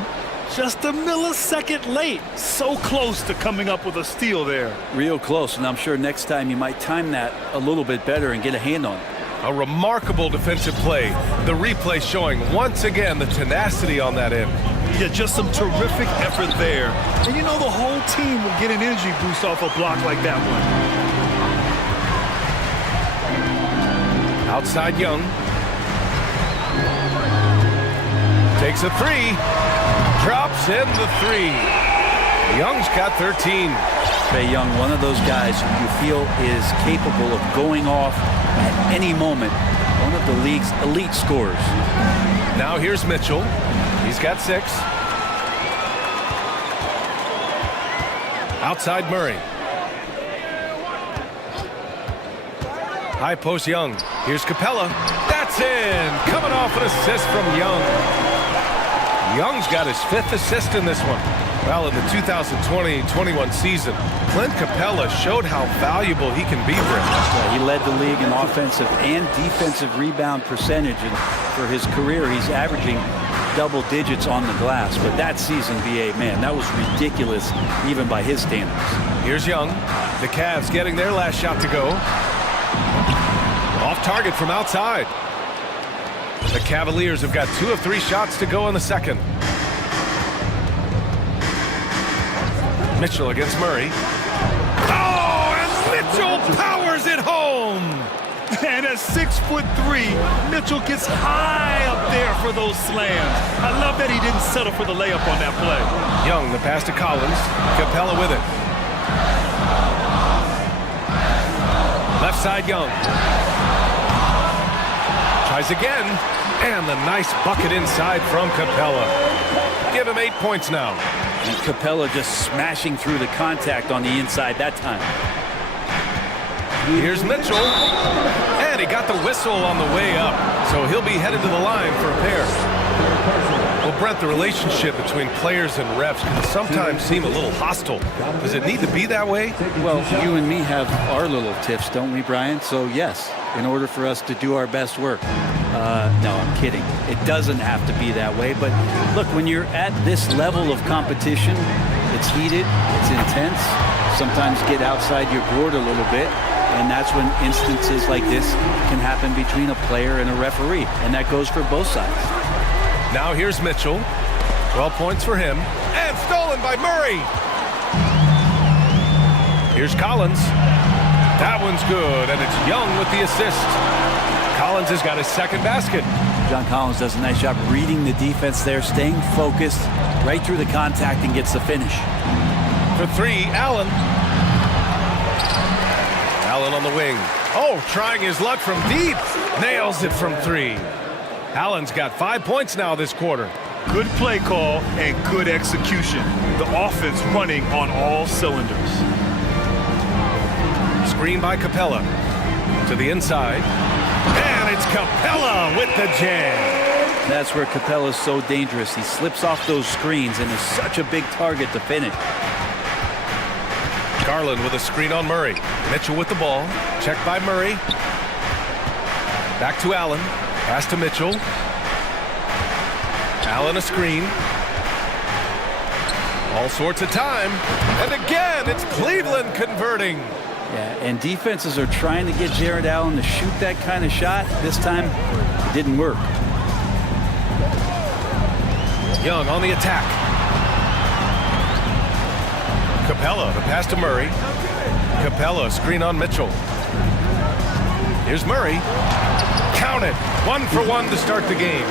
Just a millisecond late. So close to coming up with a steal there. Real close, and I'm sure next time you might time that a little bit better and get a hand on it. A remarkable defensive play. The replay showing once again the tenacity on that end. Yeah, just some terrific effort there. And you know the whole team will get an energy boost off a block like that one. Outside Young. Takes a 3. Drops in the 3. Young's got 13. Trae Young, one of those guys who you feel is capable of going off at any moment. One of the league's elite scorers. Now here's Mitchell. He's got 6. Outside Murray. High post Young. Here's Capella. That's in. Coming off an assist from Young. Young's got his 5th assist in this one. Well, in the 2020-21 season, Clint Capella showed how valuable he can be for him. Yeah, he led the league in offensive and defensive rebound percentage. And for his career, he's averaging double digits on the glass. But that season, BA, man, that was ridiculous, even by his standards. Here's Young. The Cavs getting their last shot to go. Off target from outside. The Cavaliers have got 2 of 3 shots to go in the 2nd. Mitchell against Murray. Oh, and Mitchell powers it home! And at 6'3", Mitchell gets high up there for those slams. I love that he didn't settle for the layup on that play. Young, the pass to Collins. Capella with it. Left side, Young. Tries again. And the nice bucket inside from Capella. Give him 8 points now. And Capella just smashing through the contact on the inside that time. Here's Mitchell. And he got the whistle on the way up. So he'll be headed to the line for a pair. Well, Brent, the relationship between players and refs can sometimes seem a little hostile. Does it need to be that way? Well, you and me have our little tips, don't we, Brian? So, yes, in order for us to do our best work. No, I'm kidding. It doesn't have to be that way. But look, when you're at this level of competition, it's heated, it's intense. Sometimes get outside your board a little bit. And that's when instances like this can happen between a player and a referee. And that goes for both sides. Now here's Mitchell. 12 points for him. And stolen by Murray. Here's Collins. That one's good, and it's Young with the assist. Collins has got his second basket. John Collins does a nice job reading the defense there, staying focused right through the contact and gets the finish. For three, Allen. Allen on the wing. Oh, trying his luck from deep. Nails it from three. Allen's got 5 points now this quarter. Good play call and good execution. The offense running on all cylinders. Screen by Capella. To the inside. And it's Capella with the jam. That's where Capella's so dangerous. He slips off those screens and is such a big target to finish. Garland with a screen on Murray. Mitchell with the ball. Checked by Murray. Back to Allen. Pass to Mitchell. Allen a screen. All sorts of time. And again, it's Cleveland converting. Yeah, and defenses are trying to get Jared Allen to shoot that kind of shot. This time, it didn't work. Young on the attack. Capella, the pass to Murray. Capella, screen on Mitchell. Here's Murray. Count it. 1 for 1 to start the game.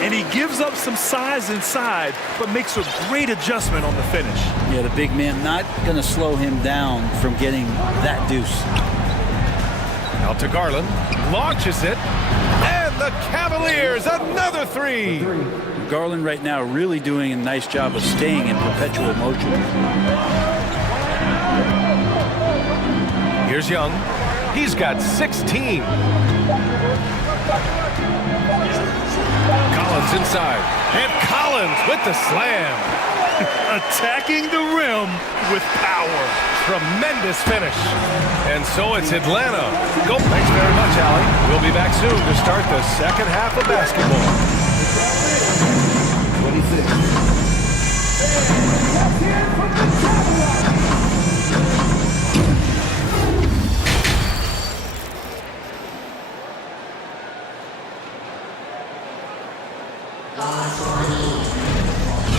And he gives up some size inside, but makes a great adjustment on the finish. Yeah, the big man not going to slow him down from getting that deuce. Out to Garland. Launches it. And the Cavaliers, another three. Garland right now really doing a nice job of staying in perpetual motion. Here's Young. He's got 16. Collins inside. And Collins with the slam. Attacking the rim with power. Tremendous finish. And so it's Atlanta. Go. Thanks very much, Allie. We'll be back soon to start the second half of basketball. 26.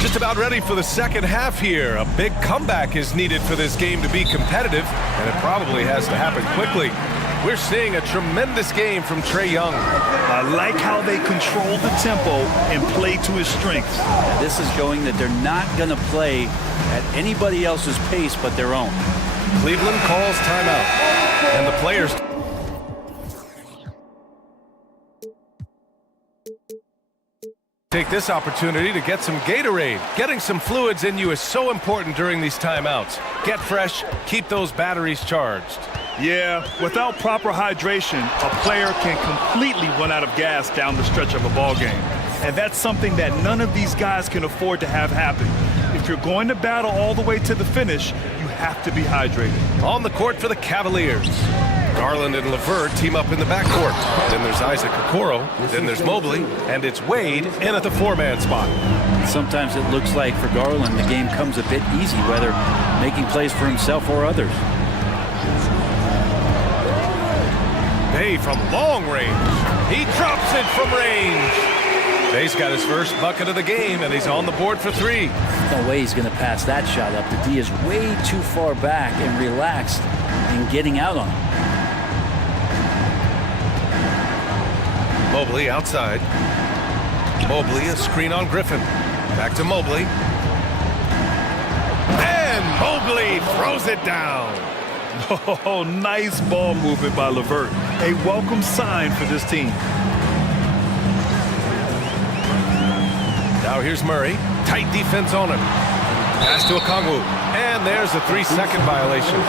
Just about ready for the second half here. A big comeback is needed for this game to be competitive, and it probably has to happen quickly. We're seeing a tremendous game from Trae Young. I like how they control the tempo and play to his strengths. This is showing that they're not going to play at anybody else's pace but their own. Cleveland calls timeout, and the players... take this opportunity to get some Gatorade. Getting some fluids in you is so important during these timeouts. Get fresh, keep those batteries charged. Yeah, without proper hydration, a player can completely run out of gas down the stretch of a ball game. And that's something that none of these guys can afford to have happen. If you're going to battle all the way to the finish, you have to be hydrated. On the court for the Cavaliers. Garland and LeVert team up in the backcourt. Then there's Isaac Okoro. Then there's Mobley. And it's Wade in at the four-man spot. Sometimes it looks like for Garland the game comes a bit easy, whether making plays for himself or others. Bay from long range. He drops it from range. Bay's got his first bucket of the game, and he's on the board for three. No way he's going to pass that shot up. The D is way too far back and relaxed in getting out on him. Mobley outside. Mobley, a screen on Griffin. Back to Mobley. And Mobley throws it down. Oh, nice ball movement by LeVert. A welcome sign for this team. Now here's Murray. Tight defense on him. Pass to Okongwu. And there's a 3-second violation.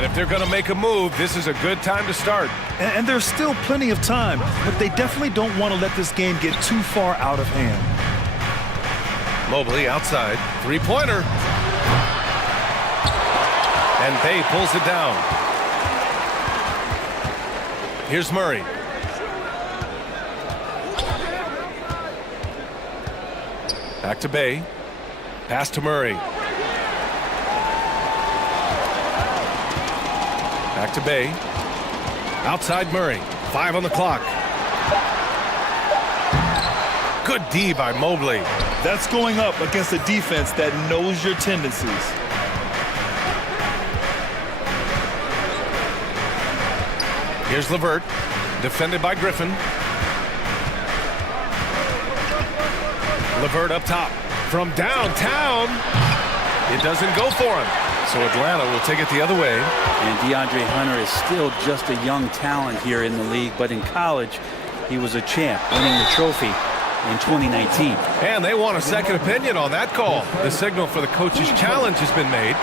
And if they're going to make a move, this is a good time to start. And there's still plenty of time, but they definitely don't want to let this game get too far out of hand. Mobley outside, three-pointer. And Bay pulls it down. Here's Murray. Back to Bay. Pass to Murray. Back to Bay. Outside Murray. 5 on the clock. Good D by Mobley. That's going up against a defense that knows your tendencies. Here's LeVert, defended by Griffin. LeVert up top. From downtown, it doesn't go for him. So Atlanta will take it the other way. And DeAndre Hunter is still just a young talent here in the league, but in college, he was a champ, winning the trophy in 2019. And they want a second opinion on that call. The signal for the coach's challenge has been made.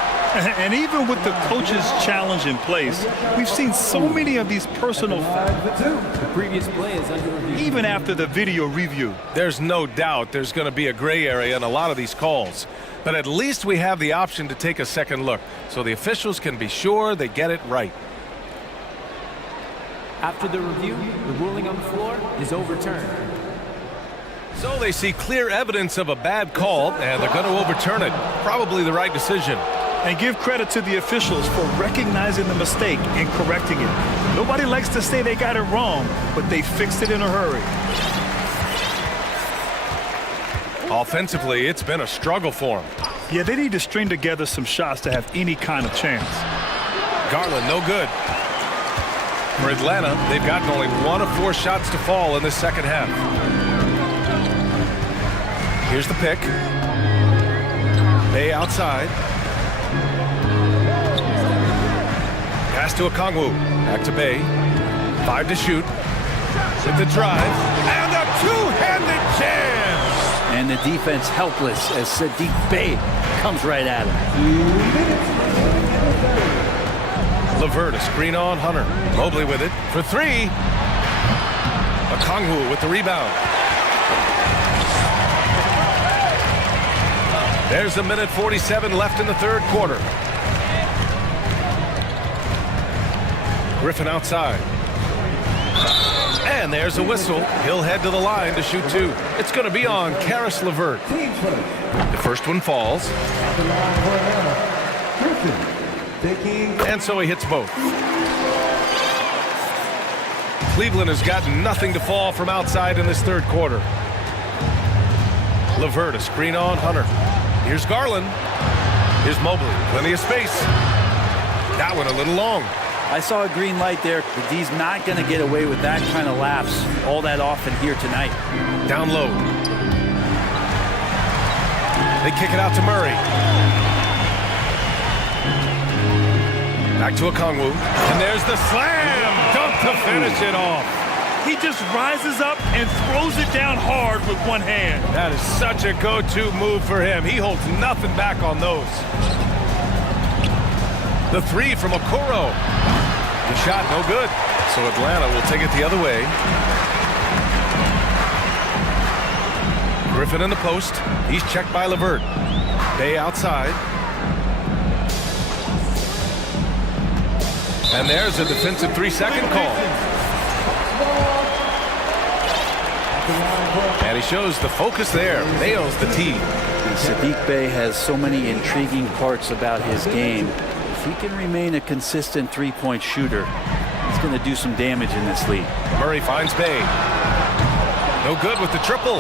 And even with the coach's challenge in place, we've seen so many of these personal fouls. The previous play is under review. Even after the video review. There's no doubt there's going to be a gray area in a lot of these calls. But at least we have the option to take a second look, so the officials can be sure they get it right. After the review, the ruling on the floor is overturned. So they see clear evidence of a bad call, and they're going to overturn it. Probably the right decision. And give credit to the officials for recognizing the mistake and correcting it. Nobody likes to say they got it wrong, but they fixed it in a hurry. Offensively, it's been a struggle for them. Yeah, they need to string together some shots to have any kind of chance. Garland, no good. For Atlanta, they've gotten only 1 of 4 shots to fall in this second half. Here's the pick. Bay outside. Pass to Okongwu. Back to Bay. 5 to shoot. With the drive. And a two-handed jam! And the defense helpless as Sadiq Bey comes right at him. LeVert, a screen on Hunter. Mobley with it for 3. Okongwu with the rebound. There's a minute 47 left in the third quarter. Griffin outside. And there's a whistle. He'll head to the line to shoot 2. It's going to be on Karis LeVert. The first one falls. And so he hits both. Cleveland has gotten nothing to fall from outside in this third quarter. LeVert, a screen on Hunter. Here's Garland. Here's Mobley. Plenty of space. That one a little long. I saw a green light there. The D's not going to get away with that kind of lapse all that often here tonight. Down low. They kick it out to Murray. Back to Okongwu. And there's the slam dunk to finish it off. He just rises up and throws it down hard with one hand. That is such a go-to move for him. He holds nothing back on those. The 3 from Okoro. The shot no good. So Atlanta will take it the other way. Griffin in the post. He's checked by LeVert. Bay outside. And there's a defensive 3-second call. And he shows the focus there. Nails the tee. Sadiq Bey has so many intriguing parts about his game. If he can remain a consistent three-point shooter, he's going to do some damage in this league. Murray finds Bay. No good with the triple.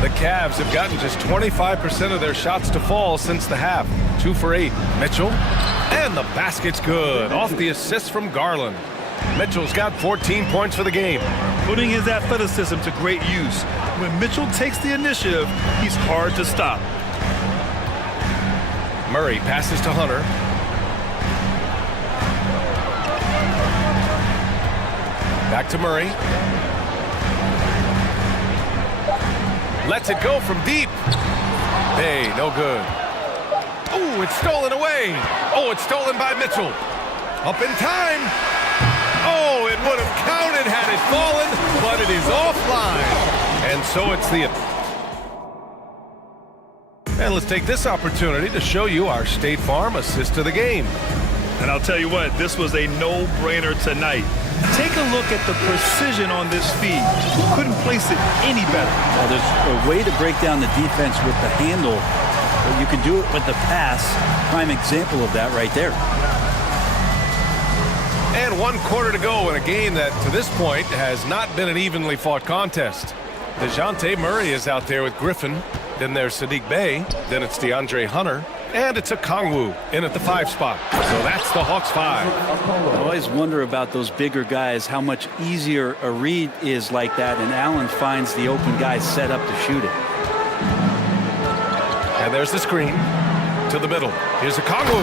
The Cavs have gotten just 25% of their shots to fall since the half. 2 for 8. Mitchell. And the basket's good. Off the assist from Garland. Mitchell's got 14 points for the game. Putting his athleticism to great use. When Mitchell takes the initiative, he's hard to stop. Murray passes to Hunter. Back to Murray. Lets it go from deep. Hey, no good. Oh, it's stolen away. Oh, it's stolen by Mitchell. Up in time. Oh, it would have counted had it fallen, but it is offline. And so it's the... And let's take this opportunity to show you our State Farm assist to the game. And I'll tell you what, this was a no-brainer tonight. Take a look at the precision on this feed. Couldn't place it any better. Well, there's a way to break down the defense with the handle, but you can do it with the pass. Prime example of that right there. And 1 quarter to go in a game that, to this point, has not been an evenly fought contest. DeJounte Murray is out there with Griffin. Then there's Saddiq Bey. Then it's DeAndre Hunter. And it's a Kongwu in at the 5 spot. So that's the Hawks 5. I always wonder about those bigger guys, how much easier a read is like that, and Allen finds the open guy set up to shoot it. And there's the screen to the middle. Here's a Kongwu.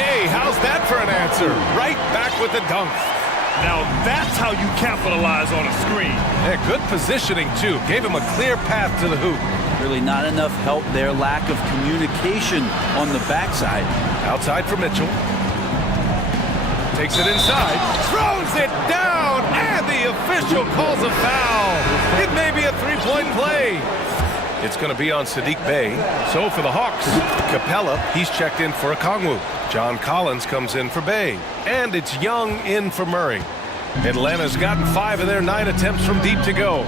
Hey, how's that for an answer? Right back with the dunk. Now that's how you capitalize on a screen. Yeah, good positioning, too. Gave him a clear path to the hoop. Really not enough help there. Lack of communication on the backside. Outside for Mitchell. Takes it inside. Throws it down. And the official calls a foul. It may be a three-point play. It's going to be on Saddiq Bey. So for the Hawks, Capella, he's checked in for a Kongwu. John Collins comes in for Bey. And it's Young in for Murray. Atlanta's gotten 5 of their 9 attempts from deep to go.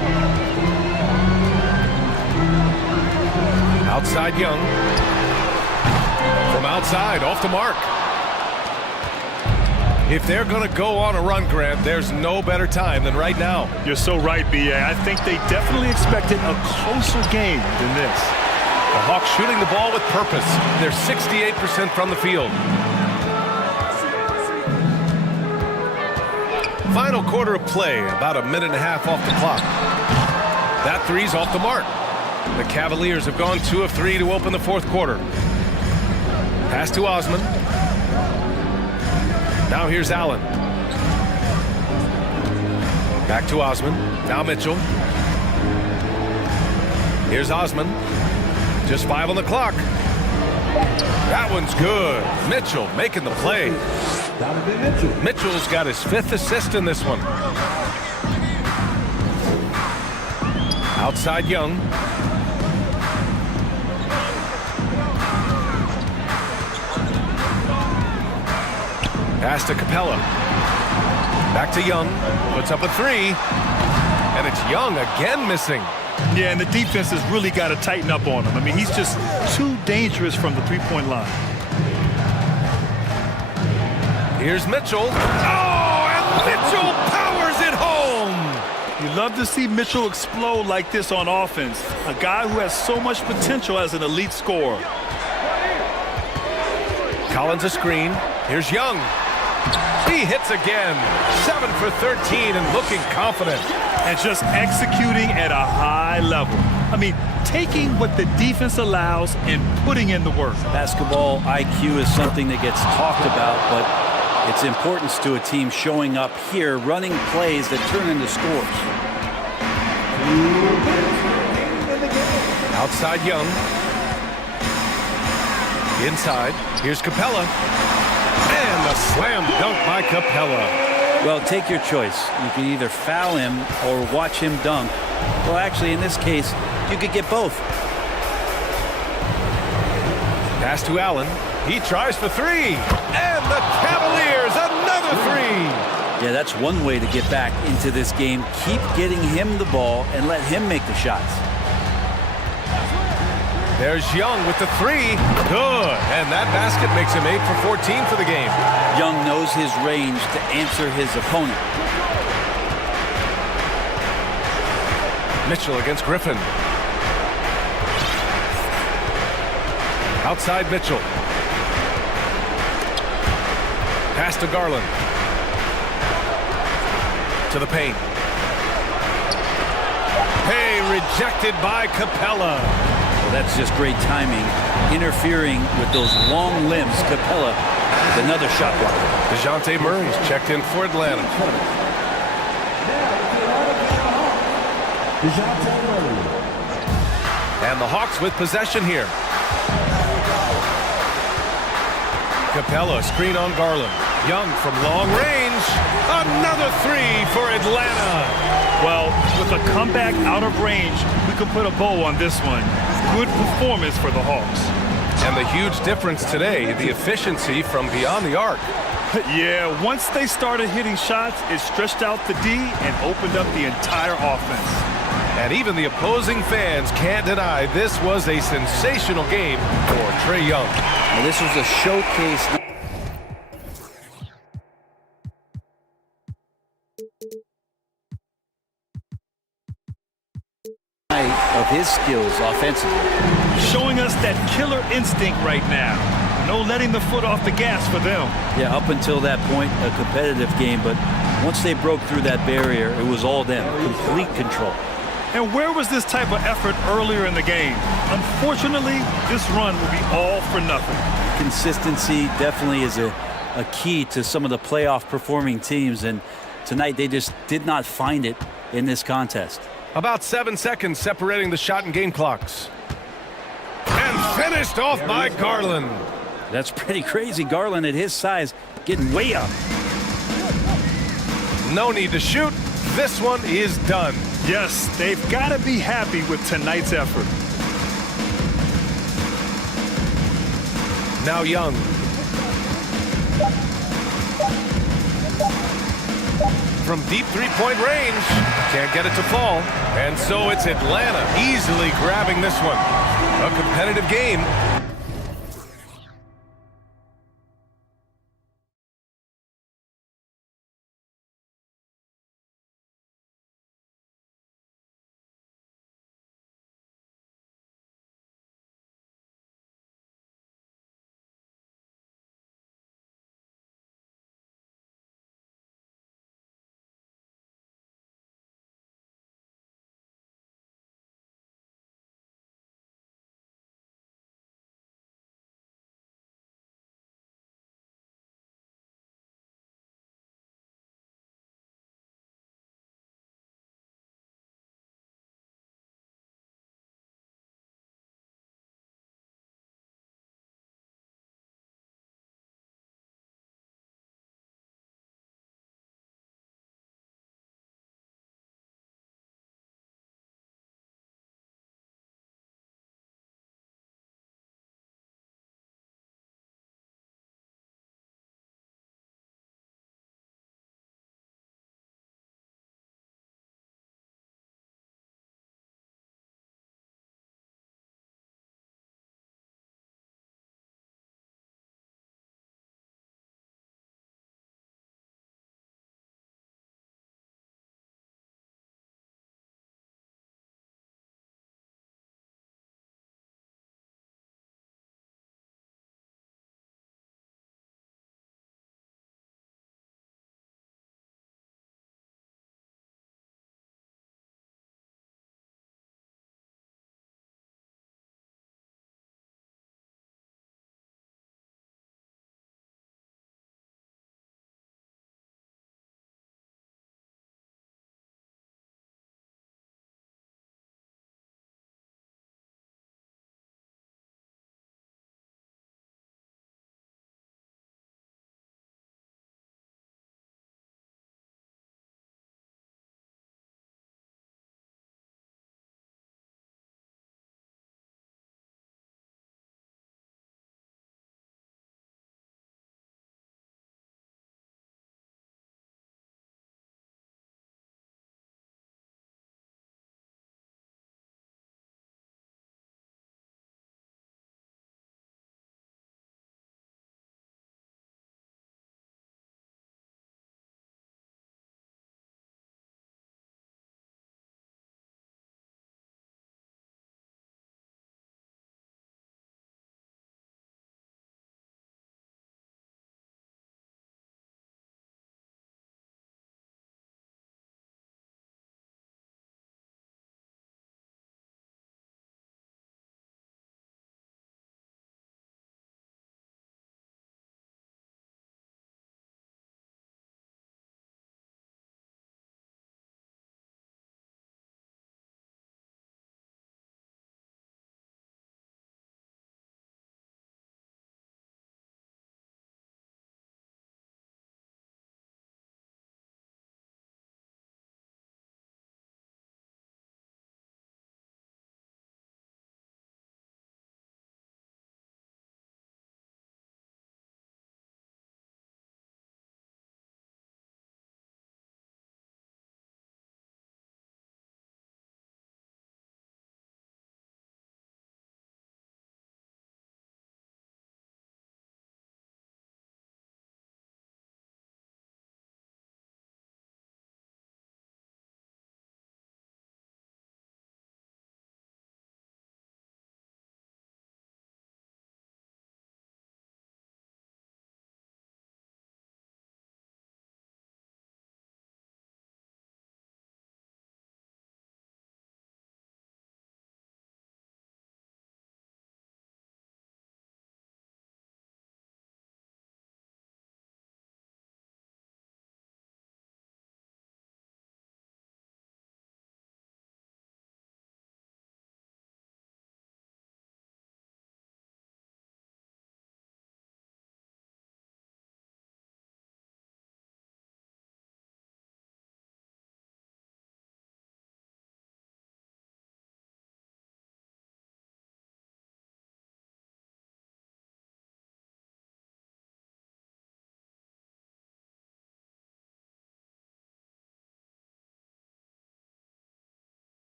Outside Young. From outside, off the mark. If they're going to go on a run, Grant, there's no better time than right now. You're so right, B.A. I think they definitely expected a closer game than this. The Hawks shooting the ball with purpose. They're 68% from the field. Final quarter of play, about a minute and a half off the clock. That three's off the mark. The Cavaliers have gone 2 of 3 to open the 4th quarter. Pass to Osman. Now here's Allen. Back to Osman. Now Mitchell. Here's Osman. Just 5 on the clock. That one's good. Mitchell making the play. Mitchell's got his 5th assist in this one. Outside Young. Pass to Capella. Back to Young. Puts up a 3. And it's Young again missing. Yeah, and the defense has really got to tighten up on him. I mean, he's just too dangerous from the three-point line. Here's Mitchell. Oh, and Mitchell powers it home. You love to see Mitchell explode like this on offense. A guy who has so much potential as an elite scorer. Collins a screen. Here's Young. He hits again. 7 for 13 and looking confident. And just executing at a high level. I mean, taking what the defense allows and putting in the work. Basketball IQ is something that gets talked about, but its importance to a team showing up here, running plays that turn into scores. Outside Young. Inside. Here's Capella. And a slam dunk by Capella. Well, take your choice. You can either foul him or watch him dunk. Well, actually, in this case, you could get both. Pass to Allen. He tries for 3. And the Cavaliers, another 3. Yeah, that's one way to get back into this game. Keep getting him the ball and let him make the shots. There's Young with the 3. Good. And that basket makes him 8 for 14 for the game. Young knows his range to answer his opponent. Mitchell against Griffin. Outside Mitchell. Pass to Garland. To the paint. Hey, rejected by Capella. That's just great timing. Interfering with those long limbs. Capella with another shot block. DeJounte Murray's checked in for Atlanta. And the Hawks with possession here. Capella, screen on Garland. Young from long range. Another three for Atlanta. Well, with a comeback out of range, we can put a bow on this one. Good performance for the Hawks. And the huge difference today, the efficiency from beyond the arc. Yeah, once they started hitting shots, it stretched out the D and opened up the entire offense. And even the opposing fans can't deny this was a sensational game for Trae Young. Now, this was a showcase night of his skills offensively. Showing us that killer instinct right now. No letting the foot off the gas for them. Yeah, up until that point, a competitive game, but once they broke through that barrier, it was all them, complete control. And where was this type of effort earlier in the game? Unfortunately, this run will be all for nothing. Consistency definitely is a key to some of the playoff performing teams, and tonight they just did not find it in this contest. About 7 seconds separating the shot and game clocks. And finished off by Garland. That's pretty crazy. Garland at his size getting way up. No need to shoot. This one is done. Yes, they've got to be happy with tonight's effort. Now Young. From deep three-point range. Can't get it to fall. And so it's Atlanta easily grabbing this one. A competitive game.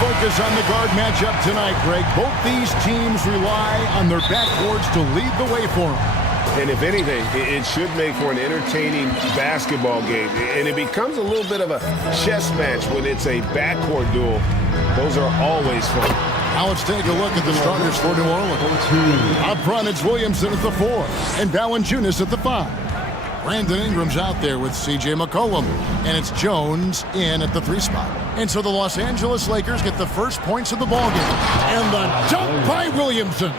focus on the guard matchup tonight, Greg. Both these teams rely on their backboards to lead the way for them. And if anything, it should make for an entertaining basketball game. And it becomes a little bit of a chess match when it's a backcourt duel. Those are always fun. Now let's take a look at the starters for New Orleans. Up front, it's Williamson at the 4 and Valanciunas at the 5. Brandon Ingram's out there with C.J. McCollum, and it's Jones in at the 3 spot. And so the Los Angeles Lakers get the first points of the ballgame. And the dunk by Williamson.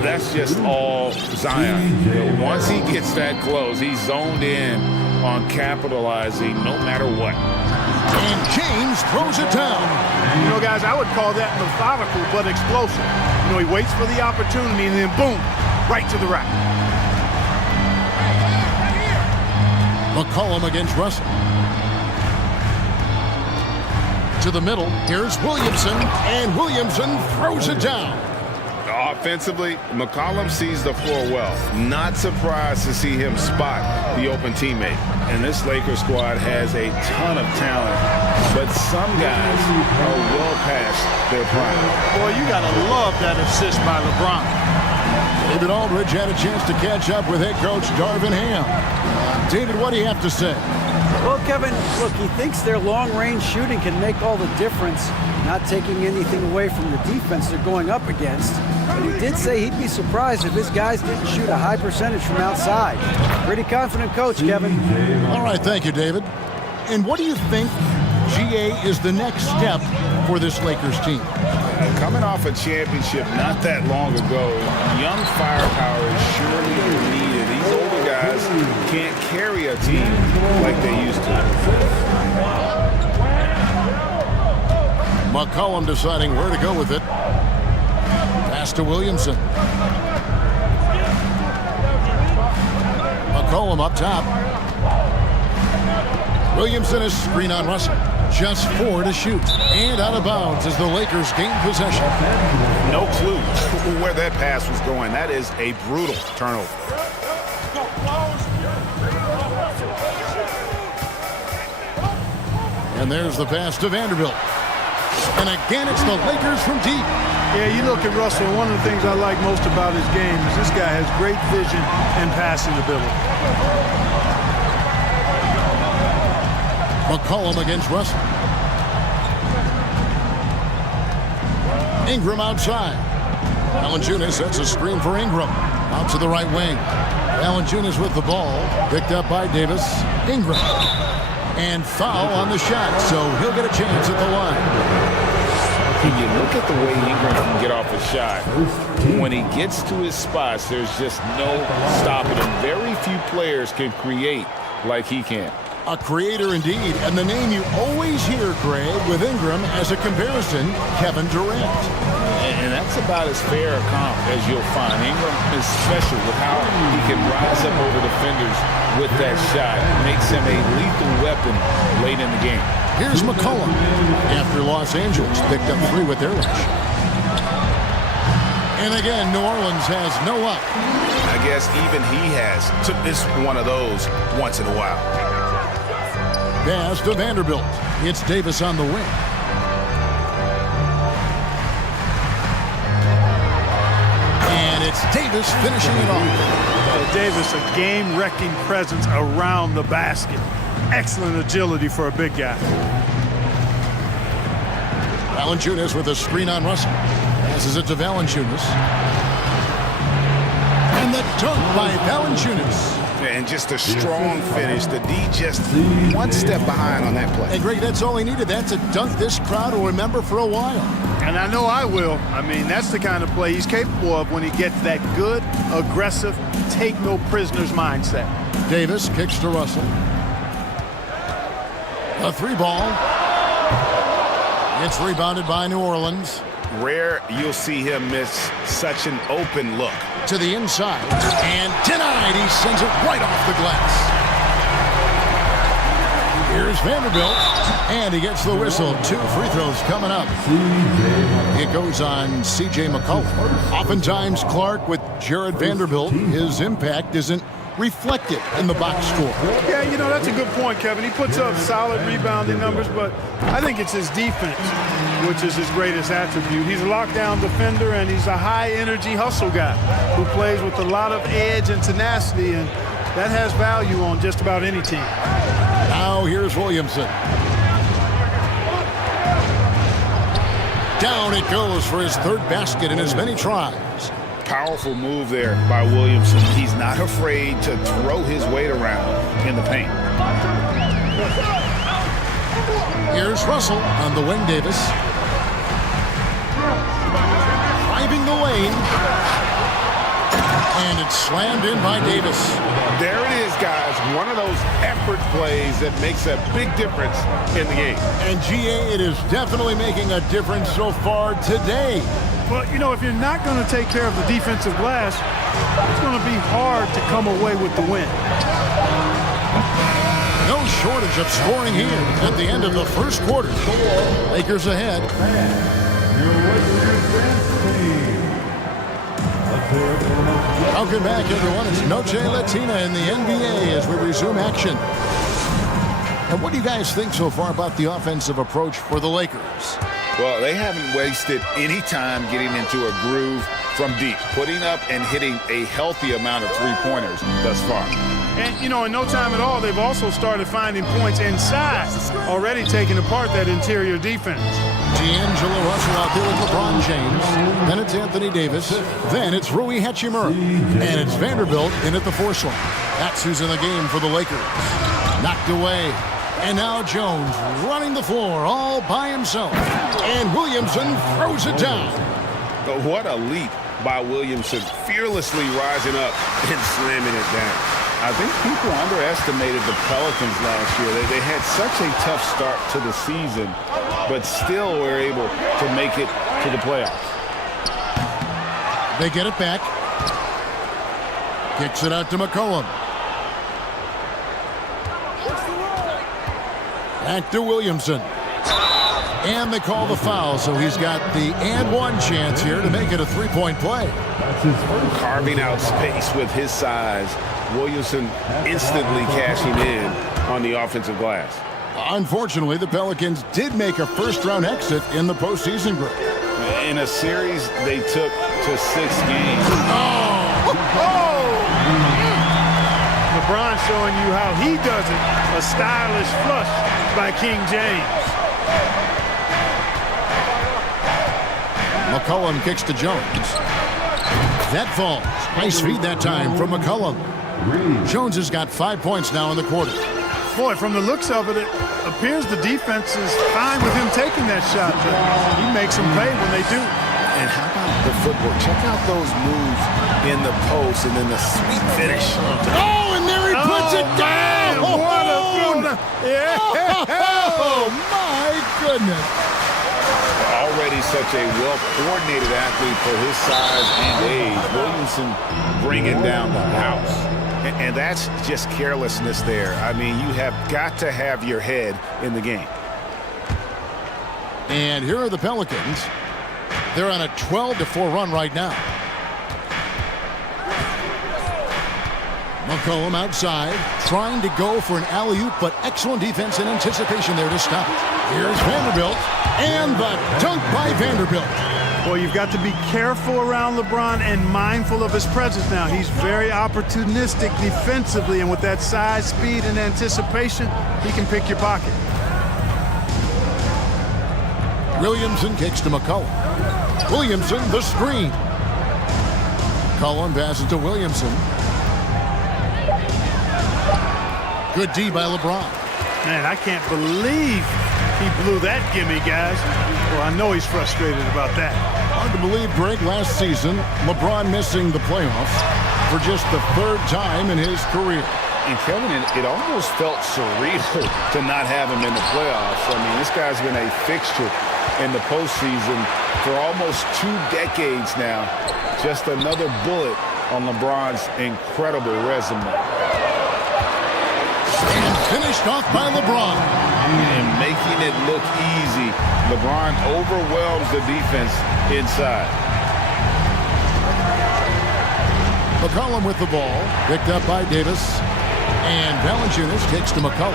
That's just all Zion. Once he gets that close, he's zoned in on capitalizing no matter what. And James throws it down. You know, guys, I would call that methodical but explosive. You know, he waits for the opportunity and then boom, right to the rack. McCollum against Russell. To the middle, here's Williamson, and Williamson throws it down. Offensively, McCollum sees the floor well. Not surprised to see him spot the open teammate. And this Lakers squad has a ton of talent, but some guys are well past their prime. Boy, you got to love that assist by LeBron. David Aldridge had a chance to catch up with head coach Darvin Ham. David, what do you have to say? Well, Kevin, look, he thinks their long-range shooting can make all the difference, not taking anything away from the defense they're going up against. But he did say he'd be surprised if his guys didn't shoot a high percentage from outside. Pretty confident coach, Kevin. All right, thank you, David. And what do you think, GA, is the next step for this Lakers team? Coming off a championship not that long ago, young firepower is surely needed. These older guys can't carry a team like they used to. McCollum deciding where to go with it. Pass to Williamson. McCollum up top. Williamson is screen on Russell. Just 4 to shoot. And out of bounds as the Lakers gain possession. No clue where that pass was going. That is a brutal turnover. And there's the pass to Vanderbilt. And again, it's the Lakers from deep. Yeah, you look at Russell, one of the things I like most about his game is this guy has great vision and passing ability. McCollum against Russell. Ingram outside. Valanciunas sets a screen for Ingram. Out to the right wing. Valanciunas with the ball. Picked up by Davis. Ingram. And foul on the shot, so he'll get a chance at the line. When you look at the way Ingram can get off a shot, when he gets to his spots, there's just no stopping him. Very few players can create like he can. A creator indeed, and the name you always hear, Greg, with Ingram as a comparison, Kevin Durant. And that's about as fair a comp as you'll find. Ingram is special with how he can rise up over defenders with that shot. Makes him a lethal weapon late in the game. Here's McCollum after Los Angeles picked up 3 with their rush. And again, New Orleans has no luck. I guess even he has took this one of those once in a while. Pass to Vanderbilt. It's Davis on the wing. And it's Davis finishing it off. Davis, a game-wrecking presence around the basket. Excellent agility for a big guy. Valanciunas with a screen on Russell. Passes it to Valanciunas. And the dunk by Valanciunas. And just a strong finish. The D just one step behind on that play. And Greg, that's all he needed. That's a dunk this crowd will remember for a while. And I know I will. I mean, that's the kind of play he's capable of when he gets that good, aggressive, take no prisoners mindset. Davis kicks to Russell. A 3 ball. It's rebounded by New Orleans. Rare you'll see him miss such an open look. To the inside. And denied. He sends it right off the glass. Here's Vanderbilt. And he gets the whistle. 2 free throws coming up. It goes on C.J. McCollum. Oftentimes, Clark, with Jared Vanderbilt, his impact isn't reflected in the box score. Yeah, you know, that's a good point, Kevin. He puts up solid rebounding numbers, but I think it's his defense, which is his greatest attribute. He's a lockdown defender, and he's a high-energy hustle guy who plays with a lot of edge and tenacity, and that has value on just about any team. Now here's Williamson. Down it goes for his third basket in as many tries. Powerful move there by Williamson. He's not afraid to throw his weight around in the paint. Here's Russell on the wing, Davis. Driving the lane. And it's slammed in by Davis. There it is, guys. One of those effort plays that makes a big difference in the game. And GA, it is definitely making a difference so far today. But, you know, if you're not going to take care of the defensive glass, it's going to be hard to come away with the win. No shortage of scoring here at the end of the first quarter. Lakers ahead. Welcome back, everyone. It's Noche Latina in the NBA as we resume action. And what do you guys think so far about the offensive approach for the Lakers? Well, they haven't wasted any time getting into a groove from deep, putting up and hitting a healthy amount of three-pointers thus far. And, you know, in no time at all, they've also started finding points inside, already taking apart that interior defense. D'Angelo Russell out there with LeBron James. Then it's Anthony Davis. Then it's Rui Hachimura. And it's Vanderbilt in at the force line. That's who's in the game for the Lakers. Knocked away. And now Jones running the floor all by himself. And Williamson throws it down. But what a leap by Williamson, fearlessly rising up and slamming it down. I think people underestimated the Pelicans last year. They had such a tough start to the season, but still were able to make it to the playoffs. They get it back. Kicks it out to McCollum. Back to Williamson. And they call the foul, so he's got the and one chance here to make it a three-point play. Carving out space with his size, Williamson instantly cashing in on the offensive glass. Unfortunately, the Pelicans did make a first-round exit in the postseason group. In a series they took to 6 games. LeBron showing you how he does it. A stylish flush by King James. McCollum kicks to Jones. That falls. Nice feed that time from McCollum. Jones has got 5 points now in the quarter. Boy, from the looks of it, it appears the defense is fine with him taking that shot. He makes them pay when they do. And how about the footwork? Check out those moves in the post and then the sweet finish. Oh, and there he puts it down! Man, what a yeah. Oh, my goodness. Already such a well-coordinated athlete for his size and age. Williamson bringing down the house. And that's just carelessness there. I mean, you have got to have your head in the game. And here are the Pelicans. They're on a 12-4 run right now. McCollum outside, trying to go for an alley-oop, but excellent defense and anticipation there to stop it. Here's Vanderbilt, and the dunk by Vanderbilt. Well, you've got to be careful around LeBron and mindful of his presence now. He's very opportunistic defensively, and with that size, speed, and anticipation, he can pick your pocket. Williamson kicks to McCollum. Williamson, the screen. McCollum passes to Williamson. Good D by LeBron. Man, I can't believe he blew that gimme, guys. Well, I know he's frustrated about that. Hard to believe, Greg, last season, LeBron missing the playoffs for just the 3rd time in his career. And Kevin, it almost felt surreal to not have him in the playoffs. I mean, this guy's been a fixture in the postseason for almost 2 decades now. Just another bullet on LeBron's incredible resume. And finished off by LeBron. And making it look easy. LeBron overwhelms the defense inside. McCollum with the ball. Picked up by Davis. And Valanciunas kicks to McCollum.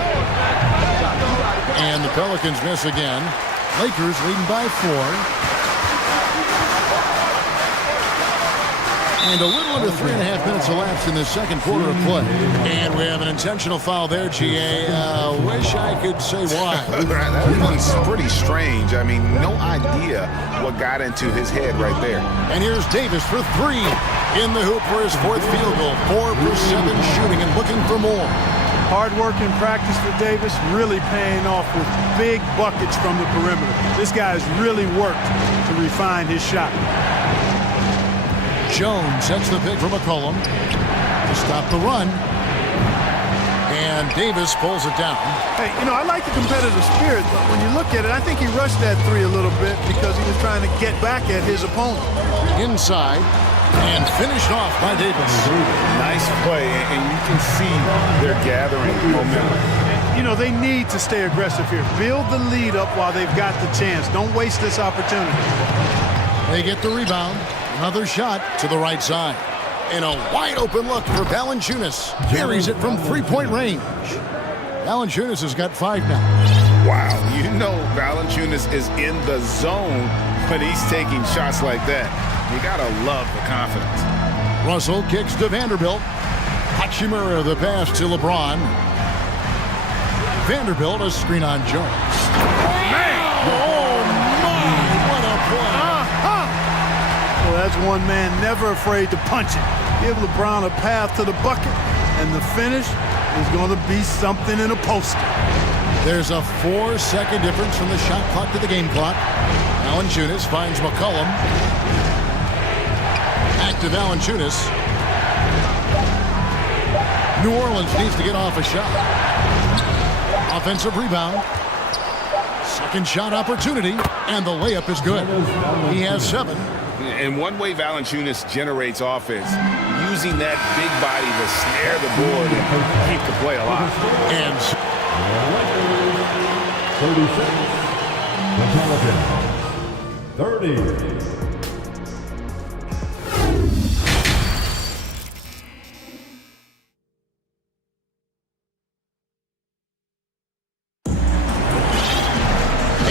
And the Pelicans miss again. Lakers leading by 4. And a little under 3.5 minutes elapsed in the second quarter of play. And we have an intentional foul there, GA. Wish I could say why. That was pretty strange. I mean, no idea what got into his head right there. And here's Davis for 3. In the hoop for his 4th field goal. 4 for 7 shooting and looking for more. Hard work in practice for Davis, really paying off with big buckets from the perimeter. This guy has really worked to refine his shot. Jones sets the pick for McCollum to stop the run. And Davis pulls it down. Hey, you know, I like the competitive spirit, but when you look at it, I think he rushed that 3 a little bit because he was trying to get back at his opponent. Inside and finished off by Davis. Nice play, and you can see they're gathering momentum. You know, they need to stay aggressive here. Build the lead up while they've got the chance. Don't waste this opportunity. They get the rebound. Another shot to the right side. And a wide open look for Valanciunas. Carries it from 3-point range. Valanciunas has got 5 now. Wow, you know Valanciunas is in the zone when he's taking shots like that. You gotta love the confidence. Russell kicks to Vanderbilt. Hachimura the pass to LeBron. Vanderbilt a screen on Jones. Oh my, what a play. Well, that's one man never afraid to punch it. Give LeBron a path to the bucket, and the finish is going to be something in a poster. There's a 4-second difference from the shot clock to the game clock. Valanciunas finds McCollum. Back to Valanciunas. New Orleans needs to get off a shot. Offensive rebound. Second shot opportunity, and the layup is good. He has 7. And one way Valanciunas generates offense, using that big body to snare the board and keep the play alive. And 36, the Pelicans 30.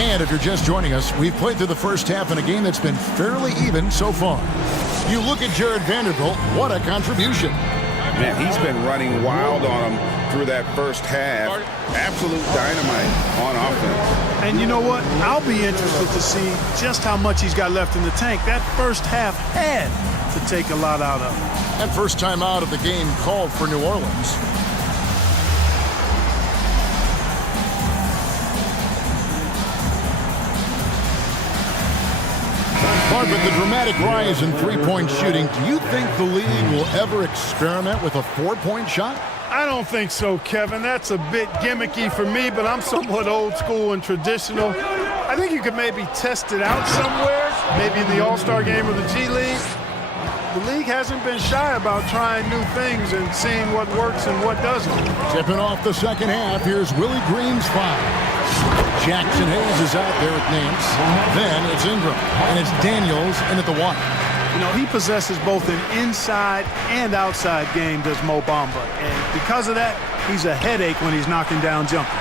And if you're just joining us, we've played through the first half in a game that's been fairly even so far. You look at Jared Vanderbilt, what a contribution. Man, he's been running wild on him through that first half. Absolute dynamite on offense. And you know what? I'll be interested to see just how much he's got left in the tank. That first half had to take a lot out of him. And first time out of the game called for New Orleans. But the dramatic rise in 3-point shooting, do you think the league will ever experiment with a 4-point shot? I don't think so, Kevin. That's a bit gimmicky for me, but I'm somewhat old school and traditional. I think you could maybe test it out somewhere, maybe in the All-Star game or the G League. The league hasn't been shy about trying new things and seeing what works and what doesn't. Tipping off the second half, here's Willie Green's foul. Jackson Hayes is out there at Nance. Then it's Ingram, and it's Daniels in at the 1. You know, he possesses both an inside and outside game, does Mo Bamba. And because of that, he's a headache when he's knocking down jumpers.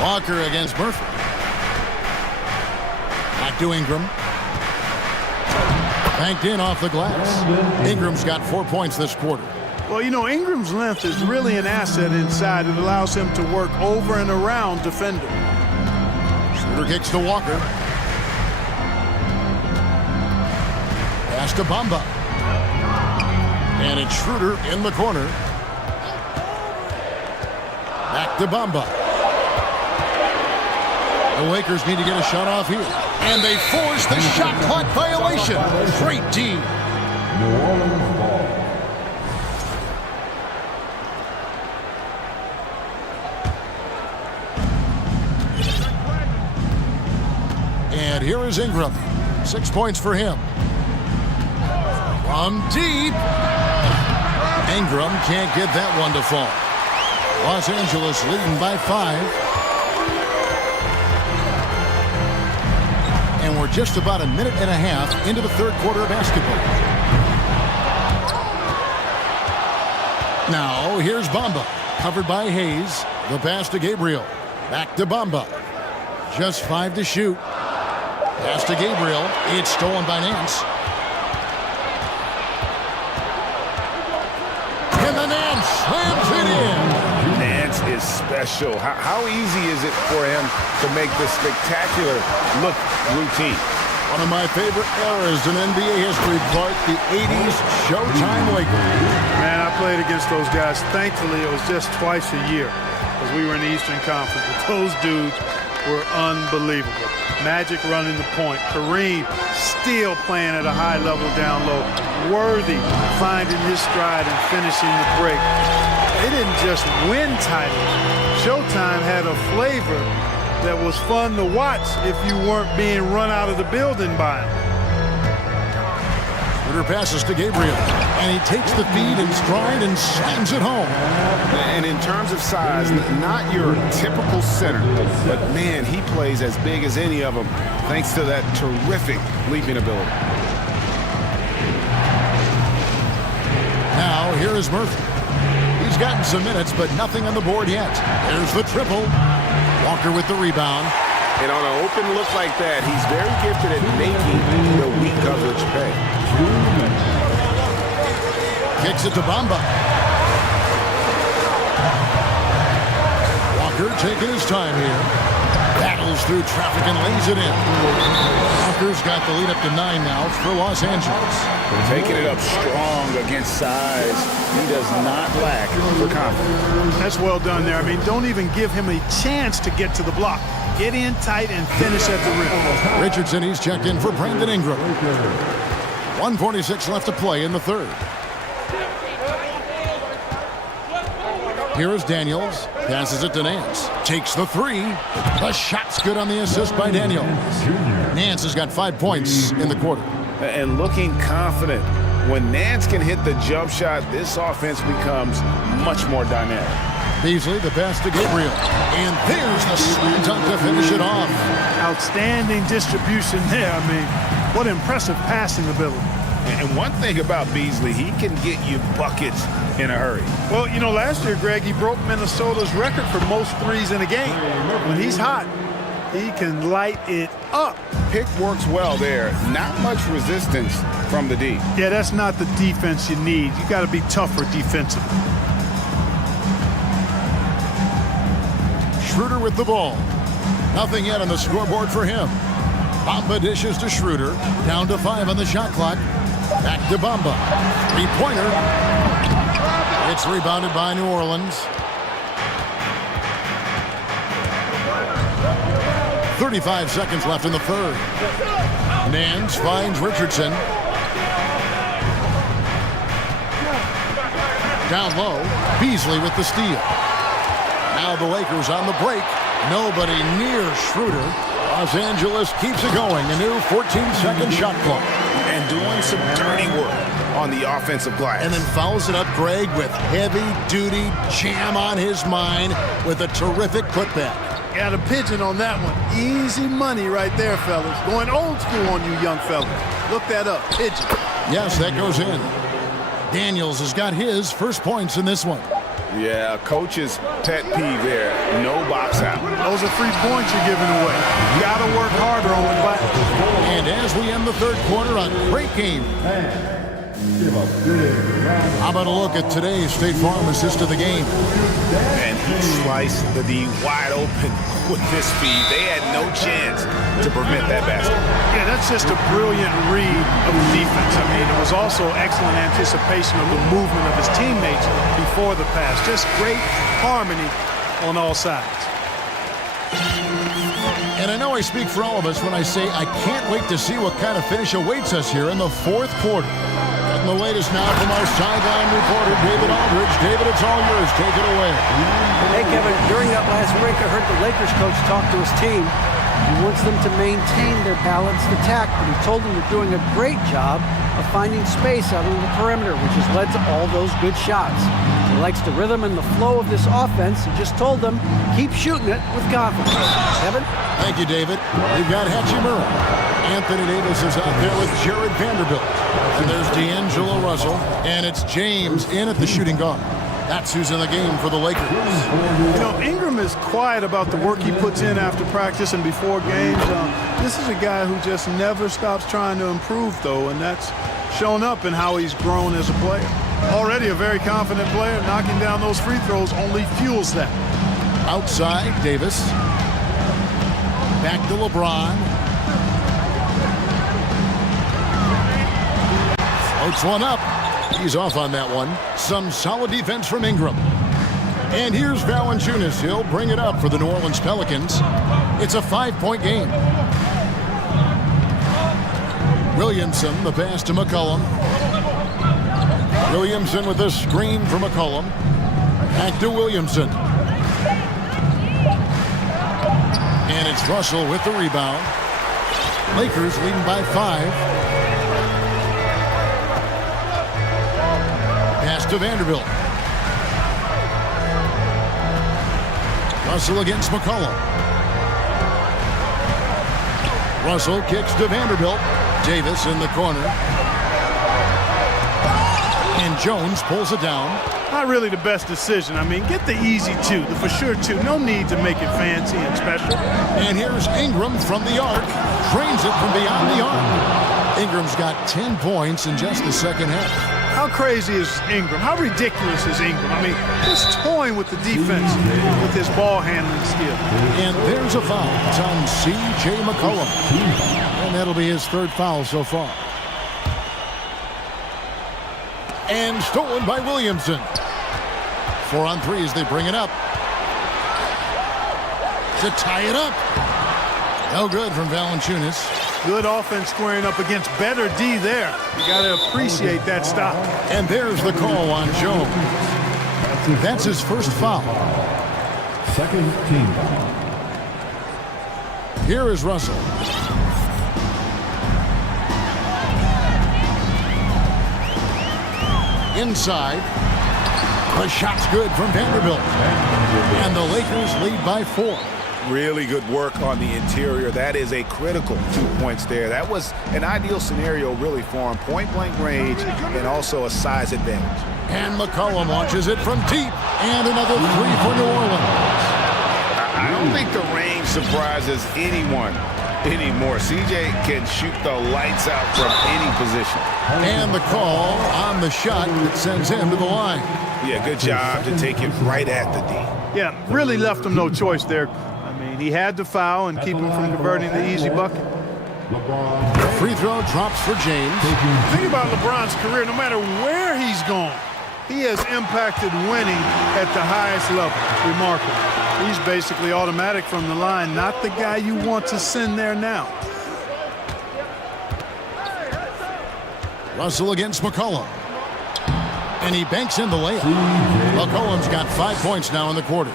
Walker against Murphy. Back to Ingram. Banked in off the glass. Ingram's got 4 points this quarter. Well, you know, Ingram's length is really an asset inside. It allows him to work over and around defender. Schroeder kicks to Walker. Pass to Bamba. And it's Schroeder in the corner. Back to Bamba. The Lakers need to get a shot off here. And they force the shot clock violation. Great D. New Orleans ball. And here is Ingram. 6 points for him. From deep. Ingram can't get that one to fall. Los Angeles leading by 5. And we're We're just about a minute and a half into the third quarter of basketball. Now, here's Bamba, covered by Hayes. The pass to Gabriel. Back to Bamba. Just 5 to shoot. Pass to Gabriel. It's stolen by Nance. And the Nance slams it in. Nance is special. How easy is it for him to make this spectacular look routine? One of my favorite eras in NBA history, Clark, the 80s Showtime Lakers. Man, I played against those guys. Thankfully, it was just twice a year because we were in the Eastern Conference. But those dudes were unbelievable. Magic running the point. Kareem still playing at a high level down low. Worthy finding his stride and finishing the break. They didn't just win titles. Showtime had a flavor that was fun to watch if you weren't being run out of the building by him. Schroeder passes to Gabriel, and he takes the feed in stride and slams it home. And in terms of size, not your typical center, but man, he plays as big as any of them thanks to that terrific leaping ability. Now, here is Murphy. He's gotten some minutes, but nothing on the board yet. There's the triple. Walker with the rebound. And on an open look like that, he's very gifted at making the weak coverage pay. Kicks it to Bamba. Walker taking his time here. Battles through traffic and lays it in. Walker's got the lead up to 9 now for Los Angeles. Taking it up strong against size. He does not lack for confidence. That's well done there. I mean, don't even give him a chance to get to the block. Get in tight and finish at the rim. Richardson, he's checked in for Brandon Ingram. 1:46 left to play in the third. Here is Daniels. Passes it to Nance. Takes the three. The shot's good on the assist by Daniels. Nance has got 5 points in the quarter. And looking confident. When Nance can hit the jump shot, this offense becomes much more dynamic. Beasley, the pass to Gabriel. And there's the slam dunk to finish it off. Outstanding distribution there. I mean, what impressive passing ability. And one thing about Beasley, he can get you buckets in a hurry. Well, you know, last year, Greg, he broke Minnesota's record for most threes in a game. When he's hot, he can light it up. Pick works well there. Not much resistance from the D. Yeah, that's not the defense you need. You got to be tougher defensively. Schroeder with the ball. Nothing yet on the scoreboard for him. Bamba dishes to Schroeder. Down to 5 on the shot clock. Back to Bamba. Three-pointer. It's rebounded by New Orleans. 35 seconds left in the third. Nance finds Richardson. Down low. Beasley with the steal. Now the Lakers on the break. Nobody near Schroeder. Los Angeles keeps it going. A new 14-second shot clock. And doing some dirty work on the offensive glass. And then fouls it up, Greg, with heavy-duty jam on his mind with a terrific putback. Got a pigeon on that one. Easy money right there, fellas. Going old school on you young fellas. Look that up. Pigeon. Yes, that goes in. Daniels has got his first points in this one. Yeah, coach's pet peeve there. No box out. Those are 3 points you're giving away. You got to work harder on the glass. And as we end the third quarter, a great game. How about a look at today's State Farm assist of the game? And he sliced the D wide open with this speed. They had no chance to prevent that basket. Yeah, that's just a brilliant read of the defense. I mean, it was also excellent anticipation of the movement of his teammates before the pass. Just great harmony on all sides. And I know I speak for all of us when I say I can't wait to see what kind of finish awaits us here in the fourth quarter. And the latest now from our sideline reporter, David Aldridge. David, it's all yours. Take it away. Hey, Kevin, during that last break, I heard the Lakers coach talk to his team. He wants them to maintain their balanced attack, but he told them they're doing a great job of finding space out on the perimeter, which has led to all those good shots. He likes the rhythm and the flow of this offense. He just told them, keep shooting it with confidence. Kevin? Thank you, David. We've got Hachimura. Anthony Davis is out there with Jared Vanderbilt. And there's D'Angelo Russell. And it's James in at the shooting guard. That's who's in the game for the Lakers. You know, Ingram is quiet about the work he puts in after practice and before games. This is a guy who just never stops trying to improve, though, and that's shown up in how he's grown as a player. Already a very confident player. Knocking down those free throws only fuels that. Outside, Davis. Back to LeBron. Floats one up. He's off on that one. Some solid defense from Ingram. And here's Valanciunas. He'll bring it up for the New Orleans Pelicans. It's a 5-point game. Williamson, the pass to McCollum. Williamson with the screen for McCollum. Back to Williamson. And it's Russell with the rebound. Lakers leading by 5. Pass to Vanderbilt. Russell against McCollum. Russell kicks to Vanderbilt. Davis in the corner. And Jones pulls it down. Not really the best decision. I mean, get the easy two, the for sure two. No need to make it fancy and special. And here's Ingram from the arc. Drains it from beyond the arc. Ingram's got 10 points in just the second half. How crazy is Ingram? How ridiculous is Ingram? I mean, just toying with the defense with his ball handling skill. And there's a foul. It's on C.J. McCollum. And that'll be his third foul so far. And stolen by Williamson. 4 on 3 as they bring it up. To tie it up. No good from Valanciunas. Good offense squaring up against better D there. You got to appreciate that stop. And there's the call on Jones. That's his first foul. Second team. Here is Russell. Inside. The shot's good from Vanderbilt. And the Lakers lead by 4. Really good work on the interior. That is a critical 2 points there. That was an ideal scenario really for him. Point-blank range and also a size advantage. And McCollum launches it from deep. And another 3 for New Orleans. I don't think the range surprises anyone anymore. CJ can shoot the lights out from any position. And the call on the shot that sends him to the line. Yeah, good job to take it right at the D. Yeah, really left him no choice there. I mean, he had to foul and keep him from converting the easy bucket. Free throw drops for James. Think about LeBron's career. No matter where he's gone, he has impacted winning at the highest level. Remarkable. He's basically automatic from the line, not the guy you want to send there now. Russell against McCollum. And he banks in the layup. McCollum's got 5 points now in the quarter.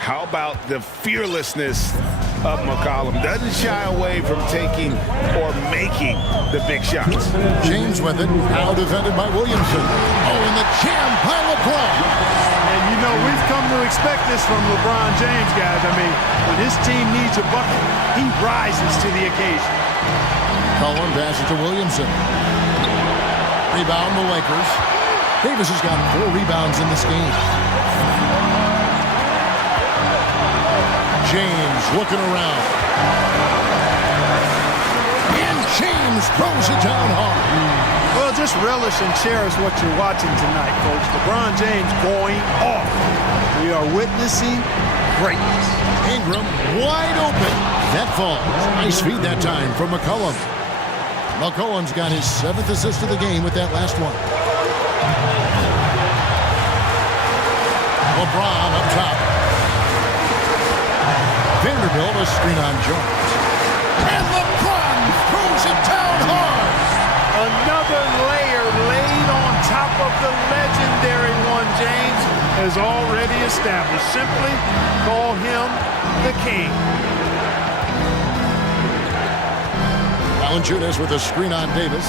How about the fearlessness of McCollum? Doesn't shy away from taking or making the big shots. James with it. Now defended by Williamson. Oh, and the jam by LeBron. And you know, we've come to expect this from LeBron James, guys. I mean, when his team needs a bucket, he rises to the occasion. McCollum passes to Williamson. Rebound the Lakers. Davis has got 4 rebounds in this game. James looking around. And James throws it down hard. Well, just relish and cherish what you're watching tonight, folks. LeBron James going off. We are witnessing greatness. Ingram wide open. That falls. Nice feed that time from McCollum. McCollum's got his 7th assist of the game with that last one. LeBron up top. Vanderbilt a screen on Jones. And LeBron throws it down hard. Another layer laid on top of the legendary one James has already established. Simply call him the king. Valanciunas with a screen on Davis.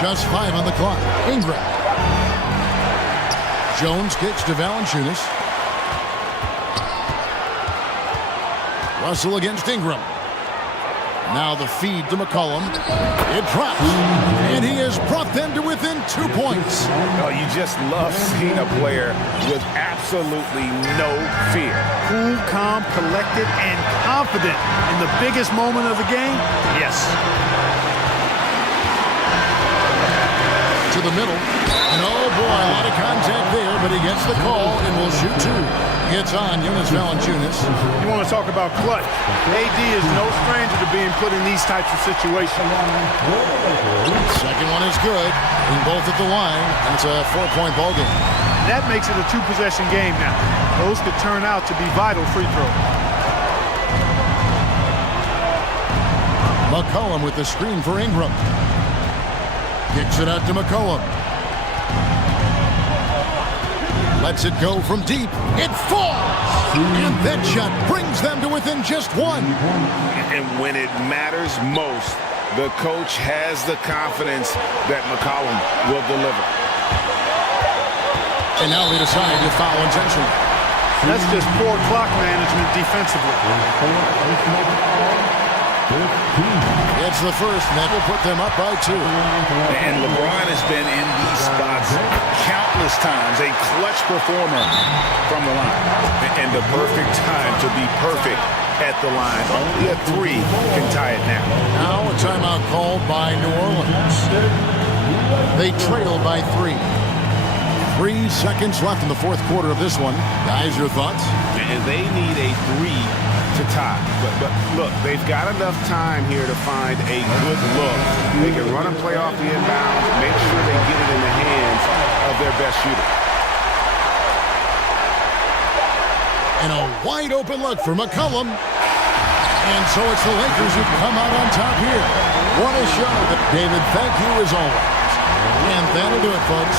Just 5 on the clock. Ingram. Jones kicks to Valanciunas. Russell against Ingram. Now the feed to McCollum. It drops, and he has brought them to within 2 points. Oh, you just love seeing a player with absolutely no fear. Cool, calm, collected, and confident in the biggest moment of the game. Yes. To the middle. And oh boy, a lot of contact there, but he gets the call and will shoot two. Gets on Valanciunas. You want to talk about clutch. AD is no stranger to being put in these types of situations. Second one is good. Being both at the line, and it's a 4-point ball game. That makes it a 2-possession game now. Those could turn out to be vital free throws. McCollum with the screen for Ingram. Kicks it out to McCollum. Lets it go from deep. It falls! And that shot brings them to within just one. And when it matters most, the coach has the confidence that McCollum will deliver. And now they decide to foul intentionally. That's just poor clock management defensively. It's the first, and that will put them up by 2. And LeBron has been in these spots countless times, a clutch performer from the line. And the perfect time to be perfect at the line. Only a 3 can tie it now. Now a timeout called by New Orleans. They trail by 3. 3 seconds left in the fourth quarter of this one. Guys, your thoughts? And they need a 3 to tie. But look, they've got enough time here to find a good look. They can run and play off the inbound, make sure they get it in the hands of their best shooter. And a wide open look for McCollum. And so it's the Lakers who come out on top here. What a show. David, thank you as always. And that'll do it, folks.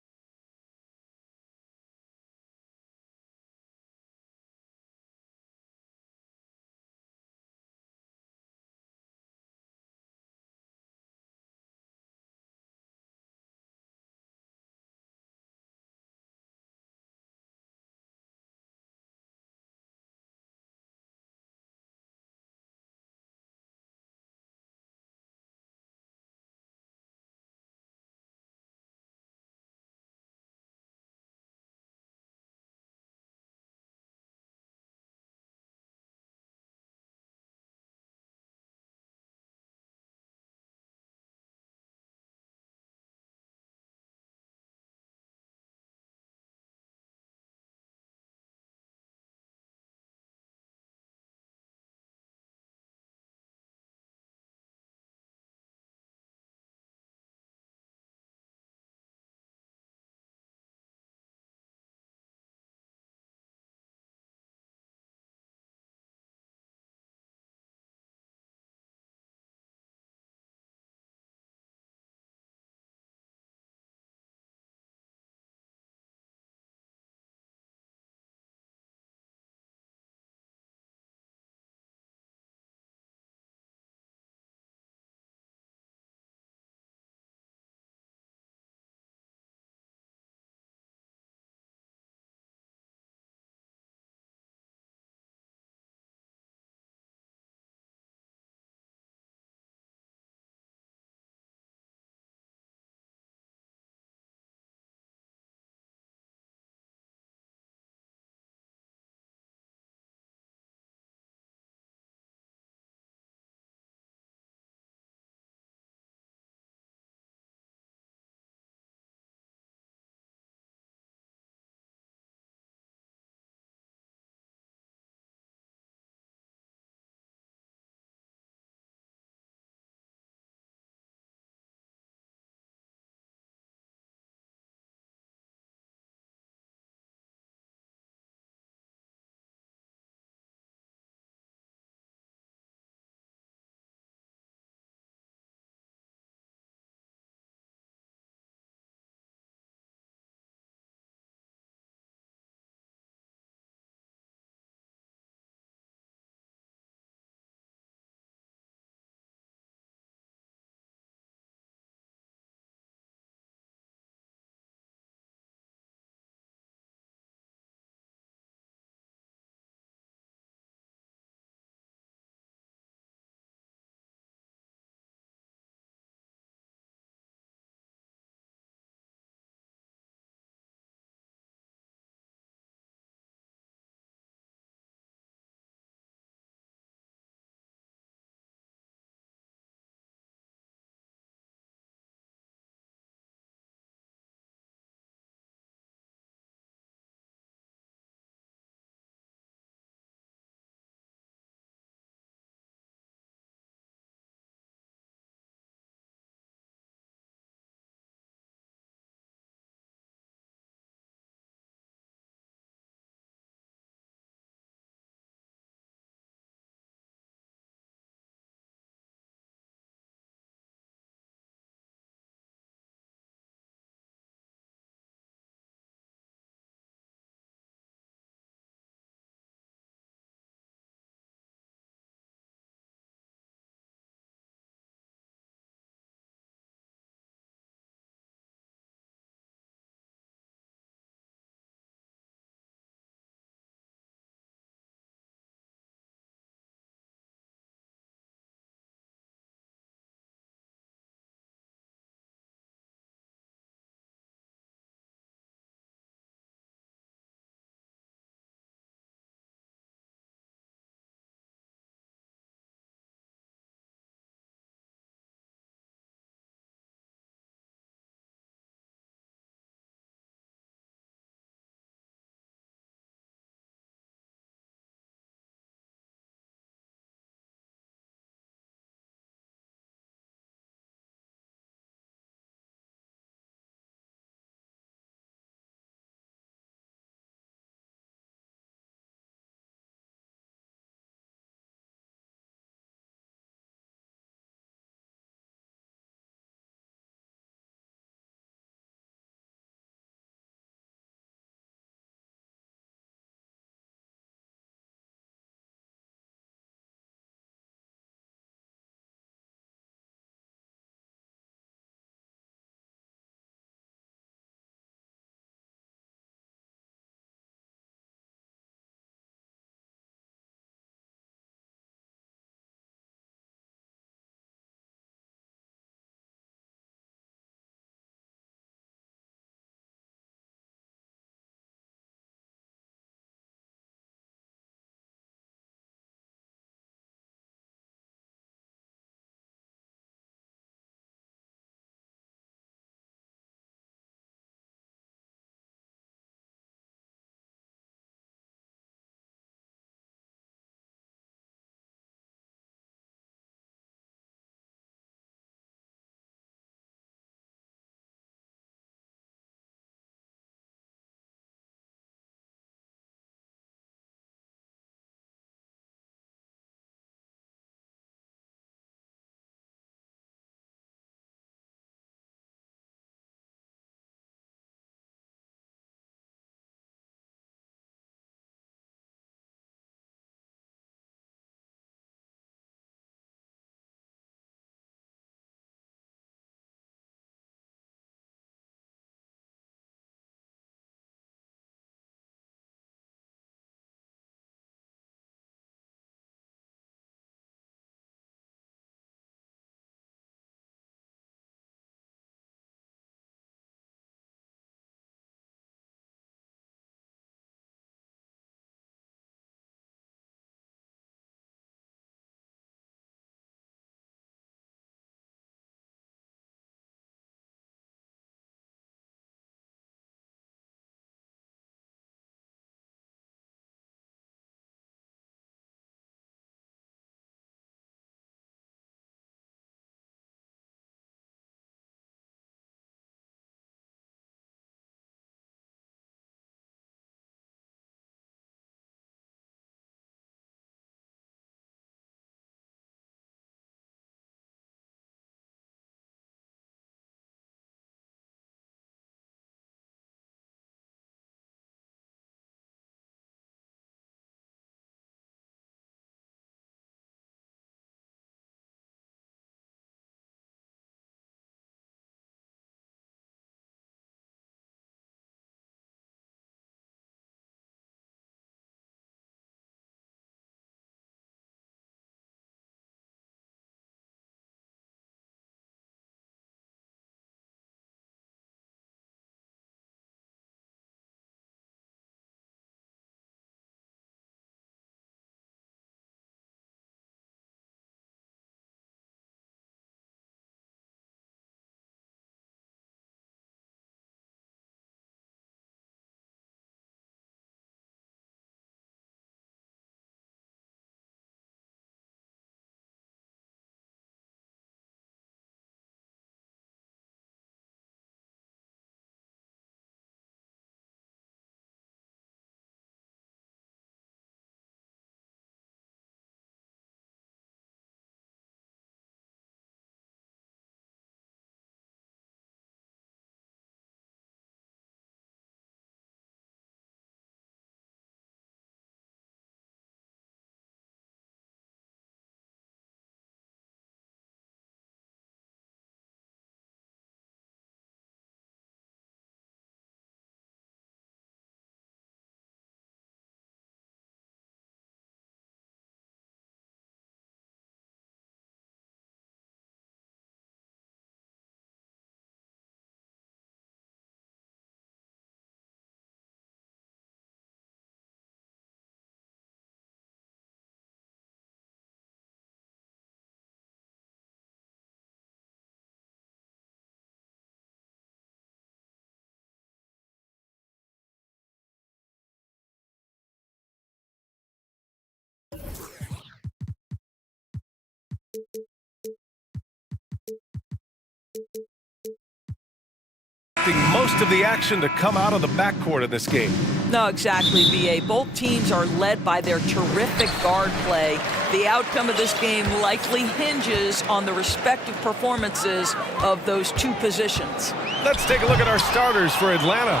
expecting most of the action to come out of the backcourt in this game. No, exactly, B.A. Both teams are led by their terrific guard play. The outcome of this game likely hinges on the respective performances of those two positions. Let's take a look at our starters for Atlanta.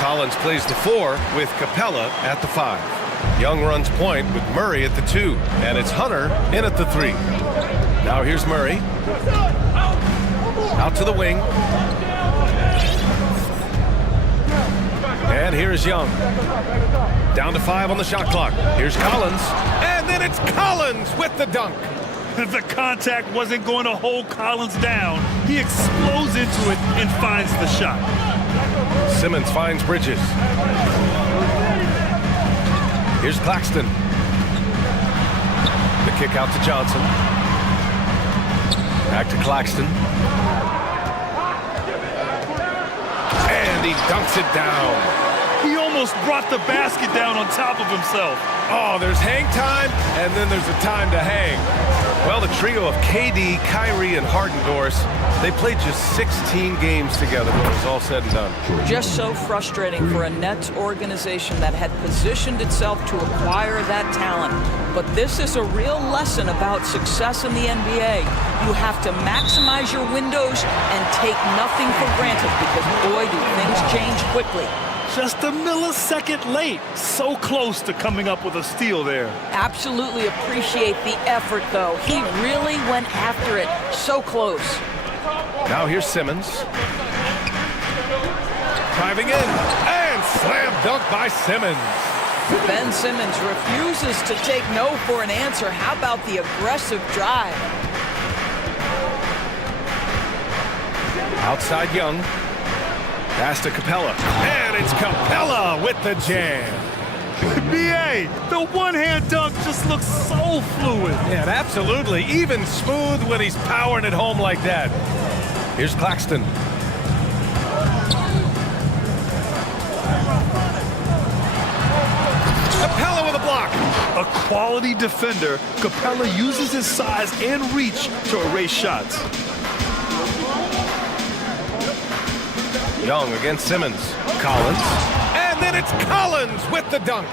Collins plays the 4 with Capella at the 5. Young runs point with Murray at the 2, and it's Hunter in at the 3. Now here's Murray. Out to the wing. And here's Young. Down to 5 on the shot clock. Here's Collins. And then it's Collins with the dunk. The contact wasn't going to hold Collins down. He explodes into it and finds the shot. Simmons finds Bridges. Here's Claxton. The kick out to Johnson. Back to Claxton. And he dunks it down. He almost brought the basket down on top of himself. Oh, there's hang time, and then there's a time to hang. Well, the trio of KD, Kyrie, and Harden-Dorse, they played just 16 games together when it was all said and done. Just so frustrating for a Nets organization that had positioned itself to acquire that talent. But this is a real lesson about success in the NBA. You have to maximize your windows and take nothing for granted because, boy, do things change quickly. Just a millisecond late. So close to coming up with a steal there. Absolutely appreciate the effort, though. He really went after it. So close. Now here's Simmons. Driving in. And slam dunk by Simmons. Ben Simmons refuses to take no for an answer. How about the aggressive drive? Outside Young. Pass to Capella. And it's Capella with the jam. B.A., the one-hand dunk just looks so fluid. Yeah, absolutely. Even smooth when he's powering it home like that. Here's Claxton. Capella with a block. A quality defender, Capella uses his size and reach to erase shots. Young against Simmons. Collins. And then it's Collins with the dunk.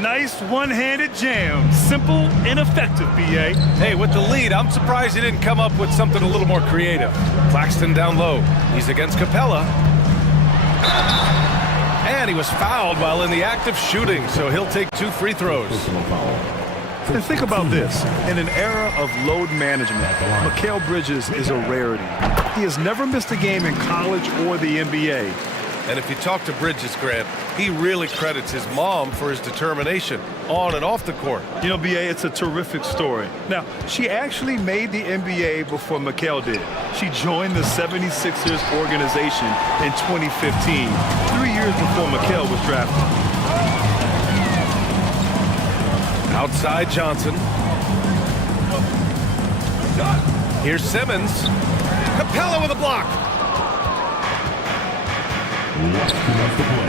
Nice one-handed jam. Simple and effective, B.A. Hey, with the lead, I'm surprised he didn't come up with something a little more creative. Claxton down low. He's against Capella. And he was fouled while in the act of shooting, so he'll take 2 free throws. And think about this. In an era of load management, Mikal Bridges is a rarity. He has never missed a game in college or the NBA. And if you talk to Bridges, Grant, he really credits his mom for his determination on and off the court. You know, B.A., it's a terrific story. Now, she actually made the NBA before Mikal did. She joined the 76ers organization in 2015, 3 years before Mikal was drafted. Outside Johnson. Here's Simmons. Capella with a block.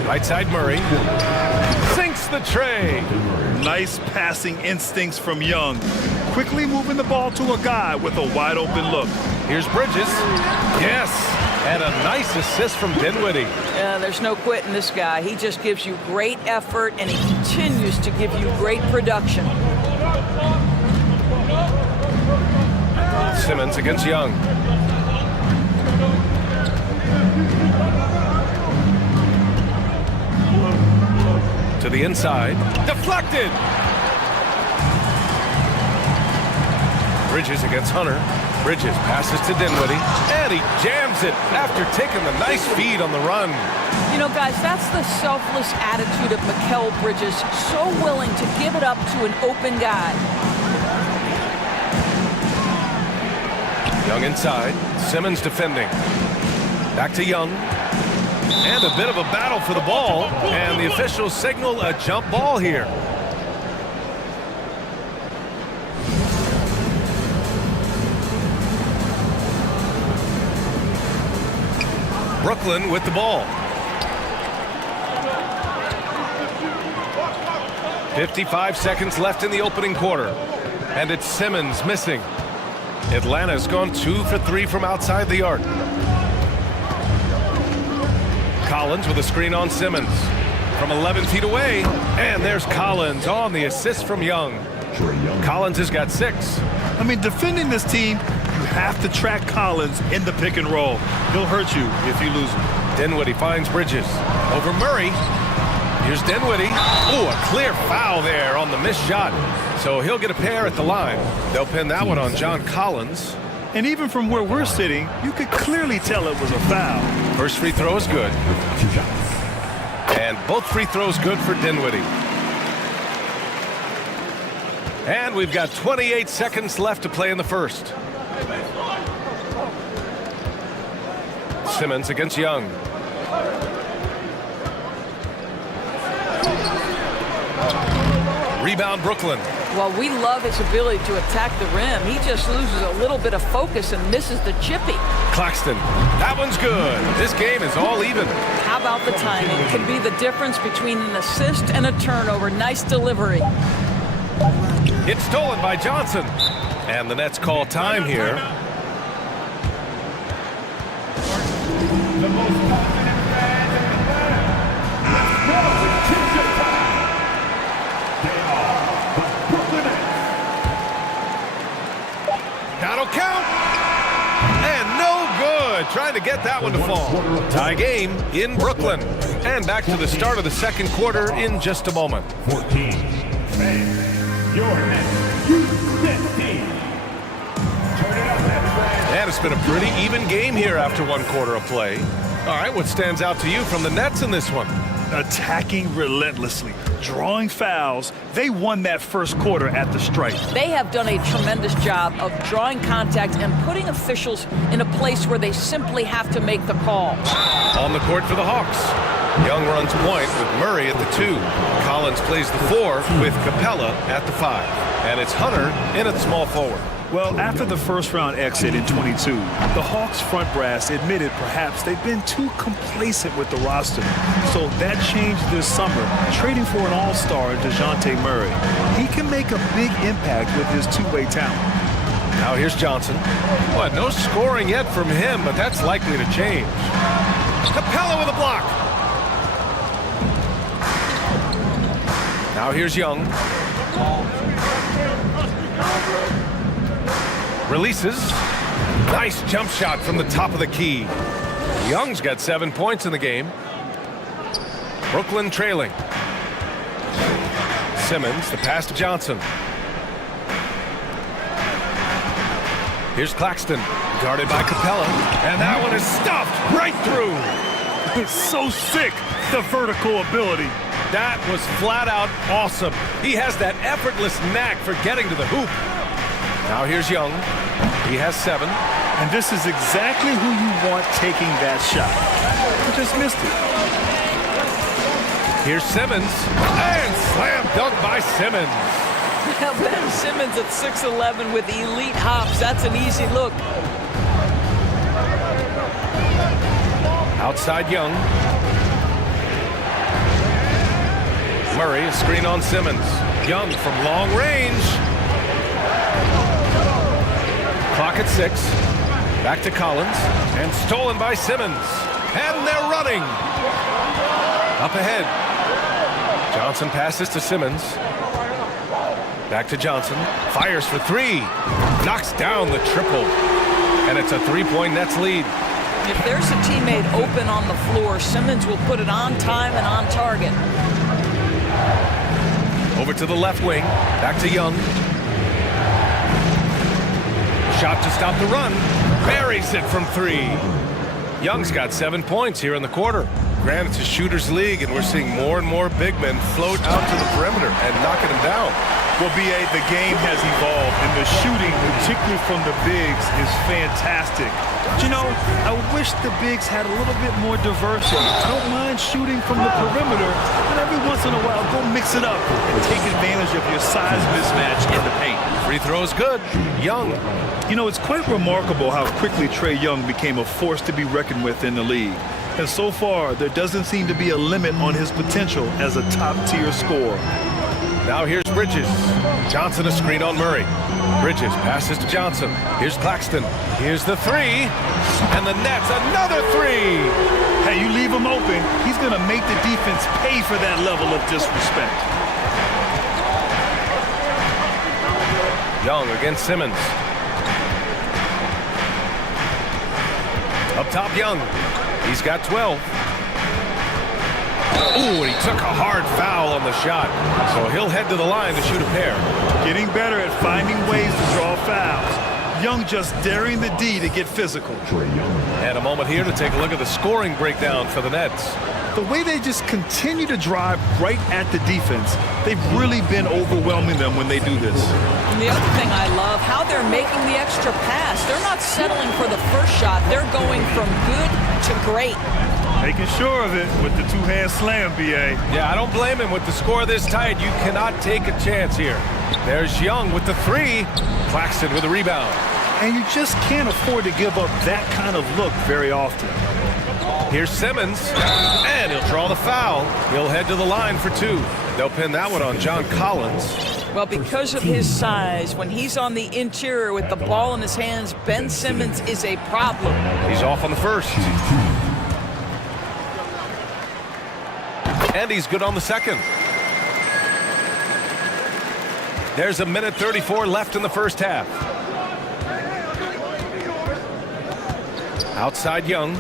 Right side Murray. Sinks the tray. Nice passing instincts from Young. Quickly moving the ball to a guy with a wide open look. Here's Bridges. Yes. And a nice assist from Dinwiddie. There's no quitting this guy. He just gives you great effort, and he continues to give you great production. Simmons against Young. To the inside. Deflected! Bridges against Hunter. Bridges passes to Dinwiddie, and he jams it after taking the nice feed on the run. You know, guys, that's the selfless attitude of Mikal Bridges, so willing to give it up to an open guy. Young inside, Simmons defending. Back to Young. And a bit of a battle for the ball, and the officials signal a jump ball here. Brooklyn with the ball. 55 seconds left in the opening quarter. And it's Simmons missing. Atlanta's gone 2 for 3 from outside the arc. Collins with a screen on Simmons. From 11 feet away, and there's Collins on the assist from Young. Collins has got 6. I mean, defending this team, you have to track Collins in the pick and roll. He'll hurt you if you lose him. Dinwiddie finds Bridges. Over Murray. Here's Dinwiddie. Ooh, a clear foul there on the missed shot. So he'll get a pair at the line. They'll pin that one on John Collins. And even from where we're sitting, you could clearly tell it was a foul. First free throw is good. And both free throws good for Dinwiddie. And we've got 28 seconds left to play in the first. Simmons against Young. Rebound Brooklyn. Well, we love his ability to attack the rim. He just loses a little bit of focus and misses the chippy. Claxton. That one's good. This game is all even. How about the timing? It could be the difference between an assist and a turnover. Nice delivery. It's stolen by Johnson. And the Nets call time here. The most confident fans in the land. Let's go with T-shirt time. They are the Brooklyn Nets. That'll count. And no good. Trying to get that one to fall. Tie game in Brooklyn. And back to the start of the second quarter in just a moment. 14. Fans, your Nets. You Nets team. Turn it up, Nets fans. And it's been a pretty even game here after one quarter of play. All right, what stands out to you from the Nets in this one? Attacking relentlessly, drawing fouls. They won that first quarter at the stripe. They have done a tremendous job of drawing contact and putting officials in a place where they simply have to make the call. On the court for the Hawks. Young runs point with Murray at the 2. Collins plays the 4 with Capella at the 5. And it's Hunter in at small forward. Well, after the first round exit in 22, the Hawks front brass admitted perhaps they've been too complacent with the roster. So that changed this summer, trading for an all-star in DeJounte Murray. He can make a big impact with his two-way talent. Now here's Johnson. Well, no scoring yet from him, but that's likely to change. Capella with a block. Now here's Young. Releases. Nice jump shot from the top of the key. Young's got 7 points in the game. Brooklyn trailing. Simmons, the pass to Johnson. Here's Claxton, guarded by Capella. And that one is stuffed right through. It's so sick, the vertical ability. That was flat out awesome. He has that effortless knack for getting to the hoop. Now here's Young. He has 7. And this is exactly who you want taking that shot. He just missed it. Here's Simmons. And slam dunk by Simmons. Ben Simmons at 6'11" with elite hops. That's an easy look. Outside Young. Murray, a screen on Simmons. Young from long range. Clock at 6. Back to Collins. And stolen by Simmons. And they're running. Up ahead. Johnson passes to Simmons. Back to Johnson. Fires for 3. Knocks down the triple. And it's a 3-point Nets lead. If there's a teammate open on the floor, Simmons will put it on time and on target. Over to the left wing. Back to Young. Shot to stop the run. Buries it from 3. Young's got 7 points here in the quarter. Granted, it's a shooter's league, and we're seeing more and more big men float out to the perimeter and knocking them down. Well, B.A., the game has evolved, and the shooting, particularly from the bigs, is fantastic. But, you know, I wish the bigs had a little bit more diversity. I don't mind shooting from the perimeter, but every once in a while, go mix it up and take advantage of your size mismatch in the paint. Free throw's good. Young. You know, it's quite remarkable how quickly Trae Young became a force to be reckoned with in the league. And so far, there doesn't seem to be a limit on his potential as a top-tier scorer. Now here's Bridges. Johnson a screen on Murray. Bridges passes to Johnson. Here's Claxton. Here's the 3. And the Nets, another 3. Hey, you leave him open, he's going to make the defense pay for that level of disrespect. Young against Simmons. Up top, Young. He's got 12. Ooh, and he took a hard foul on the shot. So he'll head to the line to shoot a pair. Getting better at finding ways to draw fouls. Young just daring the D to get physical. And a moment here to take a look at the scoring breakdown for the Nets. The way they just continue to drive right at the defense, they've really been overwhelming them when they do this. And the other thing I love, how they're making the extra pass. They're not settling for the first shot. They're going from good to great. Making sure of it with the two-hand slam, B.A. Yeah, I don't blame him. With the score this tight, you cannot take a chance here. There's Young with the three. Claxton with a rebound. And you just can't afford to give up that kind of look very often. Here's Simmons, and he'll draw the foul. He'll head to the line for two. They'll pin that one on John Collins. Well, because of his size, when he's on the interior with the ball in his hands, Ben Simmons is a problem. He's off on the first. And he's good on the second. There's a minute 34 left in the first half. Outside Young.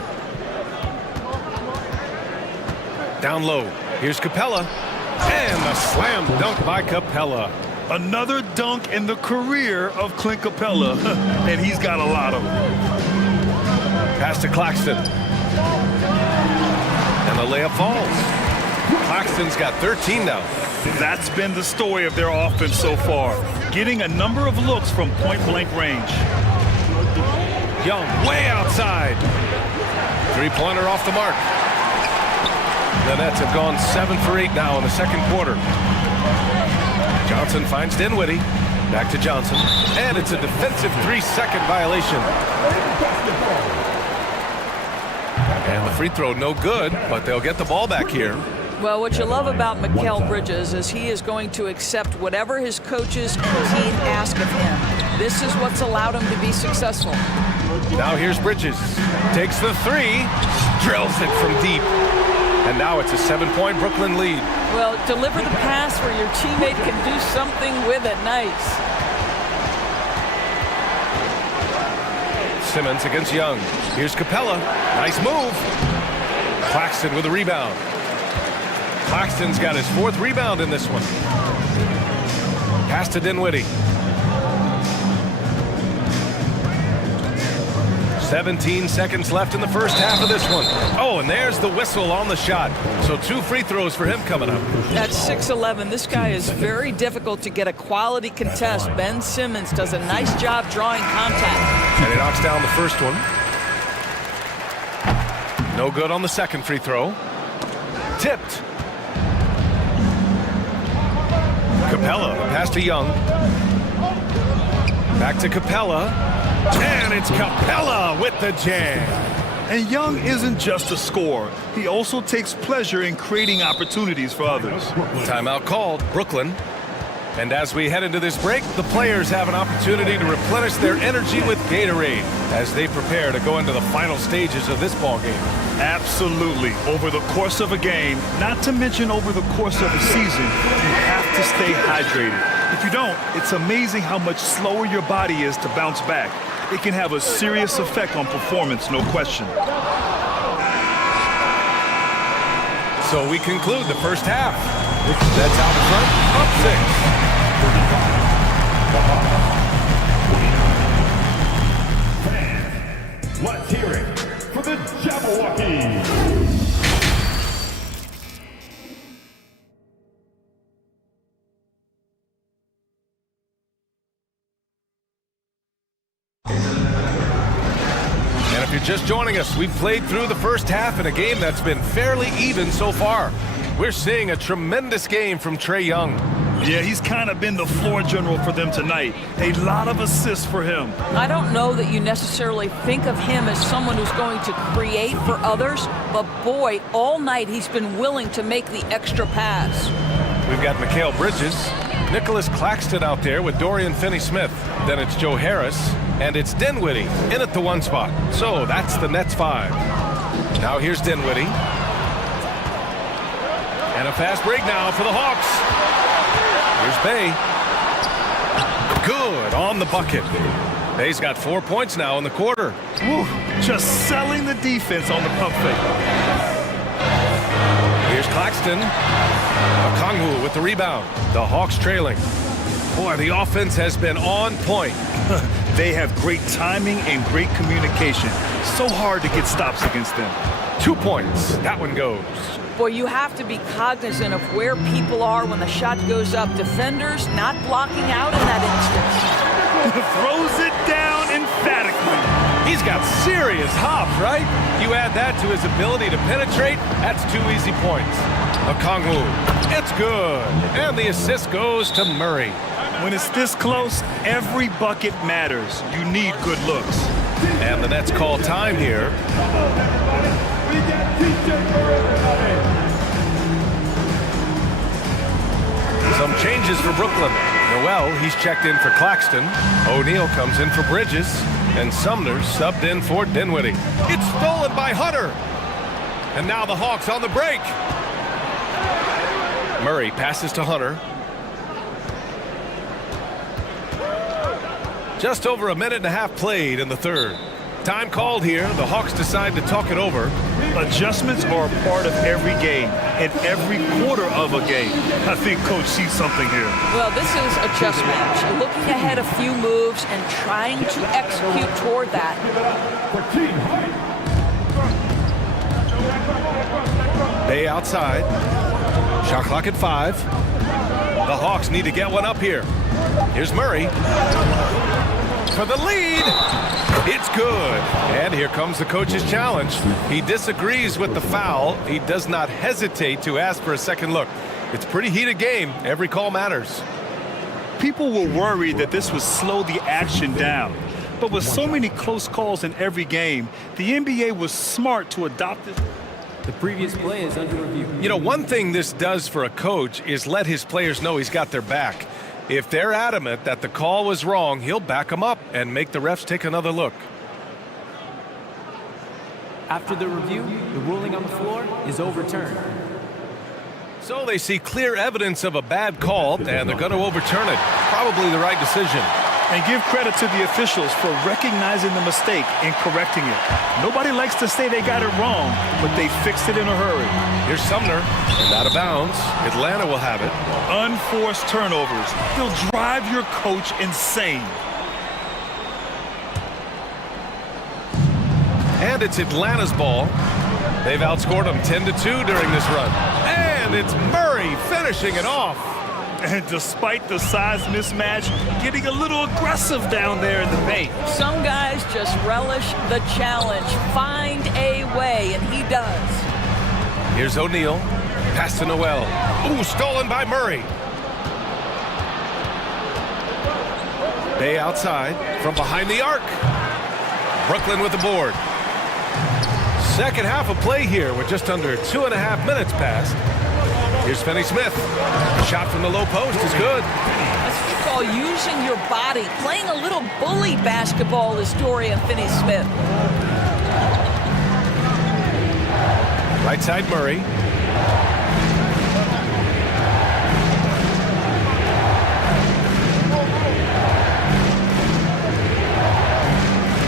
Down low. Here's Capella. And a slam dunk by Capella. Another dunk in the career of Clint Capella. And he's got a lot of them. Pass to Claxton. And the layup falls. Claxton's got 13 now. That's been the story of their offense so far. Getting a number of looks from point-blank range. Young way outside. Three-pointer off the mark. The Nets have gone 7 for 8 now in the second quarter. Johnson finds Dinwiddie. Back to Johnson. And it's a defensive 3-second violation. And the free throw no good, but they'll get the ball back here. Well, what you love about Mikal Bridges is he is going to accept whatever his coaches and team ask of him. This is what's allowed him to be successful. Now here's Bridges. Takes the three. Drills it from deep. And now it's a 7-point Brooklyn lead. Well, deliver the pass where your teammate can do something with it. Nice. Simmons against Young. Here's Capella. Nice move. Claxton with a rebound. Claxton's got his 4th rebound in this one. Pass to Dinwiddie. 17 seconds left in the first half of this one. Oh, and there's the whistle on the shot. So 2 free throws for him coming up. At 6'11", this guy is very difficult to get a quality contest. Ben Simmons does a nice job drawing contact. And he knocks down the first one. No good on the second free throw. Tipped. Capella, pass to Young. Back to Capella. And it's Capella with the jam. And Young isn't just a scorer. He also takes pleasure in creating opportunities for others. Timeout called, Brooklyn. And as we head into this break, the players have an opportunity to replenish their energy with Gatorade as they prepare to go into the final stages of this ball game. Absolutely. Over the course of a game, not to mention over the course of a season, you have to stay hydrated. If you don't, it's amazing how much slower your body is to bounce back. It can have a serious effect on performance, no question. So we conclude the first half. That's out in front, up 6. Fans, let's hear it for the Jabberwockies. And if you're just joining us, we've played through the first half in a game that's been fairly even so far. We're seeing a tremendous game from Trae Young. Yeah, he's kind of been the floor general for them tonight. A lot of assists for him. I don't know that you necessarily think of him as someone who's going to create for others, but boy, all night he's been willing to make the extra pass. We've got Mikal Bridges, Nicholas Claxton out there with Dorian Finney-Smith. Then it's Joe Harris, and it's Dinwiddie in at the 1 spot. So that's the Nets 5. Now here's Dinwiddie. And a fast break now for the Hawks. Here's Bay. Good on the bucket. Bay's got 4 points now in the quarter. Woo, just selling the defense on the pump fake. Here's Claxton. Okongwu with the rebound. The Hawks trailing. Boy, the offense has been on point. They have great timing and great communication. So hard to get stops against them. 2 points. That one goes. Boy, you have to be cognizant of where people are when the shot goes up. Defenders not blocking out in that instance. Throws it down emphatically. He's got serious hop, right? You add that to his ability to penetrate, that's 2 easy points. Okongwu, it's good. And the assist goes to Murray. When it's this close, every bucket matters. You need good looks. And the Nets call time here. Some changes for Brooklyn. Noel, he's checked in for Claxton. O'Neal comes in for Bridges. And Sumner subbed in for Dinwiddie. It's stolen by Hunter. And now the Hawks on the break. Murray passes to Hunter. Just over a minute and a half played in the third. Time called here. The Hawks decide to talk it over. Adjustments are a part of every game and every quarter of a game. I think Coach sees something here. Well, this is adjustments. Looking ahead a few moves and trying to execute toward that. Bay outside. Shot clock at 5. The Hawks need to get one up here. Here's Murray. For the lead. It's good. And here comes the coach's challenge. He disagrees with the foul. He does not hesitate to ask for a second look. It's a pretty heated game. Every call matters. People were worried that this would slow the action down. But with so many close calls in every game, the NBA was smart to adopt it. The previous play is under review. You know, one thing this does for a coach is let his players know he's got their back. If they're adamant that the call was wrong, he'll back them up and make the refs take another look. After the review, the ruling on the floor is overturned. So they see clear evidence of a bad call, and they're going to overturn it. Probably the right decision. And give credit to the officials for recognizing the mistake and correcting it. Nobody likes to say they got it wrong, but they fixed it in a hurry. Here's Sumner, and out of bounds. Atlanta will have it. Unforced turnovers. They'll drive your coach insane. And it's Atlanta's ball. They've outscored them 10-2 during this run. And it's Murray finishing it off. And despite the size mismatch, getting a little aggressive down there in the paint. Some guys just relish the challenge. Find a way, and he does. Here's O'Neal. Pass to Noel. Ooh, stolen by Murray. Bay outside from behind the arc. Brooklyn with the board. Second half of play here with just under 2.5 minutes passed. Here's Finney-Smith. The shot from the low post is good. That's what you call using your body. Playing a little bully basketball is Dorian Finney-Smith. Right side Murray.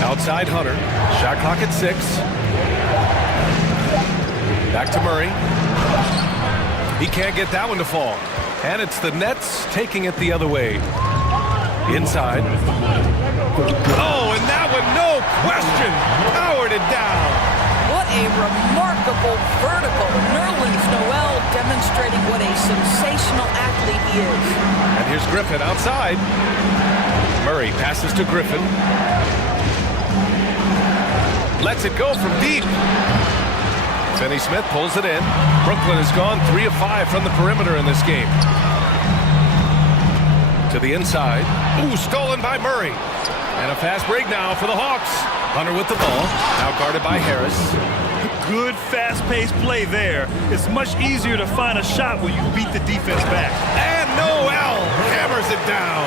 Outside Hunter. Shot clock at 6. Back to Murray. He can't get that one to fall. And it's the Nets taking it the other way. Inside. Oh, and that one, no question, powered it down. What a remarkable vertical. Nerlens Noel demonstrating what a sensational athlete he is. And here's Griffin outside. Murray passes to Griffin. Lets it go from deep. Finney-Smith pulls it in. Brooklyn has gone 3 of 5 from the perimeter in this game. To the inside. Ooh, stolen by Murray. And a fast break now for the Hawks. Hunter with the ball. Now guarded by Harris. Good fast-paced play there. It's much easier to find a shot when you beat the defense back. And Noel hammers it down.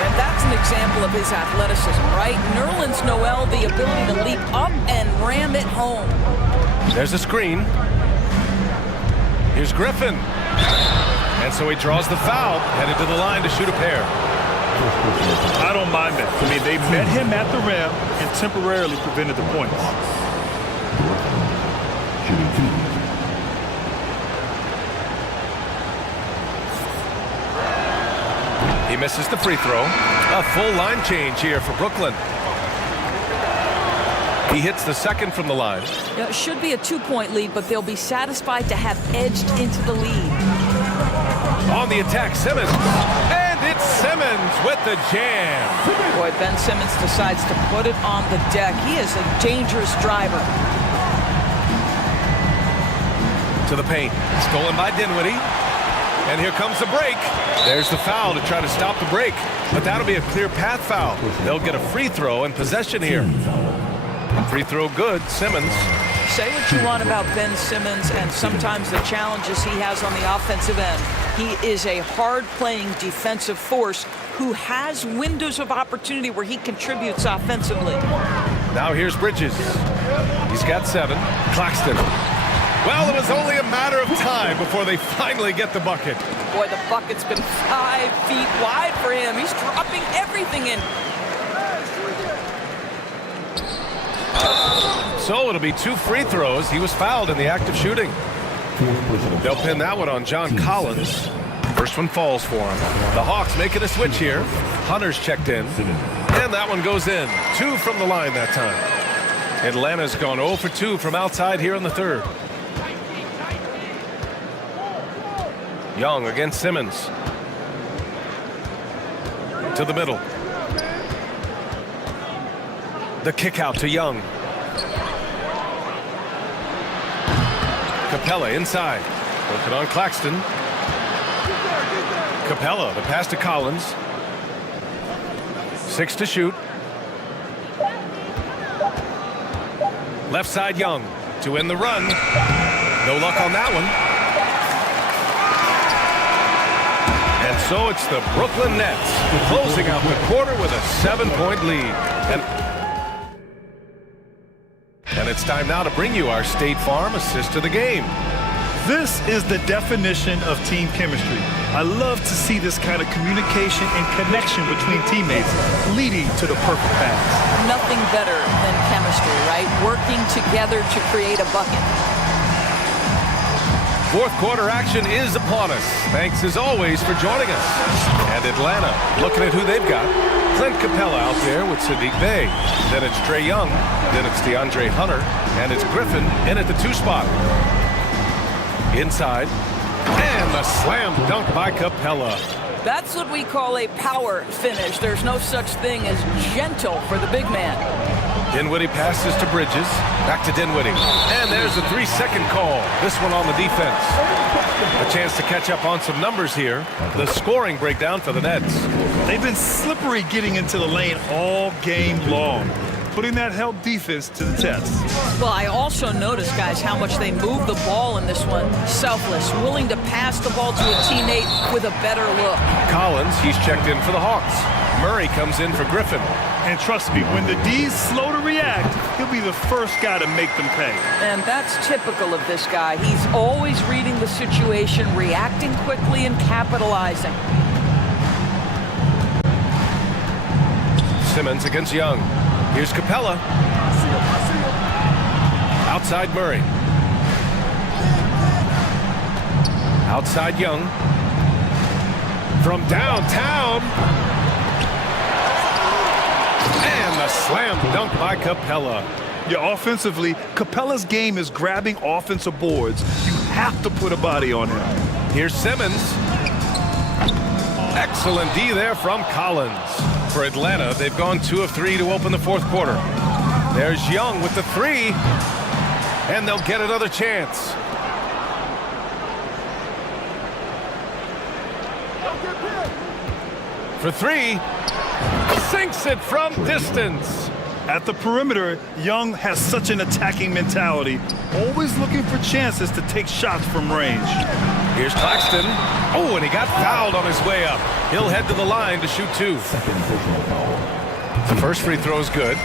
And that's an example of his athleticism, right? Nerlens Noel, the ability to leap up and ram it home. There's a screen. Here's Griffin. And so he draws the foul, headed to the line to shoot a pair. I don't mind that. I mean, they met him at the rim and temporarily prevented the points. He misses the free throw. A full line change here for Brooklyn. He hits the second from the line. It should be a 2-point lead, but they'll be satisfied to have edged into the lead. On the attack, Simmons. And it's Simmons with the jam. Boy, Ben Simmons decides to put it on the deck. He is a dangerous driver. To the paint. Stolen by Dinwiddie. And here comes the break. There's the foul to try to stop the break. But that'll be a clear path foul. They'll get a free throw and possession here. Free throw good, Simmons. Say what you want about Ben Simmons and sometimes the challenges he has on the offensive end. He is a hard-playing defensive force who has windows of opportunity where he contributes offensively. Now here's Bridges. He's got 7. Claxton. Well, it was only a matter of time before they finally get the bucket. Boy, the bucket's been 5 feet wide for him. He's dropping everything in. So it'll be 2 free throws. He was fouled in the act of shooting. They'll pin that one on John Collins. First one falls for him. The Hawks making a switch here. Hunter's checked in. And that one goes in. 2 from the line that time. Atlanta's gone 0 for 2 from outside here in the third. Young against Simmons. To the middle. The kick out to Young. Capella inside. Working on Claxton. Capella, the pass to Collins. 6 to shoot. Left side Young to win the run. No luck on that one. And so it's the Brooklyn Nets closing out the quarter with a 7-point lead. And it's time now to bring you our State Farm assist to the game. This is the definition of team chemistry. I love to see this kind of communication and connection between teammates leading to the perfect pass. Nothing better than chemistry, right? Working together to create a bucket. Fourth quarter action is upon us. Thanks as always for joining us. And Atlanta, looking at who they've got. Clint Capella out there with Sadiq Bey. Then it's Trae Young. Then it's DeAndre Hunter. And it's Griffin in at the 2 spot. Inside. And the slam dunk by Capella. That's what we call a power finish. There's no such thing as gentle for the big man. Dinwiddie passes to Bridges. Back to Dinwiddie. And there's a 3-second call. This one on the defense. A chance to catch up on some numbers here. The scoring breakdown for the Nets. They've been slippery getting into the lane all game long, putting that help defense to the test. Well, I also noticed, guys, how much they move the ball in this one. Selfless, willing to pass the ball to a teammate with a better look. Collins, he's checked in for the Hawks. Murray comes in for Griffin. And trust me, when the D's slow to react, he'll be the first guy to make them pay. And that's typical of this guy. He's always reading the situation, reacting quickly, and capitalizing. Simmons against Young. Here's Capella. Outside Murray. Outside Young. From downtown. And the slam dunk by Capella. Yeah, offensively, Capella's game is grabbing offensive boards. You have to put a body on him. Here's Simmons. Excellent D there from Collins. For Atlanta, they've gone 2 of 3 to open the fourth quarter. There's Young with the 3. And they'll get another chance. For 3. Sinks it from distance. At the perimeter, Young has such an attacking mentality, always looking for chances to take shots from range. Here's Claxton. Oh, and he got fouled on his way up. He'll head to the line to shoot 2. The first free throw is good.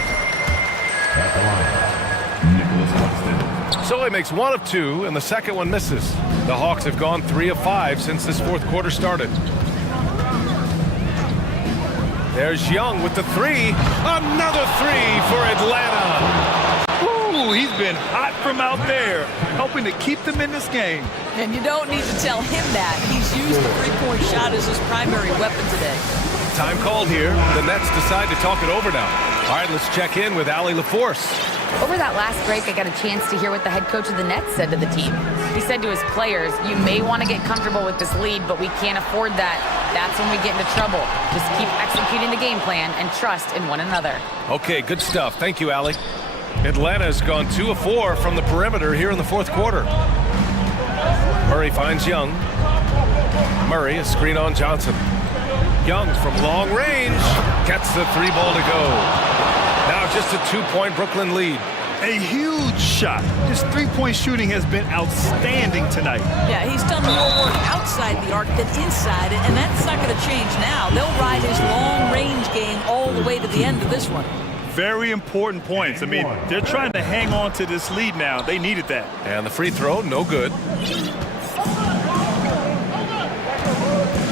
So he makes one of two, and the second one misses. The Hawks have gone 3 of 5 since this fourth quarter started. There's Young with the three. Another three for Atlanta. Ooh, he's been hot from out there, helping to keep them in this game. And you don't need to tell him that. He's used the three-point shot as his primary weapon today. Time called here. The Nets decide to talk it over now. All right, let's check in with Allie LaForce. Over that last break, I got a chance to hear what the head coach of the Nets said to the team. He said to his players, you may want to get comfortable with this lead, but we can't afford that. That's when we get into trouble. Just keep executing the game plan and trust in one another. Okay, good stuff. Thank you, Allie. Atlanta's gone 2 of 4 from the perimeter here in the fourth quarter. Murray finds Young. Murray, a screen on Johnson. Young from long range gets the three ball to go. Now just a 2-point Brooklyn lead. A huge shot. His three-point shooting has been outstanding tonight. Yeah, he's done more work outside the arc than inside it, and that's not going to change now. They'll ride his long-range game all the way to the end of this one. Very important points. I mean, they're trying to hang on to this lead now. They needed that. And the free throw, no good.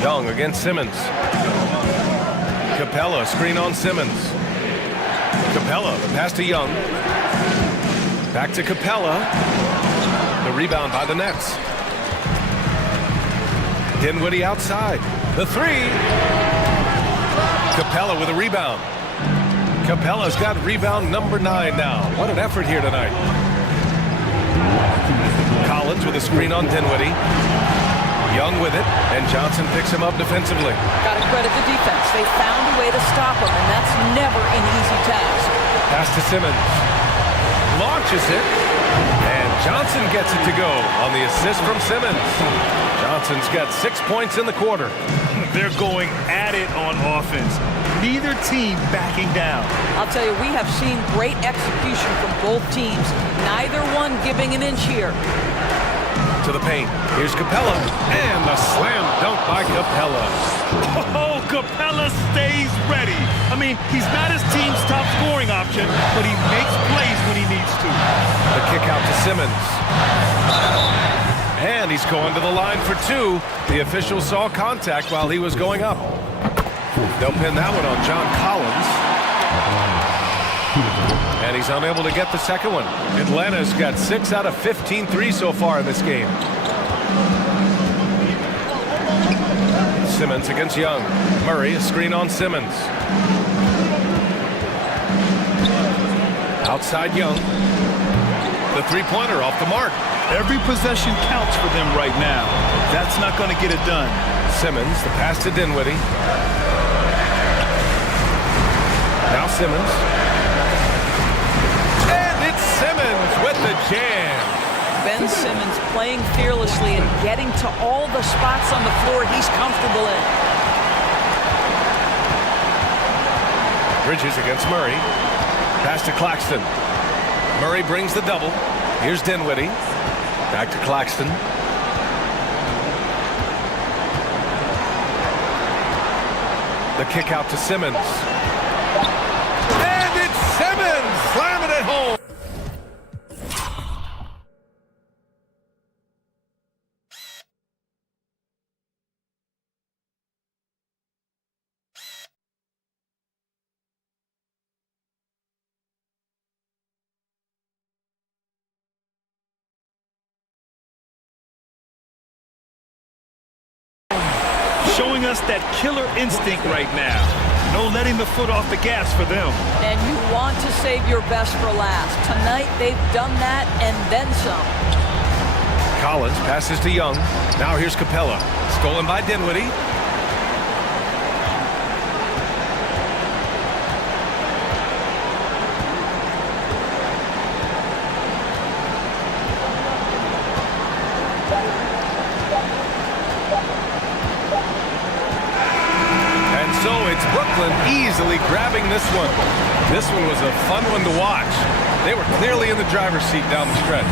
Young against Simmons. Capella, screen on Simmons. Capella, the pass to Young. Back to Capella. The rebound by the Nets. Dinwiddie outside. The three. Capella with a rebound. Capella's got rebound number 9 now. What an effort here tonight. Collins with a screen on Dinwiddie. Young with it, and Johnson picks him up defensively. Got to credit the defense. They found a way to stop him, and that's never an easy task. Pass to Simmons. Launches it, and Johnson gets it to go on the assist from Simmons. Johnson's got 6 points in the quarter. They're going at it on offense. Neither team backing down. I'll tell you, we have seen great execution from both teams. Neither one giving an inch here. To the paint. Here's Capella, and the slam dunk by Capella. Oh, Capella stays ready. I mean, he's not his team's top scoring option, but he makes plays when he needs to. The kick out to Simmons. And he's going to the line for 2. The official saw contact while he was going up. They'll pin that one on John Collins. And he's unable to get the second one. Atlanta's got 6 out of 15 threes so far in this game. Simmons against Young. Murray, a screen on Simmons. Outside Young. The three-pointer off the mark. Every possession counts for them right now. That's not going to get it done. Simmons, the pass to Dinwiddie. Now Simmons. And it's Simmons with the jam. Ben Simmons playing fearlessly and getting to all the spots on the floor he's comfortable in. Bridges against Murray. Pass to Claxton. Murray brings the double. Here's Dinwiddie. Back to Claxton. The kick out to Simmons. And it's Simmons slamming it home. Showing us that killer instinct right now. No letting the foot off the gas for them. And you want to save your best for last. Tonight, they've done that and then some. Collins passes to Young. Now here's Capella. Stolen by Dinwiddie. So it's Brooklyn easily grabbing this one. This one was a fun one to watch. They were clearly in the driver's seat down the stretch.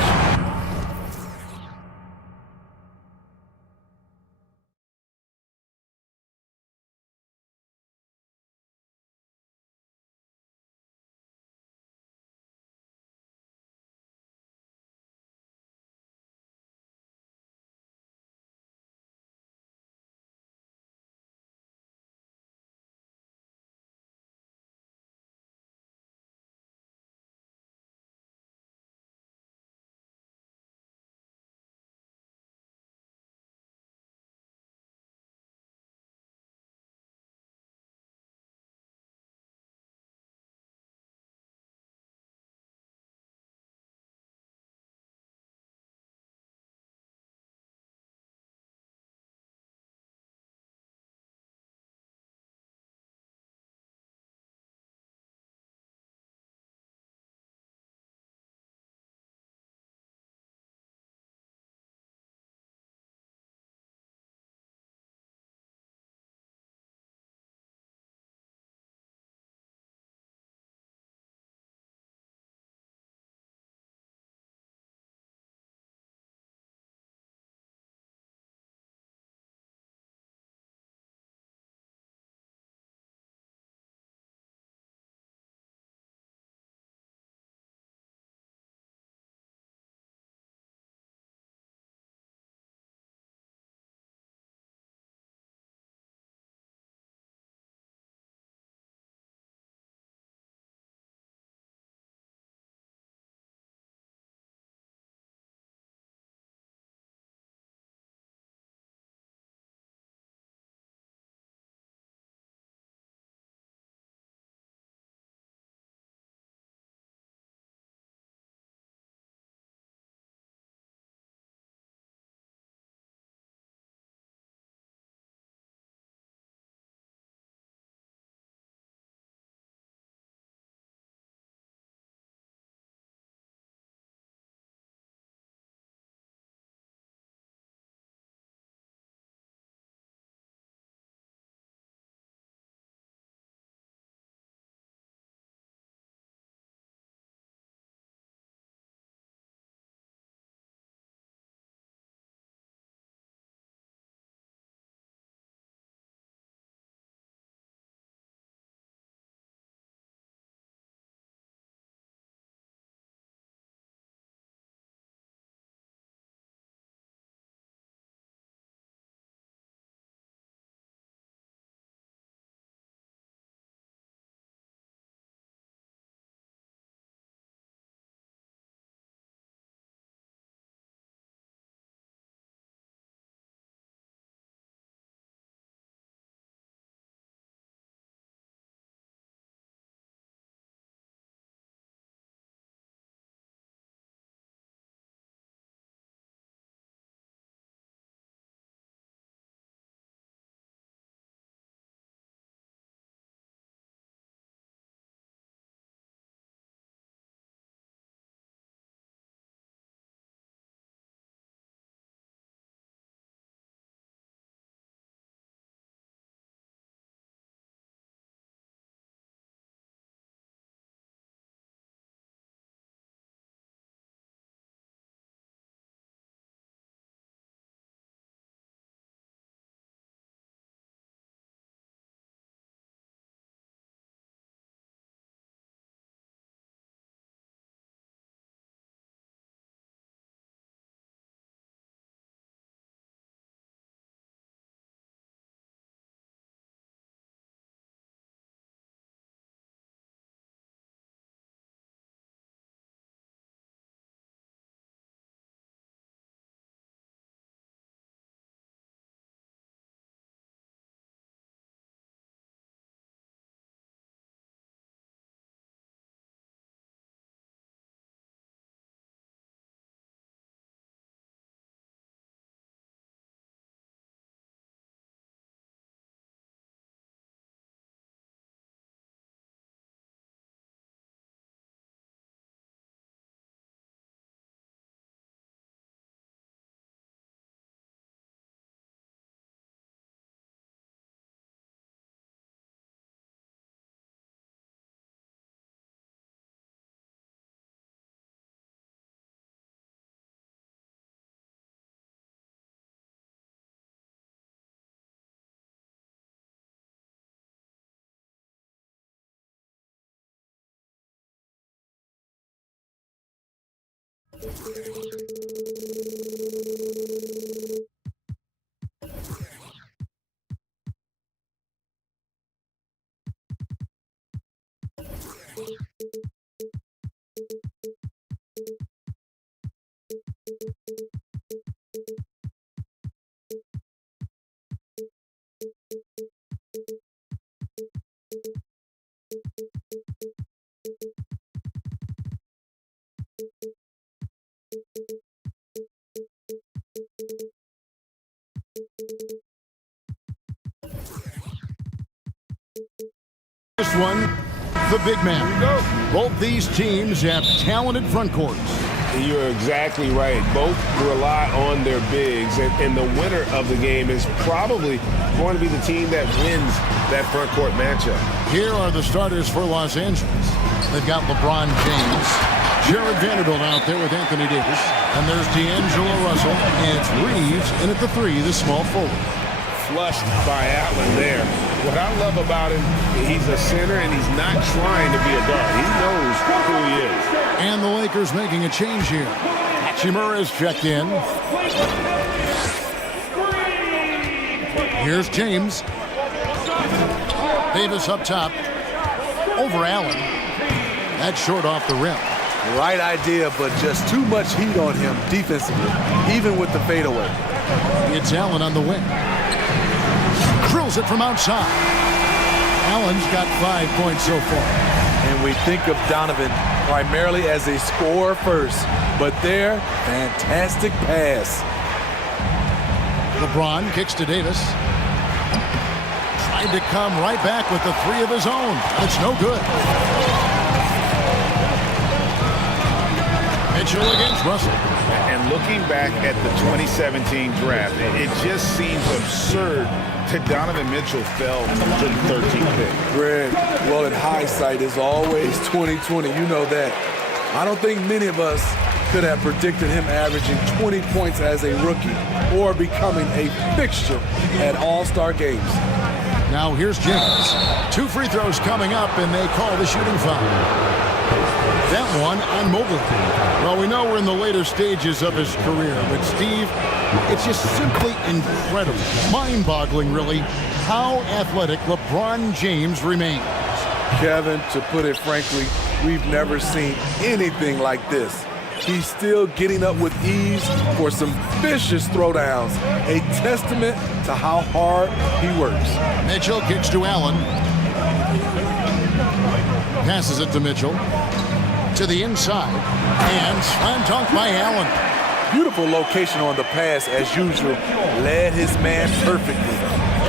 This one, the big man. Both these teams have talented front courts. You're exactly right. Both rely on their bigs, and the winner of the game is probably going to be the team that wins that front court matchup. Here are the starters for Los Angeles. They've got LeBron James, Jared Vanderbilt out there with Anthony Davis, and there's D'Angelo Russell, and it's Reeves in at the 3, the small forward. Flushed by Allen there. What I love about him, he's a center and he's not trying to be a guard. He knows who he is. And the Lakers making a change here. Hachimura's checked in. Here's James. Davis up top. Over Allen. That's short off the rim. Right idea, but just too much heat on him defensively, even with the fadeaway. It's Allen on the wing. Drills it from outside. Allen's got 5 points so far. And we think of Donovan primarily as a scorer first, but there, fantastic pass. LeBron kicks to Davis. Tried to come right back with the 3 of his own. That's no good. Mitchell against Russell. And looking back at the 2017 draft, it just seems absurd that Donovan Mitchell fell to the 13th pick. Greg, well, in hindsight, it's always 2020. You know that. I don't think many of us could have predicted him averaging 20 points as a rookie or becoming a fixture at All-Star games. Now here's James. 2 free throws coming up, and they call the shooting foul. That one on Mobley. Well, we know we're in the later stages of his career, but Steve, it's just simply incredible, mind-boggling, really, how athletic LeBron James remains. Kevin, to put it frankly, we've never seen anything like this. He's still getting up with ease for some vicious throwdowns, a testament to how hard he works. Mitchell kicks to Allen. Passes it to Mitchell. To the inside. And slam dunk by Allen. Beautiful location on the pass as usual. Led his man perfectly.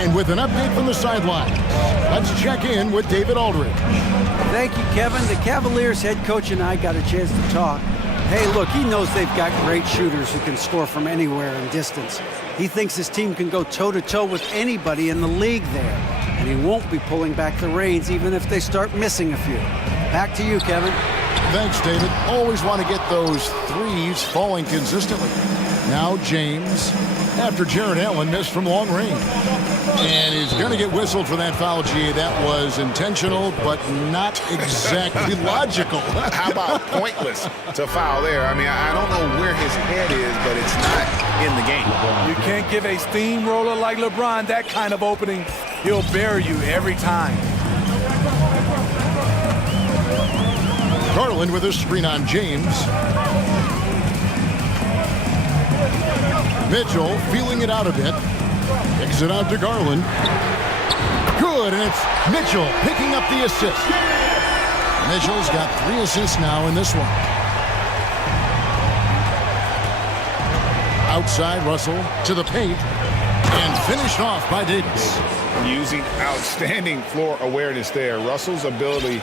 And with an update from the sideline, let's check in with David Aldridge. Thank you, Kevin. The Cavaliers head coach and I got a chance to talk. Hey, look, he knows they've got great shooters who can score from anywhere in distance. He thinks his team can go toe-to-toe with anybody in the league there. And he won't be pulling back the reins even if they start missing a few. Back to you, Kevin. Thanks, David. Always want to get those threes falling consistently. Now James, after Jared Allen missed from long range. And he's going to get whistled for that foul, G. That was intentional, but not exactly logical. How about pointless to foul there? I mean, I don't know where his head is, but it's not in the game. You can't give a steamroller like LeBron that kind of opening. He'll bury you every time. Garland with a screen on James. Mitchell feeling it out a bit. Kicks it out to Garland. Good, and it's Mitchell picking up the assist. Mitchell's got 3 assists now in this one. Outside, Russell to the paint. And finished off by Davis. Using outstanding floor awareness there. Russell's ability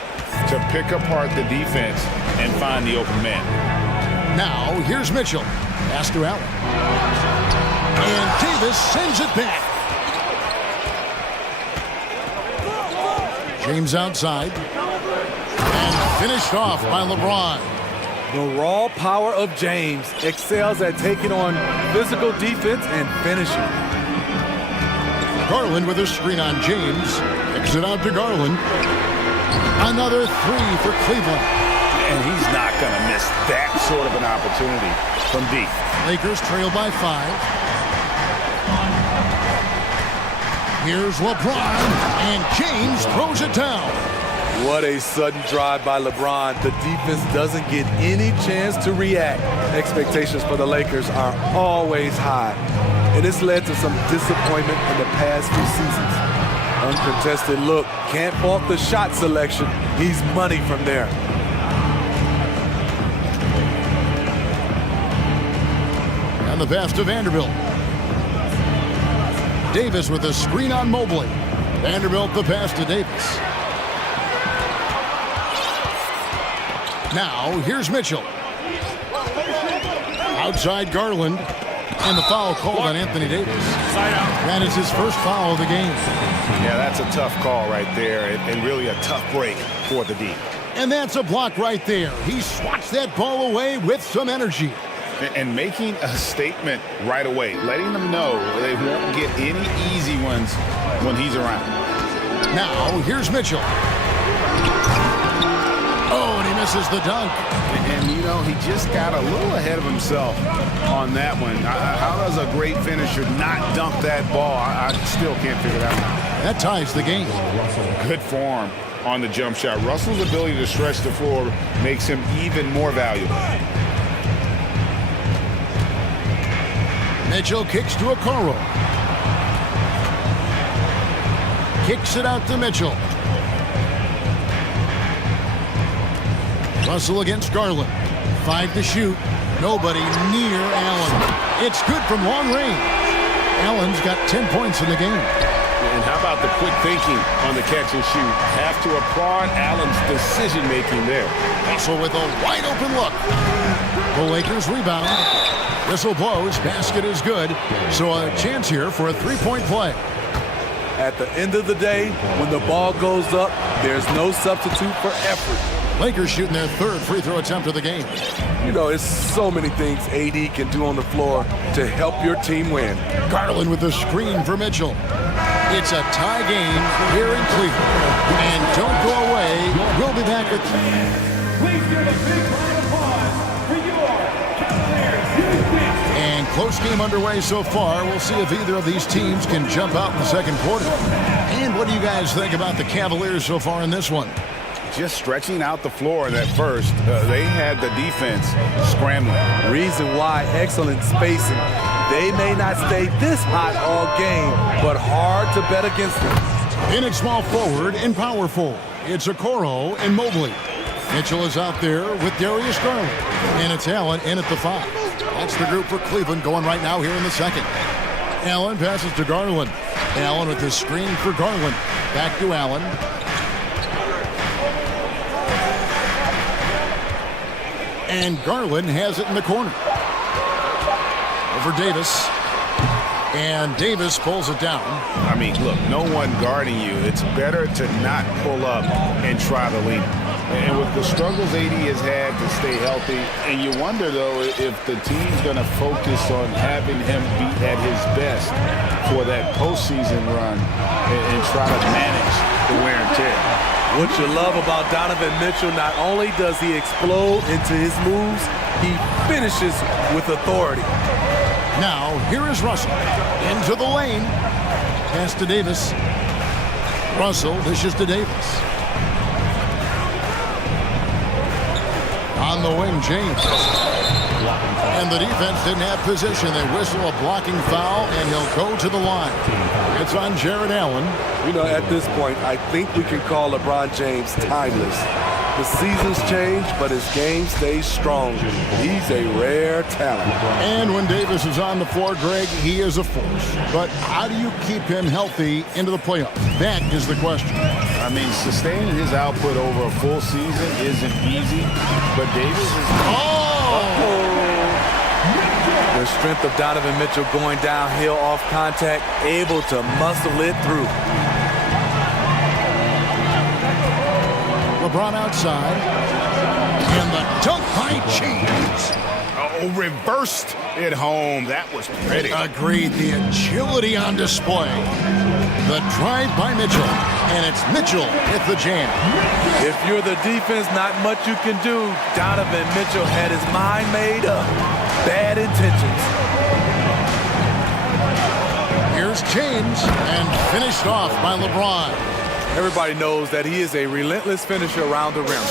to pick apart the defense and find the open man. Now, here's Mitchell. Pass to Allen. And Davis sends it back. James outside. And finished off by LeBron. The raw power of James excels at taking on physical defense and finishing. Garland with a screen on James. Kicks it out to Garland. Another 3 for Cleveland. And he's not going to miss that sort of an opportunity from deep. Lakers trail by 5. Here's LeBron, and James throws it down. What a sudden drive by LeBron. The defense doesn't get any chance to react. Expectations for the Lakers are always high, and it's led to some disappointment in the past few seasons. Uncontested look, can't fault the shot selection. He's money from there. And the pass to Vanderbilt. Davis with a screen on Mobley. Vanderbilt the pass to Davis. Now, here's Mitchell. Outside Garland. And the foul called on Anthony Davis. That is his first foul of the game. Yeah, that's a tough call right there, and really a tough break for the D. And that's a block right there. He swats that ball away with some energy. And making a statement right away, letting them know they won't get any easy ones when he's around. Now, here's Mitchell. Oh, and he misses the dunk. And, you know, he just got a little ahead of himself on that one. How does a great finisher not dunk that ball? I still can't figure that out. That ties the game. Good form on the jump shot. Russell's ability to stretch the floor makes him even more valuable. Mitchell kicks to Okoro. Kicks it out to Mitchell. Russell against Garland. 5 to shoot. Nobody near Allen. It's good from long range. Allen's got 10 points in the game. And how about the quick thinking on the catch and shoot? Have to applaud Allen's decision-making there. Russell with a wide open look. The Lakers rebound. Whistle blows. Basket is good. So a chance here for a three-point play. At the end of the day, when the ball goes up, there's no substitute for effort. Lakers shooting their third free throw attempt of the game. You know, it's so many things AD can do on the floor to help your team win. Garland with the screen for Mitchell. It's a tie game here in Cleveland. And don't go away. We'll be back with you. Please give a big round of applause for your Cavaliers. And close game underway so far. We'll see if either of these teams can jump out in the second quarter. And what do you guys think about the Cavaliers so far in this one? Just stretching out the floor in that first. They had the defense scrambling. Reason why, excellent spacing. They may not stay this hot all game, but hard to bet against them. In at small forward and power forward, it's Okoro and Mobley. Mitchell is out there with Darius Garland. And it's Allen in at the 5. That's the group for Cleveland going right now here in the second. Allen passes to Garland. Allen with the screen for Garland. Back to Allen. And Garland has it in the corner. Over Davis. And Davis pulls it down. I mean, look, no one guarding you. It's better to not pull up and try the lead. And with the struggles AD has had to stay healthy, and you wonder, though, if the team's going to focus on having him be at his best for that postseason run and try to manage the wear and tear. What you love about Donovan Mitchell, not only does he explode into his moves, he finishes with authority. Now, here is Russell. Into the lane. Pass to Davis. Russell dishes to Davis. On the wing, James. And the defense didn't have position. They whistle a blocking foul, and he'll go to the line. It's on Jared Allen. You know, at this point, I think we can call LeBron James timeless. The seasons change, but his game stays strong. He's a rare talent. And when Davis is on the floor, Greg, he is a force. But how do you keep him healthy into the playoffs? That is the question. I mean, sustaining his output over a full season isn't easy, but Davis is... The strength of Donovan Mitchell going downhill off contact, able to muscle it through. LeBron outside. And the dunk by James. Oh, reversed at home. That was pretty. Agreed. The agility on display. The drive by Mitchell. And it's Mitchell with the jam. If you're the defense, not much you can do. Donovan Mitchell had his mind made up. Bad intentions. Here's James, and finished off by LeBron. Everybody knows that he is a relentless finisher around the rim.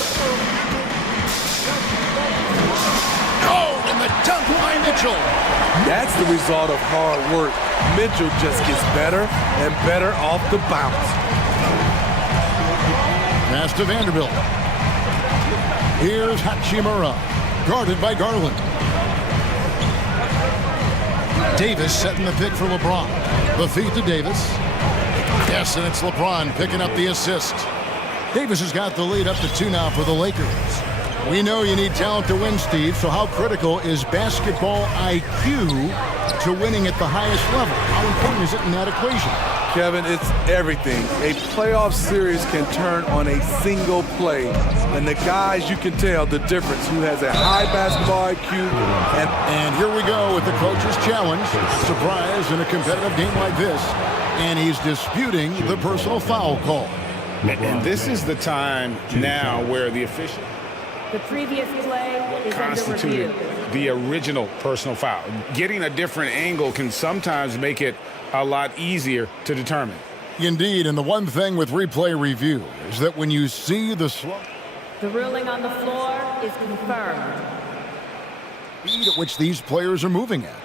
Oh, and the dunk by Mitchell. That's the result of hard work. Mitchell just gets better and better off the bounce. Pass to Vanderbilt. Here's Hachimura, guarded by Garland. Davis setting the pick for LeBron. The feed to Davis. Yes, and it's LeBron picking up the assist. Davis has got the lead up to 2 now for the Lakers. We know you need talent to win, Steve, so how critical is basketball IQ to winning at the highest level? How important is it in that equation? Kevin, it's everything. A playoff series can turn on a single play. And the guys, you can tell the difference. Who has a high basketball IQ. And here we go with the coach's challenge. Surprise in a competitive game like this. And he's disputing the personal foul call. And this is the time now where the official The previous play is constituted under review. the original personal foul. Getting a different angle can sometimes make it a lot easier to determine. Indeed, and the one thing with replay review is that when you see the slow The ruling on the floor is confirmed. speed at which these players are moving at,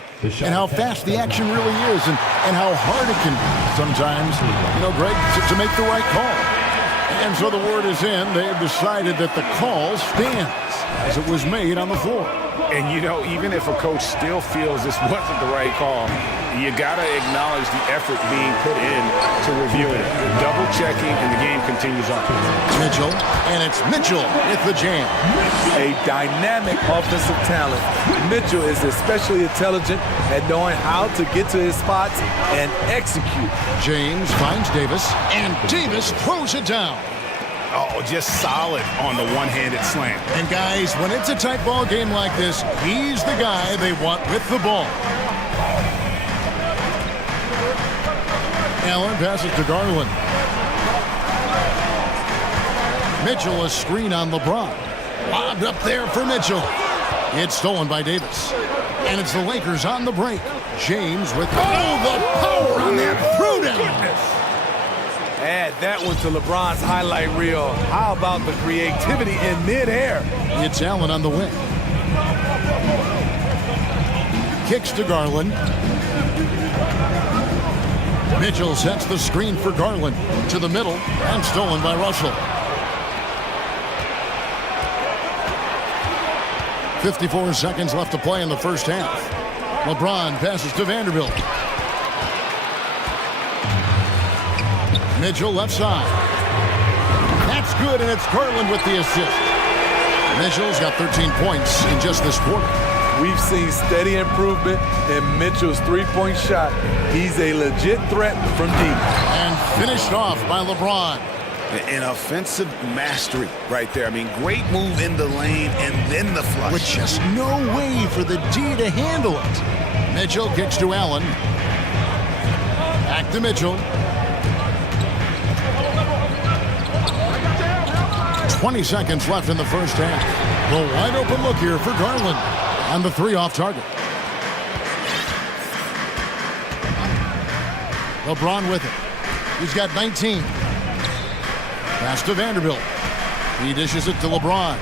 and how fast the action really is, and how hard it can be sometimes, Greg, to make the right call. And so the word is in. They have decided that the call stands as it was made on the floor. And, even if a coach still feels this wasn't the right call, you got to acknowledge the effort being put in to reviewing it. Double-checking, and the game continues on. Mitchell, and it's Mitchell with the jam. A dynamic offensive talent. Mitchell is especially intelligent at knowing how to get to his spots and execute. James finds Davis, and Davis throws it down. Oh, just solid on the one-handed slam. And guys, when it's a tight ball game like this, he's the guy they want with the ball. Allen passes to Garland. Mitchell, a screen on LeBron. Lobbed up there for Mitchell. It's stolen by Davis. And it's the Lakers on the break. James with the power on that throwdown. Add that one to LeBron's highlight reel. How about the creativity in midair? It's Allen on the wing. Kicks to Garland. Mitchell sets the screen for Garland to the middle, and stolen by Russell. 54 seconds left to play in the first half. LeBron passes to Vanderbilt. Mitchell left side. That's good, and it's Garland with the assist. Mitchell's got 13 points in just this quarter. We've seen steady improvement in Mitchell's three-point shot. He's a legit threat from deep. And finished off by LeBron. An offensive mastery right there. Great move in the lane and then the flush. With just no way for the D to handle it. Mitchell kicks to Allen. Back to Mitchell. 20 seconds left in the first half. The wide open look here for Garland. And the 3 off target. LeBron with it. He's got 19. Pass to Vanderbilt. He dishes it to LeBron.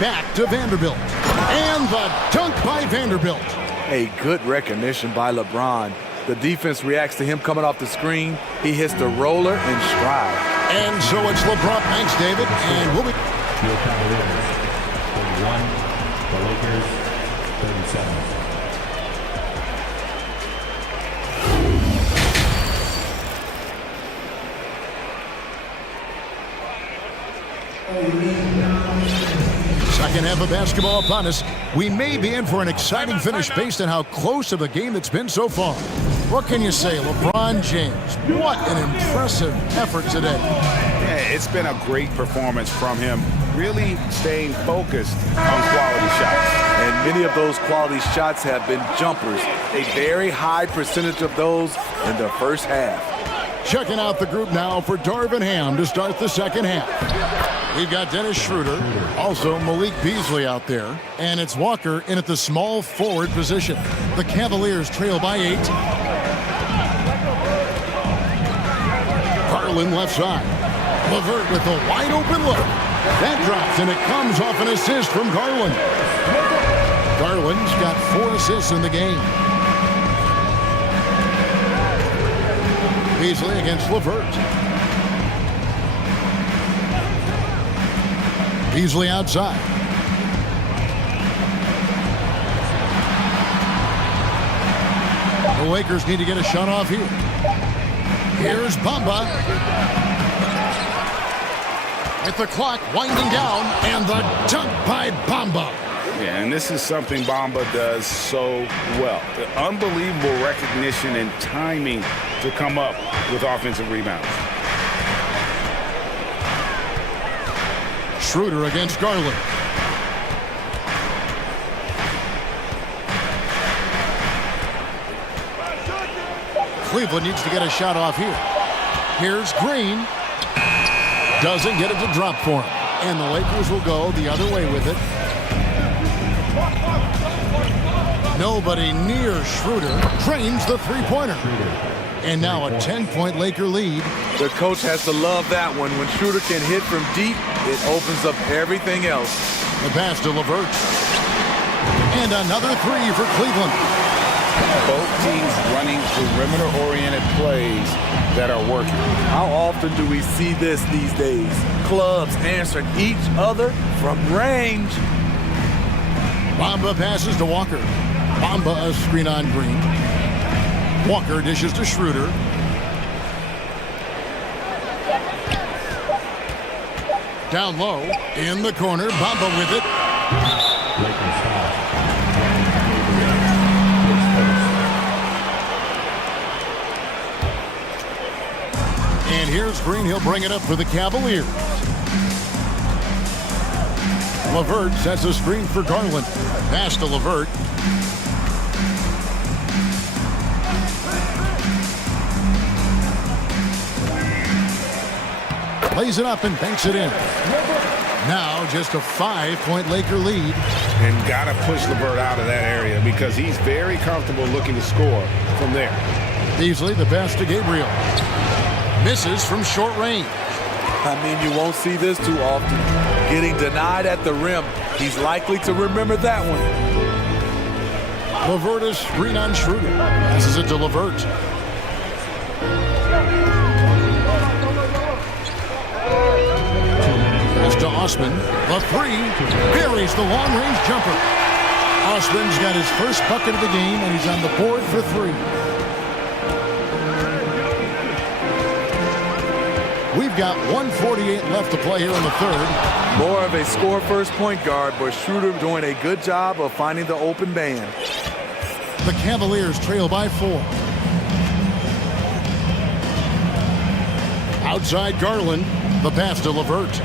Back to Vanderbilt. And the dunk by Vanderbilt. A good recognition by LeBron. The defense reacts to him coming off the screen. He hits the roller and stride. And so it's LeBron. Thanks, David. And we'll be... Your Cavaliers, 31. The Lakers, 37. Second half of basketball upon us. We may be in for an exciting finish based on how close of a game it's been so far. What can you say, LeBron James? What an impressive effort today. It's been a great performance from him, really staying focused on quality shots. And many of those quality shots have been jumpers. A very high percentage of those in the first half. Checking out the group now for Darvin Ham to start the second half. We've got Dennis Schroeder, also Malik Beasley out there, and it's Walker in at the small forward position. The Cavaliers trail by 8. Garland left side. LeVert with a wide open look. That drops, and it comes off an assist from Garland. Garland's got 4 assists in the game. Beasley against LeVert. Beasley outside. The Lakers need to get a shot off here. Here's Bamba. With the clock winding down, and the dunk by Bamba. Yeah, and this is something Bamba does so well. The unbelievable recognition and timing to come up with offensive rebounds. Schroeder against Garland. Cleveland needs to get a shot off here. Here's Green. Doesn't get it to drop for him. And the Lakers will go the other way with it. Nobody near Schroeder. Drains the three-pointer. And now a 10-point Laker lead. The coach has to love that one. When Schroeder can hit from deep, it opens up everything else. The pass to LeVert. And another three for Cleveland. Both teams running perimeter-oriented plays that are working. How often do we see this these days? Clubs answering each other from range. Bamba passes to Walker. Bamba a screen on Green. Walker dishes to Schroeder. Down low, in the corner, Bamba with it. And here's Green, he'll bring it up for the Cavaliers. LeVert sets a screen for Garland. Pass to LeVert. Plays it up and banks it in. Now just a 5-point Laker lead. And got to push LeVert out of that area because he's very comfortable looking to score from there. Beasley, the pass to Gabriel. Misses from short range. I mean, you won't see this too often. Getting denied at the rim. He's likely to remember that one. LeVert is screen on Schroeder. Passes it to LeVert. Pass to Osman. The three. Buries the long-range jumper. Osman's got his first bucket of the game, and he's on the board for 3. We've got 1:48 left to play here in the third. More of a score-first point guard, but Schroeder doing a good job of finding the open man. The Cavaliers trail by 4. Outside Garland, the pass to LeVert.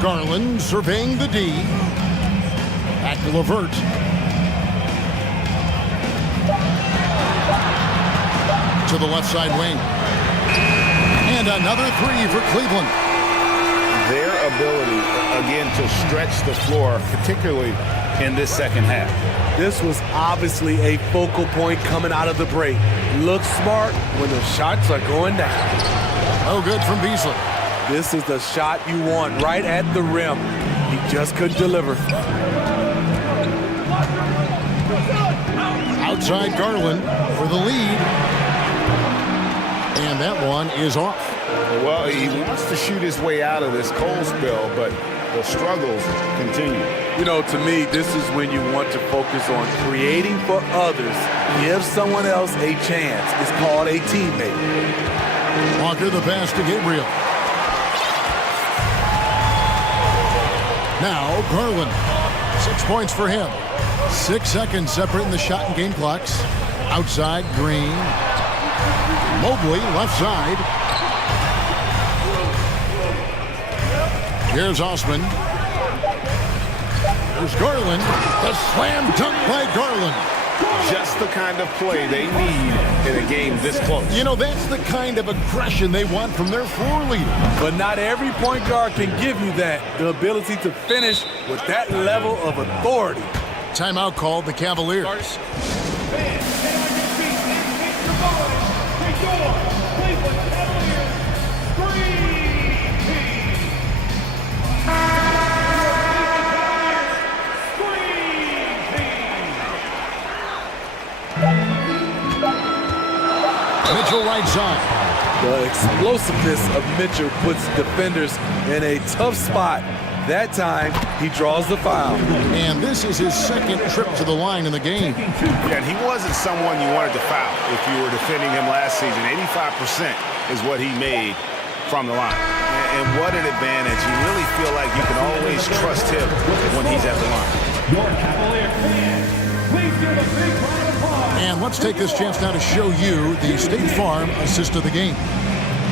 Garland surveying the D. Back to LeVert. To the left side wing. And another three for Cleveland. Their ability, again, to stretch the floor, particularly in this second half. This was obviously a focal point coming out of the break. Look smart when the shots are going down. Oh, good from Beasley. This is the shot you want right at the rim. He just couldn't deliver. Outside Garland for the lead. And that one is off. Well, he wants to shoot his way out of this cold spell, but the struggles continue. You know, to me, this is when you want to focus on creating for others. Give someone else a chance. It's called a teammate. Walker the pass to Gabriel. Now Garland. 6 points for him. 6 seconds separating the shot and game clocks. Outside Green. Mobley, left side. Here's Osman. Here's Garland. The slam dunk by Garland. Just the kind of play they need in a game this close. You know, that's the kind of aggression they want from their floor leader. But not every point guard can give you that. The ability to finish with that level of authority. Timeout called the Cavaliers. Mitchell right side. The explosiveness of Mitchell puts defenders in a tough spot. That time, he draws the foul. And this is his second trip to the line in the game. Yeah, and he wasn't someone you wanted to foul if you were defending him last season. 85% is what he made from the line. And what an advantage. You really feel like you can always trust him when he's at the line. Your Cavalier fans, please give a big round of applause. And let's take this chance now to show you the State Farm assist of the game.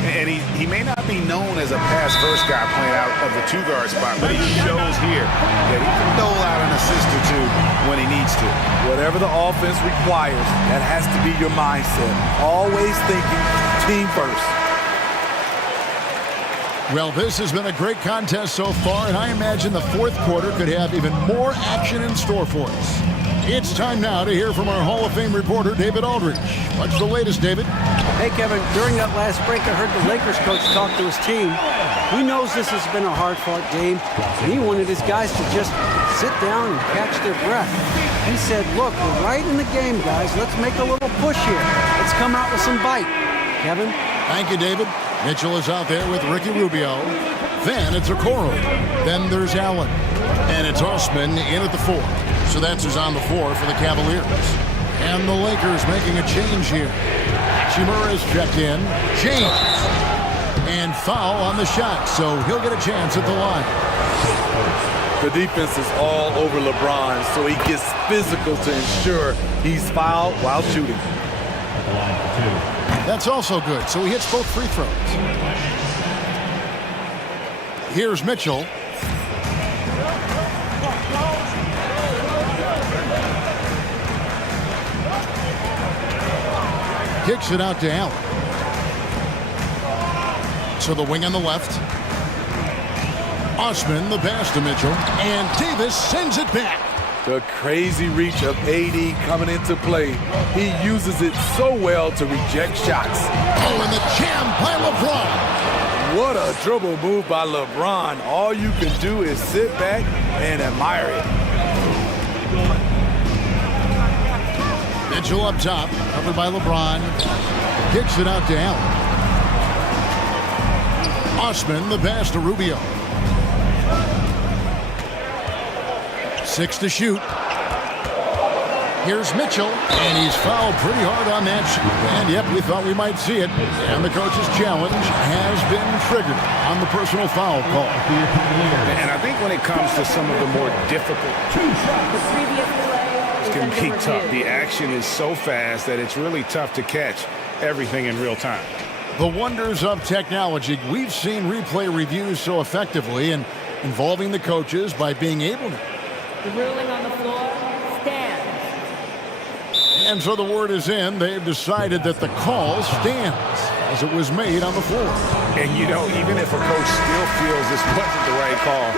And he may not be known as a pass-first guy playing out of the two-guard spot, but he shows here that he can dole out an assist or two when he needs to. Whatever the offense requires, that has to be your mindset. Always thinking team first. Well, this has been a great contest so far, and I imagine the fourth quarter could have even more action in store for us. It's time now to hear from our Hall of Fame reporter, David Aldridge. What's the latest, David? Hey, Kevin, during that last break, I heard the Lakers coach talk to his team. He knows this has been a hard-fought game, and he wanted his guys to just sit down and catch their breath. He said, look, we're right in the game, guys. Let's make a little push here. Let's come out with some bite. Kevin? Thank you, David. Mitchell is out there with Ricky Rubio. Then it's Okoro. Then there's Allen. And it's Osman in at the 4. So that's who's on the floor for the Cavaliers. And the Lakers making a change here. Hachimura is checked in. James. And foul on the shot, so he'll get a chance at the line. The defense is all over LeBron, so he gets physical to ensure he's fouled while shooting. At the line for 2. That's also good, so he hits both free throws. Here's Mitchell. Kicks it out to Allen. To the wing on the left. Osman, the pass to Mitchell. And Davis sends it back. The crazy reach of AD coming into play. He uses it so well to reject shots. Oh, and the jam by LeBron. What a dribble move by LeBron. All you can do is sit back and admire it. Mitchell up top, covered by LeBron. Kicks it out to Allen. Osman, the pass to Rubio. 6 to shoot. Here's Mitchell, and he's fouled pretty hard on that shoot. And yep, we thought we might see it. And the coach's challenge has been triggered on the personal foul call. And I think when it comes to some of the more difficult, it can be tough. The action is so fast that it's really tough to catch everything in real time. The wonders of technology. We've seen replay reviews so effectively and involving the coaches by being able to. The ruling on the floor stands. And so the word is in. They've decided that the call stands as it was made on the floor. And, you know, even if a coach still feels this wasn't the right call,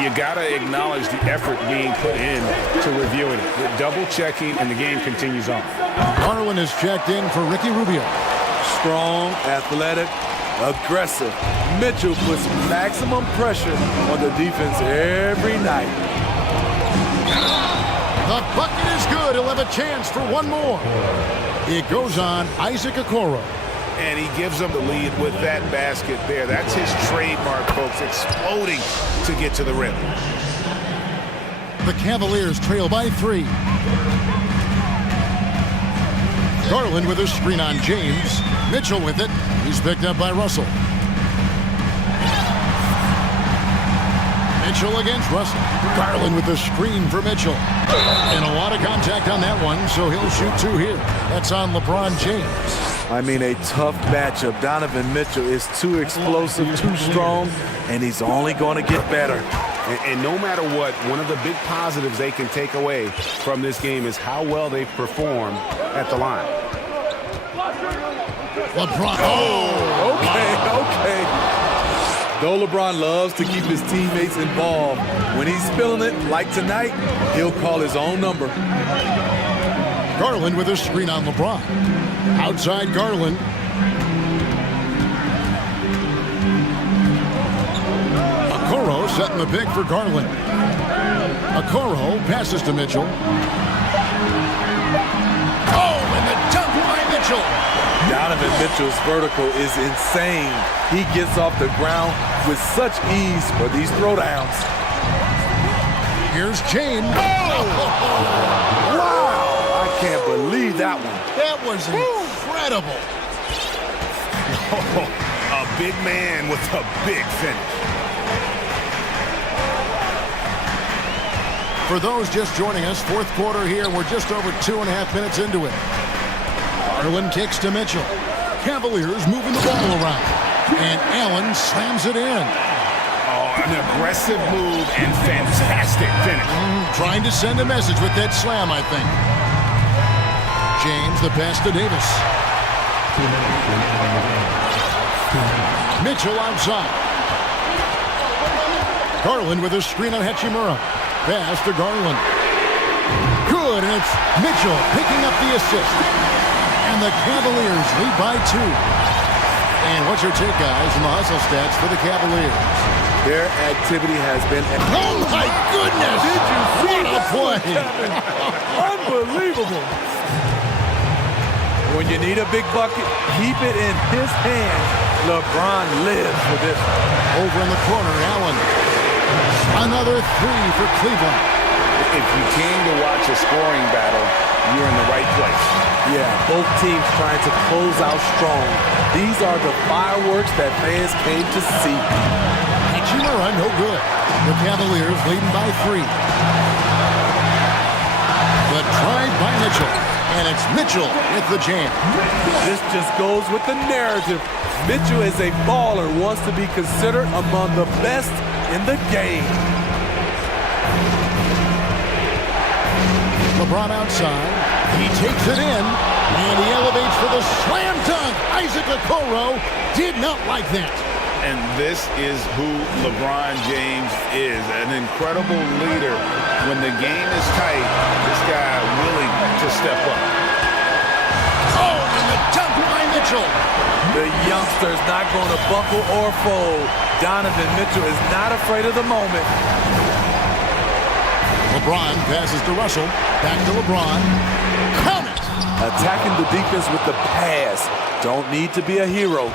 you got to acknowledge the effort being put in to reviewing it. With double checking, and the game continues on. Garland is checked in for Ricky Rubio. Strong, athletic, aggressive. Mitchell puts maximum pressure on the defense every night. The bucket is good. He'll have a chance for one more. It goes on Isaac Okoro. And he gives them the lead with that basket there. That's his trademark, folks, exploding to get to the rim. The Cavaliers trail by 3. Garland with a screen on James. Mitchell with it. He's picked up by Russell. Mitchell against Russell. Garland with the screen for Mitchell. And a lot of contact on that one, so he'll shoot 2 here. That's on LeBron James. I mean, a tough matchup. Donovan Mitchell is too explosive, too strong, and he's only going to get better. And no matter what, one of the big positives they can take away from this game is how well they perform at the line. LeBron. Oh, okay. Though LeBron loves to keep his teammates involved, when he's feeling it, like tonight, he'll call his own number. Garland with a screen on LeBron. Outside Garland. Okoro setting the pick for Garland. Okoro passes to Mitchell. Oh, and the dunk by Mitchell. Donovan Mitchell's vertical is insane. He gets off the ground with such ease for these throwdowns. Here's James. Oh! Wow! I can't believe that one. That was incredible. A big man with a big finish. For those just joining us, fourth quarter here. We're just over 2.5 minutes into it. Garland kicks to Mitchell. Cavaliers moving the ball around. And Allen slams it in. Oh, an aggressive move and fantastic finish. Trying to send a message with that slam, I think. James, the pass to Davis. Mitchell outside. Garland with a screen on Hachimura. Pass to Garland. Good, and it's Mitchell picking up the assist. And the Cavaliers lead by 2. And what's your take, guys, on the hustle stats for the Cavaliers? Their activity has been... Oh, my goodness! Did you see what a play? Unbelievable. When you need a big bucket, keep it in his hands. LeBron lives for this. Over in the corner, Allen. Another 3 for Cleveland. If you came to watch a scoring battle, you're in the right place. Yeah, both teams trying to close out strong. These are the fireworks that fans came to see. Hachimura, no good. The Cavaliers leading by 3. The drive by Mitchell. And it's Mitchell with the jam. This just goes with the narrative. Mitchell is a baller, wants to be considered among the best in the game. LeBron outside. He takes it in, and he elevates for the slam dunk. Isaac Okoro did not like that. And this is who LeBron James is, an incredible leader. When the game is tight, this guy willing to step up. Oh, and the dunk by Mitchell. The youngster's not going to buckle or fold. Donovan Mitchell is not afraid of the moment. LeBron passes to Russell. Back to LeBron. Count it! Attacking the defense with the pass. Don't need to be a hero.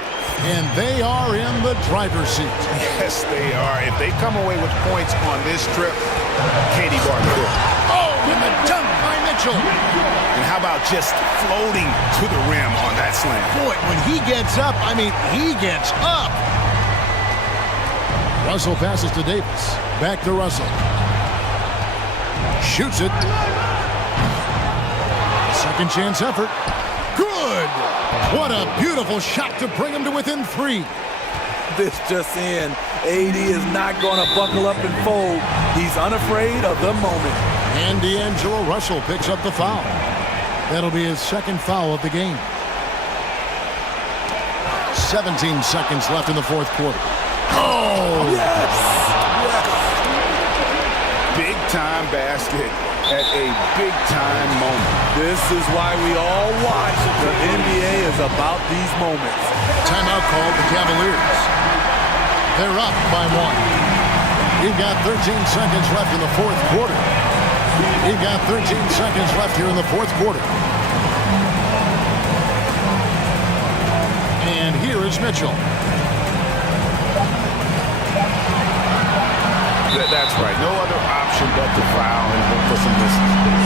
And they are in the driver's seat. Yes, they are. If they come away with points on this trip, Katie Barber. Oh, and the dunk by Mitchell. And how about just floating to the rim on that slam? Boy, when he gets up, I mean, he gets up. Russell passes to Davis. Back to Russell. Shoots it. Second chance effort. Good! What a beautiful shot to bring him to within 3. This just in. AD is not going to buckle up and fold. He's unafraid of the moment. And D'Angelo Russell picks up the foul. That'll be his second foul of the game. 17 seconds left in the fourth quarter. Oh! Yes! Big-time basket at a big-time moment. This is why we all watch. The NBA is about these moments. Timeout called the Cavaliers. They're up by 1. We've got 13 seconds left in the fourth quarter. We've got 13 seconds left here in the fourth quarter. And here is Mitchell. That's right. No other option but to foul and look for some distance.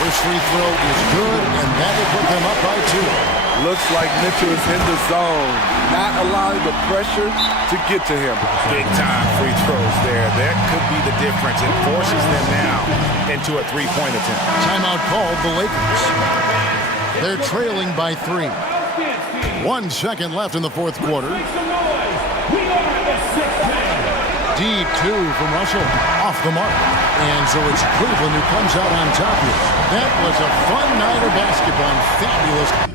First free throw is good, and that will put them up by 2. Looks like Mitchell is in the zone, not allowing the pressure to get to him. Big time free throws there. That could be the difference. It forces them now into a three-point attempt. Timeout called the Lakers. They're trailing by 3. 1 second left in the fourth quarter. Deep two from Russell, off the mark. And so it's Cleveland who comes out on top here. That was a fun night of basketball. Fabulous.